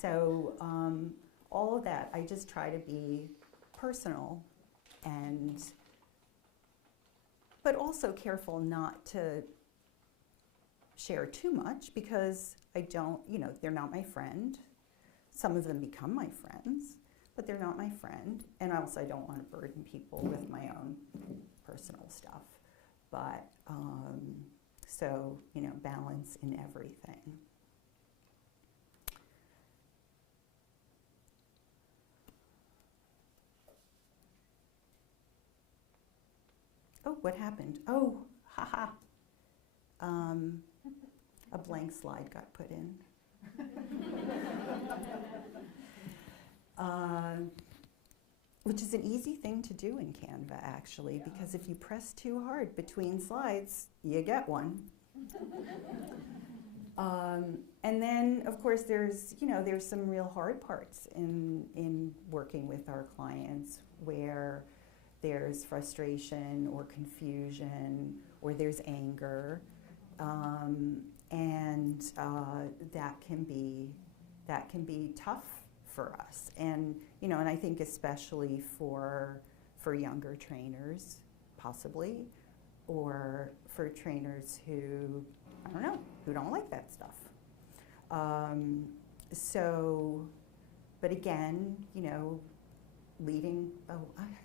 So all of that, I just try to be personal, but also careful not to share too much, because I don't, you know, they're not my friend. Some of them become my friends, but they're not my friend. And also I don't want to burden people with my own personal stuff. But, so, you know, balance in everything. Oh, what happened? Oh, haha. A blank slide got put in. Which is an easy thing to do in Canva, actually, because if you press too hard between slides, you get one. And then, of course, there's some real hard parts in working with our clients, where there's frustration or confusion or there's anger, and that can be tough for us. And and I think especially for younger trainers, possibly, or for trainers who don't like that stuff. But again, leading. Oh, I'm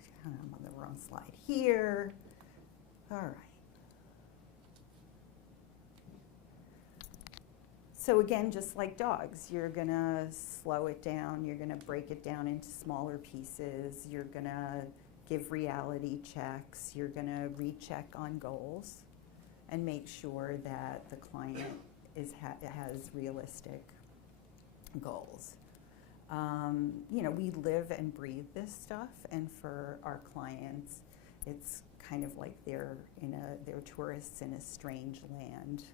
on the wrong slide here. All right. So again, just like dogs, you're gonna slow it down, you're gonna break it down into smaller pieces, you're gonna give reality checks, you're gonna recheck on goals and make sure that the client has realistic goals. You know, we live and breathe this stuff, and for our clients, it's kind of like they're tourists in a strange land,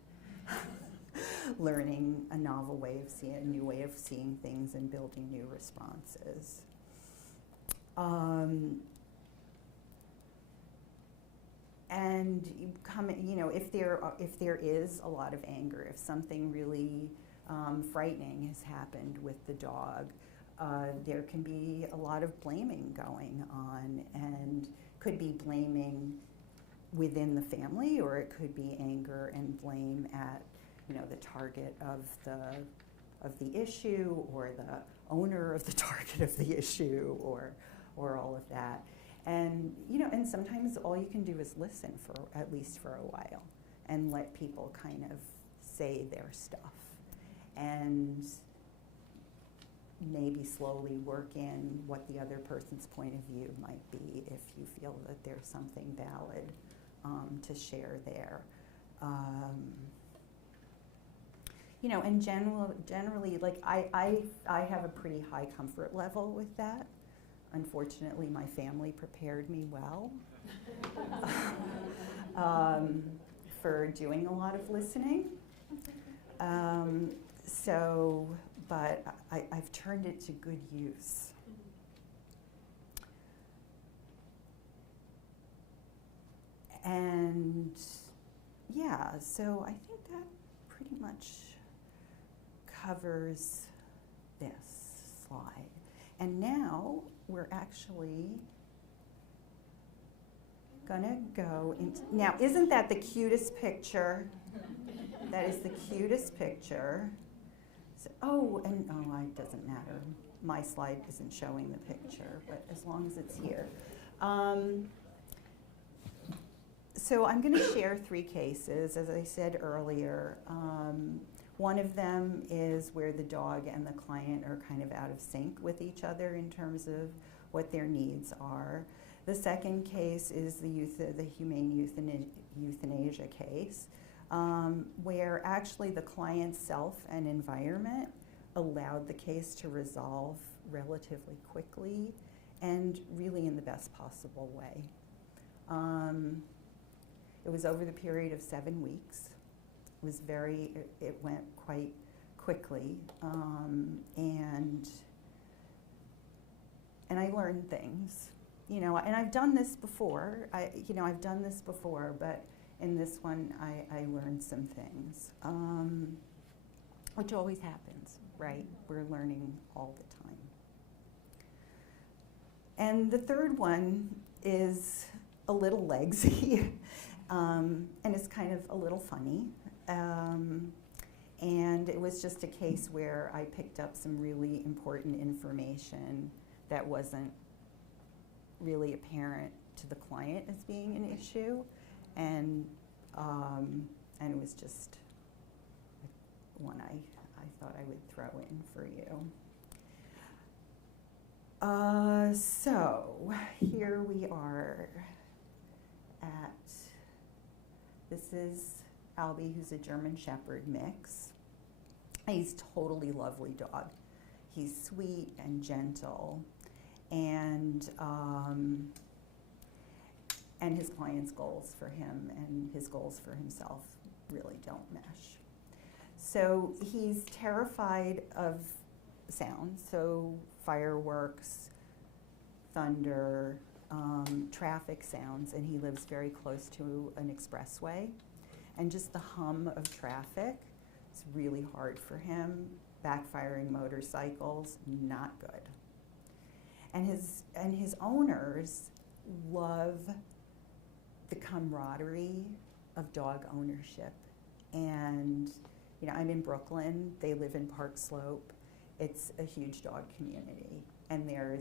learning a novel way of seeing, a new way of seeing things and building new responses. And you know, if there is a lot of anger, if something really frightening has happened with the dog, there can be a lot of blaming going on, and could be blaming within the family, or it could be anger and blame at, you know, the target of the issue, or the owner of the target of the issue, or all of that. And, you know, and sometimes all you can do is listen for at least for a while, and let people kind of say their stuff, and maybe slowly work in what the other person's point of view might be if you feel that there's something valid to share there. You know, and generally, like I have a pretty high comfort level with that. Unfortunately, my family prepared me well for doing a lot of listening. But I've turned it to good use. And yeah, so I think that pretty much covers this slide. And now we're actually gonna go into, now isn't that the cutest picture? That is the cutest picture. So, it doesn't matter. My slide isn't showing the picture, but as long as it's here. So I'm going to share 3 cases, as I said earlier. One of them is where the dog and the client are kind of out of sync with each other in terms of what their needs are. The second case is the humane euthanasia case, where actually the client's self and environment allowed the case to resolve relatively quickly and really in the best possible way. It was over the period of 7 weeks. It went quite quickly, and I learned things, you know, and I've done this before. But in this one, I learned some things, which always happens, right? We're learning all the time. And the third one is a little legsy, and it's kind of a little funny. And it was just a case where I picked up some really important information that wasn't really apparent to the client as being an issue, and it was just one I thought I would throw in for you. So here we are this is Albie, who's a German Shepherd mix. He's a totally lovely dog. He's sweet and gentle, and his client's goals for him and his goals for himself really don't mesh. So he's terrified of sound, so fireworks, thunder, traffic sounds, and he lives very close to an expressway. And just the hum of traffic is really hard for him. Backfiring motorcycles, not good. And his owners love the camaraderie of dog ownership. And you know, I'm in Brooklyn. They live in Park Slope. It's a huge dog community, and there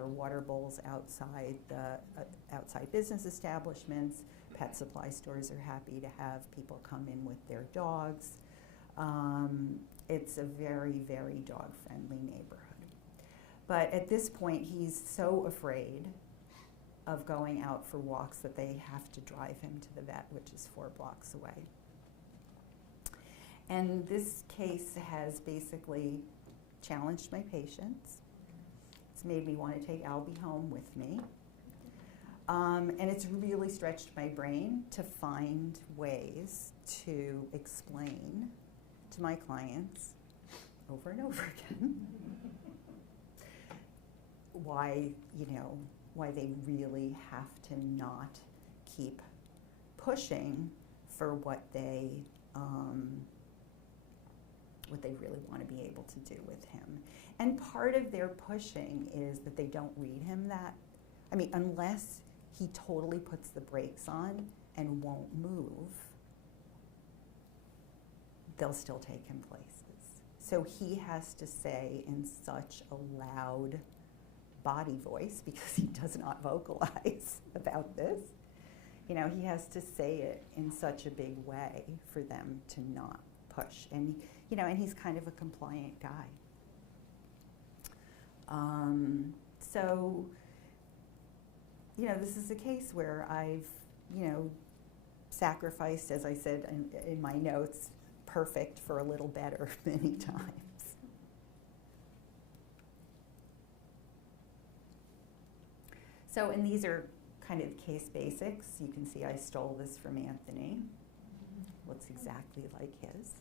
are water bowls outside outside business establishments. Pet supply stores are happy to have people come in with their dogs. It's a very, very dog-friendly neighborhood. But at this point, he's so afraid of going out for walks that they have to drive him to the vet, which is 4 blocks away. And this case has basically challenged my patience. It's made me want to take Albie home with me. And it's really stretched my brain to find ways to explain to my clients over and over again why they really have to not keep pushing for what they really want to be able to do with him. And part of their pushing is that they don't read him that, unless he totally puts the brakes on and won't move, they'll still take him places. So he has to say in such a loud body voice, because he does not vocalize about this, he has to say it in such a big way for them to not push. And, and he's kind of a compliant guy. So, this is a case where I've, sacrificed, as I said in my notes, perfect for a little better many times. So, and these are kind of case basics. You can see I stole this from Anthony. Looks exactly like his.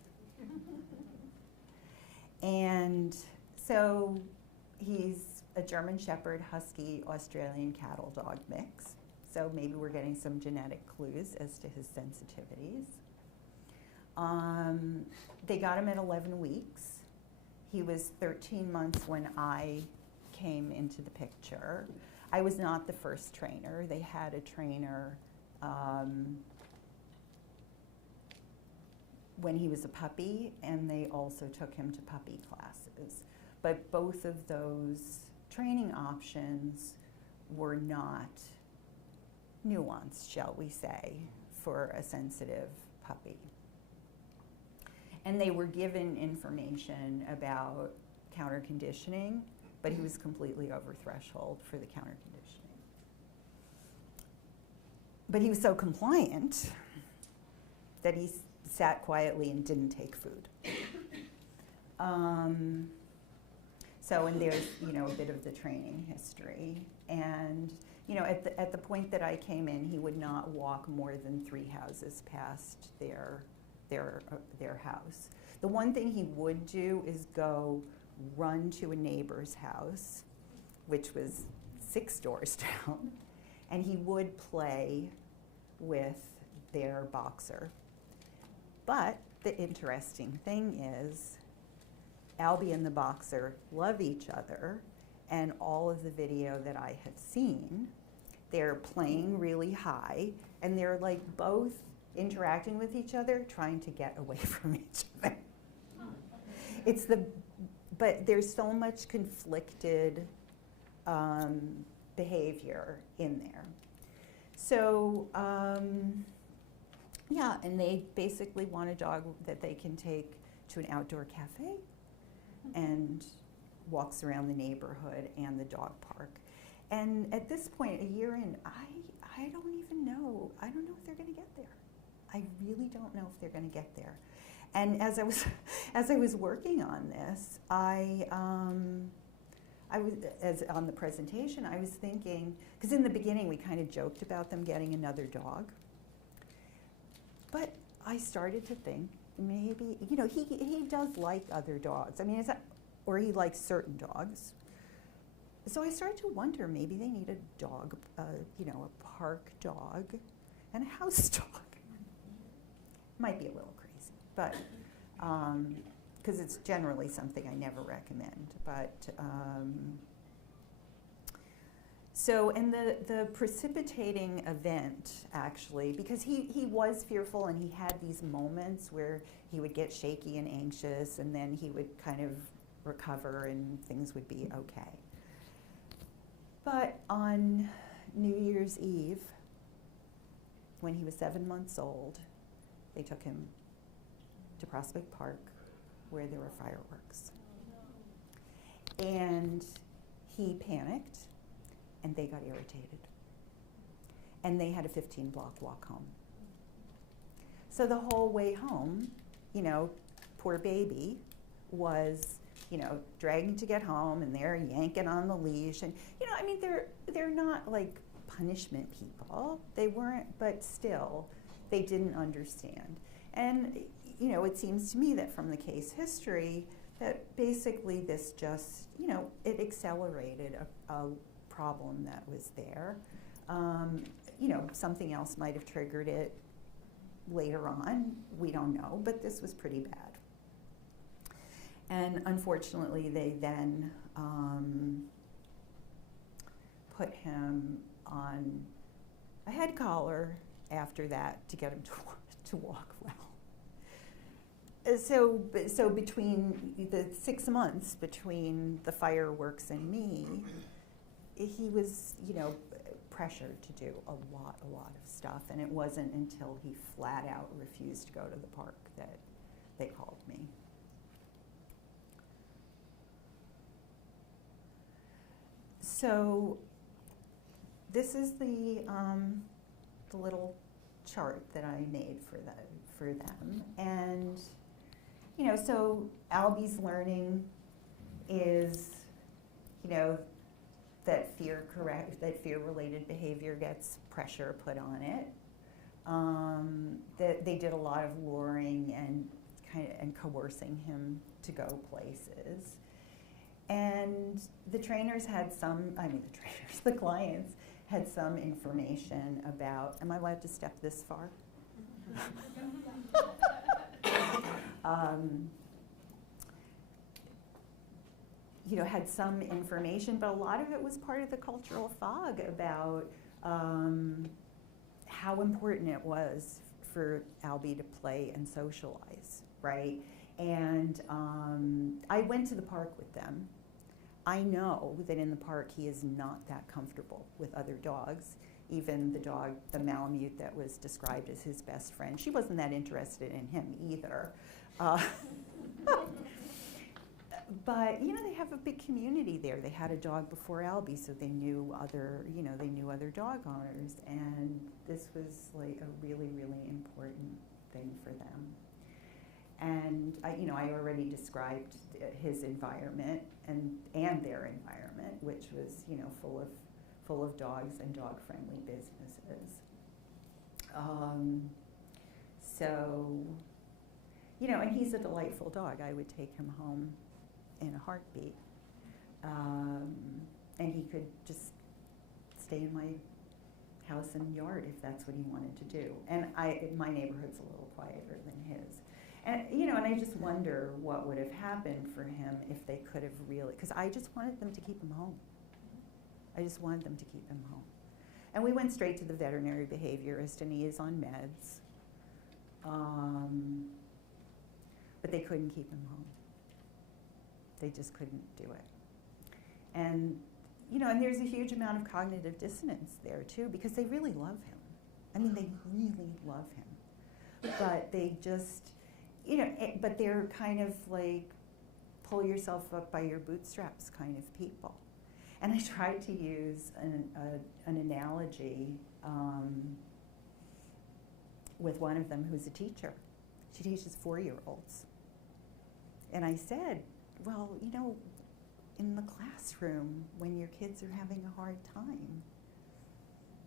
And so he's a German Shepherd, Husky, Australian cattle dog mix. So maybe we're getting some genetic clues as to his sensitivities. They got him at 11 weeks. He was 13 months when I came into the picture. I was not the first trainer. They had a trainer when he was a puppy, and they also took him to puppy classes. But both of those training options were not nuanced, shall we say, for a sensitive puppy. And they were given information about counter conditioning, but he was completely over threshold for the counter conditioning. But he was so compliant that he sat quietly and didn't take food. So, and there's, a bit of the training history. And, at the point that I came in, he would not walk more than 3 houses past their house. The one thing he would do is run to a neighbor's house, which was 6 doors down, and he would play with their boxer. But the interesting thing is, Albie and the boxer love each other, and all of the video that I have seen, they're playing really high, and they're like both interacting with each other, trying to get away from each other. But there's so much conflicted behavior in there. So, yeah, and they basically want a dog that they can take to an outdoor cafe and walks around the neighborhood and the dog park. And at this point, a year in, I don't even know. I don't know if they're going to get there. I really don't know if they're going to get there. And as I was working on this, I was, as on the presentation, I was thinking, because in the beginning we kind of joked about them getting another dog. But I started to think, maybe, he does like other dogs. Or he likes certain dogs. So I started to wonder, maybe they need a dog, a park dog and a house dog. Might be a little crazy, but, because it's generally something I never recommend. But, so, and the precipitating event, actually, because he was fearful and he had these moments where he would get shaky and anxious, and then he would kind of recover and things would be okay. But on New Year's Eve, when he was 7 months old, they took him to Prospect Park where there were fireworks. And he panicked and they got irritated. And they had a 15-block walk home. So the whole way home, poor baby was, you know, dragging to get home, and they're yanking on the leash, and you know, I mean, they're not like punishment people. They weren't, but still, they didn't understand. And you know, it seems to me that from the case history, that basically this just, you know, it accelerated a problem that was there. You know, something else might have triggered it later on, we don't know, but this was pretty bad. And unfortunately, they then put him on a head collar after that to get him to walk well. So between the 6 months between the fireworks and me, he was, you know, pressured to do a lot of stuff, and it wasn't until he flat out refused to go to the park that they called me. So this is the little chart that I made for them, and you know, so Albie's learning is, you know, that fear-related behavior gets pressure put on it. That they did a lot of luring and coercing him to go places. And the trainers had the clients had some information about, am I allowed to step this far? You know, had some information, but a lot of it was part of the cultural fog about how important it was for Albie to play and socialize, right? And I went to the park with them. I know that in the park he is not that comfortable with other dogs. Even the dog, the Malamute that was described as his best friend, she wasn't that interested in him either. But you know, they have a big community there. They had a dog before Albie, so they knew other dog owners, and this was like a really, really important thing for them. And I already described his environment and their environment, which was, you know, full of dogs and dog-friendly businesses. So, you know, and he's a delightful dog. I would take him home in a heartbeat. And he could just stay in my house and yard if that's what he wanted to do. And my neighborhood's a little quieter than his. And, you know, and I just wonder what would have happened for him if they could have really, because I just wanted them to keep him home. I just wanted them to keep him home. And we went straight to the veterinary behaviorist, and he is on meds. But they couldn't keep him home. They just couldn't do it. And, you know, and there's a huge amount of cognitive dissonance there too, because they really love him. I mean, they really love him. But they just, you know, but they're kind of like pull yourself up by your bootstraps kind of people. And I tried to use an analogy with one of them who's a teacher. She teaches 4-year-olds. And I said, well, you know, in the classroom, when your kids are having a hard time,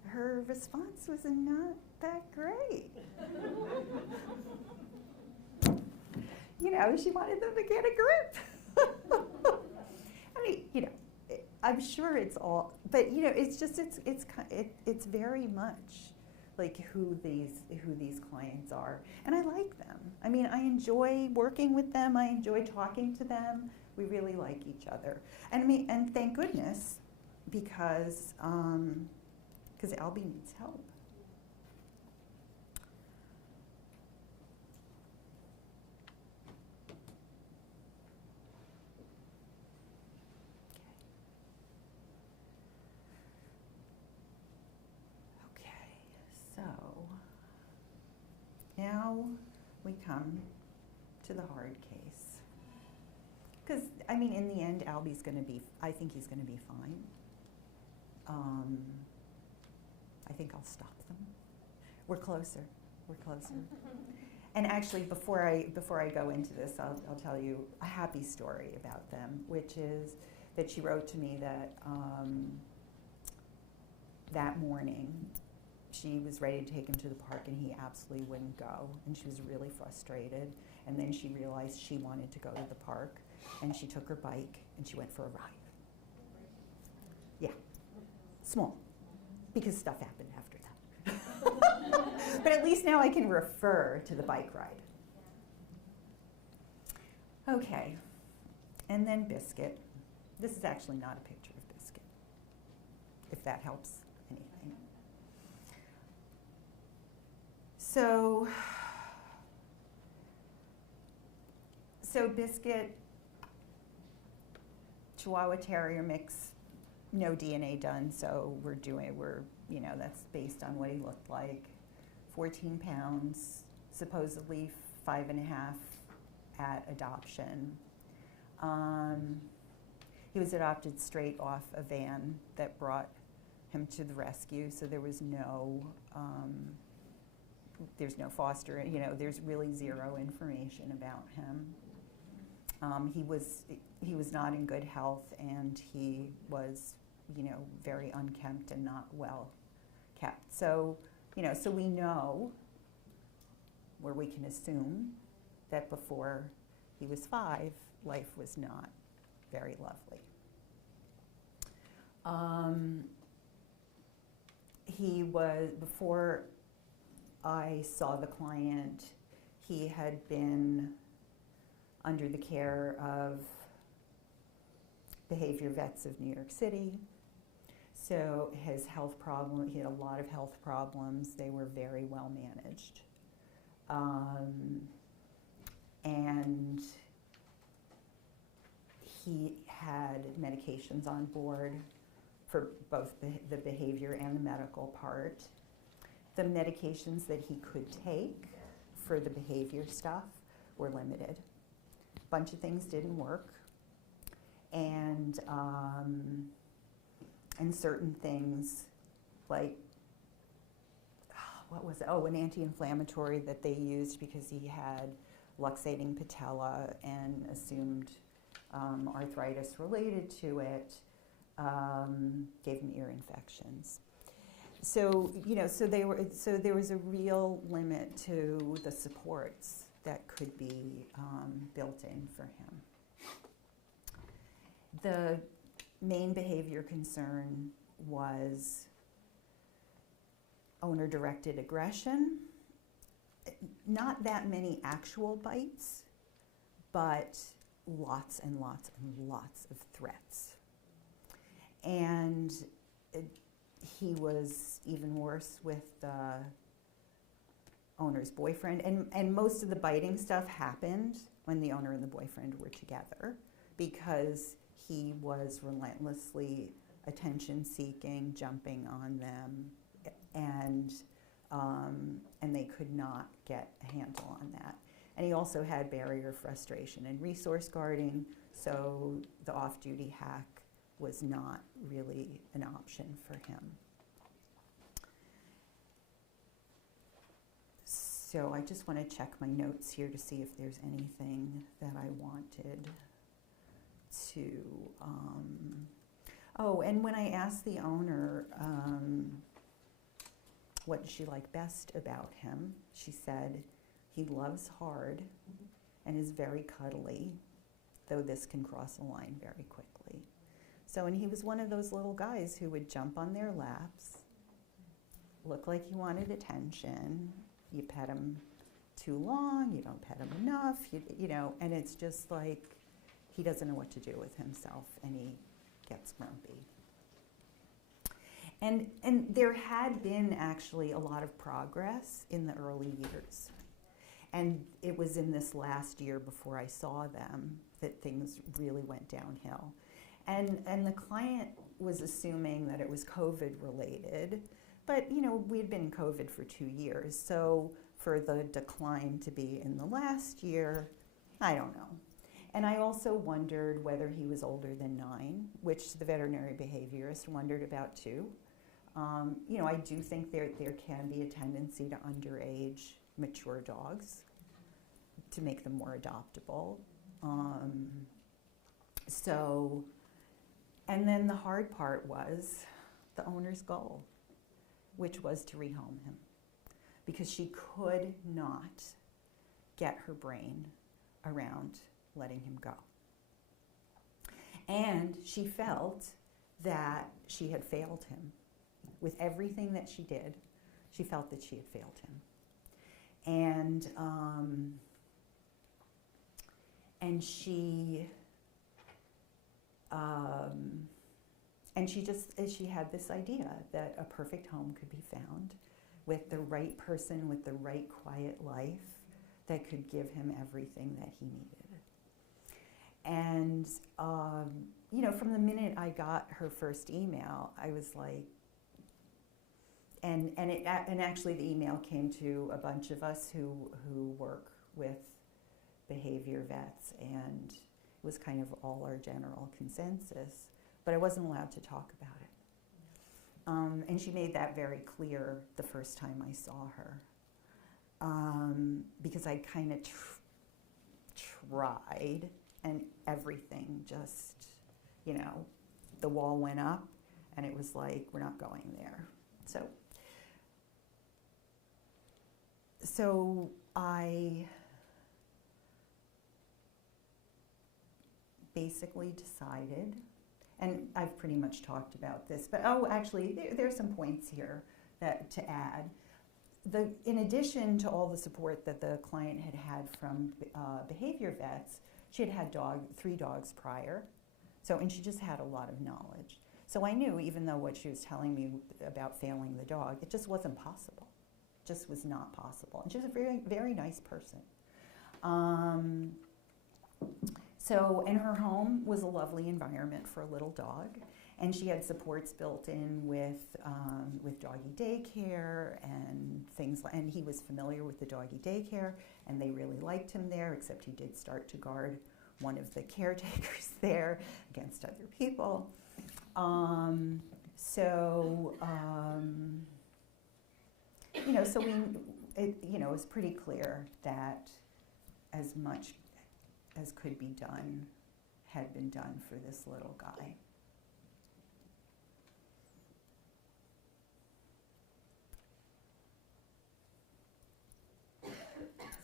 her response was not that great. You know, she wanted them to get a grip. I mean, you know, I'm sure it's all, but you know, it's just it's very much like who these clients are, and I like them. I mean, I enjoy working with them. I enjoy talking to them. We really like each other, and I mean, and thank goodness, because Albie needs help. Now we come to the hard case. Because, I mean, in the end, Albie's going to be, I think he's going to be fine. I think I'll stop them. We're closer. And actually, before I go into this, I'll tell you a happy story about them, which is that she wrote to me that that morning she was ready to take him to the park and he absolutely wouldn't go, and she was really frustrated. And then she realized she wanted to go to the park, and she took her bike and she went for a ride. Yeah, small, because stuff happened after that. But at least now I can refer to the bike ride. Okay, and then Biscuit. This is actually not a picture of Biscuit, if that helps anything. So Biscuit, Chihuahua Terrier mix, no DNA done, so that's based on what he looked like. 14 pounds, supposedly 5.5 at adoption. He was adopted straight off a van that brought him to the rescue, so there was there's no foster, there's really zero information about him. He was not in good health, and he was, very unkempt and not well kept. So, so we know, or we can assume, that before he was 5, life was not very lovely. Before I saw the client, he had been under the care of Behavior Vets of New York City. So his health problem, he had a lot of health problems. They were very well managed. And he had medications on board for both the behavior and the medical part. The medications that he could take for the behavior stuff were limited. A bunch of things didn't work. And certain things, like, what was it? Oh, an anti-inflammatory that they used because he had luxating patella and assumed arthritis related to it, gave him ear infections. So, so there was a real limit to the supports that could be built in for him. The main behavior concern was owner-directed aggression. Not that many actual bites, but lots and lots and lots of threats. And he was even worse with the owner's boyfriend. And most of the biting stuff happened when the owner and the boyfriend were together, because he was relentlessly attention-seeking, jumping on them, and they could not get a handle on that. And he also had barrier frustration and resource guarding, so the off-duty hack was not really an option for him. So I just want to check my notes here to see if there's anything that I wanted to, oh, and when I asked the owner what did she like best about him, she said he loves hard and is very cuddly, though this can cross a line very quickly. So, and he was one of those little guys who would jump on their laps, look like he wanted attention. You pet him too long, you don't pet him enough, and it's just like he doesn't know what to do with himself, and he gets grumpy. And there had been actually a lot of progress in the early years. And it was in this last year before I saw them that things really went downhill. And the client was assuming that it was COVID related, but we had been in COVID for 2 years. So for the decline to be in the last year, I don't know. And I also wondered whether he was older than 9, which the veterinary behaviorist wondered about too. I do think there can be a tendency to underage mature dogs. to make them more adoptable. And then the hard part was the owner's goal, which was to rehome him, because she could not get her brain around letting him go. And she felt that she had failed him. With everything that she did, she felt that she had failed him. And she had this idea that a perfect home could be found with the right person, with the right quiet life that could give him everything that he needed. And, you know, from the minute I got her first email, I was like, and actually the email came to a bunch of us who work with behavior vets, and it was kind of all our general consensus, but I wasn't allowed to talk about it. And she made that very clear the first time I saw her, because I kind of tried, and everything just, you know, the wall went up, and it was like, we're not going there. So I basically decided, and I've pretty much talked about this, but actually there's some points here that to add. In addition to all the support that the client had had from behavior vets, she had had 3 dogs prior, and she just had a lot of knowledge. So I knew, even though what she was telling me about failing the dog, it just wasn't possible. It just was not possible. And she was a very, very nice person. And her home was a lovely environment for a little dog. And she had supports built in with doggy daycare and things, and he was familiar with the doggy daycare, and they really liked him there, except he did start to guard one of the caretakers there against other people. It was pretty clear that as much as could be done had been done for this little guy.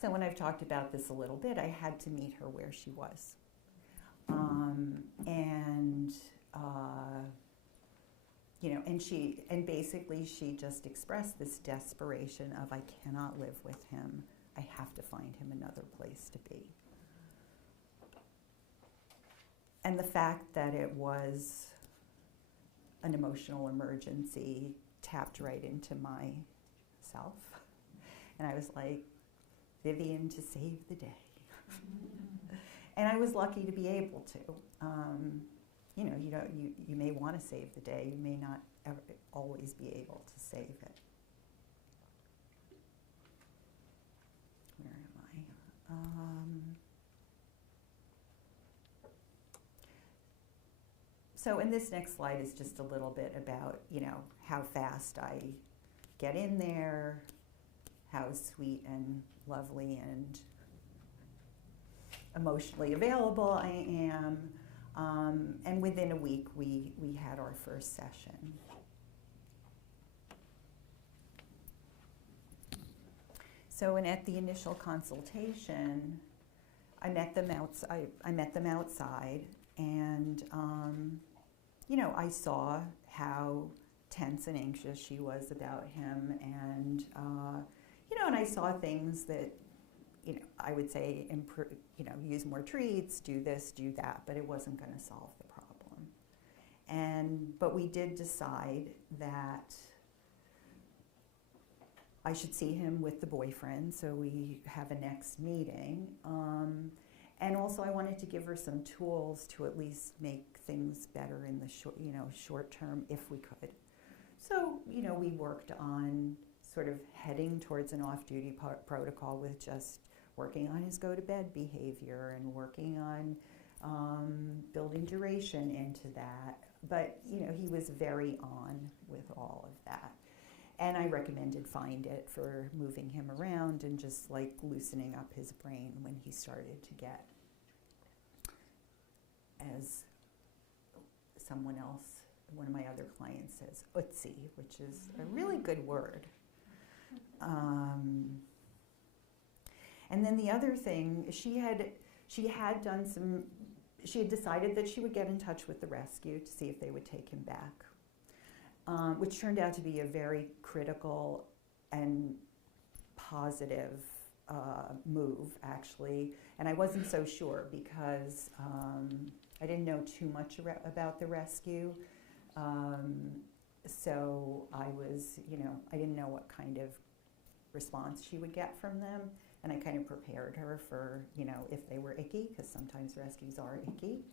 So when I've talked about this a little bit, I had to meet her where she was. And basically she just expressed this desperation of, I cannot live with him. I have to find him another place to be. And the fact that it was an emotional emergency tapped right into myself. And I was like, Vivian, to save the day. And I was lucky to be able to. You may want to save the day. You may not always be able to save it. Where am I? And this next slide is just a little bit about, how fast I get in there, how sweet and lovely and emotionally available I am. And within a week, we had our first session. And at the initial consultation, I met them outside, and I saw how tense and anxious she was about him, and and I saw things that I would say use more treats, do this, do that, but it wasn't going to solve the problem. But we did decide that I should see him with the boyfriend, so we have a next meeting. And also I wanted to give her some tools to at least make things better in the short term if we could. So, we worked on sort of heading towards an off-duty protocol with just working on his go-to-bed behavior and working on building duration into that. But, he was very on with all of that. And I recommended Find It for moving him around and just like loosening up his brain when he started to get, as someone else, one of my other clients says, Utsi, which is a really good word. And then the other thing, she had decided that she would get in touch with the rescue to see if they would take him back, which turned out to be a very critical and positive move, actually. And I wasn't so sure because I didn't know too much about the rescue. So I was, I didn't know what kind of response she would get from them. And I kind of prepared her for, if they were icky, because sometimes rescues are icky.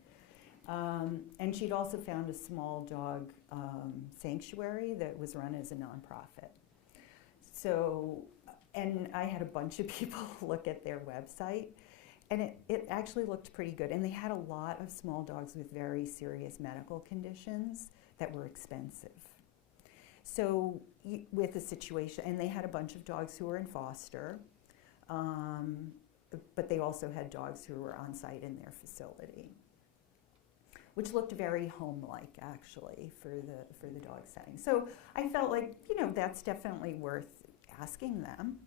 And she'd also found a small dog sanctuary that was run as a nonprofit. So, and I had a bunch of people look at their website, and it actually looked pretty good. And they had a lot of small dogs with very serious medical conditions that were expensive. So with the situation, and they had a bunch of dogs who were in foster, but they also had dogs who were on site in their facility, which looked very home-like, actually, for the dog setting. So I felt like, that's definitely worth asking them.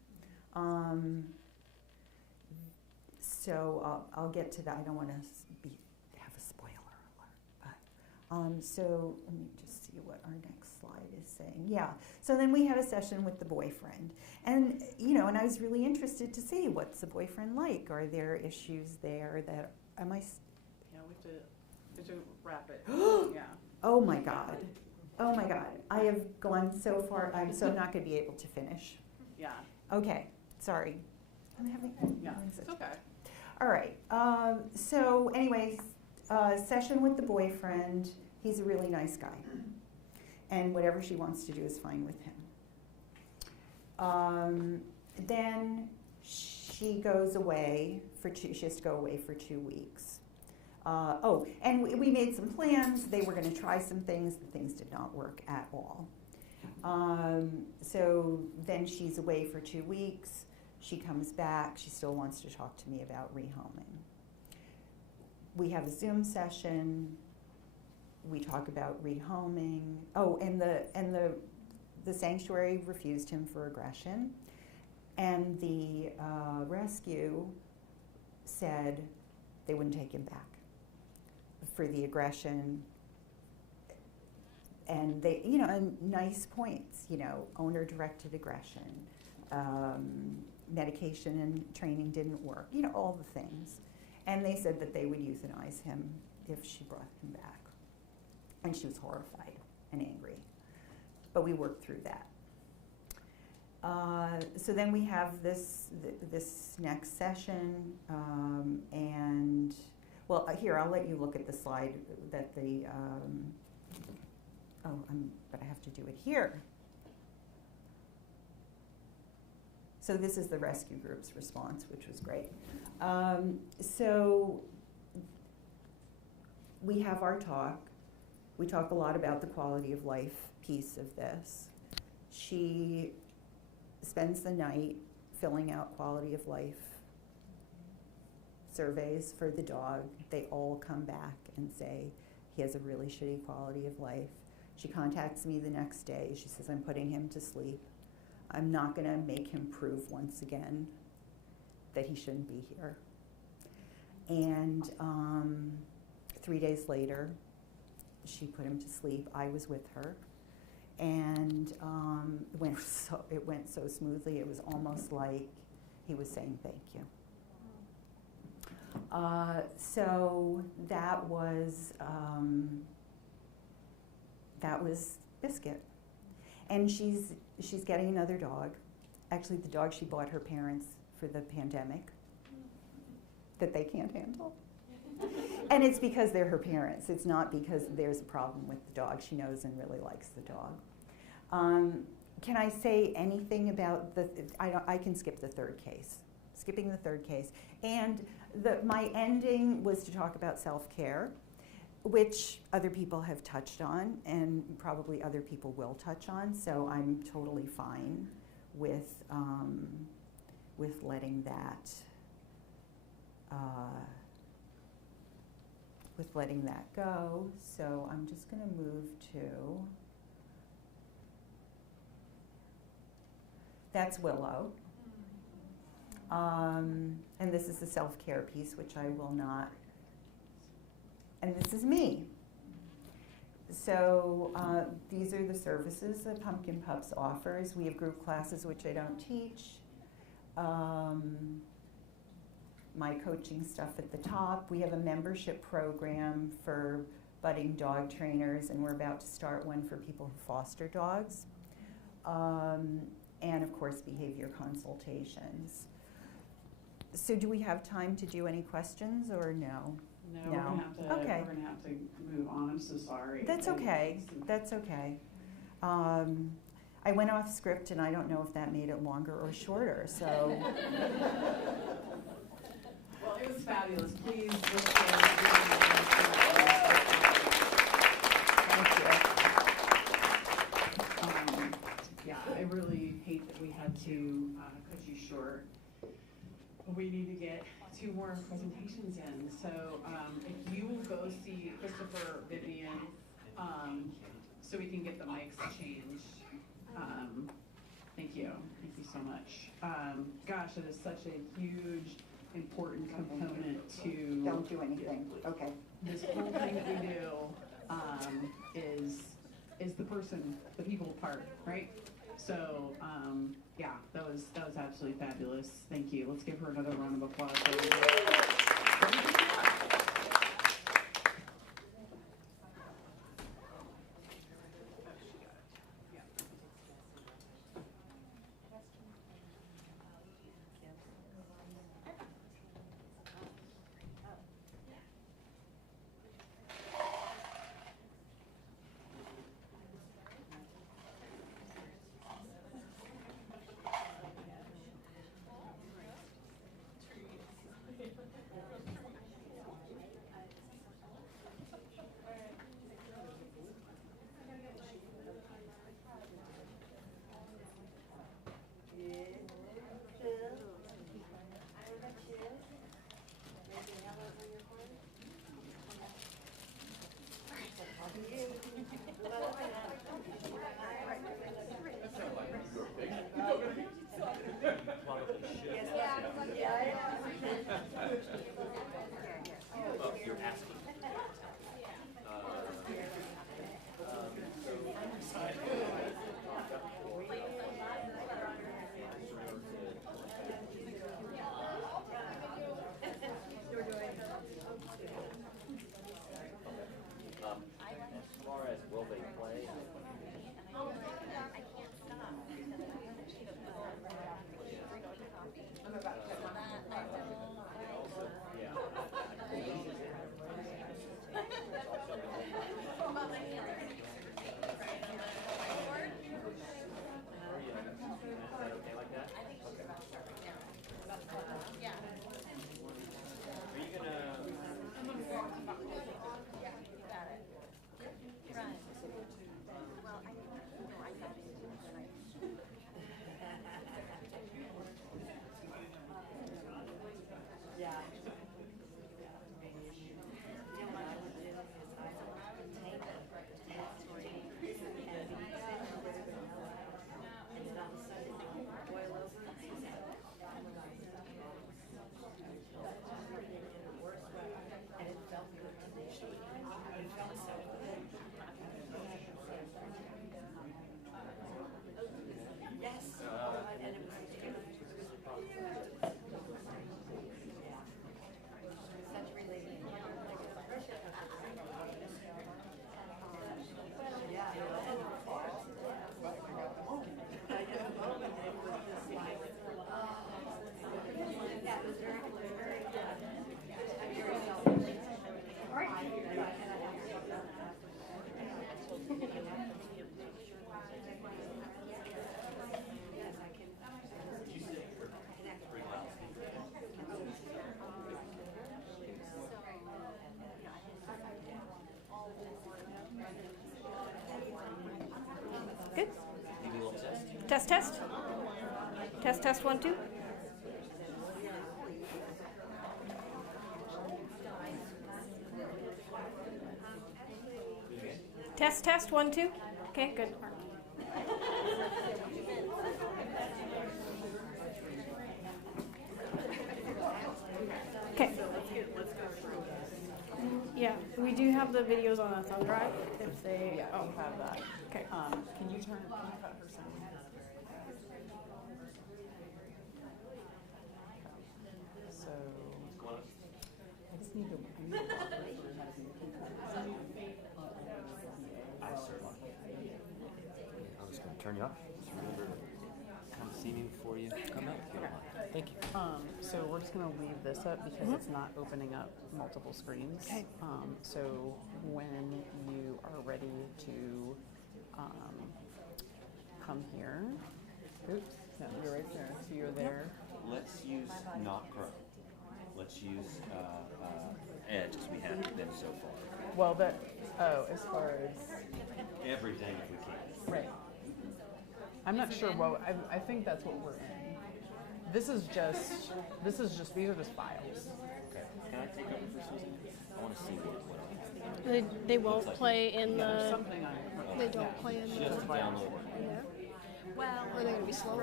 So I'll get to that. I don't want to have a spoiler alert. But, so let me just see what our next slide is saying. Yeah, so then we had a session with the boyfriend. And, and I was really interested to see what's the boyfriend like. Are there issues there that, Yeah, we have to wrap it. Yeah. Oh my God. Oh my God. I have gone so far, I'm so not going to be able to finish. Yeah. Okay, sorry. I'm having, Yeah, it's okay. All right, so anyways, session with the boyfriend. He's a really nice guy. And whatever she wants to do is fine with him. Then she goes away she has to go away for 2 weeks. And we made some plans. They were going to try some things. The things did not work at all. So then she's away for 2 weeks. She comes back. She still wants to talk to me about rehoming. We have a Zoom session. We talk about rehoming. Oh, and the sanctuary refused him for aggression. And the rescue said they wouldn't take him back for the aggression. And they, and nice points, owner-directed aggression, medication and training didn't work, all the things. And they said that they would euthanize him if she brought him back. And she was horrified and angry. But we worked through that. So then we have this next session, and well, here, I'll let you look at the slide that but I have to do it here. So this is the rescue group's response, which was great. So we have our talk. We talk a lot about the quality of life piece of this. She spends the night filling out quality of life surveys for the dog. They all come back and say he has a really shitty quality of life. She contacts me the next day. She says, I'm putting him to sleep. I'm not going to make him prove once again that he shouldn't be here. And 3 days later, she put him to sleep. I was with her. And it went so smoothly, it was almost like he was saying thank you. So that was Biscuit. And she's getting another dog. Actually, the dog she bought her parents for the pandemic that they can't handle. And it's because they're her parents. It's not because there's a problem with the dog. She knows and really likes the dog. Can I say anything about I can skip the third case. Skipping the third case. And my ending was to talk about self-care. which other people have touched on and probably other people will touch on. So I'm totally fine with letting that go. So I'm just going to move to, that's Willow. And this is the self-care piece, which I will not, and this is me. So these are the services that Pumpkin Pups offers. We have group classes, which I don't teach. My coaching stuff at the top. We have a membership program for budding dog trainers, and we're about to start one for people who foster dogs. And of course, behavior consultations. So do we have time to do any questions or no? No, we're gonna have to move on. I'm so sorry. That's okay. That's okay. I went off script, and I don't know if that made it longer or shorter. So. Well, it was fabulous. Please. Thank you. Yeah, I really hate that we had to cut you short. We need to get 2 more presentations in. So if you will go see Christopher, Vivian, so we can get the mics changed. Thank you. Thank you so much. Gosh, it is such a huge, important component to... Don't do anything. Okay. This whole thing that we do is the person, the people part, right? So, yeah, that was absolutely fabulous. Thank you. Let's give her another round of applause. Test, test. Test, test, 1, 2. Test, test, 1, 2. Okay, good. Okay. Yeah, we do have the videos on a thumb drive if they. Yeah, oh, we have that. Okay. Can you cut her sound? So, I just need to walk her through how to do I'm just going to turn you off. Just remember, come see me before you come up. If you don't mind. Thank you. So we're just going to leave this up because it's not opening up multiple screens. Okay. So when you are ready to come here, oops, no, you're right there. So you're there. Let's use not Chrome. Let's use Edge as we have been so far. Well, as far as Everything if we can. right. I'm not sure what I think that's what we're in. These are just files. Okay. Can I take over for Susan? I want to see what They won't play in There's the. something on They don't play in the. just download. Yeah. Well, Are they gonna be slow?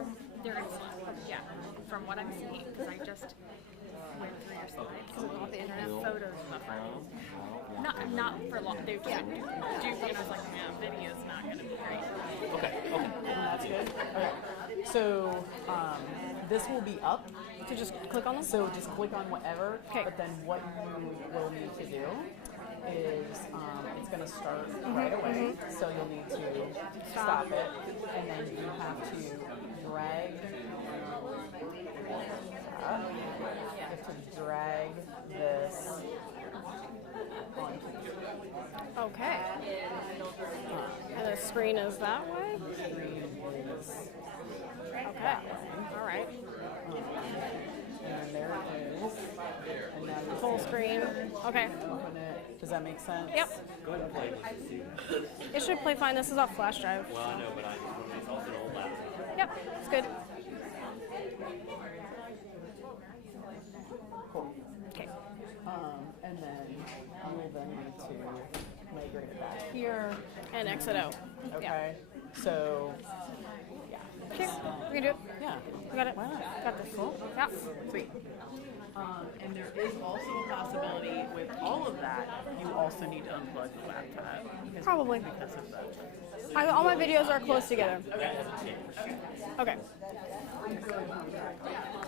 they're gonna be slow. Yeah, from what I'm seeing, because I just went through your slides. Because of all the internet Photos in the front. Not for long. They just do. And I was like, yeah, video's not gonna be great. Okay. That's good. Okay. So this will be up. So just click on them? So just click on whatever. Okay. But then what you will need to do is it's going to start right away. So you'll need to stop it, and then you have to drag. You have to drag this onto. Okay. And the screen is that way? Okay. All right. And there it is. And now you Full screen. Okay. open it. Does that make sense? Yep. Go ahead and play just to see that. It should play fine. This is off flash drive. Well, I know, but it's also an old laptop. Yep. It's good. Cool. Okay. And then you'll then need to migrate it back here. And exit out. Okay. So, yeah. Okay. We can do it. Yeah. We got it. Why not? Got this. Cool. Yeah. Sweet. And there is also a possibility with all of that, you also need to unplug the laptop. Probably. Because of that. All my videos are close together. Okay.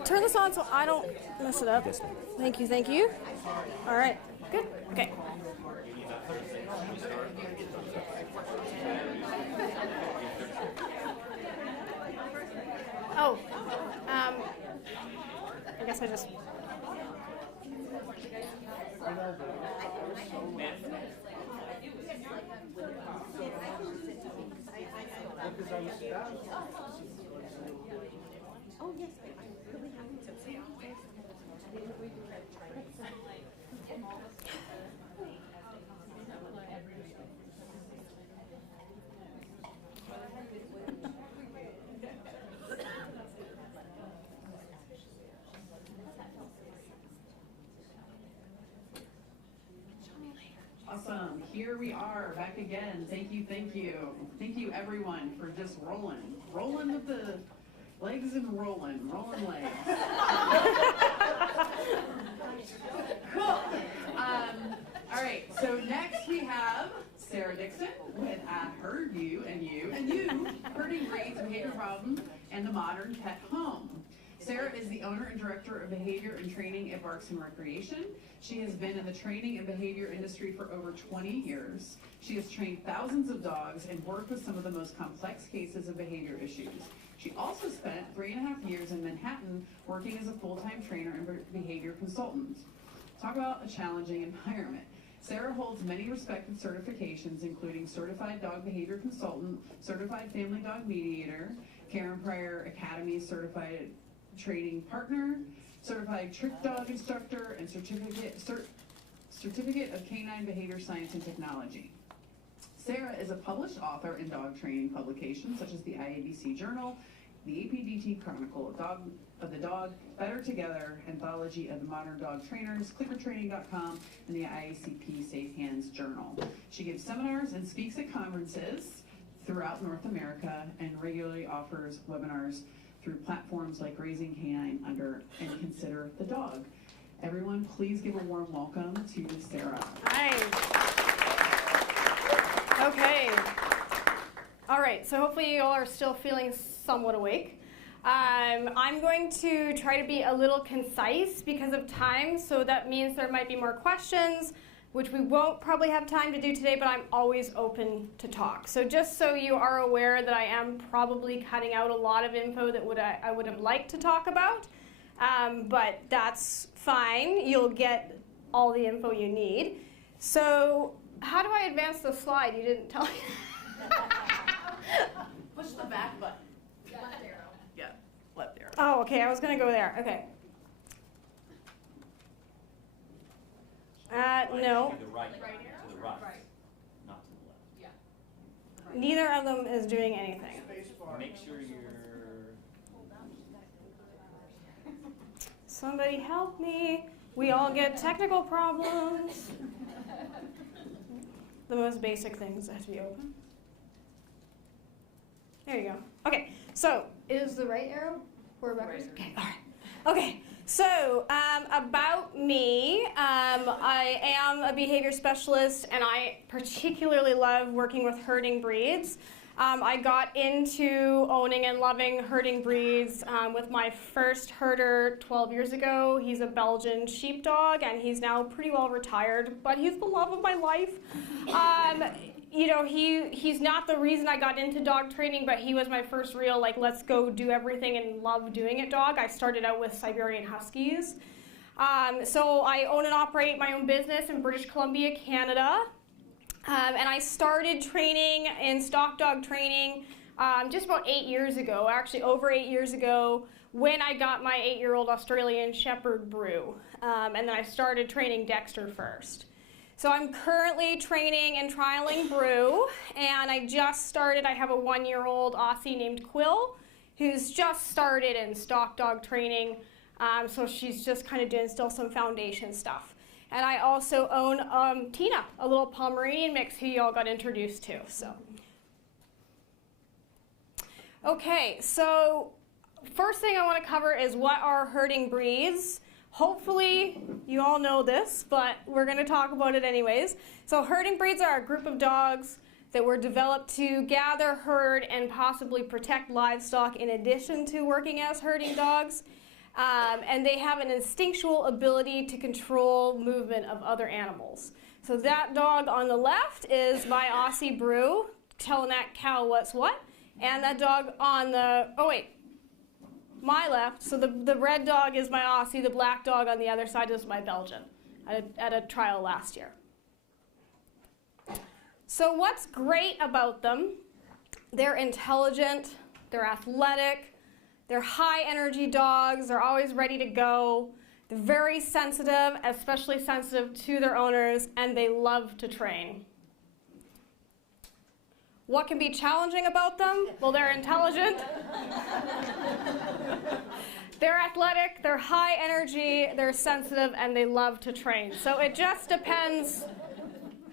Turn this on so I don't mess it up. Thank you, thank you. All right, good. Okay. Oh, I guess I just. Oh, yes, I'm really happy to see you. Awesome. Here we are back again. Thank you, thank you. Thank you everyone for just rolling. Rolling with the legs and rolling legs. Cool. All right, so next we have Sarah Dixon with Her, You, and You, Herding Breeds, Behavior Problems, and the Modern Pet Home. Sarah is the owner and director of behavior and training at Barks and Recreation. She has been in the training and behavior industry for over 20 years. She has trained thousands of dogs and worked with some of the most complex cases of behavior issues. She also spent 3.5 years in Manhattan working as a full-time trainer and behavior consultant. Talk about a challenging environment. Sarah holds many respected certifications, including Certified Dog Behavior Consultant, Certified Family Dog Mediator, Karen Pryor Academy Certified Training Partner, Certified Trick Dog Instructor, and Certificate of Canine Behavior Science and Technology. Sarah is a published author in dog training publications such as the IABC Journal, the APDT Chronicle of the Dog, Better Together, Anthology of the Modern Dog Trainers, clickertraining.com, and the IACP Safe Hands Journal. She gives seminars and speaks at conferences throughout North America and regularly offers webinars through platforms like Raising Canine Under and Consider the Dog. Everyone, please give a warm welcome to Sarah. Nice. Okay. All right, so hopefully you all are still feeling somewhat awake. I'm going to try to be a little concise because of time, so that means there might be more questions, which we won't probably have time to do today, but I'm always open to talk. So just so you are aware that I am probably cutting out a lot of info that I would have liked to talk about, but that's fine. You'll get all the info you need. So how do I advance the slide? You didn't tell me. Push the back button. Left arrow. Yeah, left arrow. Oh, okay, I was gonna go there, okay. No. To the right. To the right. Not to the left. Yeah. Neither of them is doing anything. Make sure you're... Somebody help me. We all get technical problems. The most basic things have to be open. There you go. Okay, so is the right arrow or backwards? Okay, all right. Okay, so about me, I am a behavior specialist and I particularly love working with herding breeds. I got into owning and loving herding breeds with my first herder 12 years ago. He's a Belgian sheepdog and he's now pretty well retired, but he's the love of my life. You know, he's not the reason I got into dog training, but he was my first real, like, let's go do everything and love doing it dog. I started out with Siberian Huskies. So I own and operate my own business in British Columbia, Canada. And I started training in stock dog training just about 8 years ago, actually over 8 years ago, when I got my 8-year-old Australian Shepherd Brew. And then I started training Dexter first. So I'm currently training and trialing Brew, and I just started, I have a 1-year-old Aussie named Quill, who's just started in stock dog training, so she's just kind of doing still some foundation stuff. And I also own Tina, a little Pomeranian mix who y'all got introduced to. So, okay, so first thing I want to cover is what are herding breeds. Hopefully you all know this, but we're going to talk about it anyways. So herding breeds are a group of dogs that were developed to gather, herd, and possibly protect livestock in addition to working as herding dogs. And they have an instinctual ability to control movement of other animals. So that dog on the left is my Aussie Brew, telling that cow what's what. And that dog on the, my left, so the red dog is my Aussie, the black dog on the other side is my Belgian at a trial last year. So what's great about them? They're intelligent, they're athletic, they're high energy dogs, they're always ready to go, they're very sensitive, especially sensitive to their owners, and they love to train. What can be challenging about them? Well, they're intelligent, they're athletic, they're high energy, they're sensitive, and they love to train. So it just depends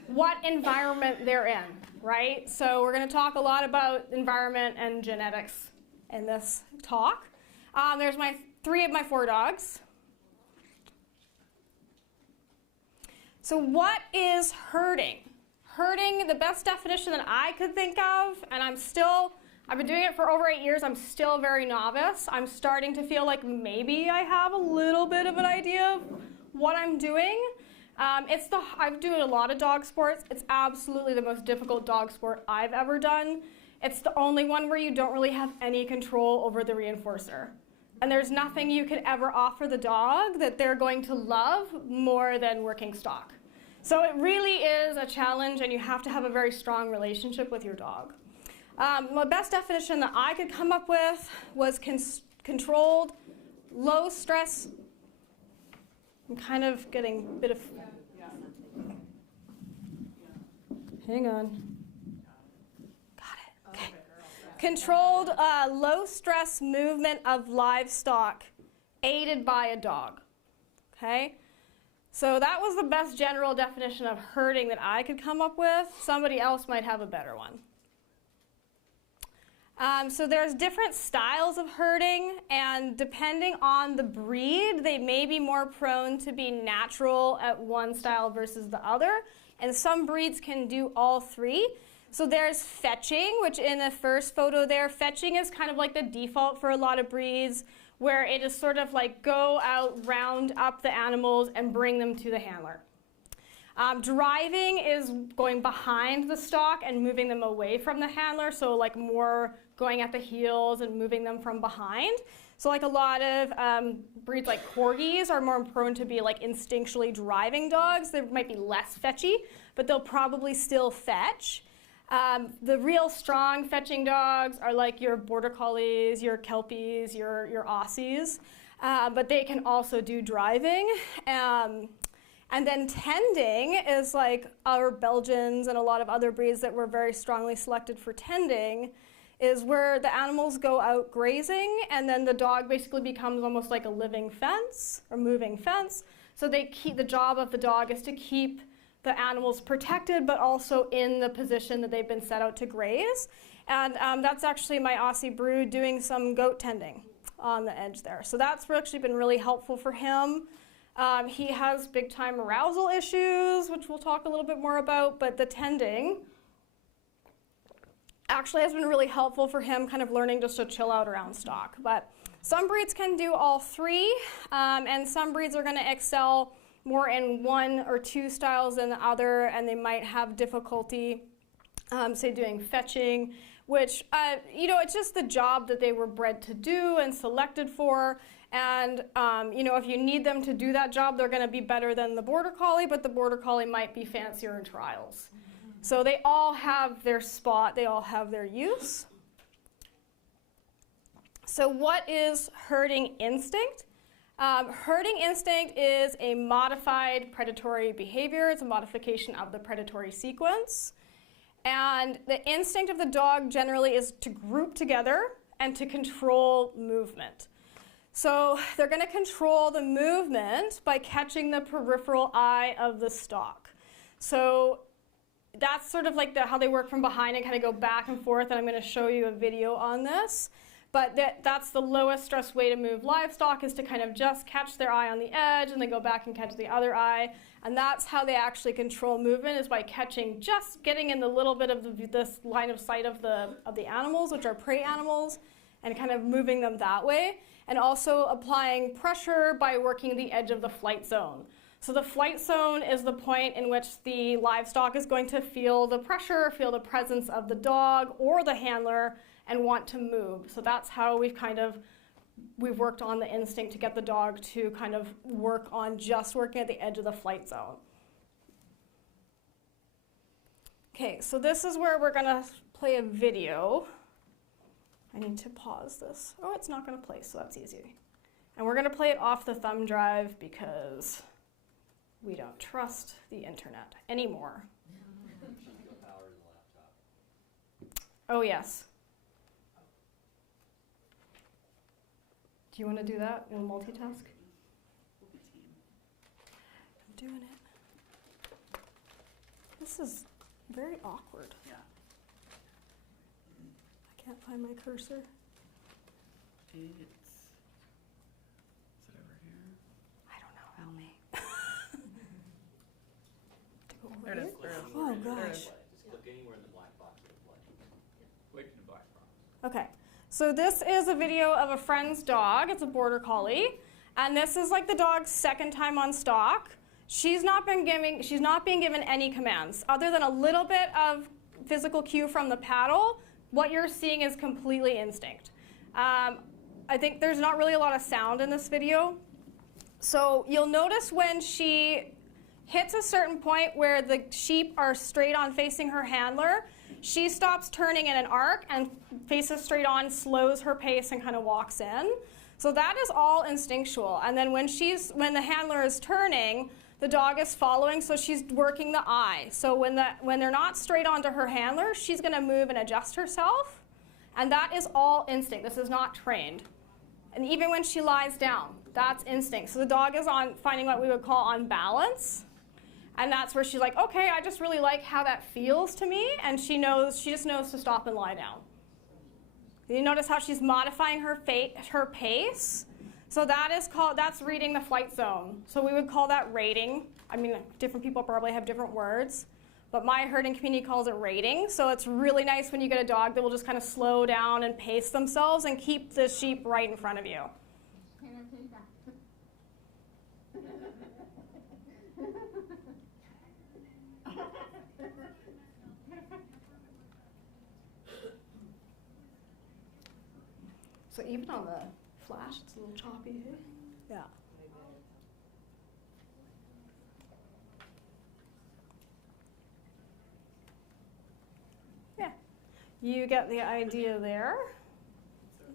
what environment they're in, right? So we're going to talk a lot about environment and genetics in this talk. There's three of my 4 dogs. So what is herding? Herding, the best definition that I could think of, and I've been doing it for over 8 years, I'm still very novice. I'm starting to feel like maybe I have a little bit of an idea of what I'm doing. I've doing a lot of dog sports. It's absolutely the most difficult dog sport I've ever done. It's the only one where you don't really have any control over the reinforcer. And there's nothing you could ever offer the dog that they're going to love more than working stock. So it really is a challenge, and you have to have a very strong relationship with your dog. My best definition that I could come up with was controlled, low stress. I'm kind of getting a bit of... Hang on. controlled low stress movement of livestock aided by a dog. Okay? So that was the best general definition of herding that I could come up with. Somebody else might have a better one. So there's different styles of herding, and depending on the breed, they may be more prone to be natural at one style versus the other, and some breeds can do all three. So there's fetching, which in the first photo there, fetching is kind of like the default for a lot of breeds, where it is sort of like go out, round up the animals, and bring them to the handler. Driving is going behind the stock and moving them away from the handler, so like more going at the heels and moving them from behind. So like a lot of breeds like corgis are more prone to be like instinctually driving dogs. They might be less fetchy, but they'll probably still fetch. The real strong fetching dogs are like your border collies, your kelpies, your Aussies, but they can also do driving. And then tending is like our Belgians and a lot of other breeds that were very strongly selected for tending, is where the animals go out grazing and then the dog basically becomes almost like a living fence or moving fence. So the job of the dog is to keep the animals protected but also in the position that they've been set out to graze. And that's actually my Aussie brood doing some goat tending on the edge there. So that's actually been really helpful for him. He has big time arousal issues, which we'll talk a little bit more about, but the tending actually has been really helpful for him kind of learning just to chill out around stock. But some breeds can do all three, and some breeds are going to excel more in one or two styles than the other, and they might have difficulty, say, doing fetching, which, it's just the job that they were bred to do and selected for. And, if you need them to do that job, they're going to be better than the Border Collie, but the Border Collie might be fancier in trials. So they all have their spot, they all have their use. So what is herding instinct? Herding instinct is a modified predatory behavior. It's a modification of the predatory sequence. And the instinct of the dog generally is to group together and to control movement. So they're going to control the movement by catching the peripheral eye of the stock. So that's sort of like how they work from behind and kind of go back and forth, and I'm going to show you a video on this. But that's the lowest stress way to move livestock, is to kind of just catch their eye on the edge and then go back and catch the other eye. And that's how they actually control movement, is by catching, just getting in the little bit of this line of sight of the animals, which are prey animals, and kind of moving them that way. And also applying pressure by working the edge of the flight zone. So the flight zone is the point in which the livestock is going to feel the pressure, feel the presence of the dog or the handler, and want to move. So that's how we've worked on the instinct to get the dog to kind of work on just working at the edge of the flight zone. Okay, so this is where we're gonna play a video. I need to pause this. Oh, it's not gonna play, so that's easy. And we're gonna play it off the thumb drive because we don't trust the internet anymore. Oh, yes. Do you want to do that? You want to multitask? I'm doing it. This is very awkward. Yeah. I can't find my cursor. Is it over here? I don't know. Help me. There it is. Oh, There it gosh. is. Just click anywhere in the black box. Click in the black box. Okay, so this is a video of a friend's dog. It's a Border Collie, and this is like the dog's second time on stock. She's not being given any commands other than a little bit of physical cue from the paddle. What you're seeing is completely instinct. I think there's not really a lot of sound in this video. So you'll notice when she hits a certain point where the sheep are straight on facing her handler, she stops turning in an arc and faces straight on, slows her pace, and kind of walks in. So that is all instinctual. And then when the handler is turning, the dog is following, so she's working the eye. So when they're not straight onto her handler, she's going to move and adjust herself. And that is all instinct. This is not trained. And even when she lies down, that's instinct. So the dog is on finding what we would call on balance. And that's where she's like, okay, I just really like how that feels to me. And she just knows to stop and lie down. You notice how she's modifying her pace? So that's reading the flight zone. So we would call that rating. I mean, different people probably have different words, but my herding community calls it rating. So it's really nice when you get a dog that will just kind of slow down and pace themselves and keep the sheep right in front of you. So even on the flash, it's a little choppy. Yeah. Yeah. You get the idea there.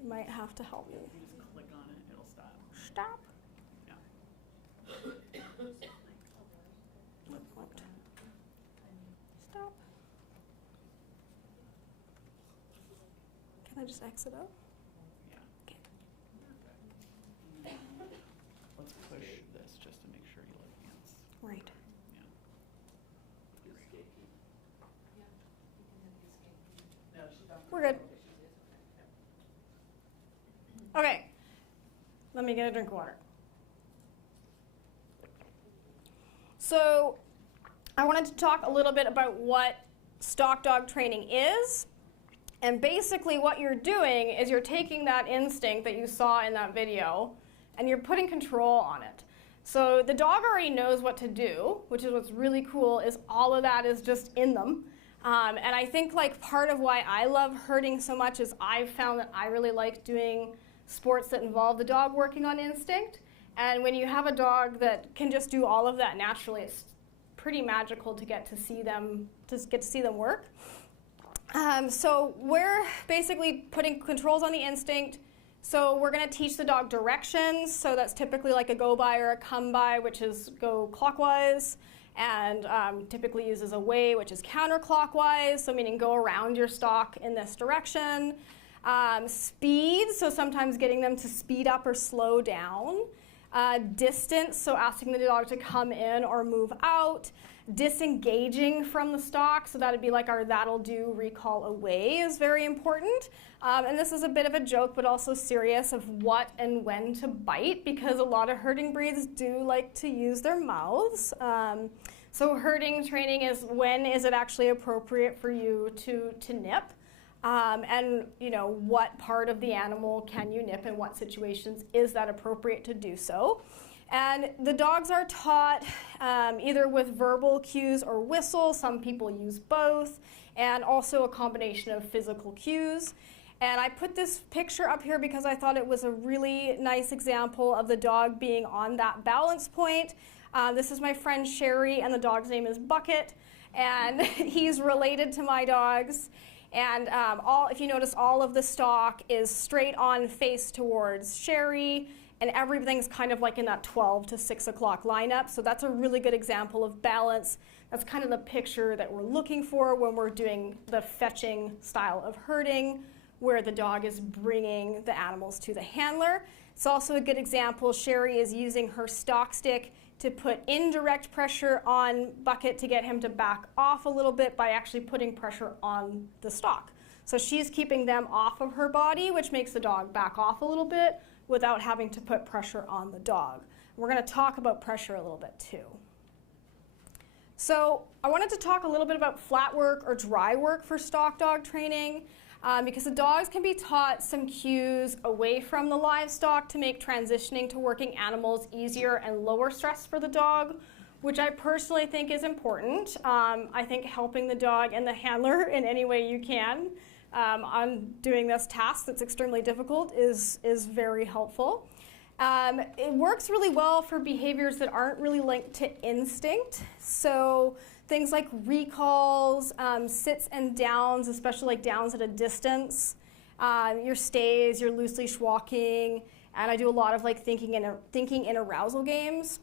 You might have to help me. Just click on it, it'll stop. Stop. Yeah. Stop. Can I just exit out? Let's push this just to make sure you let hands. Right. We're good. Okay. Let me get a drink of water. So I wanted to talk a little bit about what stock dog training is. And basically what you're doing is you're taking that instinct that you saw in that video and you're putting control on it. So the dog already knows what to do, which is what's really cool, is all of that is just in them. And I think like part of why I love herding so much is I've found that I really like doing sports that involve the dog working on instinct. And when you have a dog that can just do all of that naturally, it's pretty magical to get to see them work. So we're basically putting controls on the instinct. So we're going to teach the dog directions. So that's typically like a go by or a come by, which is go clockwise, and typically uses a way, which is counterclockwise, so meaning go around your stock in this direction. Speed, so sometimes getting them to speed up or slow down. Distance, so asking the dog to come in or move out. Disengaging from the stock, so that would be like our that'll do recall away is very important. And this is a bit of a joke, but also serious, of what and when to bite, because a lot of herding breeds do like to use their mouths. So herding training is when is it actually appropriate for you to nip, and what part of the animal can you nip, in what situations is that appropriate to do so. And the dogs are taught either with verbal cues or whistles. Some people use both, and also a combination of physical cues. And I put this picture up here because I thought it was a really nice example of the dog being on that balance point. This is my friend Sherry, and the dog's name is Bucket, and he's related to my dogs. And if you notice, all of the stock is straight on face towards Sherry, and everything's kind of like in that 12 to 6 o'clock lineup. So that's a really good example of balance. That's kind of the picture that we're looking for when we're doing the fetching style of herding, where the dog is bringing the animals to the handler. It's also a good example. Sherry is using her stock stick to put indirect pressure on Bucket to get him to back off a little bit by actually putting pressure on the stock. So she's keeping them off of her body, which makes the dog back off a little bit without having to put pressure on the dog. We're going to talk about pressure a little bit too. So I wanted to talk a little bit about flat work or dry work for stock dog training, because the dogs can be taught some cues away from the livestock to make transitioning to working animals easier and lower stress for the dog, which I personally think is important. I think helping the dog and the handler in any way you can on doing this task that's extremely difficult is very helpful. It works really well for behaviors that aren't really linked to instinct. So things like recalls, sits and downs, especially like downs at a distance, your stays, your loose leash walking, and I do a lot of like thinking in arousal games.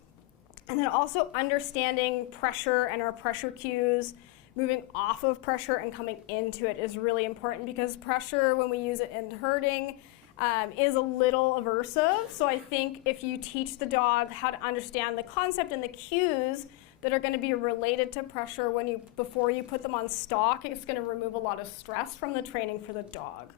And then also understanding pressure and our pressure cues, moving off of pressure and coming into it is really important, because pressure, when we use it in herding, is a little aversive. So I think if you teach the dog how to understand the concept and the cues that are going to be related to pressure before you put them on stock, it's going to remove a lot of stress from the training for the dog.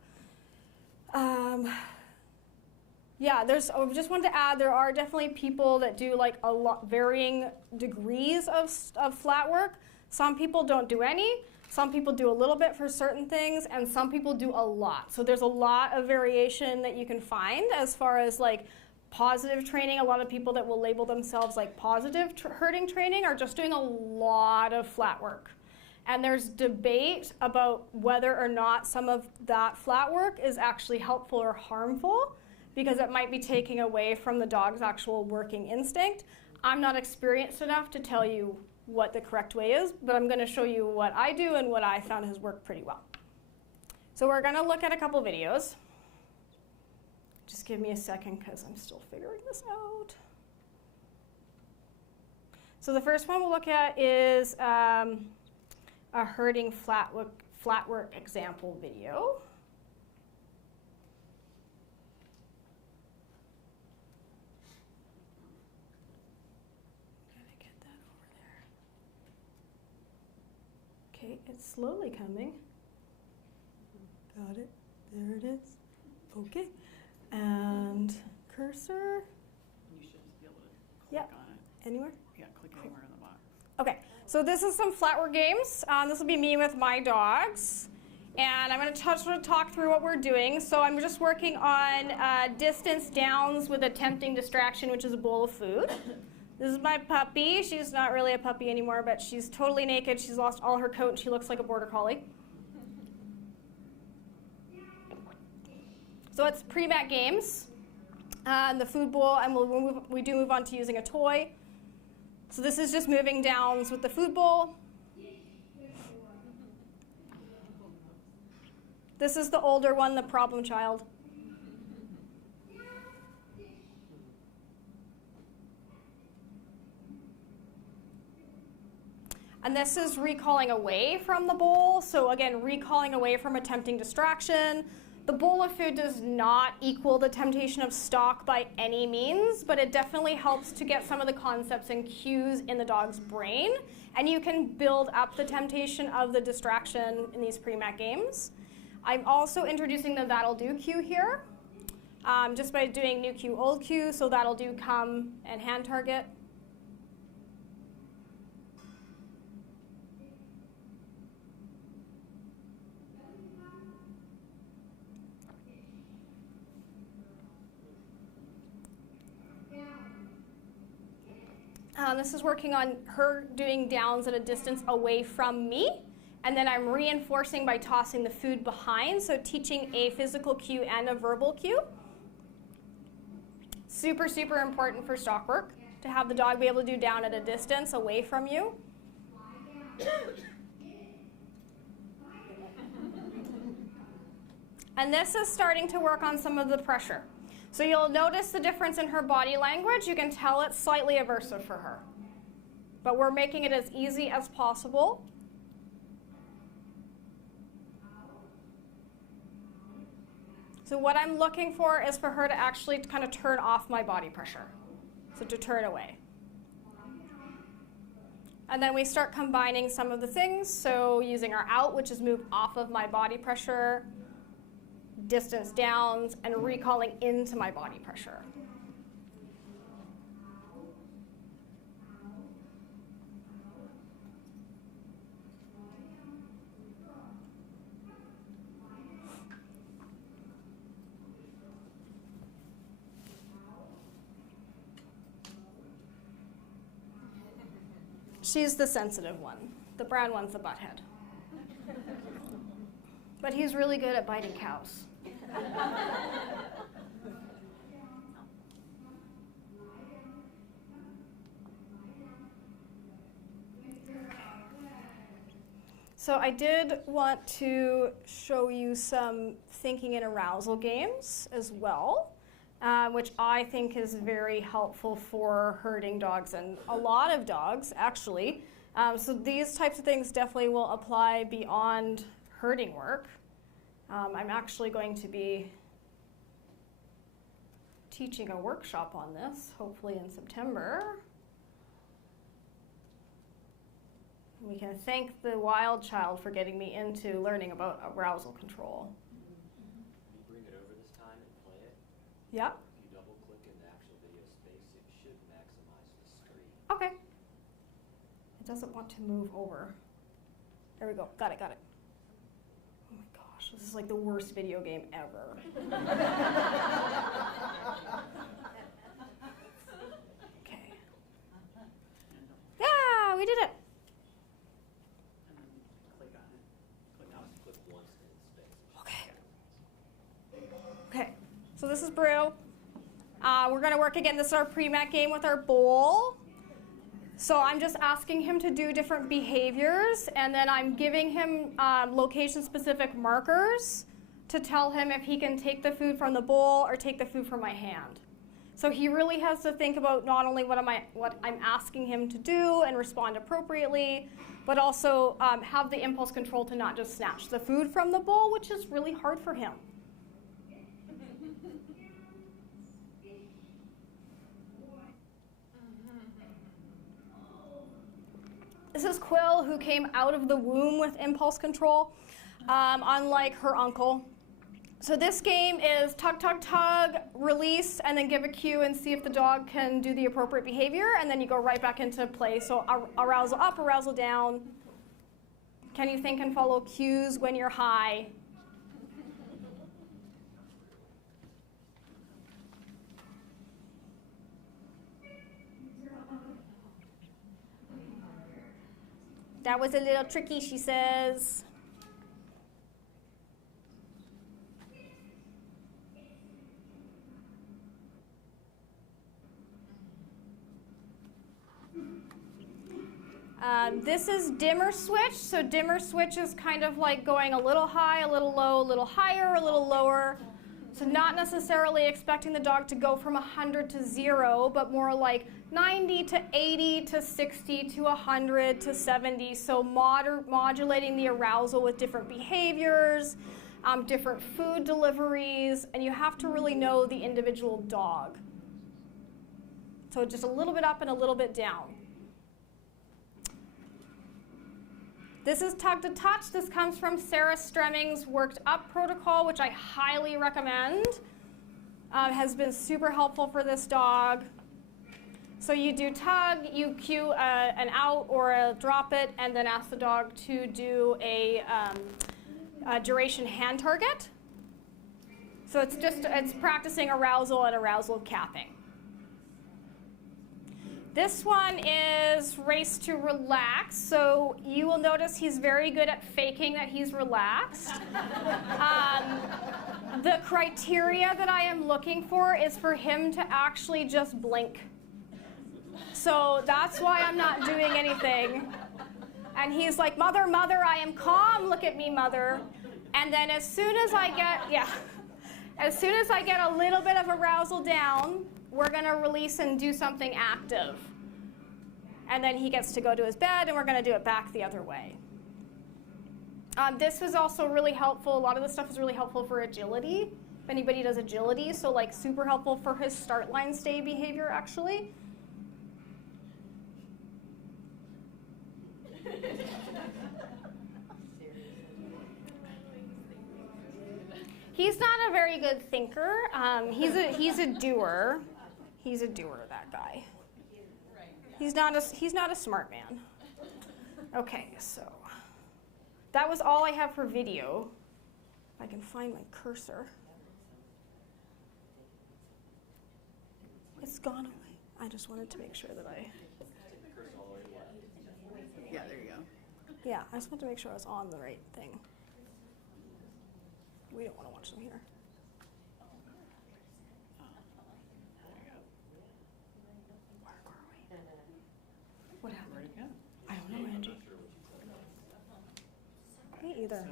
Yeah, I just wanted to add, there are definitely people that do like a lot, varying degrees of flat work. Some people don't do any. Some people do a little bit for certain things, and some people do a lot. So there's a lot of variation that you can find as far as like positive training. A lot of people that will label themselves like positive herding training are just doing a lot of flat work. And there's debate about whether or not some of that flat work is actually helpful or harmful, because it might be taking away from the dog's actual working instinct. I'm not experienced enough to tell you what the correct way is, but I'm going to show you what I do and what I found has worked pretty well. So we're going to look at a couple videos. Just give me a second because I'm still figuring this out. So the first one we'll look at is a herding flat work example video. Okay, it's slowly coming. Got it. There it is. Okay. And cursor. You should just be able to click on it. Anywhere? Yeah, click anywhere in the box. Okay, so this is some flatwork games. This will be me with my dogs. And I'm going to talk through what we're doing. So I'm just working on distance downs with a tempting distraction, which is a bowl of food. This is my puppy. She's not really a puppy anymore, but she's totally naked. She's lost all her coat, and she looks like a border collie. So it's pre-mat games. The food bowl, and we do move on to using a toy. So this is just moving downs with the food bowl. This is the older one, the problem child. And this is recalling away from the bowl. So again, recalling away from a tempting distraction. The bowl of food does not equal the temptation of stock by any means, but it definitely helps to get some of the concepts and cues in the dog's brain. And you can build up the temptation of the distraction in these pre-mat games. I'm also introducing the that'll do cue here, just by doing new cue, old cue. So that'll do come and hand target. This is working on her doing downs at a distance away from me. And then I'm reinforcing by tossing the food behind, so teaching a physical cue and a verbal cue. Super, super important for stock work, to have the dog be able to do down at a distance away from you. And this is starting to work on some of the pressure. So you'll notice the difference in her body language. You can tell it's slightly aversive for her. But we're making it as easy as possible. So what I'm looking for is for her to actually kind of turn off my body pressure. So to turn away. And then we start combining some of the things. So using our out, which is move off of my body pressure, distance downs, and recalling into my body pressure. She's the sensitive one. The brown one's the butthead. But he's really good at biting cows. So I did want to show you some thinking and arousal games as well, which I think is very helpful for herding dogs and a lot of dogs, actually. So these types of things definitely will apply beyond herding work. I'm actually going to be teaching a workshop on this, hopefully in September. We can thank the wild child for getting me into learning about arousal control. You bring it over this time and play it. Yep. If you double click in the actual video space, it should maximize the screen. Okay. It doesn't want to move over. There we go. Got it, got it. Oh my gosh, this is like the worst video game ever. Okay. Yeah, we did it. Click once in space. Okay, so this is Brew. We're going to work again. This is our pre-met game with our bowl. So I'm just asking him to do different behaviors, and then I'm giving him location-specific markers to tell him if he can take the food from the bowl or take the food from my hand. So he really has to think about not only what I'm asking him to do and respond appropriately, but also have the impulse control to not just snatch the food from the bowl, which is really hard for him. This is Quill, who came out of the womb with impulse control, unlike her uncle. So this game is tug, tug, tug, release, and then give a cue and see if the dog can do the appropriate behavior, and then you go right back into play. So arousal up, arousal down. Can you think and follow cues when you're high? That was a little tricky, she says. This is dimmer switch. So dimmer switch is kind of like going a little high, a little low, a little higher, a little lower. So not necessarily expecting the dog to go from 100 to 0, but more like 90 to 80 to 60 to 100 to 70. So modulating the arousal with different behaviors, different food deliveries, and you have to really know the individual dog. So just a little bit up and a little bit down. This is Tug to Touch. This comes from Sarah Stremming's Worked Up protocol, which I highly recommend. Has been super helpful for this dog. So you do tug, you cue an out or a drop it, and then ask the dog to do a duration hand target. So it's practicing arousal and arousal capping. This one is Race to Relax. So you will notice he's very good at faking that he's relaxed. The criteria that I am looking for is for him to actually just blink. So that's why I'm not doing anything. And he's like, "Mother, mother, I am calm. Look at me, mother." And then as soon as I get a little bit of arousal down, we're going to release and do something active. And then he gets to go to his bed, and we're going to do it back the other way. This was also really helpful. A lot of this stuff is really helpful for agility. If anybody does agility, so like super helpful for his start line stay behavior, actually. He's not a very good thinker. He's a doer. He's a doer, that guy. He's not a smart man. Okay, so that was all I have for video. If I can find my cursor. It's gone away. I just wanted to make sure that I... Yeah, there you go. Yeah, I just wanted to make sure I was on the right thing. We don't want to watch them here. What happened? I don't know, Angie. Me either.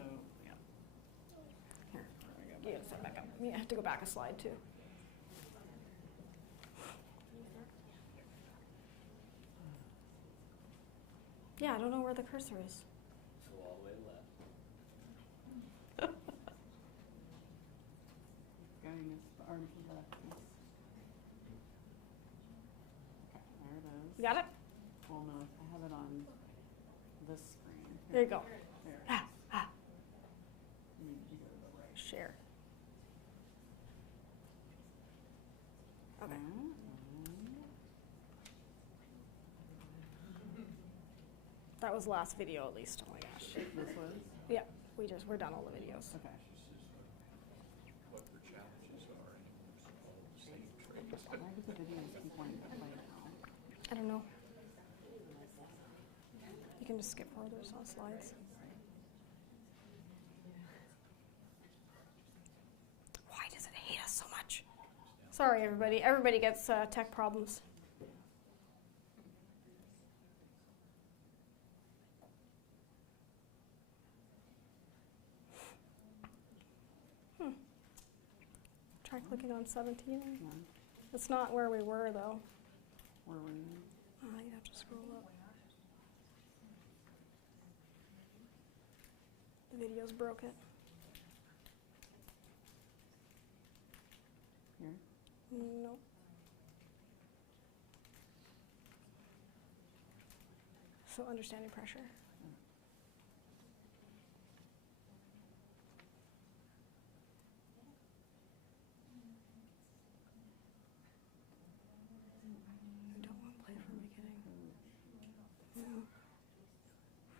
Here, you gotta set back up. You have to go back a slide too. Yeah, I don't know where the cursor is. Go all the way left. Going as far to the left. Okay, there it is. You got it? Well, no, I have it on this screen. There you go. There it is. You need to go to the right. Share. Okay. That was last video at least. Oh my gosh. This was? Yeah, we're done all the videos. Okay. What the challenges are and all the same traits. Why does the video keep wanting to play now? I don't know. You can just skip forward, there's no slides. Why does it hate us so much? Sorry, everybody. Everybody gets tech problems. Try clicking on 17. It's not where we were, though. Where were you? You have to scroll up. The video's broke it. Here? No. So understanding pressure. I don't want to play from the beginning.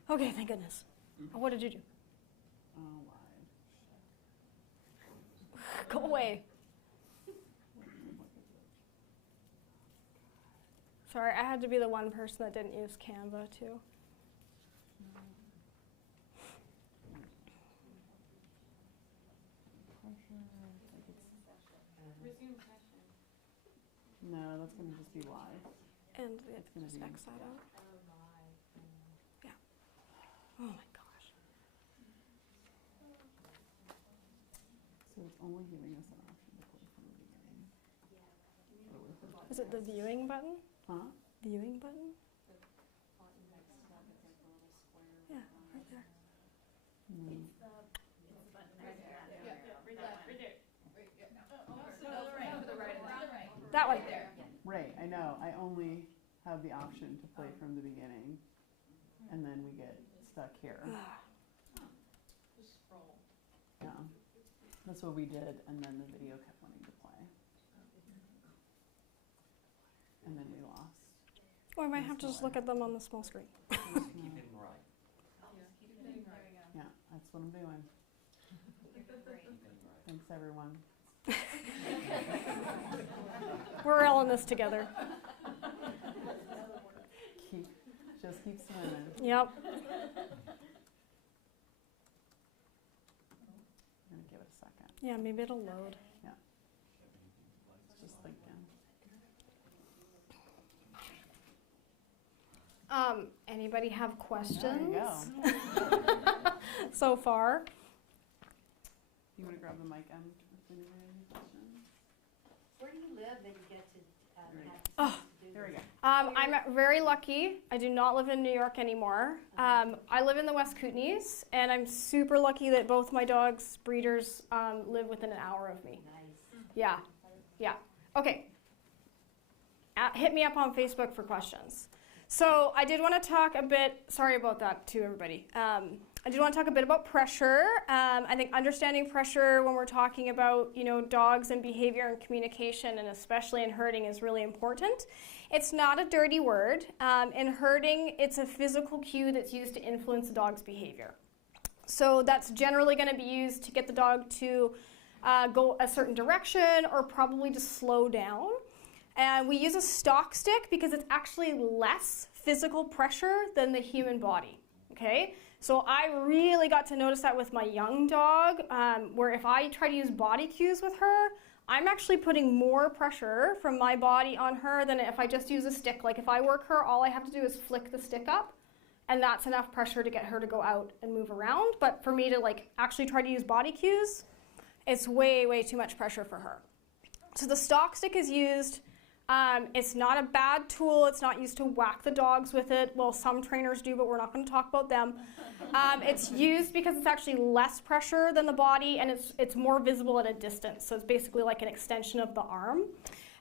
Okay, thank goodness. What did you do? Go away. Sorry, I had to be the one person that didn't use Canva too. Resume session. No, that's going to just be live. And it's going to just be X that out. Yeah. Oh my gosh. So it's only giving us an option to play from the beginning. Is it the viewing button? Huh? Viewing button? Yeah, right there. That one. Right, I know. I only have the option to play from the beginning, and then we get stuck here. Just scroll. Yeah, that's what we did, and then the video kept wanting to play. And then we lost. Or I might have to just look at them on the small screen. Keep it right. Yeah, that's what I'm doing. Thanks, everyone. We're all in this together. Just keep swimming. Yep. I'm gonna give it a second. Yeah, maybe it'll load. Yeah. Just thinking. Anybody have questions? There you go. So far? You want to grab the mic and if anybody has any questions? Where do you live that you get to have Oh. to do There we this? go. I'm very lucky. I do not live in New York anymore. I live in the West Kootenays, and I'm super lucky that both my dogs' breeders live within an hour of me. Nice. Yeah, yeah. Okay. Hit me up on Facebook for questions. So I did want to talk a bit, sorry about that to everybody. I did want to talk a bit about pressure. I think understanding pressure when we're talking about, dogs and behavior and communication, and especially in herding, is really important. It's not a dirty word. In herding, it's a physical cue that's used to influence a dog's behavior. So that's generally going to be used to get the dog to go a certain direction or probably to slow down. And we use a stalk stick because it's actually less physical pressure than the human body, okay? So I really got to notice that with my young dog, where if I try to use body cues with her, I'm actually putting more pressure from my body on her than if I just use a stick. Like if I work her, all I have to do is flick the stick up, and that's enough pressure to get her to go out and move around. But for me to actually try to use body cues, it's way, way too much pressure for her. So the stalk stick is used It's not a bad tool. It's not used to whack the dogs with it. Well, some trainers do, but we're not going to talk about them. It's used because it's actually less pressure than the body, and it's more visible at a distance. So it's basically like an extension of the arm.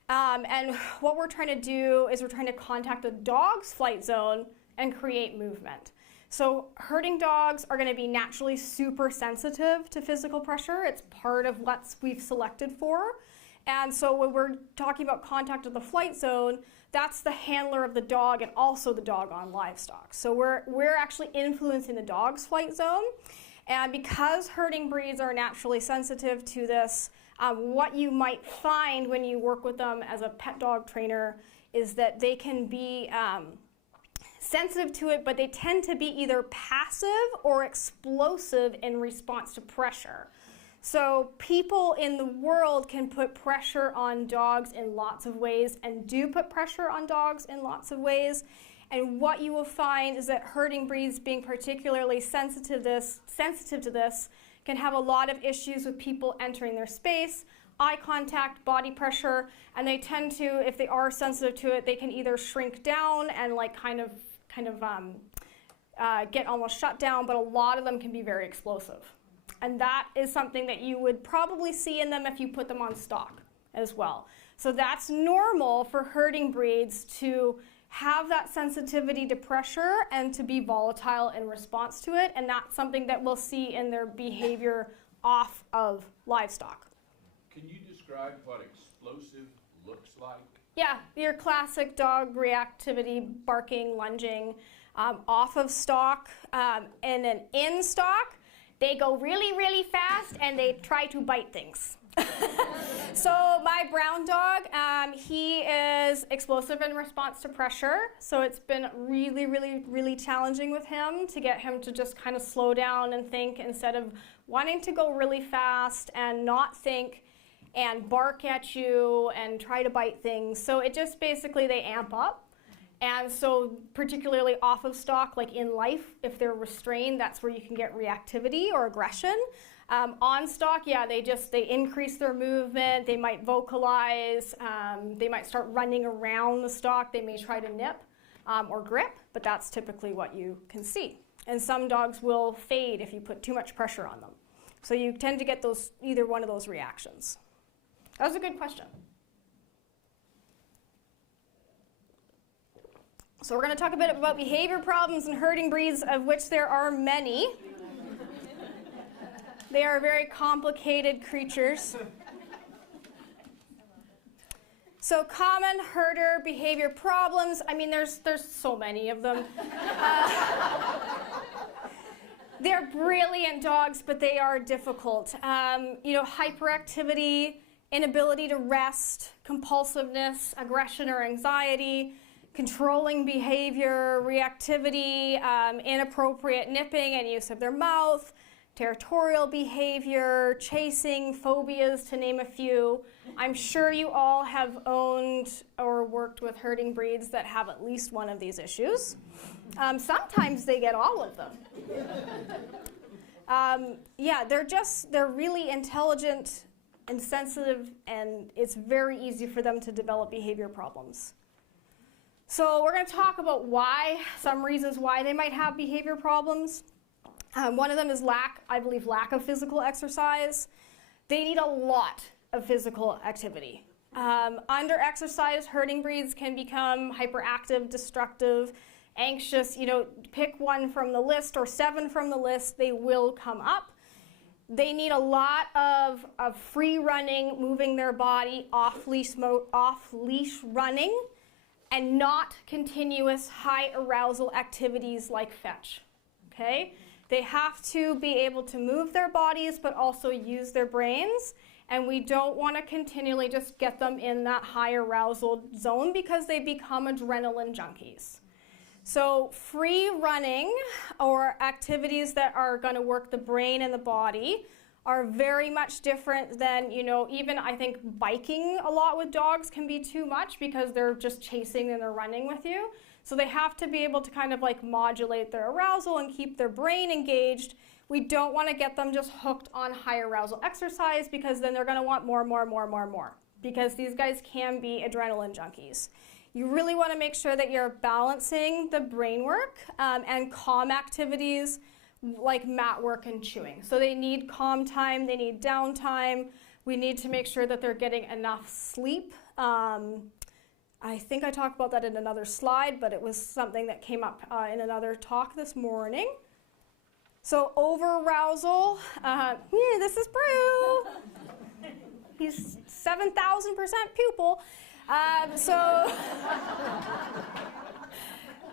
And what we're trying to do is we're trying to contact the dog's flight zone and create movement. So herding dogs are going to be naturally super sensitive to physical pressure. It's part of what we've selected for. And so when we're talking about contact of the flight zone, that's the handler of the dog and also the dog on livestock. So we're actually influencing the dog's flight zone. And because herding breeds are naturally sensitive to this, what you might find when you work with them as a pet dog trainer is that they can be sensitive to it, but they tend to be either passive or explosive in response to pressure. So people in the world can put pressure on dogs in lots of ways and do put pressure on dogs in lots of ways. And what you will find is that herding breeds being particularly sensitive to this can have a lot of issues with people entering their space, eye contact, body pressure, and they tend to, if they are sensitive to it, they can either shrink down and like kind of get almost shut down, but a lot of them can be very explosive. And that is something that you would probably see in them if you put them on stock as well. So that's normal for herding breeds to have that sensitivity to pressure and to be volatile in response to it, and that's something that we'll see in their behavior off of livestock. Can you describe what explosive looks like? Yeah, your classic dog reactivity, barking, lunging, off of stock. And then in stock, they go really, really fast and they try to bite things. So my brown dog, he is explosive in response to pressure. So it's been really, really, really challenging with him to get him to just kind of slow down and think instead of wanting to go really fast and not think and bark at you and try to bite things. So it just basically, they amp up. And so particularly off of stock, like in life, if they're restrained, that's where you can get reactivity or aggression. On stock, yeah, they increase their movement, they might vocalize, they might start running around the stock, they may try to nip or grip, but that's typically what you can see. And some dogs will fade if you put too much pressure on them. So you tend to get either one of those reactions. That was a good question. So we're going to talk a bit about behavior problems in herding breeds, of which there are many. They are very complicated creatures. So common herder behavior problems, I mean, there's so many of them. They're brilliant dogs, but they are difficult. Hyperactivity, inability to rest, compulsiveness, aggression or anxiety, controlling behavior, reactivity, inappropriate nipping and use of their mouth, territorial behavior, chasing, phobias, to name a few. I'm sure you all have owned or worked with herding breeds that have at least one of these issues. Sometimes they get all of them. They're really intelligent and sensitive, and it's very easy for them to develop behavior problems. So we're going to talk about some reasons why they might have behavior problems. One of them is lack of physical exercise. They need a lot of physical activity. Under-exercised herding breeds can become hyperactive, destructive, anxious. Pick one from the list or 7 from the list, they will come up. They need a lot of free running, moving their body, off-leash running, and not continuous high arousal activities like fetch. Okay? They have to be able to move their bodies but also use their brains, and we don't want to continually just get them in that high arousal zone because they become adrenaline junkies. So free running or activities that are going to work the brain and the body are very much different than, even I think biking a lot with dogs can be too much because they're just chasing and they're running with you. So they have to be able to kind of like modulate their arousal and keep their brain engaged. We don't want to get them just hooked on high arousal exercise because then they're going to want more. because these guys can be adrenaline junkies. You really want to make sure that you're balancing the brain work and calm activities like mat work and chewing. So they need calm time, they need downtime. We need to make sure that they're getting enough sleep. I think I talked about that in another slide, but it was something that came up in another talk this morning. So over-arousal, this is Brew. He's 7,000% pupil. So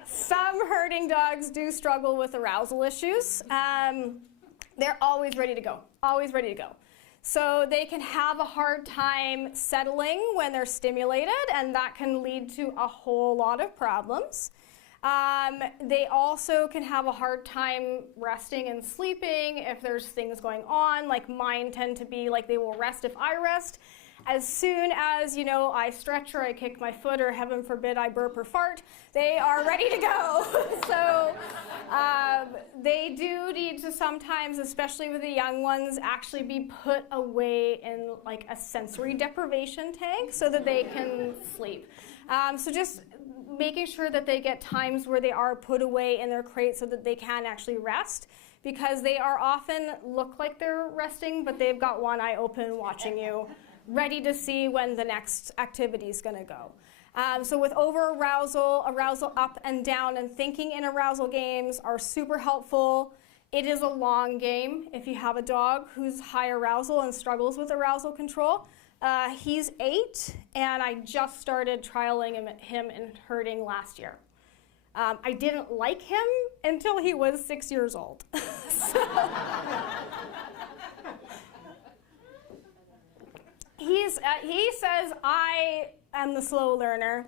some herding dogs do struggle with arousal issues. They're always ready to go, always ready to go. So they can have a hard time settling when they're stimulated, and that can lead to a whole lot of problems. They also can have a hard time resting and sleeping if there's things going on. Like mine tend to be like they will rest if I rest. As soon as, I stretch or I kick my foot or heaven forbid I burp or fart, they are ready to go. So they do need to sometimes, especially with the young ones, actually be put away in like a sensory deprivation tank so that they can sleep. So just making sure that they get times where they are put away in their crate so that they can actually rest, because they are often look like they're resting, but they've got one eye open watching you, ready to see when the next activity is going to go. So with over-arousal, arousal up and down, and thinking in arousal games are super helpful. It is a long game. If you have a dog who's high arousal and struggles with arousal control, he's 8, and I just started trialing him in herding last year. I didn't like him until he was 6 years old. He says, I am the slow learner.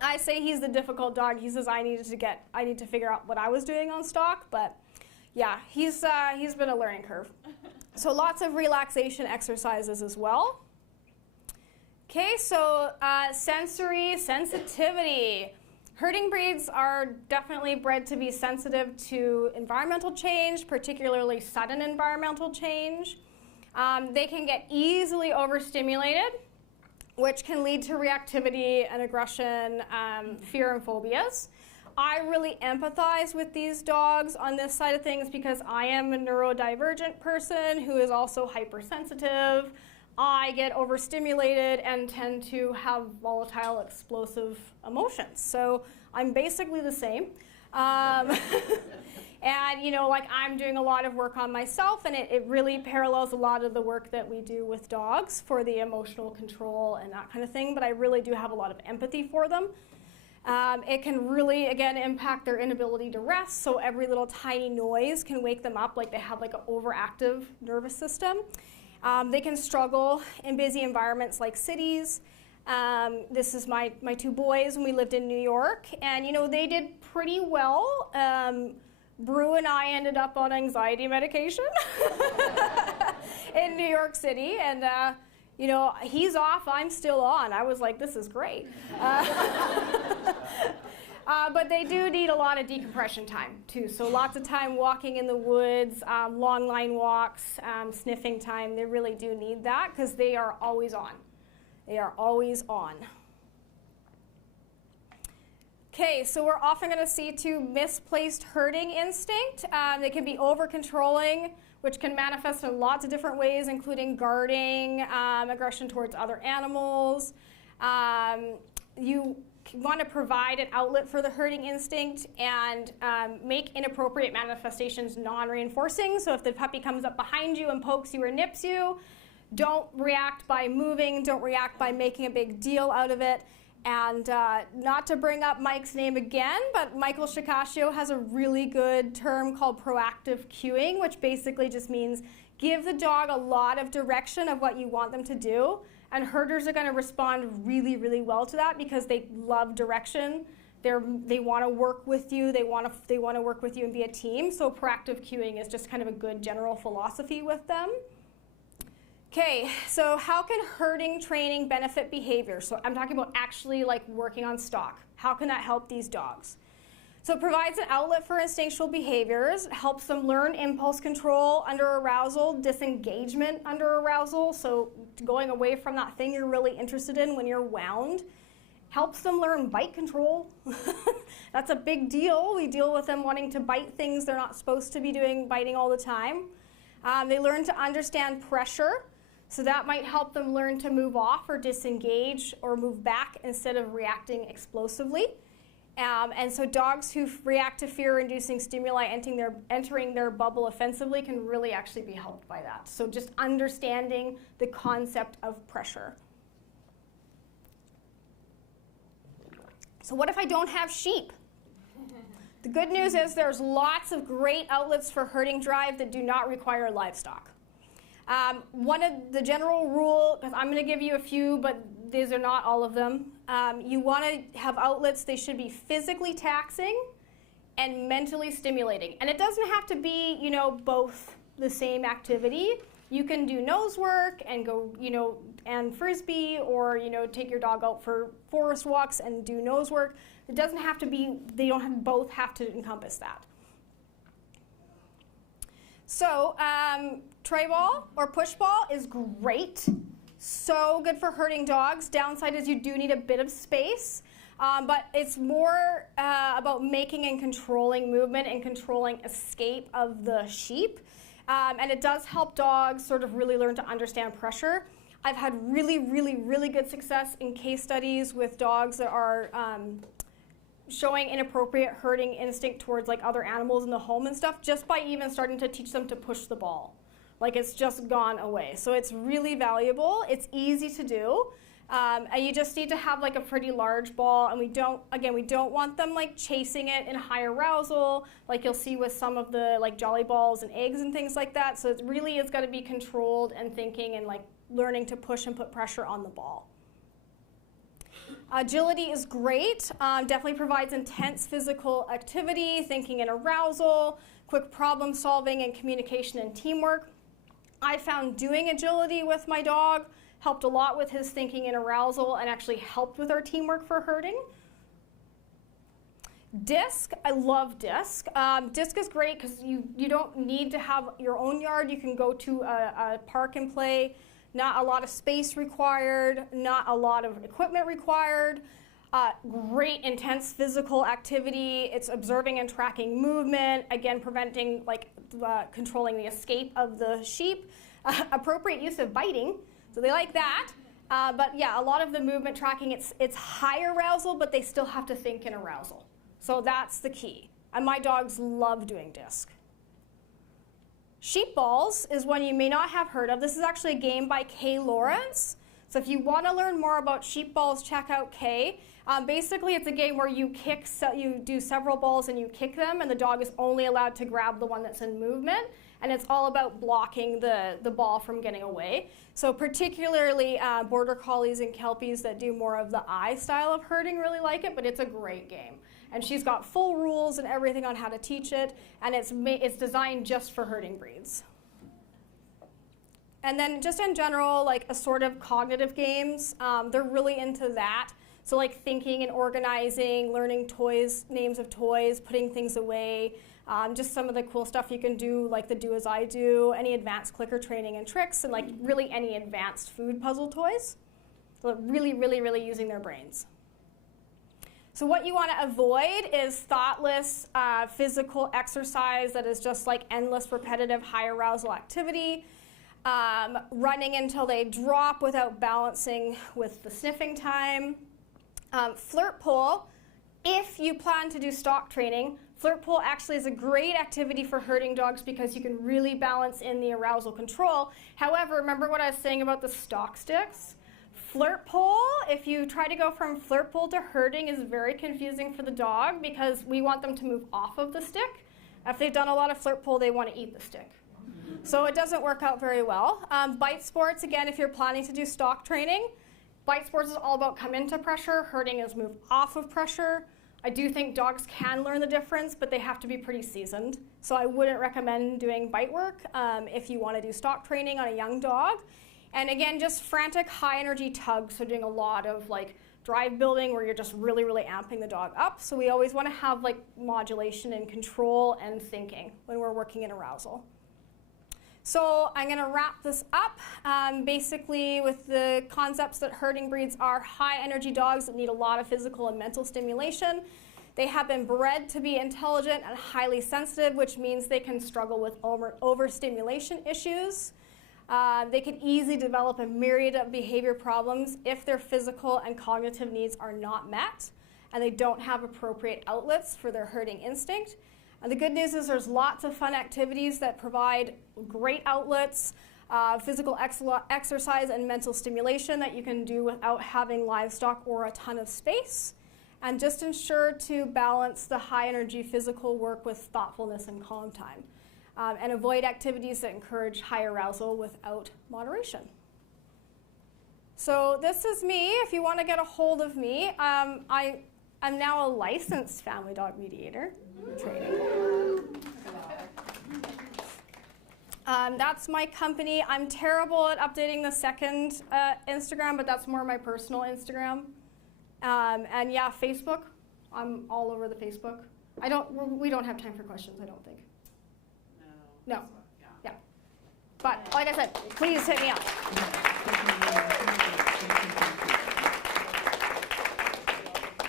I say he's the difficult dog. He says I need to figure out what I was doing on stock, but yeah, he's been a learning curve. So lots of relaxation exercises as well. Okay, so sensory sensitivity. Herding breeds are definitely bred to be sensitive to environmental change, particularly sudden environmental change. They can get easily overstimulated, which can lead to reactivity and aggression, fear and phobias. I really empathize with these dogs on this side of things because I am a neurodivergent person who is also hypersensitive. I get overstimulated and tend to have volatile, explosive emotions. So I'm basically the same. And, I'm doing a lot of work on myself, and it really parallels a lot of the work that we do with dogs for the emotional control and that kind of thing, but I really do have a lot of empathy for them. It can really, again, impact their inability to rest, so every little tiny noise can wake them up like they have like an overactive nervous system. They can struggle in busy environments like cities. This is my 2 boys when we lived in New York, and they did pretty well. Brew and I ended up on anxiety medication in New York City, and he's off, I'm still on. I was like, this is great. But they do need a lot of decompression time too. So lots of time walking in the woods, long line walks, sniffing time. They really do need that because they are always on. They are always on. Okay, so we're often going to see too misplaced herding instinct. They can be over-controlling, which can manifest in lots of different ways, including guarding, aggression towards other animals. You want to provide an outlet for the herding instinct and make inappropriate manifestations non-reinforcing. So if the puppy comes up behind you and pokes you or nips you, don't react by moving, don't react by making a big deal out of it. And not to bring up Mike's name again, but Michael Shikashio has a really good term called proactive cueing, which basically just means give the dog a lot of direction of what you want them to do. And herders are going to respond really, really well to that because they love direction. They want to work with you. They want to work with you and be a team. So proactive cueing is just kind of a good general philosophy with them. Okay, so how can herding training benefit behavior? So I'm talking about actually like working on stock. How can that help these dogs? So it provides an outlet for instinctual behaviors, helps them learn impulse control under arousal, disengagement under arousal, so going away from that thing you're really interested in when you're wound. Helps them learn bite control. That's a big deal. We deal with them wanting to bite things they're not supposed to be doing, biting all the time. They learn to understand pressure, so that might help them learn to move off or disengage or move back instead of reacting explosively. And so dogs who react to fear-inducing stimuli entering their bubble offensively can really actually be helped by that. So just understanding the concept of pressure. So what if I don't have sheep? The good news is there's lots of great outlets for herding drive that do not require livestock. One of the general rule, because I'm going to give you a few, but these are not all of them. You want to have outlets, they should be physically taxing and mentally stimulating. And it doesn't have to be, both the same activity. You can do nose work and go, and frisbee, or, take your dog out for forest walks and do nose work. It doesn't have to be, both have to encompass that. So, tray ball or push ball is great. So good for herding dogs. Downside is you do need a bit of space, but it's more about making and controlling movement and controlling escape of the sheep. And it does help dogs sort of really learn to understand pressure. I've had really, really, really good success in case studies with dogs that are showing inappropriate herding instinct towards like other animals in the home and stuff, just by even starting to teach them to push the ball. Like it's just gone away. So it's really valuable. It's easy to do. And you just need to have like a pretty large ball, and we don't want them like chasing it in high arousal, like you'll see with some of the like jolly balls and eggs and things like that. So it really is got to be controlled and thinking and like learning to push and put pressure on the ball. Agility is great. Definitely provides intense physical activity, thinking and arousal, quick problem solving, and communication and teamwork. I found doing agility with my dog helped a lot with his thinking and arousal, and actually helped with our teamwork for herding. Disc, I love disc. Disc is great because you don't need to have your own yard. You can go to a park and play. Not a lot of space required, not a lot of equipment required. Great intense physical activity. It's observing and tracking movement, again preventing controlling the escape of the sheep. Appropriate use of biting, so they like that. But yeah, a lot of the movement tracking, it's high arousal, but they still have to think in arousal. So that's the key. And my dogs love doing disc. Sheep balls is one you may not have heard of. This is actually a game by Kay Lawrence. So if you want to learn more about sheep balls, check out Kay. Basically, it's a game where you do several balls and you kick them, and the dog is only allowed to grab the one that's in movement. And it's all about blocking the ball from getting away. So particularly border collies and kelpies that do more of the eye style of herding really like it, but it's a great game. And she's got full rules and everything on how to teach it, and it's designed just for herding breeds. And then just in general, like assortive cognitive games, they're really into that. So like thinking and organizing, learning toys, names of toys, putting things away, just some of the cool stuff you can do, like the Do As I Do, any advanced clicker training and tricks, and like really any advanced food puzzle toys. So really, really, really using their brains. So what you want to avoid is thoughtless physical exercise that is just like endless, repetitive, high arousal activity. Running until they drop without balancing with the sniffing time. Flirt pole, if you plan to do stock training, flirt pole actually is a great activity for herding dogs because you can really balance in the arousal control. However, remember what I was saying about the stock sticks? Flirt pole, if you try to go from flirt pole to herding, is very confusing for the dog because we want them to move off of the stick. If they've done a lot of flirt pole, they want to eat the stick. So it doesn't work out very well. Bite sports, again, if you're planning to do stock training, bite sports is all about come into pressure. Herding is move off of pressure. I do think dogs can learn the difference, but they have to be pretty seasoned. So I wouldn't recommend doing bite work if you want to do stock training on a young dog. And again, just frantic high energy tugs, so doing a lot of like drive building where you're just really, really amping the dog up. So we always want to have like modulation and control and thinking when we're working in arousal. So I'm going to wrap this up basically with the concepts that herding breeds are high energy dogs that need a lot of physical and mental stimulation. They have been bred to be intelligent and highly sensitive, which means they can struggle with overstimulation issues. They can easily develop a myriad of behavior problems if their physical and cognitive needs are not met and they don't have appropriate outlets for their herding instinct. And the good news is there's lots of fun activities that provide great outlets, physical exercise and mental stimulation that you can do without having livestock or a ton of space. And just ensure to balance the high energy physical work with thoughtfulness and calm time. And avoid activities that encourage high arousal without moderation. So this is me. If you want to get a hold of me, I'm now a licensed family dog mediator training. That's my company. I'm terrible at updating the second Instagram, but that's more my personal Instagram. And yeah, Facebook. I'm all over the Facebook. We don't have time for questions, I don't think. No. Yeah. But like I said, please hit me up.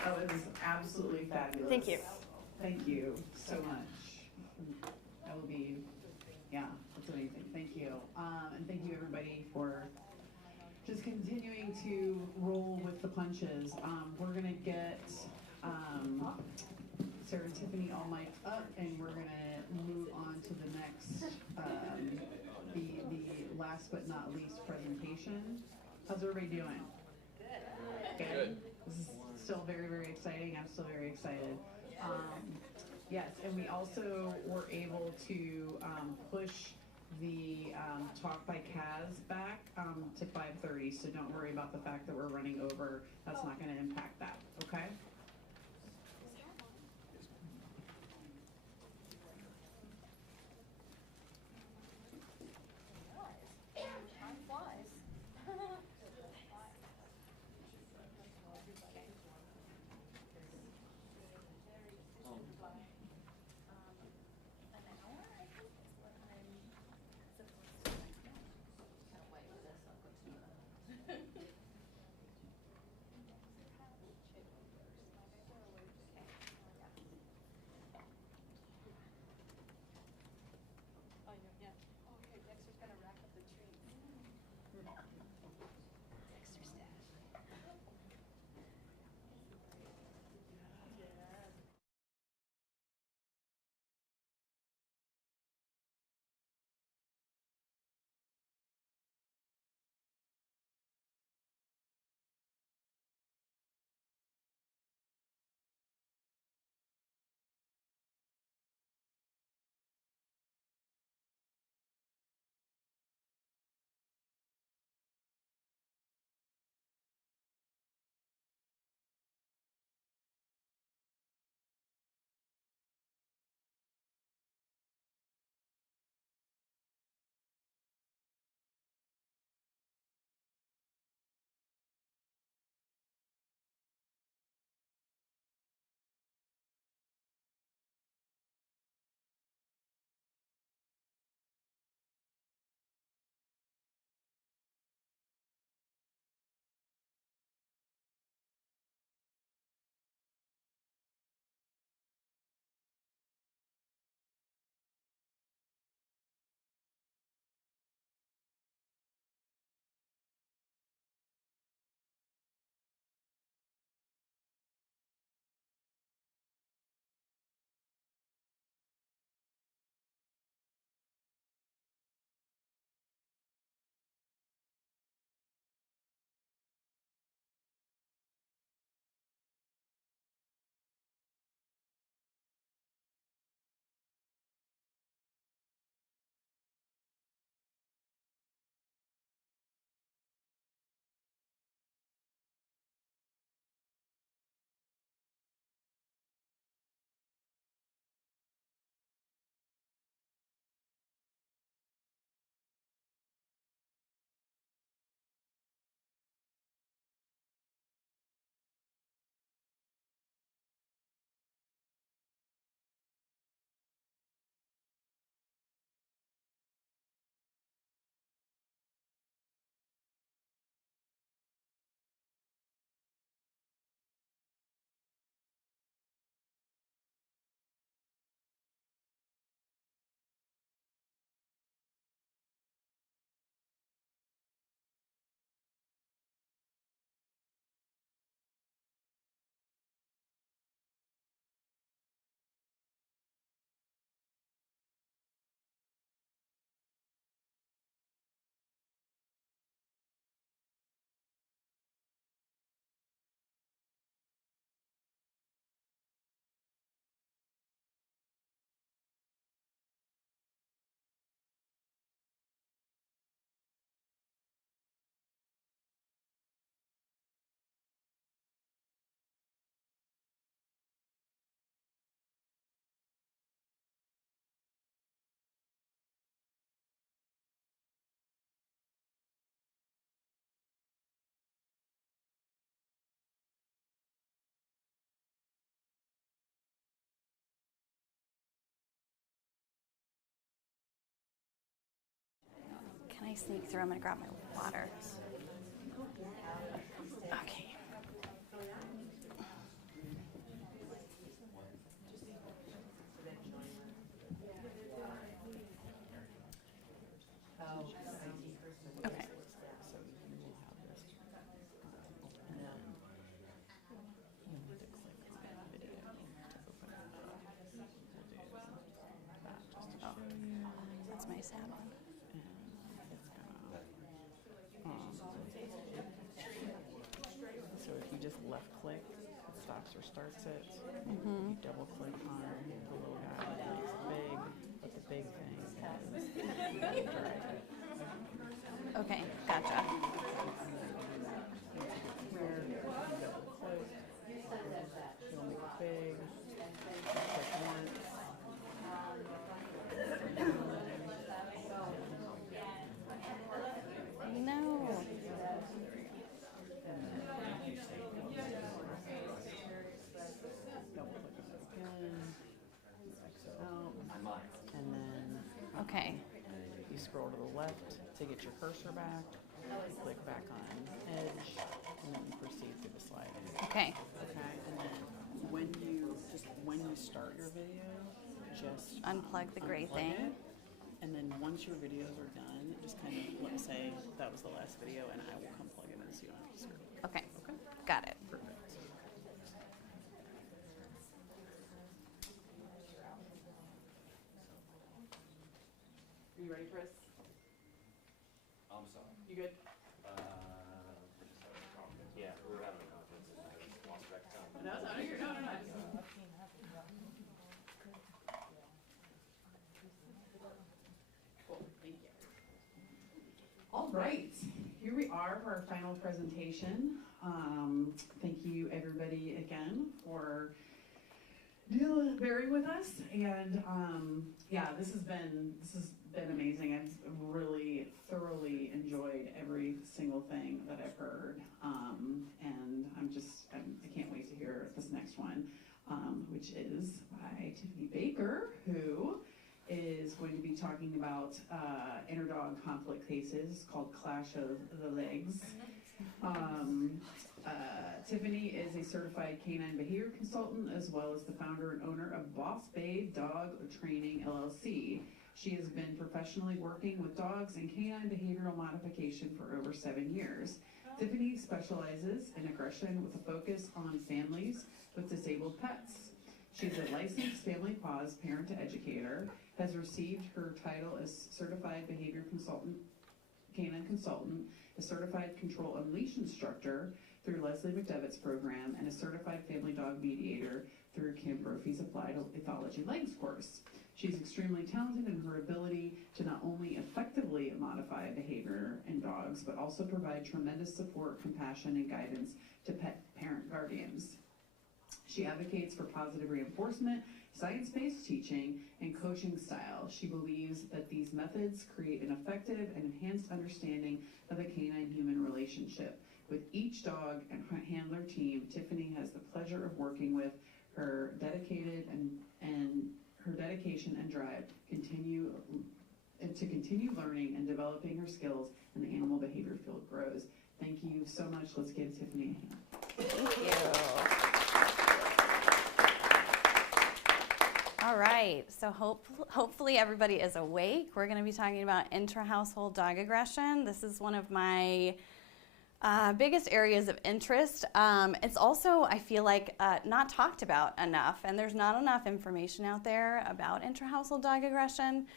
That was absolutely fabulous. Thank you. Thank you so much. That will be, yeah, that's amazing. Thank you. And thank you everybody for just continuing to roll with the punches. We're gonna get Sarah and Tiffany all mic'd up, and we're gonna move on to the next, the last but not least presentation. How's everybody doing? Good. This is still very, very exciting. I'm still very excited. Yes, and we also were able to push the talk by Kaz back to 5:30, so don't worry about the fact that we're running over. That's not going to impact that, okay? I sneak through? I'm gonna grab my water. Okay. Okay. Oh, that's my sad one. So if you just left click, it stops or starts it. Mhm. You double click on the little guy, it makes it big, but the big thing is drag. Okay, gotcha. Where you double click, it'll make it big. Click once. No. And then Okay. you scroll to the left to get your cursor back. You click back on edge, and then you proceed through the sliding. Okay. Okay. And then when you start your video, just Unplug the gray unplug thing. it, and then once your videos are done, just kind of let's say that was the last video, and I will come plug it in so you don't have to scroll. Okay. Okay. Got it. Perfect. Are you ready, Chris? I'm sorry. You good? Yeah, we were having a conference and I lost track of time. No, no. Cool, thank you. All right, here we are for our final presentation. Thank you everybody again for bearing with us, and yeah, this has been amazing. I've really thoroughly enjoyed every single thing that I've heard, and I can't wait to hear this next one, which is by Tiffany Baker, who is going to be talking about inter-dog conflict cases called Clash of the Legs. Tiffany is a certified canine behavior consultant as well as the founder and owner of Boss Babe Dog Training LLC. She has been professionally working with dogs and canine behavioral modification for over 7 years. Tiffany specializes in aggression with a focus on families with disabled pets. She's a licensed Family Paws parent to educator, has received her title as certified behavior consultant, canine consultant, a certified control and leash instructor through Leslie McDevitt's program, and a certified family dog mediator through Kim Brophy's Applied Ethology Legs course. She's extremely talented in her ability to not only effectively modify behavior in dogs, but also provide tremendous support, compassion, and guidance to pet parent guardians. She advocates for positive reinforcement, science-based teaching, and coaching style. She believes that these methods create an effective and enhanced understanding of the canine-human relationship. With each dog and handler team, Tiffany has the pleasure of working with her dedicated and her dedication and drive to continue learning and developing her skills in the animal behavior field grows. Thank you so much. Let's give Tiffany a hand. Thank you. All right, so hopefully everybody is awake. We're going to be talking about intra-household dog aggression. This is one of my biggest areas of interest. It's also, I feel like, not talked about enough, and there's not enough information out there about intra-household dog aggression.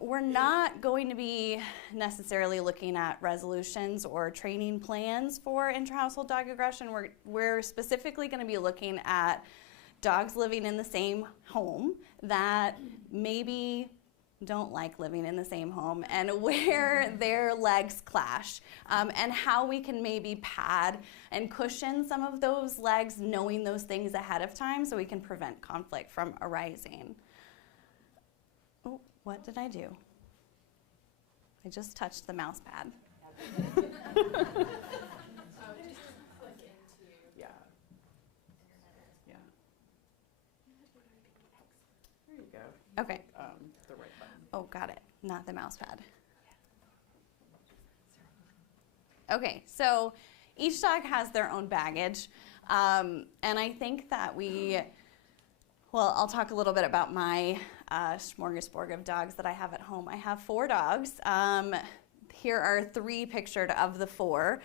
We're not going to be necessarily looking at resolutions or training plans for intra-household dog aggression. We're specifically going to be looking at dogs living in the same home that maybe don't like living in the same home, and where their legs clash, and how we can maybe pad and cushion some of those legs, knowing those things ahead of time so we can prevent conflict from arising. Oh, what did I do? I just touched the mouse pad. Yeah. Yeah. There you go. Okay. The right button. Oh, got it. Not the mouse pad. Okay, so each dog has their own baggage. And I think that I'll talk a little bit about my smorgasbord of dogs that I have at home. I have 4 dogs. Here are 3 pictured of the 4.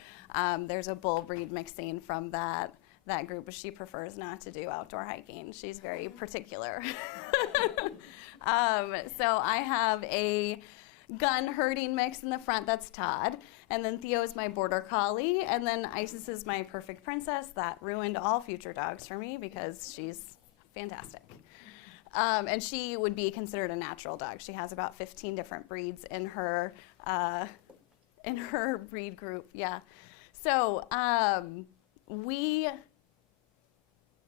There's a bull breed mixing from that group, but she prefers not to do outdoor hiking. She's very particular. So I have a gun herding mix in the front, that's Todd. And then Theo is my border collie. And then Isis is my perfect princess that ruined all future dogs for me because she's fantastic. And she would be considered a natural dog. She has about 15 different breeds in her breed group, yeah. So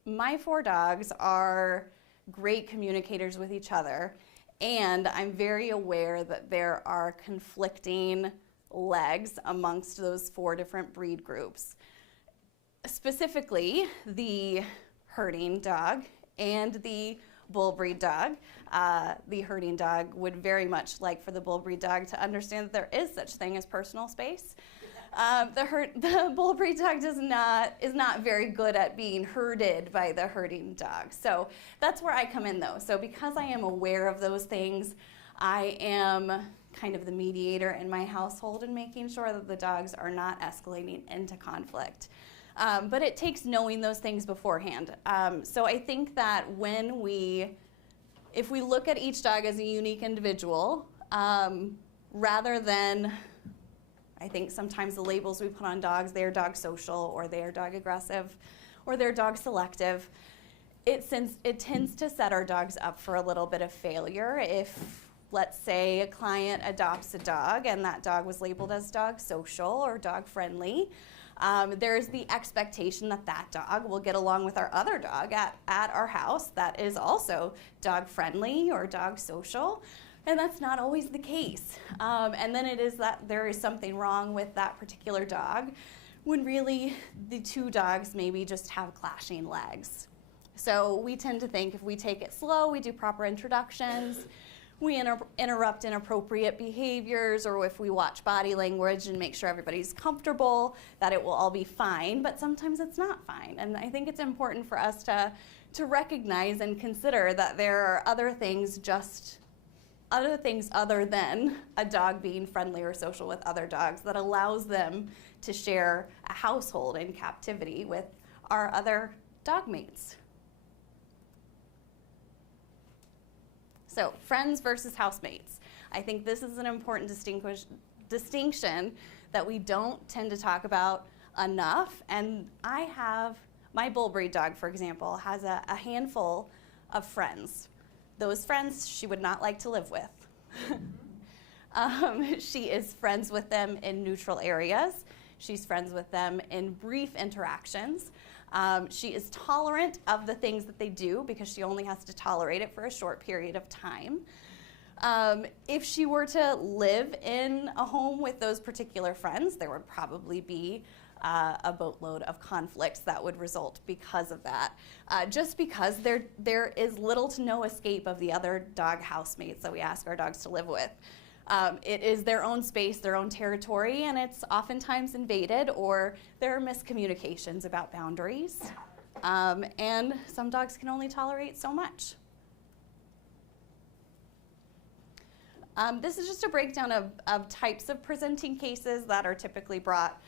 my 4 dogs are great communicators with each other, and I'm very aware that there are conflicting legs amongst those 4 different breed groups. Specifically, the herding dog and the bull breed dog. The herding dog would very much like for the bull breed dog to understand that there is such thing as personal space. The bull breed dog is not very good at being herded by the herding dog. So that's where I come in though. So because I am aware of those things, I am kind of the mediator in my household and making sure that the dogs are not escalating into conflict. But it takes knowing those things beforehand. So I think that if we look at each dog as a unique individual, rather than, I think sometimes the labels we put on dogs, they're dog social, or they're dog aggressive, or they're dog selective, it tends to set our dogs up for a little bit of failure. If, let's say, a client adopts a dog and that dog was labeled as dog social or dog friendly, there's the expectation that that dog will get along with our other dog at our house that is also dog friendly or dog social. And that's not always the case. And then it is that there is something wrong with that particular dog when really the 2 dogs maybe just have clashing legs. So we tend to think if we take it slow, we do proper introductions, we interrupt inappropriate behaviors, or if we watch body language and make sure everybody's comfortable, that it will all be fine, but sometimes it's not fine. And I think it's important for us to recognize and consider that there are other things other than a dog being friendly or social with other dogs that allows them to share a household in captivity with our other dog mates. So friends versus housemates. I think this is an important distinction that we don't tend to talk about enough. And my bull breed dog, for example, has a handful of friends. Those friends she would not like to live with. She is friends with them in neutral areas. She's friends with them in brief interactions. She is tolerant of the things that they do because she only has to tolerate it for a short period of time. If she were to live in a home with those particular friends, there would probably be a boatload of conflicts that would result because of that. Just because there is little to no escape of the other dog housemates that we ask our dogs to live with. It is their own space, their own territory, and it's oftentimes invaded, or there are miscommunications about boundaries. And some dogs can only tolerate so much. This is just a breakdown of types of presenting cases that are typically brought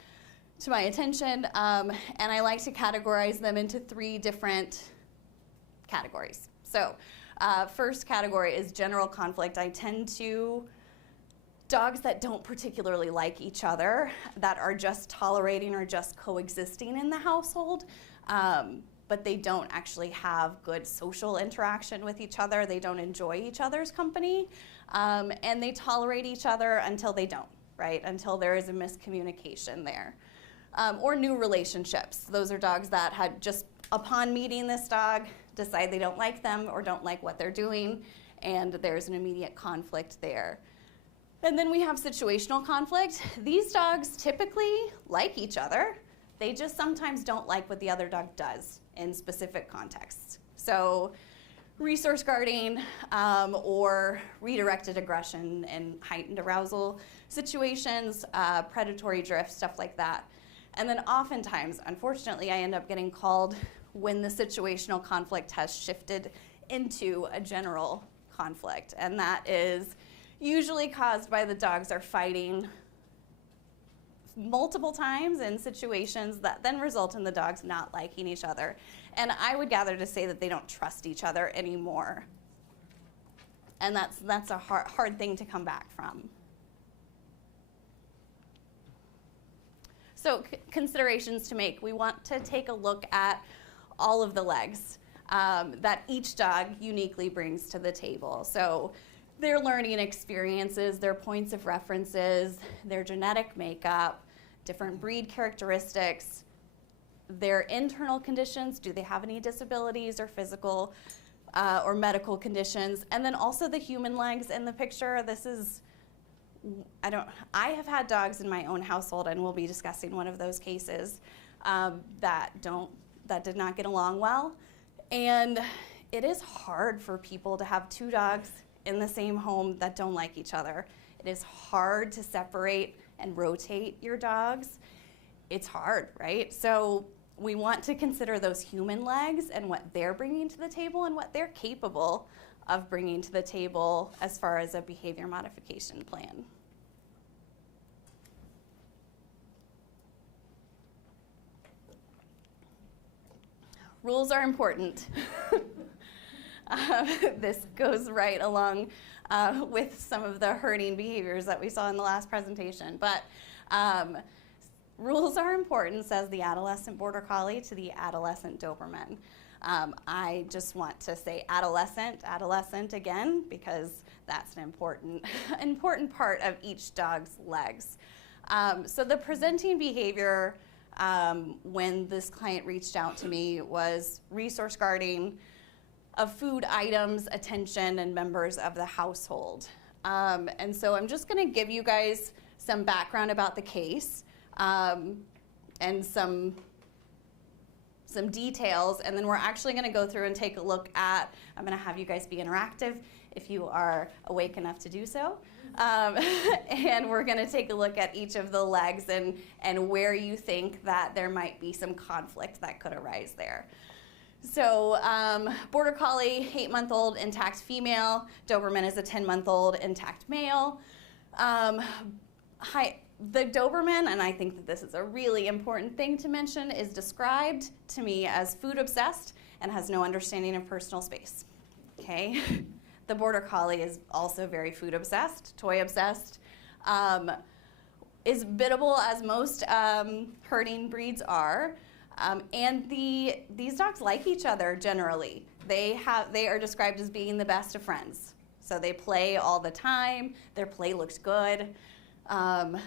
to my attention, and I like to categorize them into 3 different categories. So first category is general conflict. I tend to dogs that don't particularly like each other, that are just tolerating or just coexisting in the household, but they don't actually have good social interaction with each other. They don't enjoy each other's company, and they tolerate each other until they don't, right? Until there is a miscommunication there. Or new relationships. Those are dogs that had just, upon meeting this dog, decide they don't like them or don't like what they're doing, and there's an immediate conflict there. And then we have situational conflict. These dogs typically like each other. They just sometimes don't like what the other dog does in specific contexts. So resource guarding or redirected aggression and heightened arousal situations, predatory drift, stuff like that. And then oftentimes, unfortunately, I end up getting called when the situational conflict has shifted into a general conflict. And that is usually caused by the dogs are fighting multiple times in situations that then result in the dogs not liking each other. And I would gather to say that they don't trust each other anymore. And that's a hard thing to come back from. So considerations to make. We want to take a look at all of the legs that each dog uniquely brings to the table. So their learning experiences, their points of references, their genetic makeup, different breed characteristics, their internal conditions. Do they have any disabilities or physical or medical conditions? And then also the human legs in the picture. This is, I have had dogs in my own household, and we'll be discussing one of those cases that did not get along well. And it is hard for people to have two dogs in the same home that don't like each other. It is hard to separate and rotate your dogs. It's hard, right? So we want to consider those human legs and what they're bringing to the table and what they're capable of bringing to the table as far as a behavior modification plan. Rules are important. This goes right along with some of the herding behaviors that we saw in the last presentation. But rules are important, says the adolescent Border Collie to the adolescent Doberman. I just want to say adolescent again, because that's an important part of each dog's legs. So the presenting behavior when this client reached out to me was resource guarding of food items, attention, and members of the household. And so I'm just gonna give you guys some background about the case and some details, and then we're actually gonna go through and take a look at, I'm gonna have you guys be interactive if you are awake enough to do so. And we're gonna take a look at each of the legs and where you think that there might be some conflict that could arise there. So Border Collie, 8-month-old intact female. Doberman is a 10-month-old intact male. The Doberman, and I think that this is a really important thing to mention, is described to me as food obsessed and has no understanding of personal space. Okay. The Border Collie is also very food obsessed, toy obsessed, is biddable as most herding breeds are. And these dogs like each other generally. They are described as being the best of friends. So they play all the time. Their play looks good. And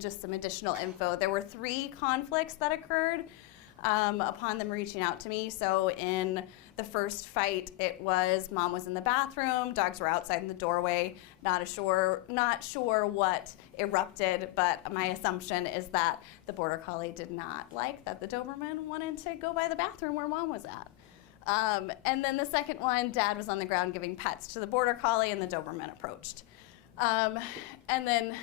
just some additional info. There were 3 conflicts that occurred upon them reaching out to me. So in the first fight, it was mom was in the bathroom, dogs were outside in the doorway, not sure what erupted, but my assumption is that the Border Collie did not like that the Doberman wanted to go by the bathroom where mom was at. And then the second one, dad was on the ground giving pets to the Border Collie and the Doberman approached. And then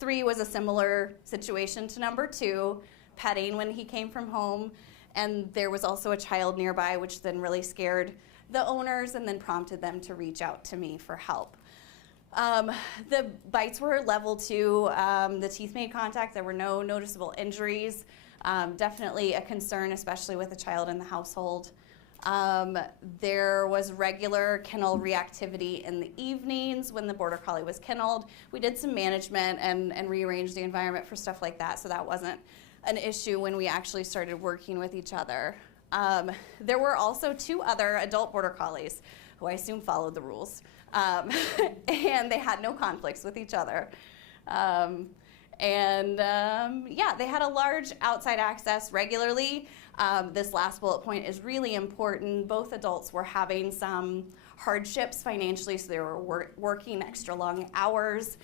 3 was a similar situation to number 2, petting when he came from home, and there was also a child nearby, which then really scared the owners and then prompted them to reach out to me for help. The bites were level 2. The teeth made contact. There were no noticeable injuries. Definitely a concern, especially with a child in the household. There was regular kennel reactivity in the evenings when the Border Collie was kenneled. We did some management and rearranged the environment for stuff like that, so that wasn't an issue when we actually started working with each other. There were also 2 other adult Border Collies who I assume followed the rules, and they had no conflicts with each other. Yeah, they had a large outside access regularly. This last bullet point is really important. Both adults were having some hardships financially, so they were working extra long hours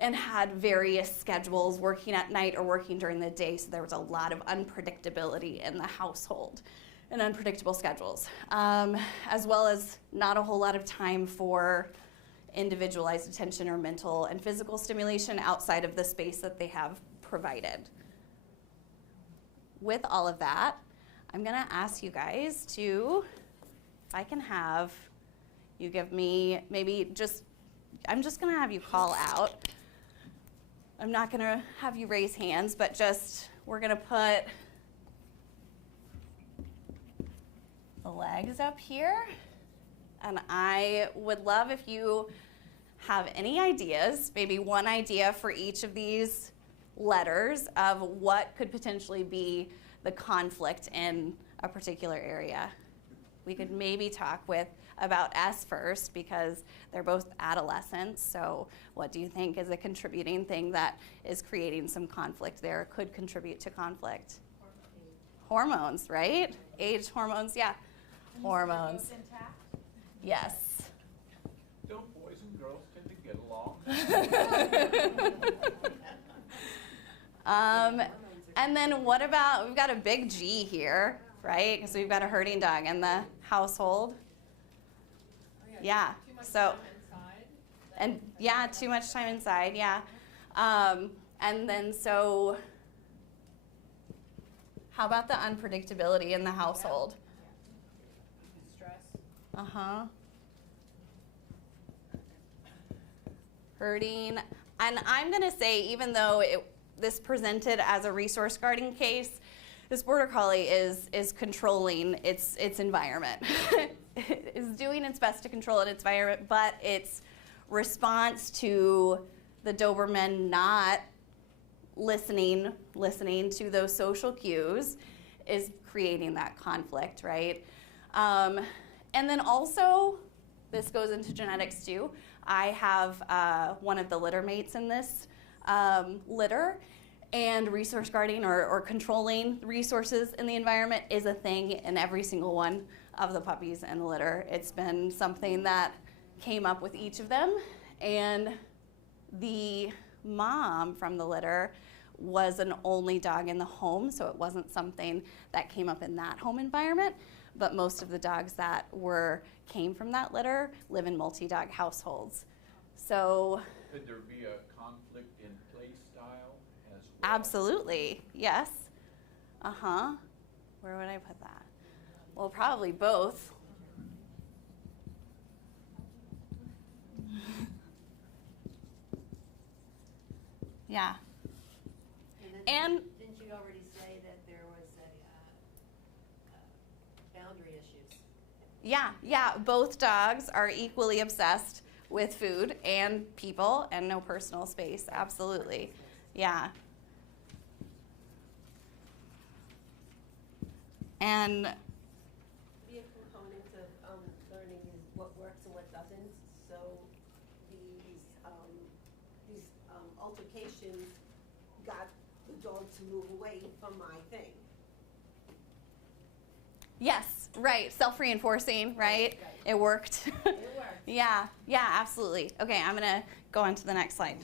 and had various schedules, working at night or working during the day, so there was a lot of unpredictability in the household and unpredictable schedules, as well as not a whole lot of time for individualized attention or mental and physical stimulation outside of the space that they have provided. With all of that, I'm gonna ask you guys to, if I can have you give me maybe just, I'm just gonna have you call out. I'm not gonna have you raise hands, but just, we're gonna put the legs up here. And I would love if you have any ideas, maybe one idea for each of these letters of what could potentially be the conflict in a particular area. We could maybe talk about S first because they're both adolescents. So what do you think is a contributing thing that is creating some conflict there, could contribute to conflict? Hormones, right? Age hormones, yeah. Hormones. Yes. Don't boys and girls tend to get along? And then what about, we've got a big G here, right? Because we've got a herding dog in the household. Yeah. So, and yeah, too much time inside, yeah. And then so, how about the unpredictability in the household? Stress. Uh-huh. Herding. And I'm going to say, even though this presented as a resource guarding case, this border collie is controlling its environment. It is doing its best to control its environment, but its response to the Doberman not listening to those social cues is creating that conflict, right? And then also, this goes into genetics too. I have one of the litter mates in this litter, and resource guarding or controlling resources in the environment is a thing in every single one of the puppies in the litter. It's been something that came up with each of them, and the mom from the litter was an only dog in the home, so it wasn't something that came up in that home environment, but most of the dogs that came from that litter live in multi-dog households. So could there be a conflict in play style as well? Absolutely, yes. Uh-huh. Where would I put that? Well, probably both. Yeah. And didn't you already say that there was boundary issues? Yeah, both dogs are equally obsessed with food and people and no personal space, absolutely. Yeah. And Be a component of learning is what works and what doesn't. So these altercations got the dog to move away from my thing. yes, right, self-reinforcing, right? It worked. It worked. Yeah, absolutely. Okay, I'm gonna go on to the next slide.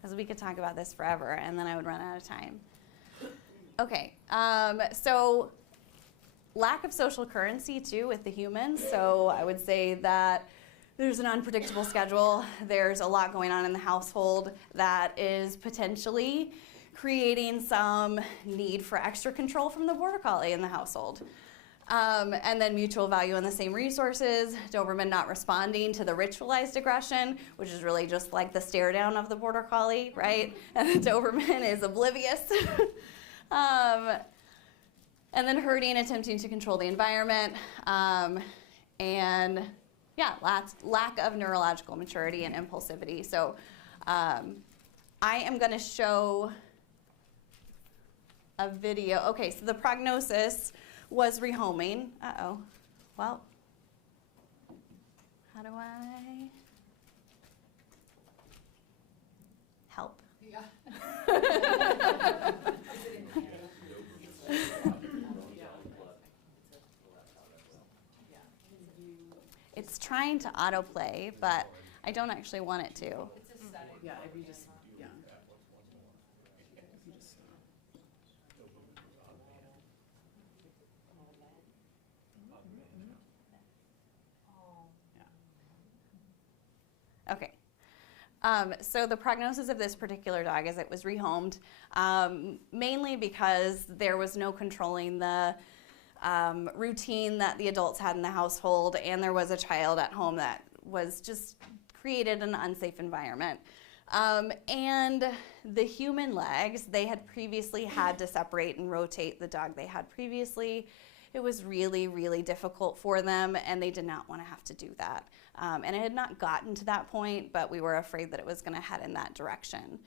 Because we could talk about this forever, and then I would run out of time. Okay, so lack of social currency, too, with the humans. So I would say that there's an unpredictable schedule. There's a lot going on in the household that is potentially creating some need for extra control from the border collie in the household. And then mutual value in the same resources, Doberman not responding to the ritualized aggression, which is really just like the stare down of the border collie, right? And the Doberman is oblivious. And then herding, attempting to control the environment. And yeah, lack of neurological maturity and impulsivity. So I am gonna show a video. Okay, so the prognosis was rehoming. Uh-oh. Well, how do I help? Yeah. It's trying to autoplay, but I don't actually want it to. It's a setting. Yeah, if you just, yeah. If you just, So the prognosis of this particular dog is it was rehomed, mainly because there was no controlling the routine that the adults had in the household, and there was a child at home that was just created an unsafe environment. And the human legs, they had previously had to separate and rotate the dog they had previously. It was really, really difficult for them, and they did not want to have to do that. And it had not gotten to that point, but we were afraid that it was going to head in that direction.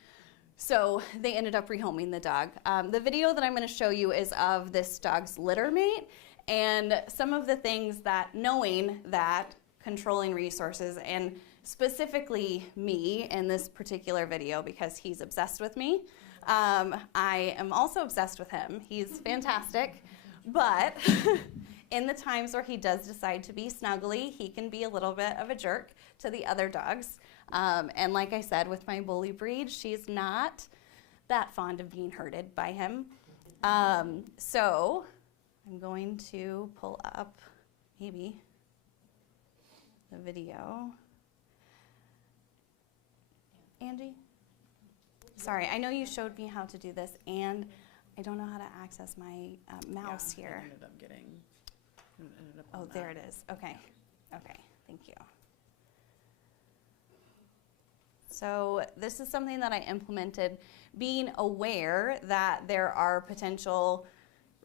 So they ended up rehoming the dog. The video that I'm going to show you is of this dog's litter mate, and some of the things that, knowing that controlling resources, and specifically me in this particular video because he's obsessed with me. I am also obsessed with him. He's fantastic. But in the times where he does decide to be snuggly, he can be a little bit of a jerk to the other dogs. And like I said, with my bully breed, she's not that fond of being herded by him. So I'm going to pull up maybe the video. Angie? Sorry, I know you showed me how to do this, and I don't know how to access my mouse here. It ended up Oh, there it is. Okay. Okay, thank you. So this is something that I implemented, being aware that there are potential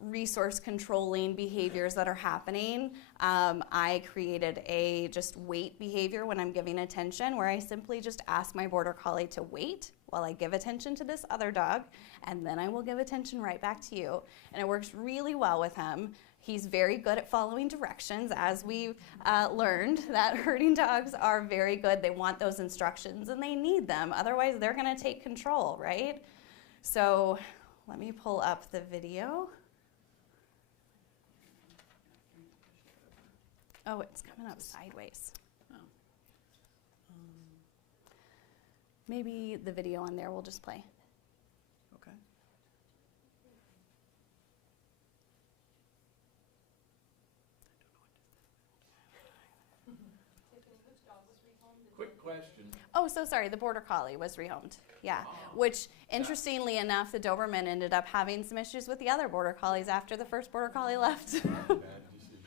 resource controlling behaviors that are happening. I created a just wait behavior when I'm giving attention, where I simply just ask my border collie to wait while I give attention to this other dog, and then I will give attention right back to you. And it works really well with him. He's very good at following directions, as we've learned that herding dogs are very good. They want those instructions and they need them. Otherwise, they're going to take control, right? So let me pull up the video. Oh, it's coming up sideways. Maybe the video on there will just play. Okay. Quick question. Oh, so sorry, the Border Collie was rehomed. Yeah, which interestingly enough, the Doberman ended up having some issues with the other Border Collies after the first Border Collie left. Bad decision,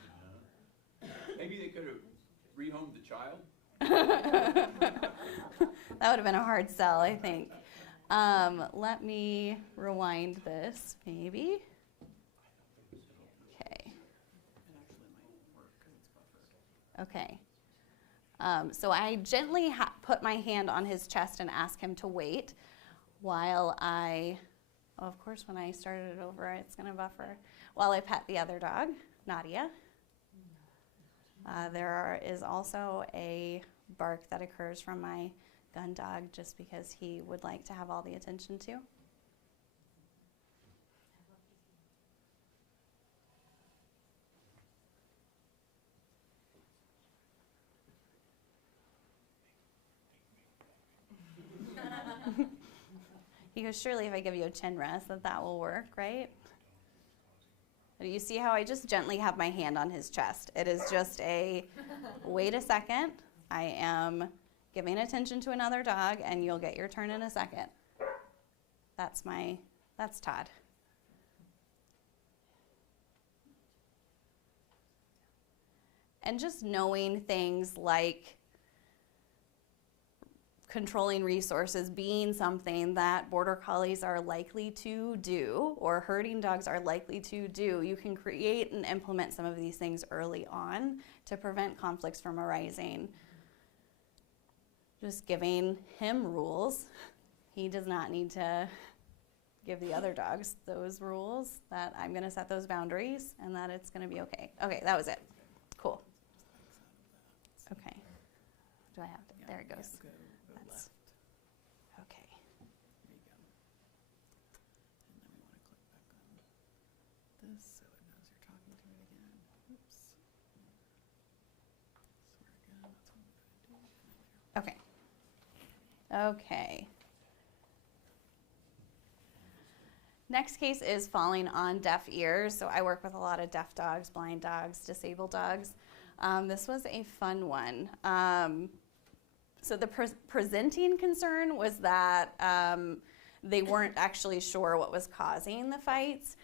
huh? Maybe they could have rehomed the child? That would have been a hard sell, I think. Let me rewind this, maybe. Okay. Okay. So I gently put my hand on his chest and ask him to wait while I, oh, of course, when I started it over, it's going to buffer, while I pet the other dog, Nadia. There is also a bark that occurs from my gun dog just because he would like to have all the attention too. He goes, surely if I give you a chin rest that will work, right? But you see how I just gently have my hand on his chest. It is just a, wait a second, I am giving attention to another dog and you'll get your turn in a second. That's Todd. And just knowing things like controlling resources being something that Border Collies are likely to do, or herding dogs are likely to do, you can create and implement some of these things early on to prevent conflicts from arising. Just giving him rules. He does not need to give the other dogs those rules, that I'm going to set those boundaries and that it's going to be okay. Okay, that was it. Cool. Okay. Do I have to? There it goes. That's okay. There you go. And then we want to click back on this so it knows you're talking to it again. Oops. Swear again, that's what I'm going to do. Okay. Okay. Next case is falling on deaf ears. So I work with a lot of deaf dogs, blind dogs, disabled dogs. This was a fun one. So the presenting concern was that they weren't actually sure what was causing the fights.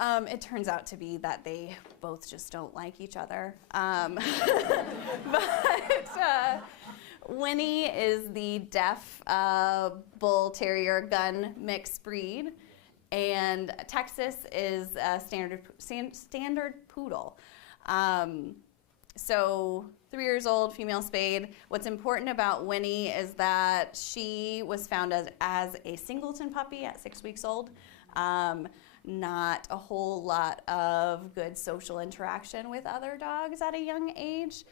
It turns out to be that they both just don't like each other. But Winnie is the deaf bull terrier gun mixed breed, and Texas is a standard poodle. So 3 years old, female spayed. What's important about Winnie is that she was found as a singleton puppy at 6 weeks old. Not a whole lot of good social interaction with other dogs at a young age.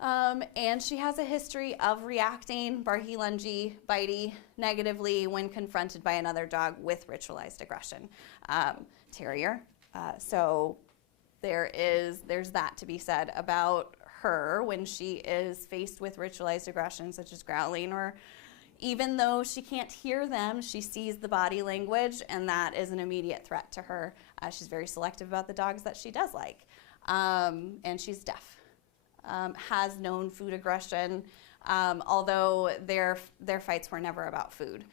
And she has a history of reacting barky, lungy, bitey negatively when confronted by another dog with ritualized aggression. Terrier. So there's that to be said about her when she is faced with ritualized aggression, such as growling, or even though she can't hear them, she sees the body language, and that is an immediate threat to her. She's very selective about the dogs that she does like, and she's deaf. Has known food aggression, although their fights were never about food.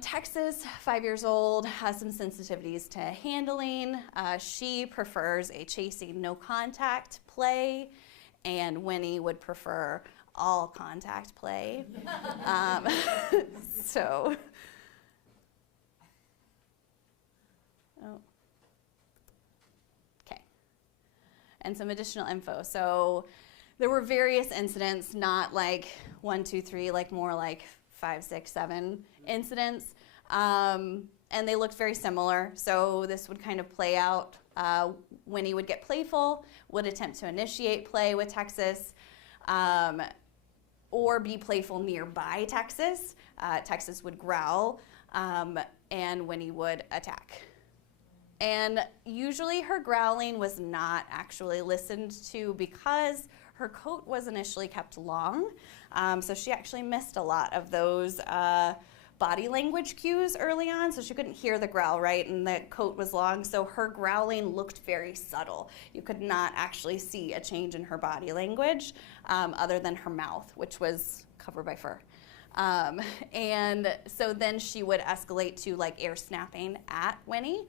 Texas, 5 years old, has some sensitivities to handling. She prefers a chasing, no contact play, and Winnie would prefer all contact play. So, okay. And some additional info. So there were various incidents, not like 1, 2, 3, like more like 5, 6, 7 incidents. And they looked very similar. So this would kind of play out. Winnie would get playful, would attempt to initiate play with Texas, or be playful nearby Texas. Texas would growl, and Winnie would attack. And usually her growling was not actually listened to because her coat was initially kept long. So she actually missed a lot of those body language cues early on, so she couldn't hear the growl right, and the coat was long, so her growling looked very subtle. You could not actually see a change in her body language other than her mouth, which was covered by fur. And so then she would escalate to like air snapping at Winnie.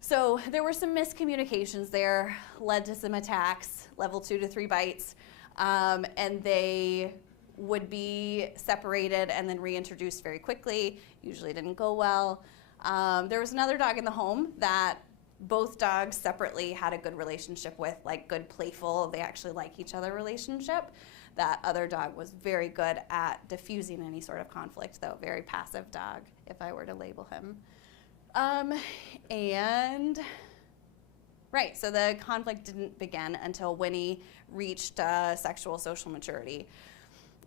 So there were some miscommunications there, led to some attacks, level 2 to 3 bites, and they would be separated and then reintroduced very quickly. Usually didn't go well. There was another dog in the home that both dogs separately had a good relationship with, like good playful, they actually like each other relationship. That other dog was very good at diffusing any sort of conflict, though, very passive dog, if I were to label him. Right, so the conflict didn't begin until Winnie reached sexual social maturity.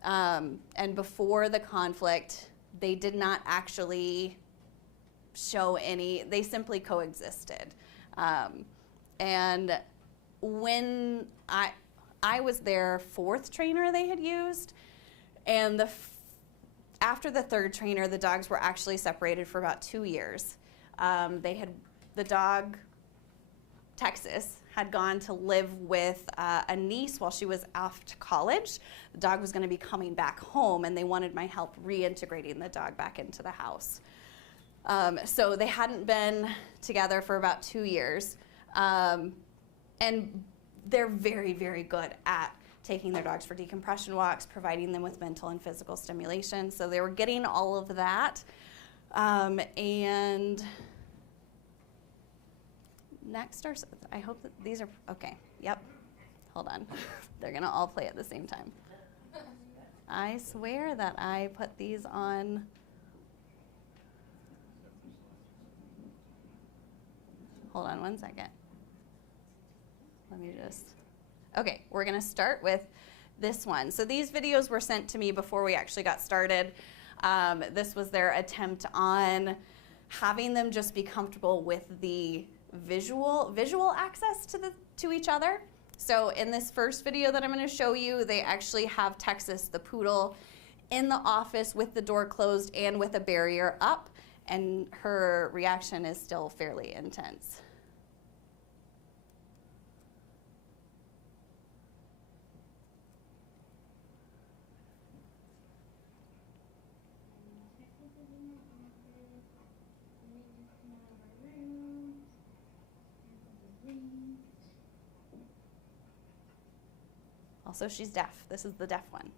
And before the conflict, they did not actually show any, they simply coexisted. And when I was their 4th trainer they had used, and after the 3rd trainer, the dogs were actually separated for about 2 years. The dog, Texas, had gone to live with a niece while she was off to college. The dog was going to be coming back home, and they wanted my help reintegrating the dog back into the house. So they hadn't been together for about 2 years. And they're very, very good at taking their dogs for decompression walks, providing them with mental and physical stimulation. So they were getting all of that. And next, I hope that these are, okay, yep, hold on. They're gonna all play at the same time. I swear that I put these on. Hold on one second. Let me just, okay, we're gonna start with this one. So these videos were sent to me before we actually got started. This was their attempt on having them just be comfortable with the visual access to each other. So in this first video that I'm going to show you, they actually have Texas, the poodle, in the office with the door closed and with a barrier up, and her reaction is still fairly intense. Also, she's deaf. This is the deaf one.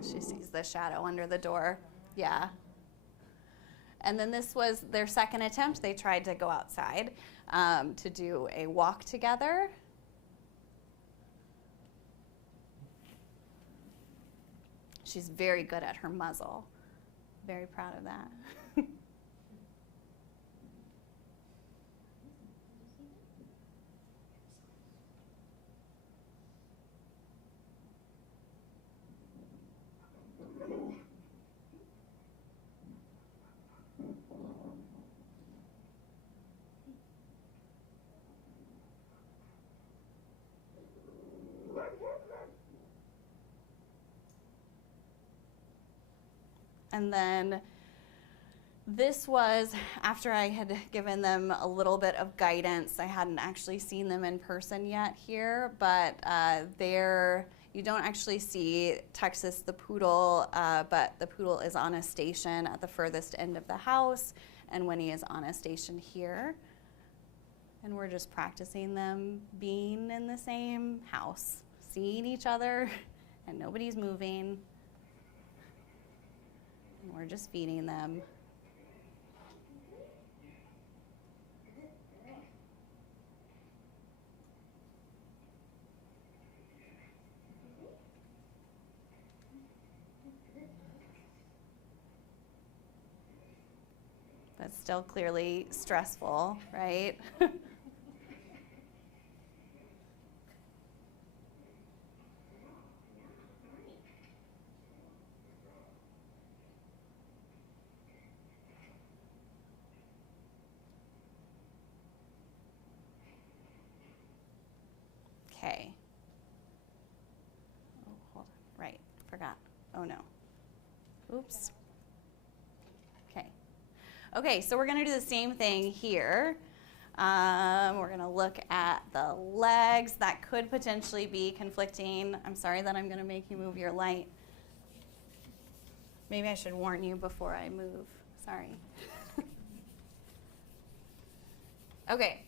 She sees the shadow under the door. Yeah. And then this was their second attempt. They tried to go outside to do a walk together. She's very good at her muzzle. Very proud of that. And then this was after I had given them a little bit of guidance. I hadn't actually seen them in person yet here, but you don't actually see Texas the poodle, but the poodle is on a station at the furthest end of the house, and Winnie is on a station here. And we're just practicing them being in the same house, seeing each other, and nobody's moving. And we're just feeding them. But still clearly stressful, right? Okay. Oh, hold on. Right. Forgot. Oh no. Oops. Okay. Okay, so we're going to do the same thing here. We're going to look at the legs. That could potentially be conflicting. I'm sorry that I'm going to make you move your light. Maybe I should warn you before I move. Sorry. Okay.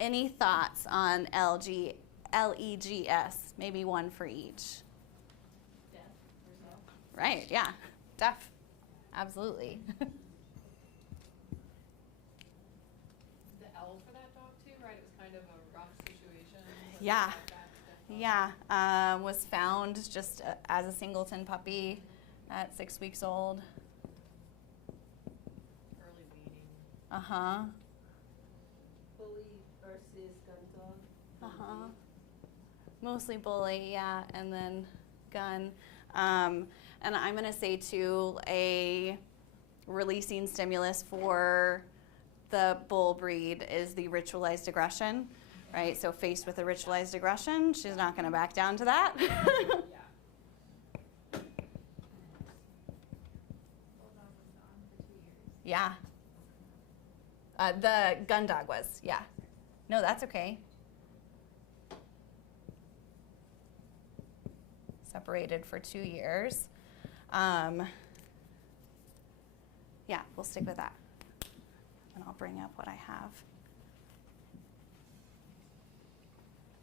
Any thoughts on LEGS? Maybe one for each. Deaf, yourself. Right, yeah. Deaf. Absolutely. The L for that dog too, right? It was kind of a rough situation. Yeah. Yeah. Was found just as a singleton puppy at 6 weeks old. Early weaning. Uh-huh. Bully versus gun dog. Uh-huh. Mostly bully, yeah, and then gun. And I'm going to say, too, a releasing stimulus for the bull breed is the ritualized aggression, right? So faced with a ritualized aggression, she's not going to back down to that. Yeah. The gun dog was, yeah. No, that's okay. Separated for 2 years. Yeah, we'll stick with that. And I'll bring up what I have.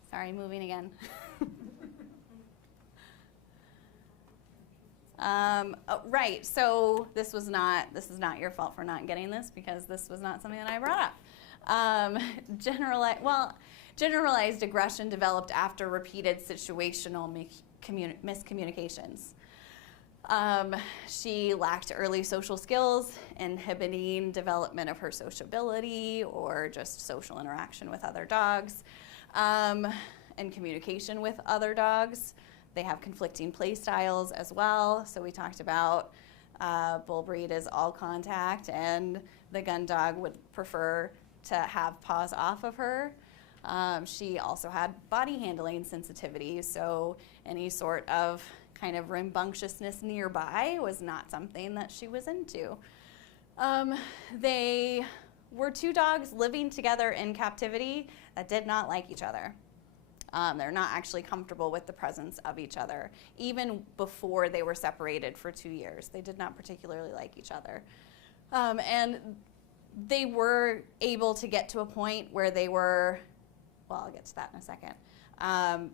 Sorry, moving again. Right, so this is not your fault for not getting this because this was not something that I brought up. Generalized aggression developed after repeated situational miscommunications. She lacked early social skills, inhibiting development of her sociability or just social interaction with other dogs, and communication with other dogs. They have conflicting play styles as well. So we talked about bull breed is all contact, and the gun dog would prefer to have paws off of her. She also had body handling sensitivity, so any sort of kind of rambunctiousness nearby was not something that she was into. They were 2 dogs living together in captivity that did not like each other. They're not actually comfortable with the presence of each other. Even before they were separated for 2 years, they did not particularly like each other. And they were able to get to a point where they were, well, I'll get to that in a second.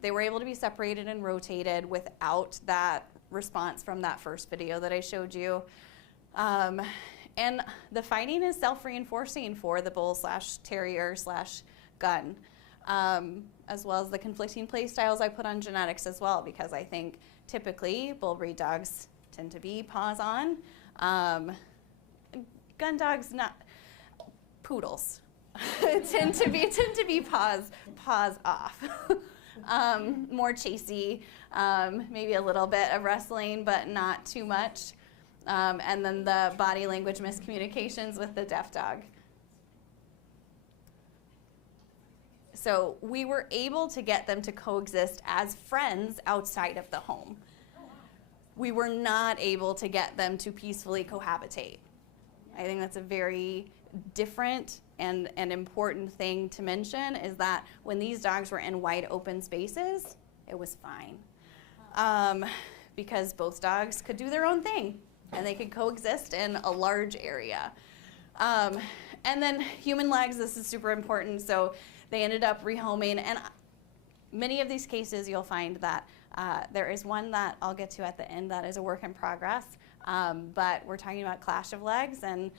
They were able to be separated and rotated without that response from that first video that I showed you. And the fighting is self-reinforcing for the bull/terrier/gun, as well as the conflicting play styles I put on genetics as well, because I think typically bull breed dogs tend to be paws on. Gun dogs, not poodles, tend to be paws off. More chasey, maybe a little bit of wrestling, but not too much. And then the body language miscommunications with the deaf dog. So we were able to get them to coexist as friends outside of the home. We were not able to get them to peacefully cohabitate. I think that's a very different and an important thing to mention, is that when these dogs were in wide open spaces, it was fine. Because both dogs could do their own thing and they could coexist in a large area. And then human legs, this is super important. So they ended up rehoming, and many of these cases you'll find that there is one that I'll get to at the end that is a work in progress, but we're talking about clash of legs. And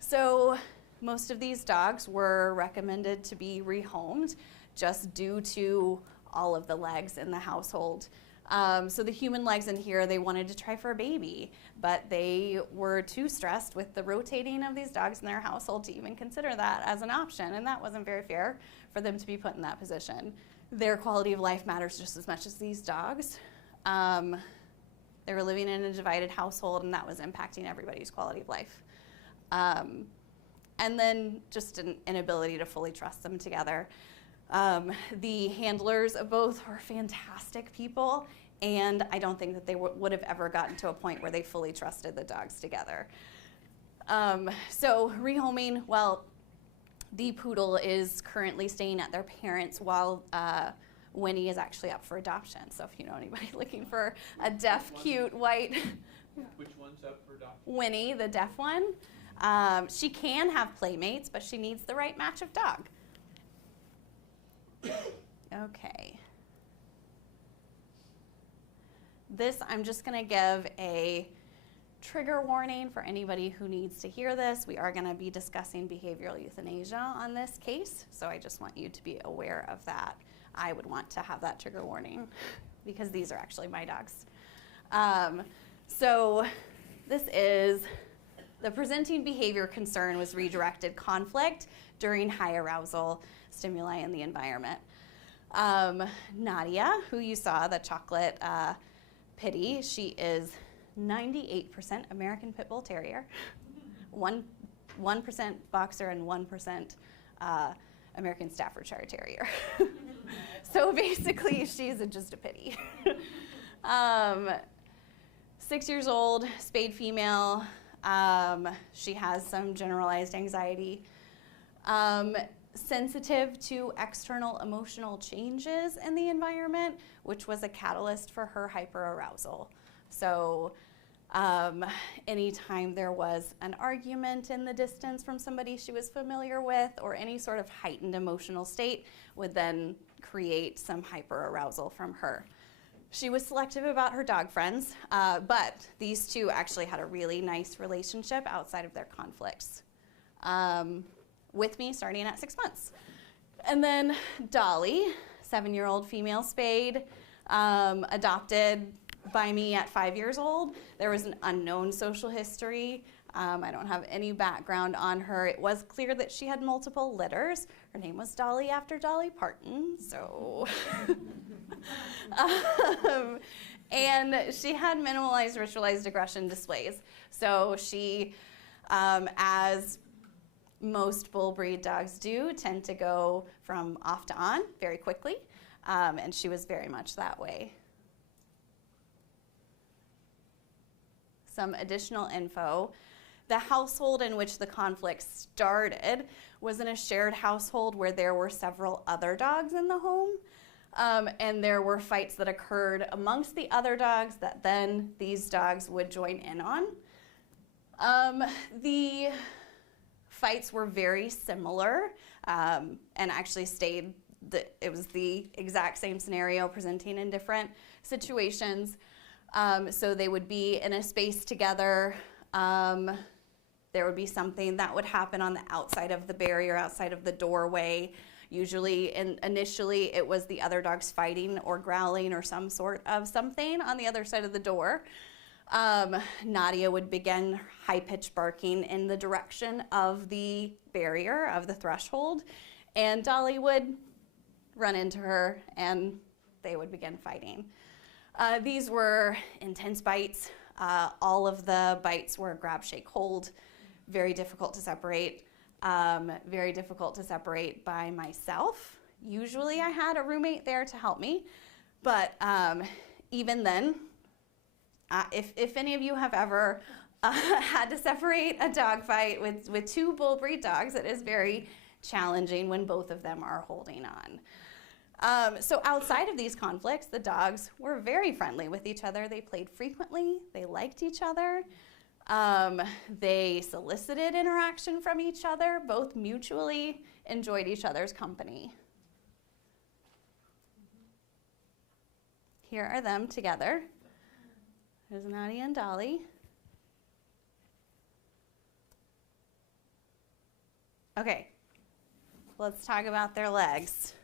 so most of these dogs were recommended to be rehomed just due to all of the legs in the household. So the human legs in here, they wanted to try for a baby, but they were too stressed with the rotating of these dogs in their household to even consider that as an option, and that wasn't very fair for them to be put in that position. Their quality of life matters just as much as these dogs. They were living in a divided household, and that was impacting everybody's quality of life. And then just an inability to fully trust them together. The handlers of both were fantastic people, and I don't think that they would have ever gotten to a point where they fully trusted the dogs together. So rehoming, well, the poodle is currently staying at their parents while Winnie is actually up for adoption. So if you know anybody looking for a deaf, cute, white... Which one's up for adoption? Winnie, the deaf one. She can have playmates, but she needs the right match of dog. Okay. This, I'm just going to give a trigger warning for anybody who needs to hear this. We are going to be discussing behavioral euthanasia on this case, so I just want you to be aware of that. I would want to have that trigger warning because these are actually my dogs. So this is the presenting behavior concern was redirected conflict during high arousal stimuli in the environment. Nadia, who you saw, the chocolate pitty, she is 98% American Pit Bull Terrier, 1% Boxer, and 1% American Staffordshire Terrier. So basically, she's just a pitty. 6 years old, spayed female. She has some generalized anxiety. Sensitive to external emotional changes in the environment, which was a catalyst for her hyperarousal. So anytime there was an argument in the distance from somebody she was familiar with, or any sort of heightened emotional state, would then create some hyperarousal from her. She was selective about her dog friends, but these two actually had a really nice relationship outside of their conflicts. With me starting at 6 months. And then Dolly, 7-year-old female spayed, adopted by me at 5 years old. There was an unknown social history. I don't have any background on her. It was clear that she had multiple litters. Her name was Dolly after Dolly Parton, so. And she had minimalized ritualized aggression displays. So she, as most bull breed dogs do, tend to go from off to on very quickly, and she was very much that way. Some additional info. The household in which the conflict started was in a shared household where there were several other dogs in the home. And there were fights that occurred amongst the other dogs that then these dogs would join in on. The fights were very similar and actually it was the exact same scenario presenting in different situations. So they would be in a space together. There would be something that would happen on the outside of the barrier, outside of the doorway. Usually, initially, it was the other dogs fighting or growling or some sort of something on the other side of the door. Nadia would begin high-pitched barking in the direction of the barrier, of the threshold, and Dolly would run into her, and they would begin fighting. These were intense bites. All of the bites were grab, shake, hold. Very difficult to separate. Very difficult to separate by myself. Usually I had a roommate there to help me, but even then, if any of you have ever had to separate a dog fight with two bull breed dogs, it is very challenging when both of them are holding on. So outside of these conflicts, the dogs were very friendly with each other. They played frequently. They liked each other. They solicited interaction from each other. Both mutually enjoyed each other's company. Here are them together. There's Nadia and Dolly. Okay, let's talk about their legs.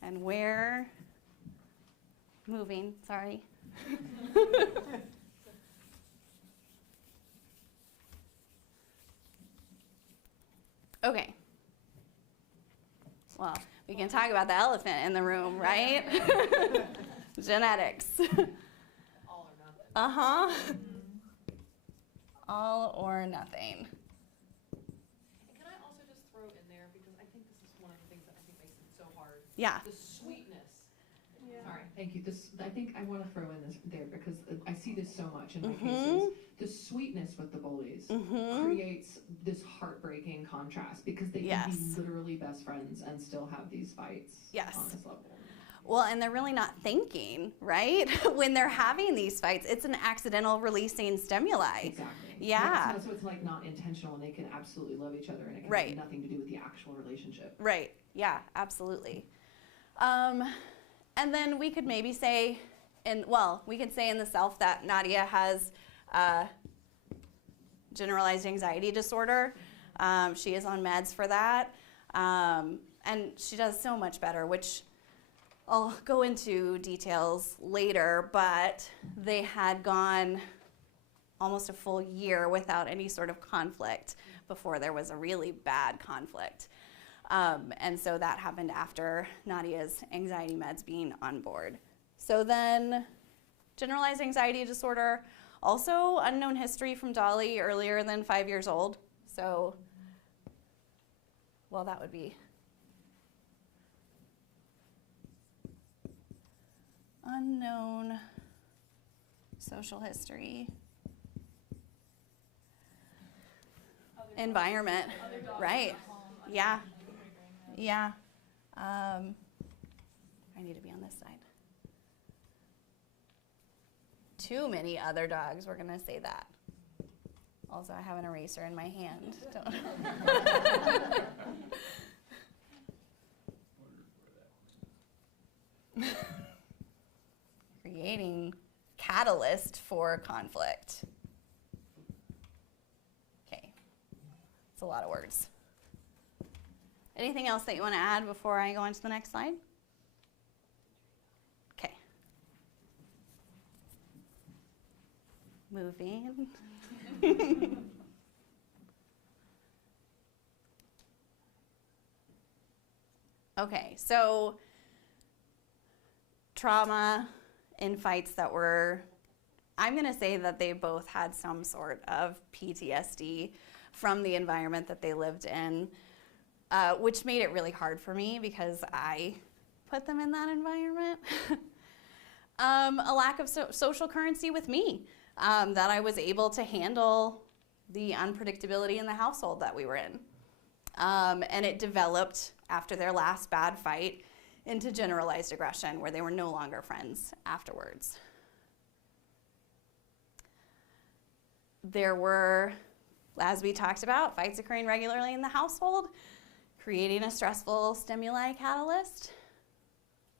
And where, moving, sorry. Okay. Well, we can talk about the elephant in the room, right? Genetics. All or nothing. Uh-huh. All or nothing. Can I also just throw in there, because I think this is one of the things that I think makes it so hard. Yeah. The sweetness. Sorry, thank you. I think I want to throw in this there because I see this so much in my Mm-hmm. cases. The sweetness with the bullies creates this heartbreaking contrast because they can be literally best friends and still have these fights on this level. Well, and they're really not thinking, right? When they're having these fights, it's an accidental releasing stimuli. Exactly. Yeah. So it's like not intentional, and they can absolutely love each other, and it can have nothing to do with the actual relationship. Right. Yeah, absolutely. And then we could maybe say, we could say in the self that Nadia has generalized anxiety disorder. She is on meds for that. And she does so much better, which I'll go into details later, but they had gone almost a full year without any sort of conflict before there was a really bad conflict. And so that happened after Nadia's anxiety meds being on board. So then generalized anxiety disorder, also unknown history from Dolly earlier than 5 years old. So, well, that would be unknown social history. Environment, right? Yeah. Yeah. I need to be on this side. Too many other dogs, we're going to say that. Also, I have an eraser in my hand. Creating catalyst for conflict. Okay. It's a lot of words. Anything else that you want to add before I go on to the next slide? Okay. Moving. Okay, so trauma in fights that were, I'm going to say that they both had some sort of PTSD from the environment that they lived in. Which made it really hard for me because I put them in that environment. A lack of social currency with me, that I was able to handle the unpredictability in the household that we were in. And it developed after their last bad fight into generalized aggression where they were no longer friends afterwards. There were, as we talked about, fights occurring regularly in the household, creating a stressful stimuli catalyst,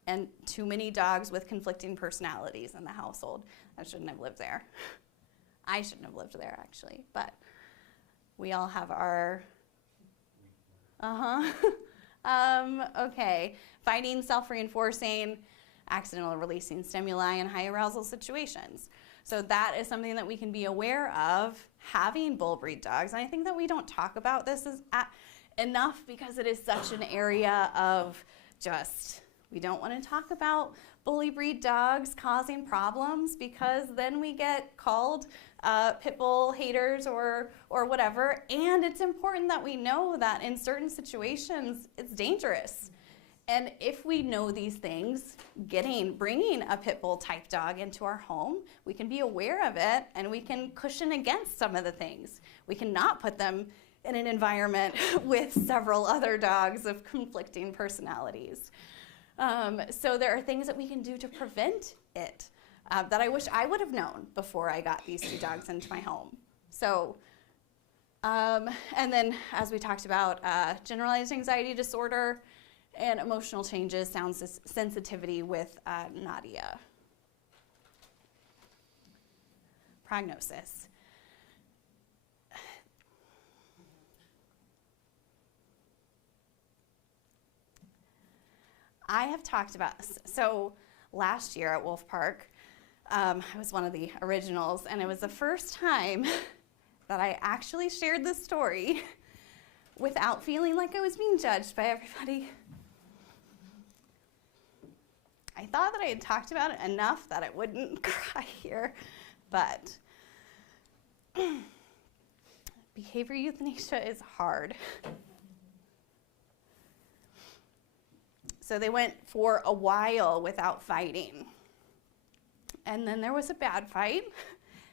and too many dogs with conflicting personalities in the household. I shouldn't have lived there. I shouldn't have lived there, actually, but we all have our, okay. Fighting, self-reinforcing, accidental releasing stimuli in high arousal situations. So that is something that we can be aware of having bull breed dogs. And I think that we don't talk about this enough because it is such an area of just, we don't want to talk about bully breed dogs causing problems because then we get called pit bull haters or whatever. And it's important that we know that in certain situations it's dangerous. And if we know these things, bringing a pit bull type dog into our home, we can be aware of it and we can cushion against some of the things. We cannot put them in an environment with several other dogs of conflicting personalities. So there are things that we can do to prevent it that I wish I would have known before I got these 2 dogs into my home. So, and then as we talked about, generalized anxiety disorder, and emotional changes, sound sensitivity with Nadia. Prognosis. I have talked about, so last year at Wolf Park, I was one of the originals, and it was the first time that I actually shared this story without feeling like I was being judged by everybody. I thought that I had talked about it enough that I wouldn't cry here, but behavior euthanasia is hard. So they went for a while without fighting. And then there was a bad fight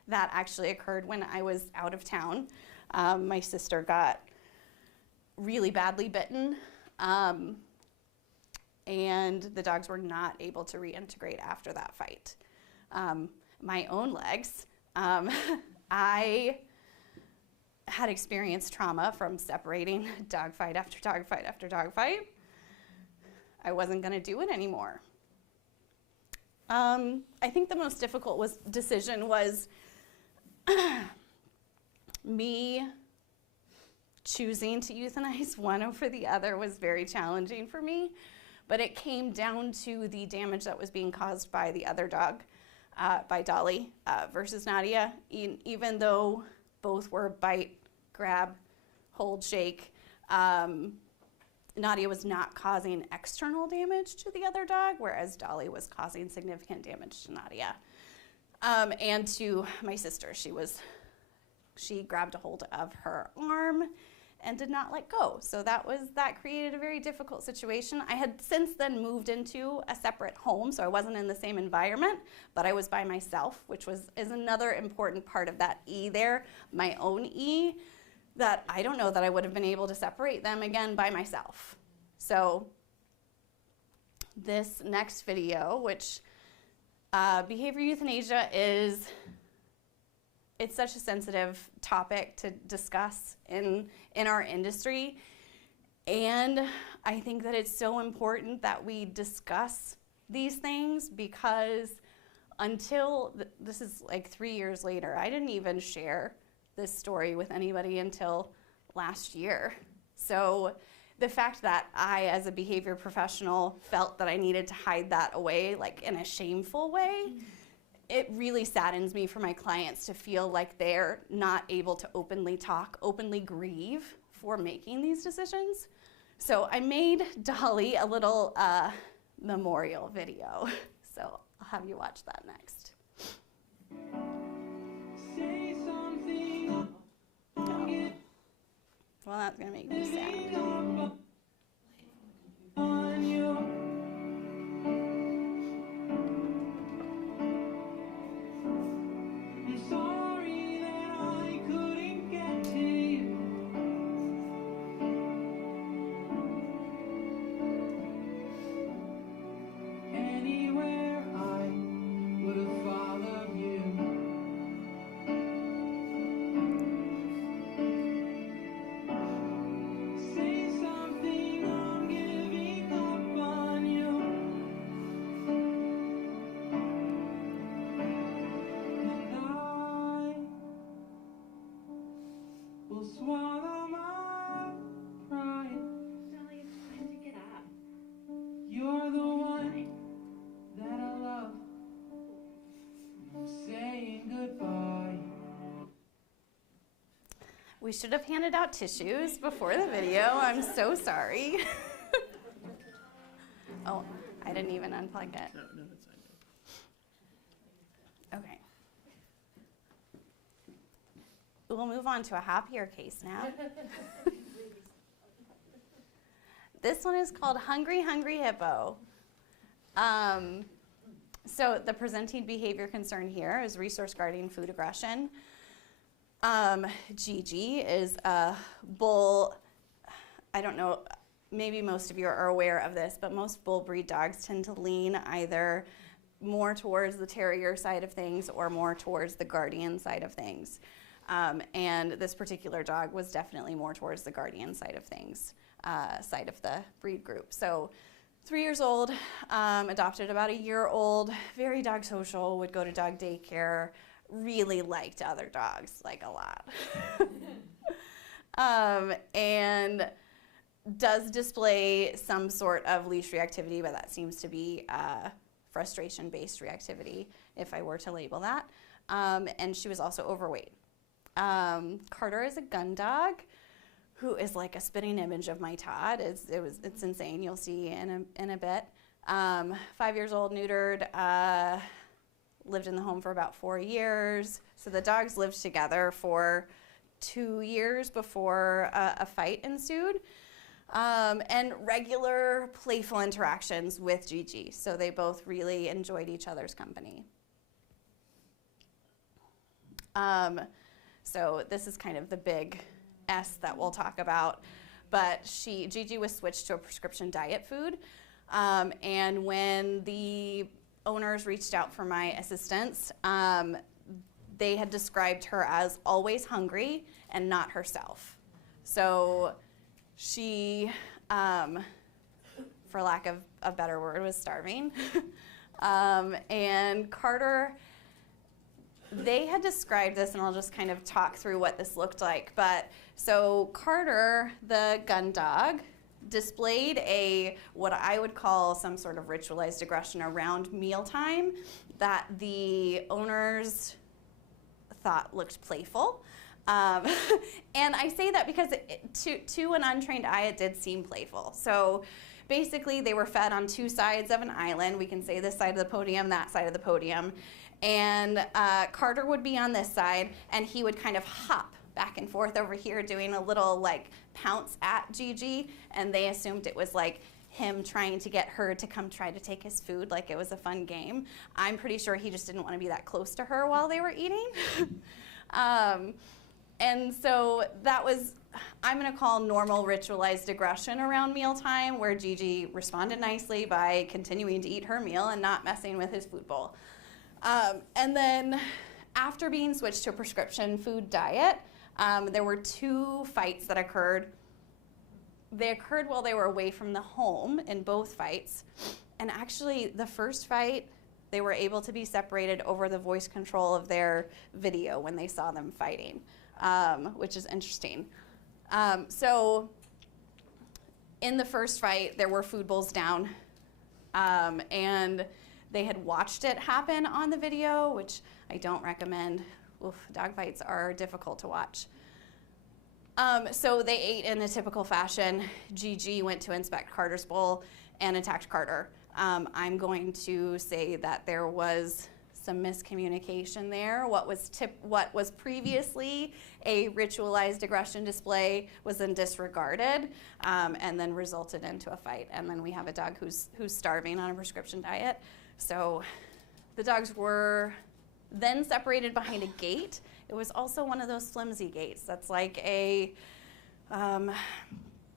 that actually occurred when I was out of town. My sister got really badly bitten. And the dogs were not able to reintegrate after that fight. My own legs, I had experienced trauma from separating dogfight after dogfight after dogfight. I wasn't gonna do it anymore. I think the most difficult decision was me choosing to euthanize one over the other was very challenging for me. But it came down to the damage that was being caused by the other dog, by Dolly versus Nadia. Even though both were bite, grab, hold, shake, Nadia was not causing external damage to the other dog, whereas Dolly was causing significant damage to Nadia. And to my sister, she grabbed a hold of her arm and did not let go. So that created a very difficult situation. I had since then moved into a separate home, so I wasn't in the same environment, but I was by myself, which is another important part of that E there, my own E, that I don't know that I would have been able to separate them again by myself. So this next video, which behavior euthanasia it's such a sensitive topic to discuss in our industry. And I think that it's so important that we discuss these things because until, this is like 3 years later, I didn't even share this story with anybody until last year. So the fact that I, as a behavior professional, felt that I needed to hide that away, like in a shameful way, it really saddens me for my clients to feel like they're not able to openly talk, openly grieve for making these decisions. So I made Dolly a little memorial video. So I'll have you watch that next. Say something. Oh. Well, that's gonna make me sad. We should have handed out tissues before the video. I'm so sorry. Oh, I didn't even unplug it. No, that's fine. Okay. We'll move on to a happier case now. This one is called Hungry Hungry Hippo. So the presenting behavior concern here is resource guarding food aggression. Gigi is a bull. I don't know, maybe most of you are aware of this, but most bull breed dogs tend to lean either more towards the terrier side of things or more towards the guardian side of things. And this particular dog was definitely more towards the guardian side of things, side of the breed group. So 3 years old, adopted about a year old, very dog social, would go to dog daycare, really liked other dogs, like a lot. And does display some sort of leash reactivity, but that seems to be frustration-based reactivity, if I were to label that. And she was also overweight. Carter is a gun dog who is like a spitting image of my Todd. It's insane. You'll see in a bit. 5 years old, neutered, lived in the home for about 4 years. So the dogs lived together for 2 years before a fight ensued. And regular playful interactions with Gigi. So they both really enjoyed each other's company. So this is kind of the big S that we'll talk about. But Gigi was switched to a prescription diet food. And when the owners reached out for my assistance, they had described her as always hungry and not herself. So she, for lack of a better word, was starving. And Carter, they had described this, and I'll just kind of talk through what this looked like. But so Carter, the gun dog, displayed what I would call some sort of ritualized aggression around mealtime that the owners thought looked playful. And I say that because to an untrained eye, it did seem playful. So basically, they were fed on two sides of an island. We can say this side of the podium, that side of the podium. And Carter would be on this side, and he would kind of hop back and forth over here doing a little like pounce at Gigi, and they assumed it was like him trying to get her to come try to take his food, like it was a fun game. I'm pretty sure he just didn't want to be that close to her while they were eating. And so that was, I'm going to call normal ritualized aggression around mealtime, where Gigi responded nicely by continuing to eat her meal and not messing with his food bowl. And then after being switched to a prescription food diet, there were 2 fights that occurred. They occurred while they were away from the home in both fights. And actually, the first fight, they were able to be separated over the voice control of their video when they saw them fighting, which is interesting. So in the first fight, there were food bowls down, and they had watched it happen on the video, which I don't recommend. Oof, dog fights are difficult to watch. So they ate in a typical fashion. Gigi went to inspect Carter's bowl and attacked Carter. I'm going to say that there was some miscommunication there. What was previously a ritualized aggression display was then disregarded, and then resulted into a fight. And then we have a dog who's starving on a prescription diet. So the dogs were then separated behind a gate. It was also one of those flimsy gates that's like a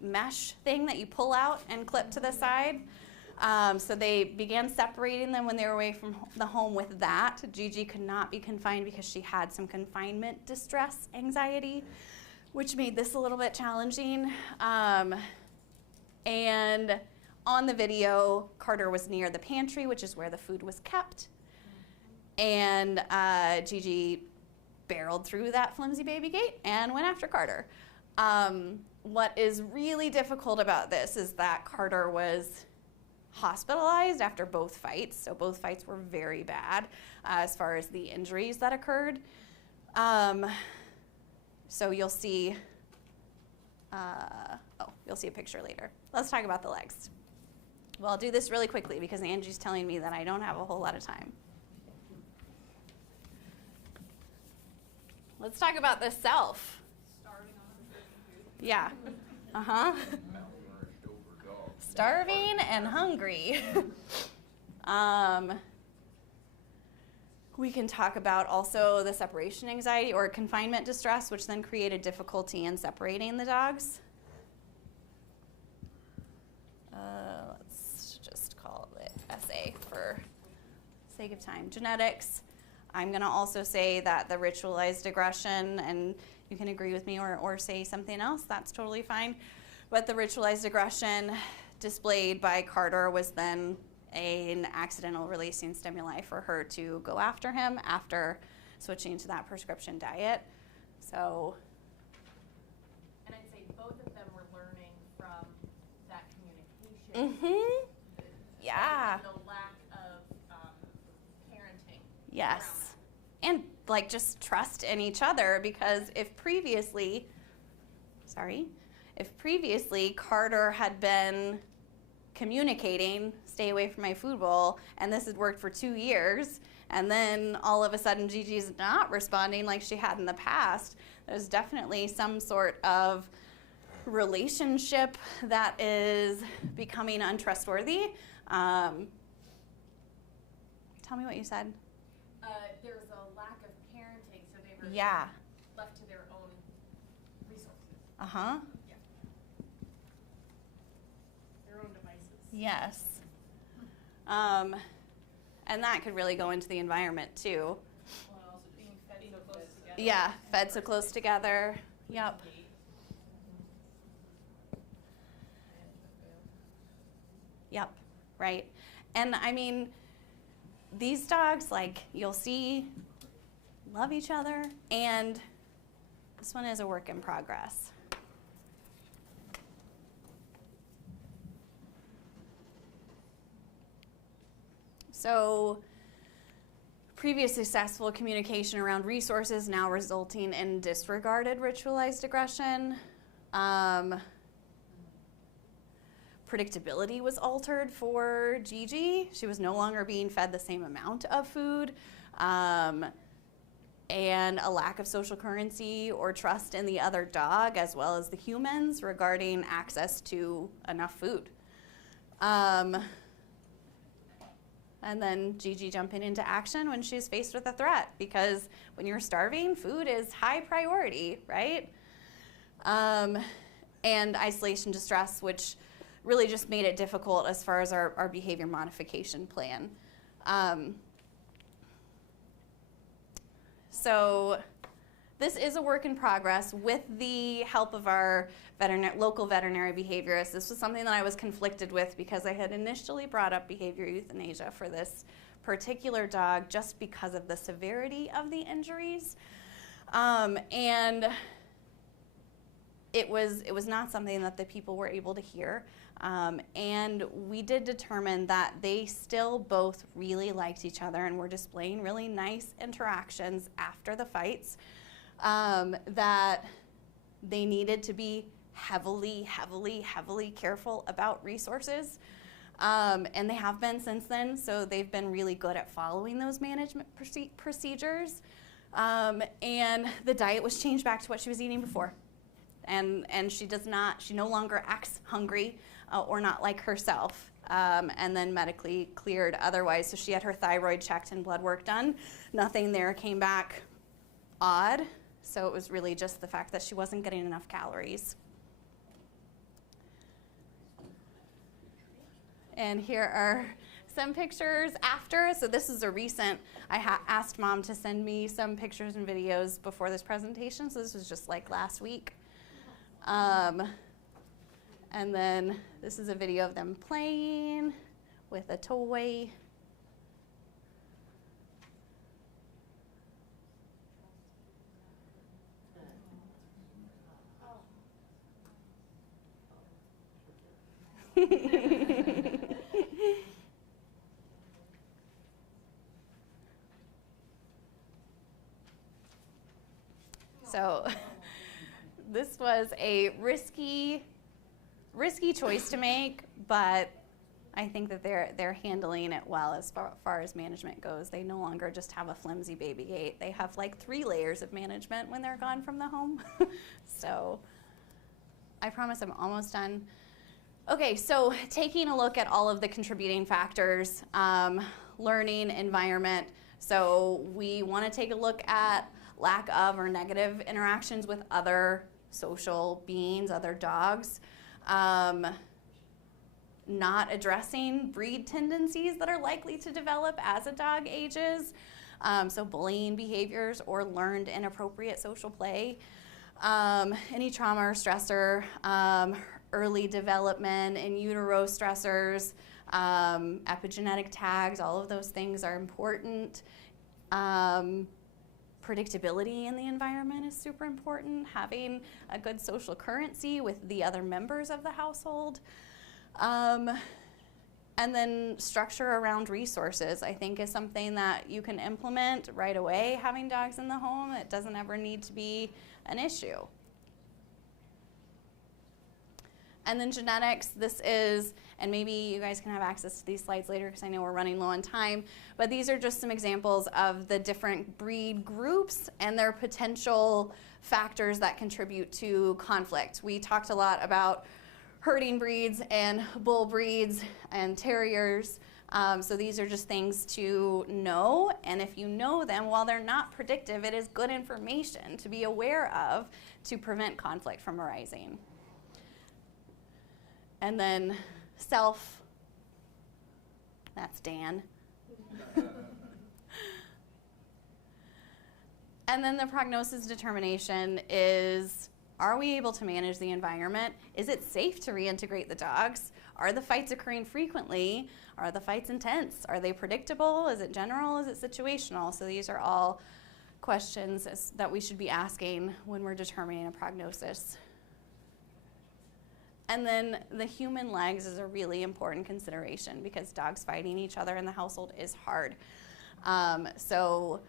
mesh thing that you pull out and clip to the side. So they began separating them when they were away from the home with that. Gigi could not be confined because she had some confinement distress anxiety, which made this a little bit challenging. And on the video, Carter was near the pantry, which is where the food was kept. And Gigi barreled through that flimsy baby gate and went after Carter. What is really difficult about this is that Carter was hospitalized after both fights. So both fights were very bad as far as the injuries that occurred. So you'll see, you'll see a picture later. Let's talk about the legs. Well, I'll do this really quickly because Angie's telling me that I don't have a whole lot of time. Let's talk about the self. Yeah. Uh-huh. Starving and hungry. We can talk about also the separation anxiety or confinement distress, which then created difficulty in separating the dogs. Let's just call it SA for sake of time. Genetics. I'm going to also say that the ritualized aggression, and you can agree with me or say something else, that's totally fine. But the ritualized aggression displayed by Carter was then an accidental releasing stimuli for her to go after him after switching to that prescription diet. So. And I'd say both of them were learning from that communication. Mm-hmm. Yeah. The lack of parenting. Yes. And like just trust in each other, because if previously Carter had been communicating, stay away from my food bowl, and this had worked for 2 years, and then all of a sudden Gigi's not responding like she had in the past, there's definitely some sort of relationship that is becoming untrustworthy. Tell me what you said. There's a lack of parenting, so they were left to their own resources. Uh-huh. Yeah. Their own devices. Yes. And that could really go into the environment too. Well, also being fed so close together. Yeah, fed so close together. Yep. Yep, right. And I mean, these dogs, like you'll see, love each other, and this one is a work in progress. So, previous successful communication around resources now resulting in disregarded ritualized aggression. Predictability was altered for Gigi. She was no longer being fed the same amount of food. And a lack of social currency or trust in the other dog as well as the humans regarding access to enough food. And then Gigi jumping into action when she's faced with a threat, because when you're starving, food is high priority, right? And isolation distress, which really just made it difficult as far as our behavior modification plan. So this is a work in progress with the help of our local veterinary behaviorist. This was something that I was conflicted with because I had initially brought up behavior euthanasia for this particular dog just because of the severity of the injuries. And it was not something that the people were able to hear. And we did determine that they still both really liked each other and were displaying really nice interactions after the fights, that they needed to be heavily careful about resources. And they have been since then, so they've been really good at following those management procedures. And the diet was changed back to what she was eating before. And she no longer acts hungry or not like herself, and then medically cleared otherwise. So she had her thyroid checked and blood work done. Nothing there came back odd. So it was really just the fact that she wasn't getting enough calories. And here are some pictures after. So this is a recent, I asked Mom to send me some pictures and videos before this presentation. So this was just like last week. And then this is a video of them playing with a toy. So This was a risky choice to make, but I think that they're handling it well as far as management goes. They no longer just have a flimsy baby gate. They have like 3 layers of management when they're gone from the home. So I promise I'm almost done. Okay, so taking a look at all of the contributing factors, learning, environment. So we want to take a look at lack of or negative interactions with other social beings, other dogs. Not addressing breed tendencies that are likely to develop as a dog ages. So bullying behaviors or learned inappropriate social play. Any trauma or stressor, early development, in utero stressors, epigenetic tags, all of those things are important. Predictability in the environment is super important. Having a good social currency with the other members of the household. And then structure around resources, I think, is something that you can implement right away. Having dogs in the home, it doesn't ever need to be an issue. And then genetics, this is, and maybe you guys can have access to these slides later because I know we're running low on time, but these are just some examples of the different breed groups and their potential factors that contribute to conflict. We talked a lot about herding breeds and bull breeds and terriers. So these are just things to know, and if you know them, while they're not predictive, it is good information to be aware of to prevent conflict from arising. And then self, that's Dan. And then the prognosis determination is, are we able to manage the environment? Is it safe to reintegrate the dogs? Are the fights occurring frequently? Are the fights intense? Are they predictable? Is it general? Is it situational? So these are all questions that we should be asking when we're determining a prognosis. And then the human legs is a really important consideration because dogs fighting each other in the household is hard. So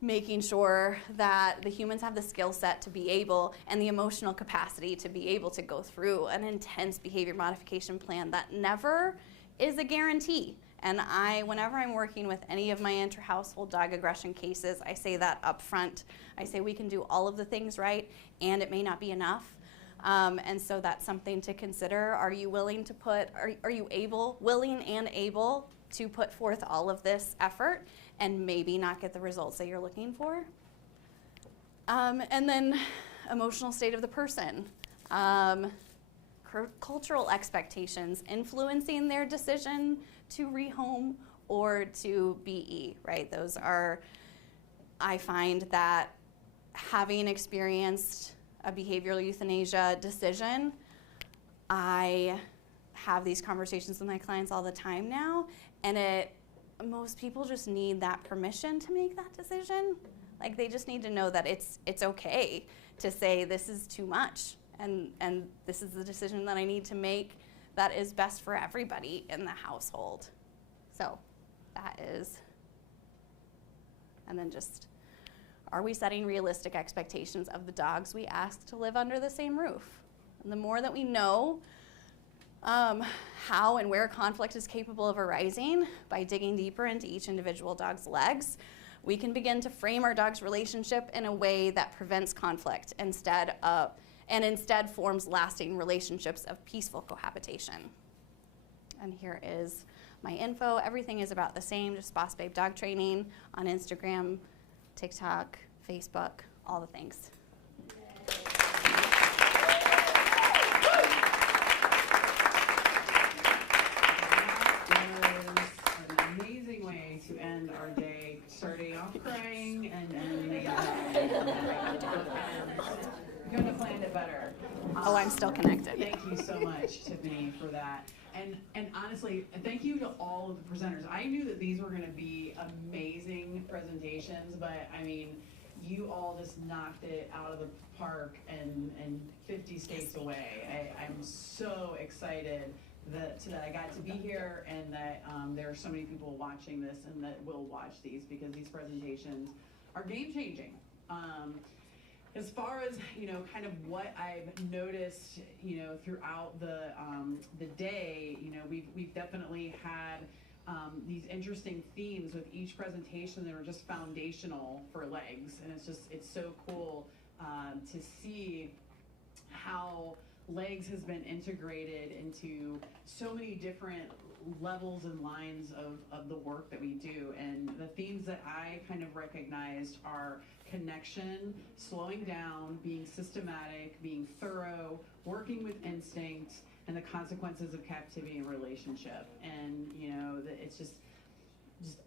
making sure that the humans have the skill set to be able and the emotional capacity to be able to go through an intense behavior modification plan that never is a guarantee. And whenever I'm working with any of my inter-household dog aggression cases, I say that up front. I say we can do all of the things right and it may not be enough. And so that's something to consider. Are you willing to willing and able to put forth all of this effort and maybe not get the results that you're looking for? And then emotional state of the person. Cultural expectations influencing their decision to rehome or to BE, right? Those are, I find that having experienced a behavioral euthanasia decision, I have these conversations with my clients all the time now, and most people just need that permission to make that decision. Like they just need to know that it's okay to say this is too much and this is the decision that I need to make that is best for everybody in the household. So that is, and then just, are we setting realistic expectations of the dogs we ask to live under the same roof? And the more that we know how and where conflict is capable of arising by digging deeper into each individual dog's legs, we can begin to frame our dog's relationship in a way that prevents conflict instead forms lasting relationships of peaceful cohabitation. And here is my info. Everything is about the same, just Boss Babe Dog Training on Instagram, TikTok, Facebook, all the things. An amazing way to end our day, starting off crying and ending couldn't have planned it better. Oh, I'm still connected. Thank you so much, Tiffany, for that. And honestly, thank you to all of the presenters. I knew that these were going to be amazing presentations, but I mean, you all just knocked it out of the park and 50 states away. I'm so excited that I got to be here and that there are so many people watching this and that will watch these because these presentations are game-changing. As far as, you know, kind of what I've noticed, you know, throughout the day, you know, we've definitely had these interesting themes with each presentation that are just foundational for legs, and it's so cool to see how legs has been integrated into so many different levels and lines of the work that we do. And the themes that I kind of recognized are connection, slowing down, being systematic, being thorough, working with instinct, and the consequences of captivity and relationship. And you know, it's just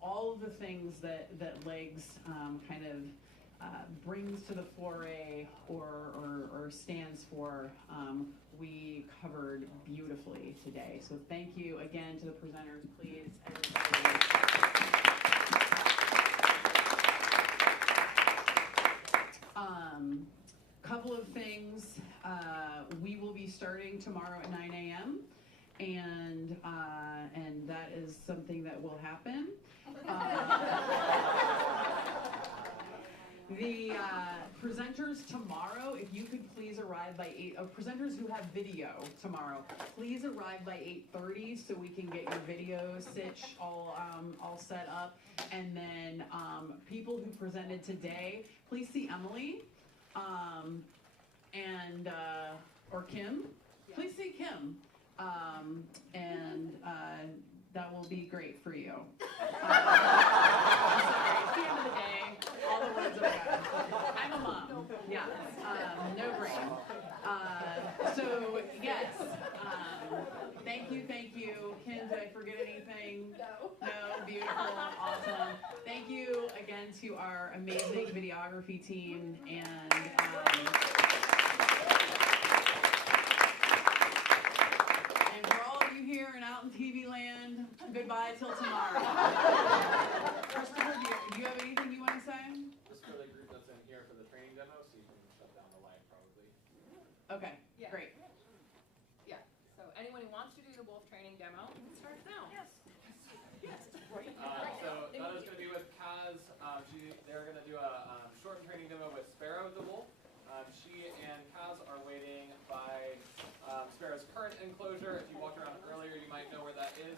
all of the things that legs kind of brings to the foray or stands for, we covered beautifully today. So thank you again to the presenters. Please, everybody. Couple of things. We will be starting tomorrow at 9 a.m. and that is something that will happen. The presenters tomorrow, if you could please arrive by 8, presenters who have video tomorrow, please arrive by 8:30 so we can get your video sitch all set up. And then people who presented today, please see Emily or Kim. Please see Kim. That will be great for you. Sorry, it's the end of the day. All the words are good. I'm a mom. Yeah. No brain. So yes. Thank you. Kim, did I forget anything? No. No. Beautiful. Awesome. Thank you again to our amazing videography team and. And for all of you here and out in TV land, goodbye till tomorrow. Christopher, do you have anything you want to say? Just for the group that's in here for the training demo, so you can shut down the live probably. Okay, Yeah. great. Yeah, so anyone who wants to do the wolf training demo, start now. Yes. So that is going to be with Kaz. They're going to do a short training demo with Sparrow the wolf. She and Kaz are waiting by Sparrow's current enclosure. If you walked around earlier, you might know where that is.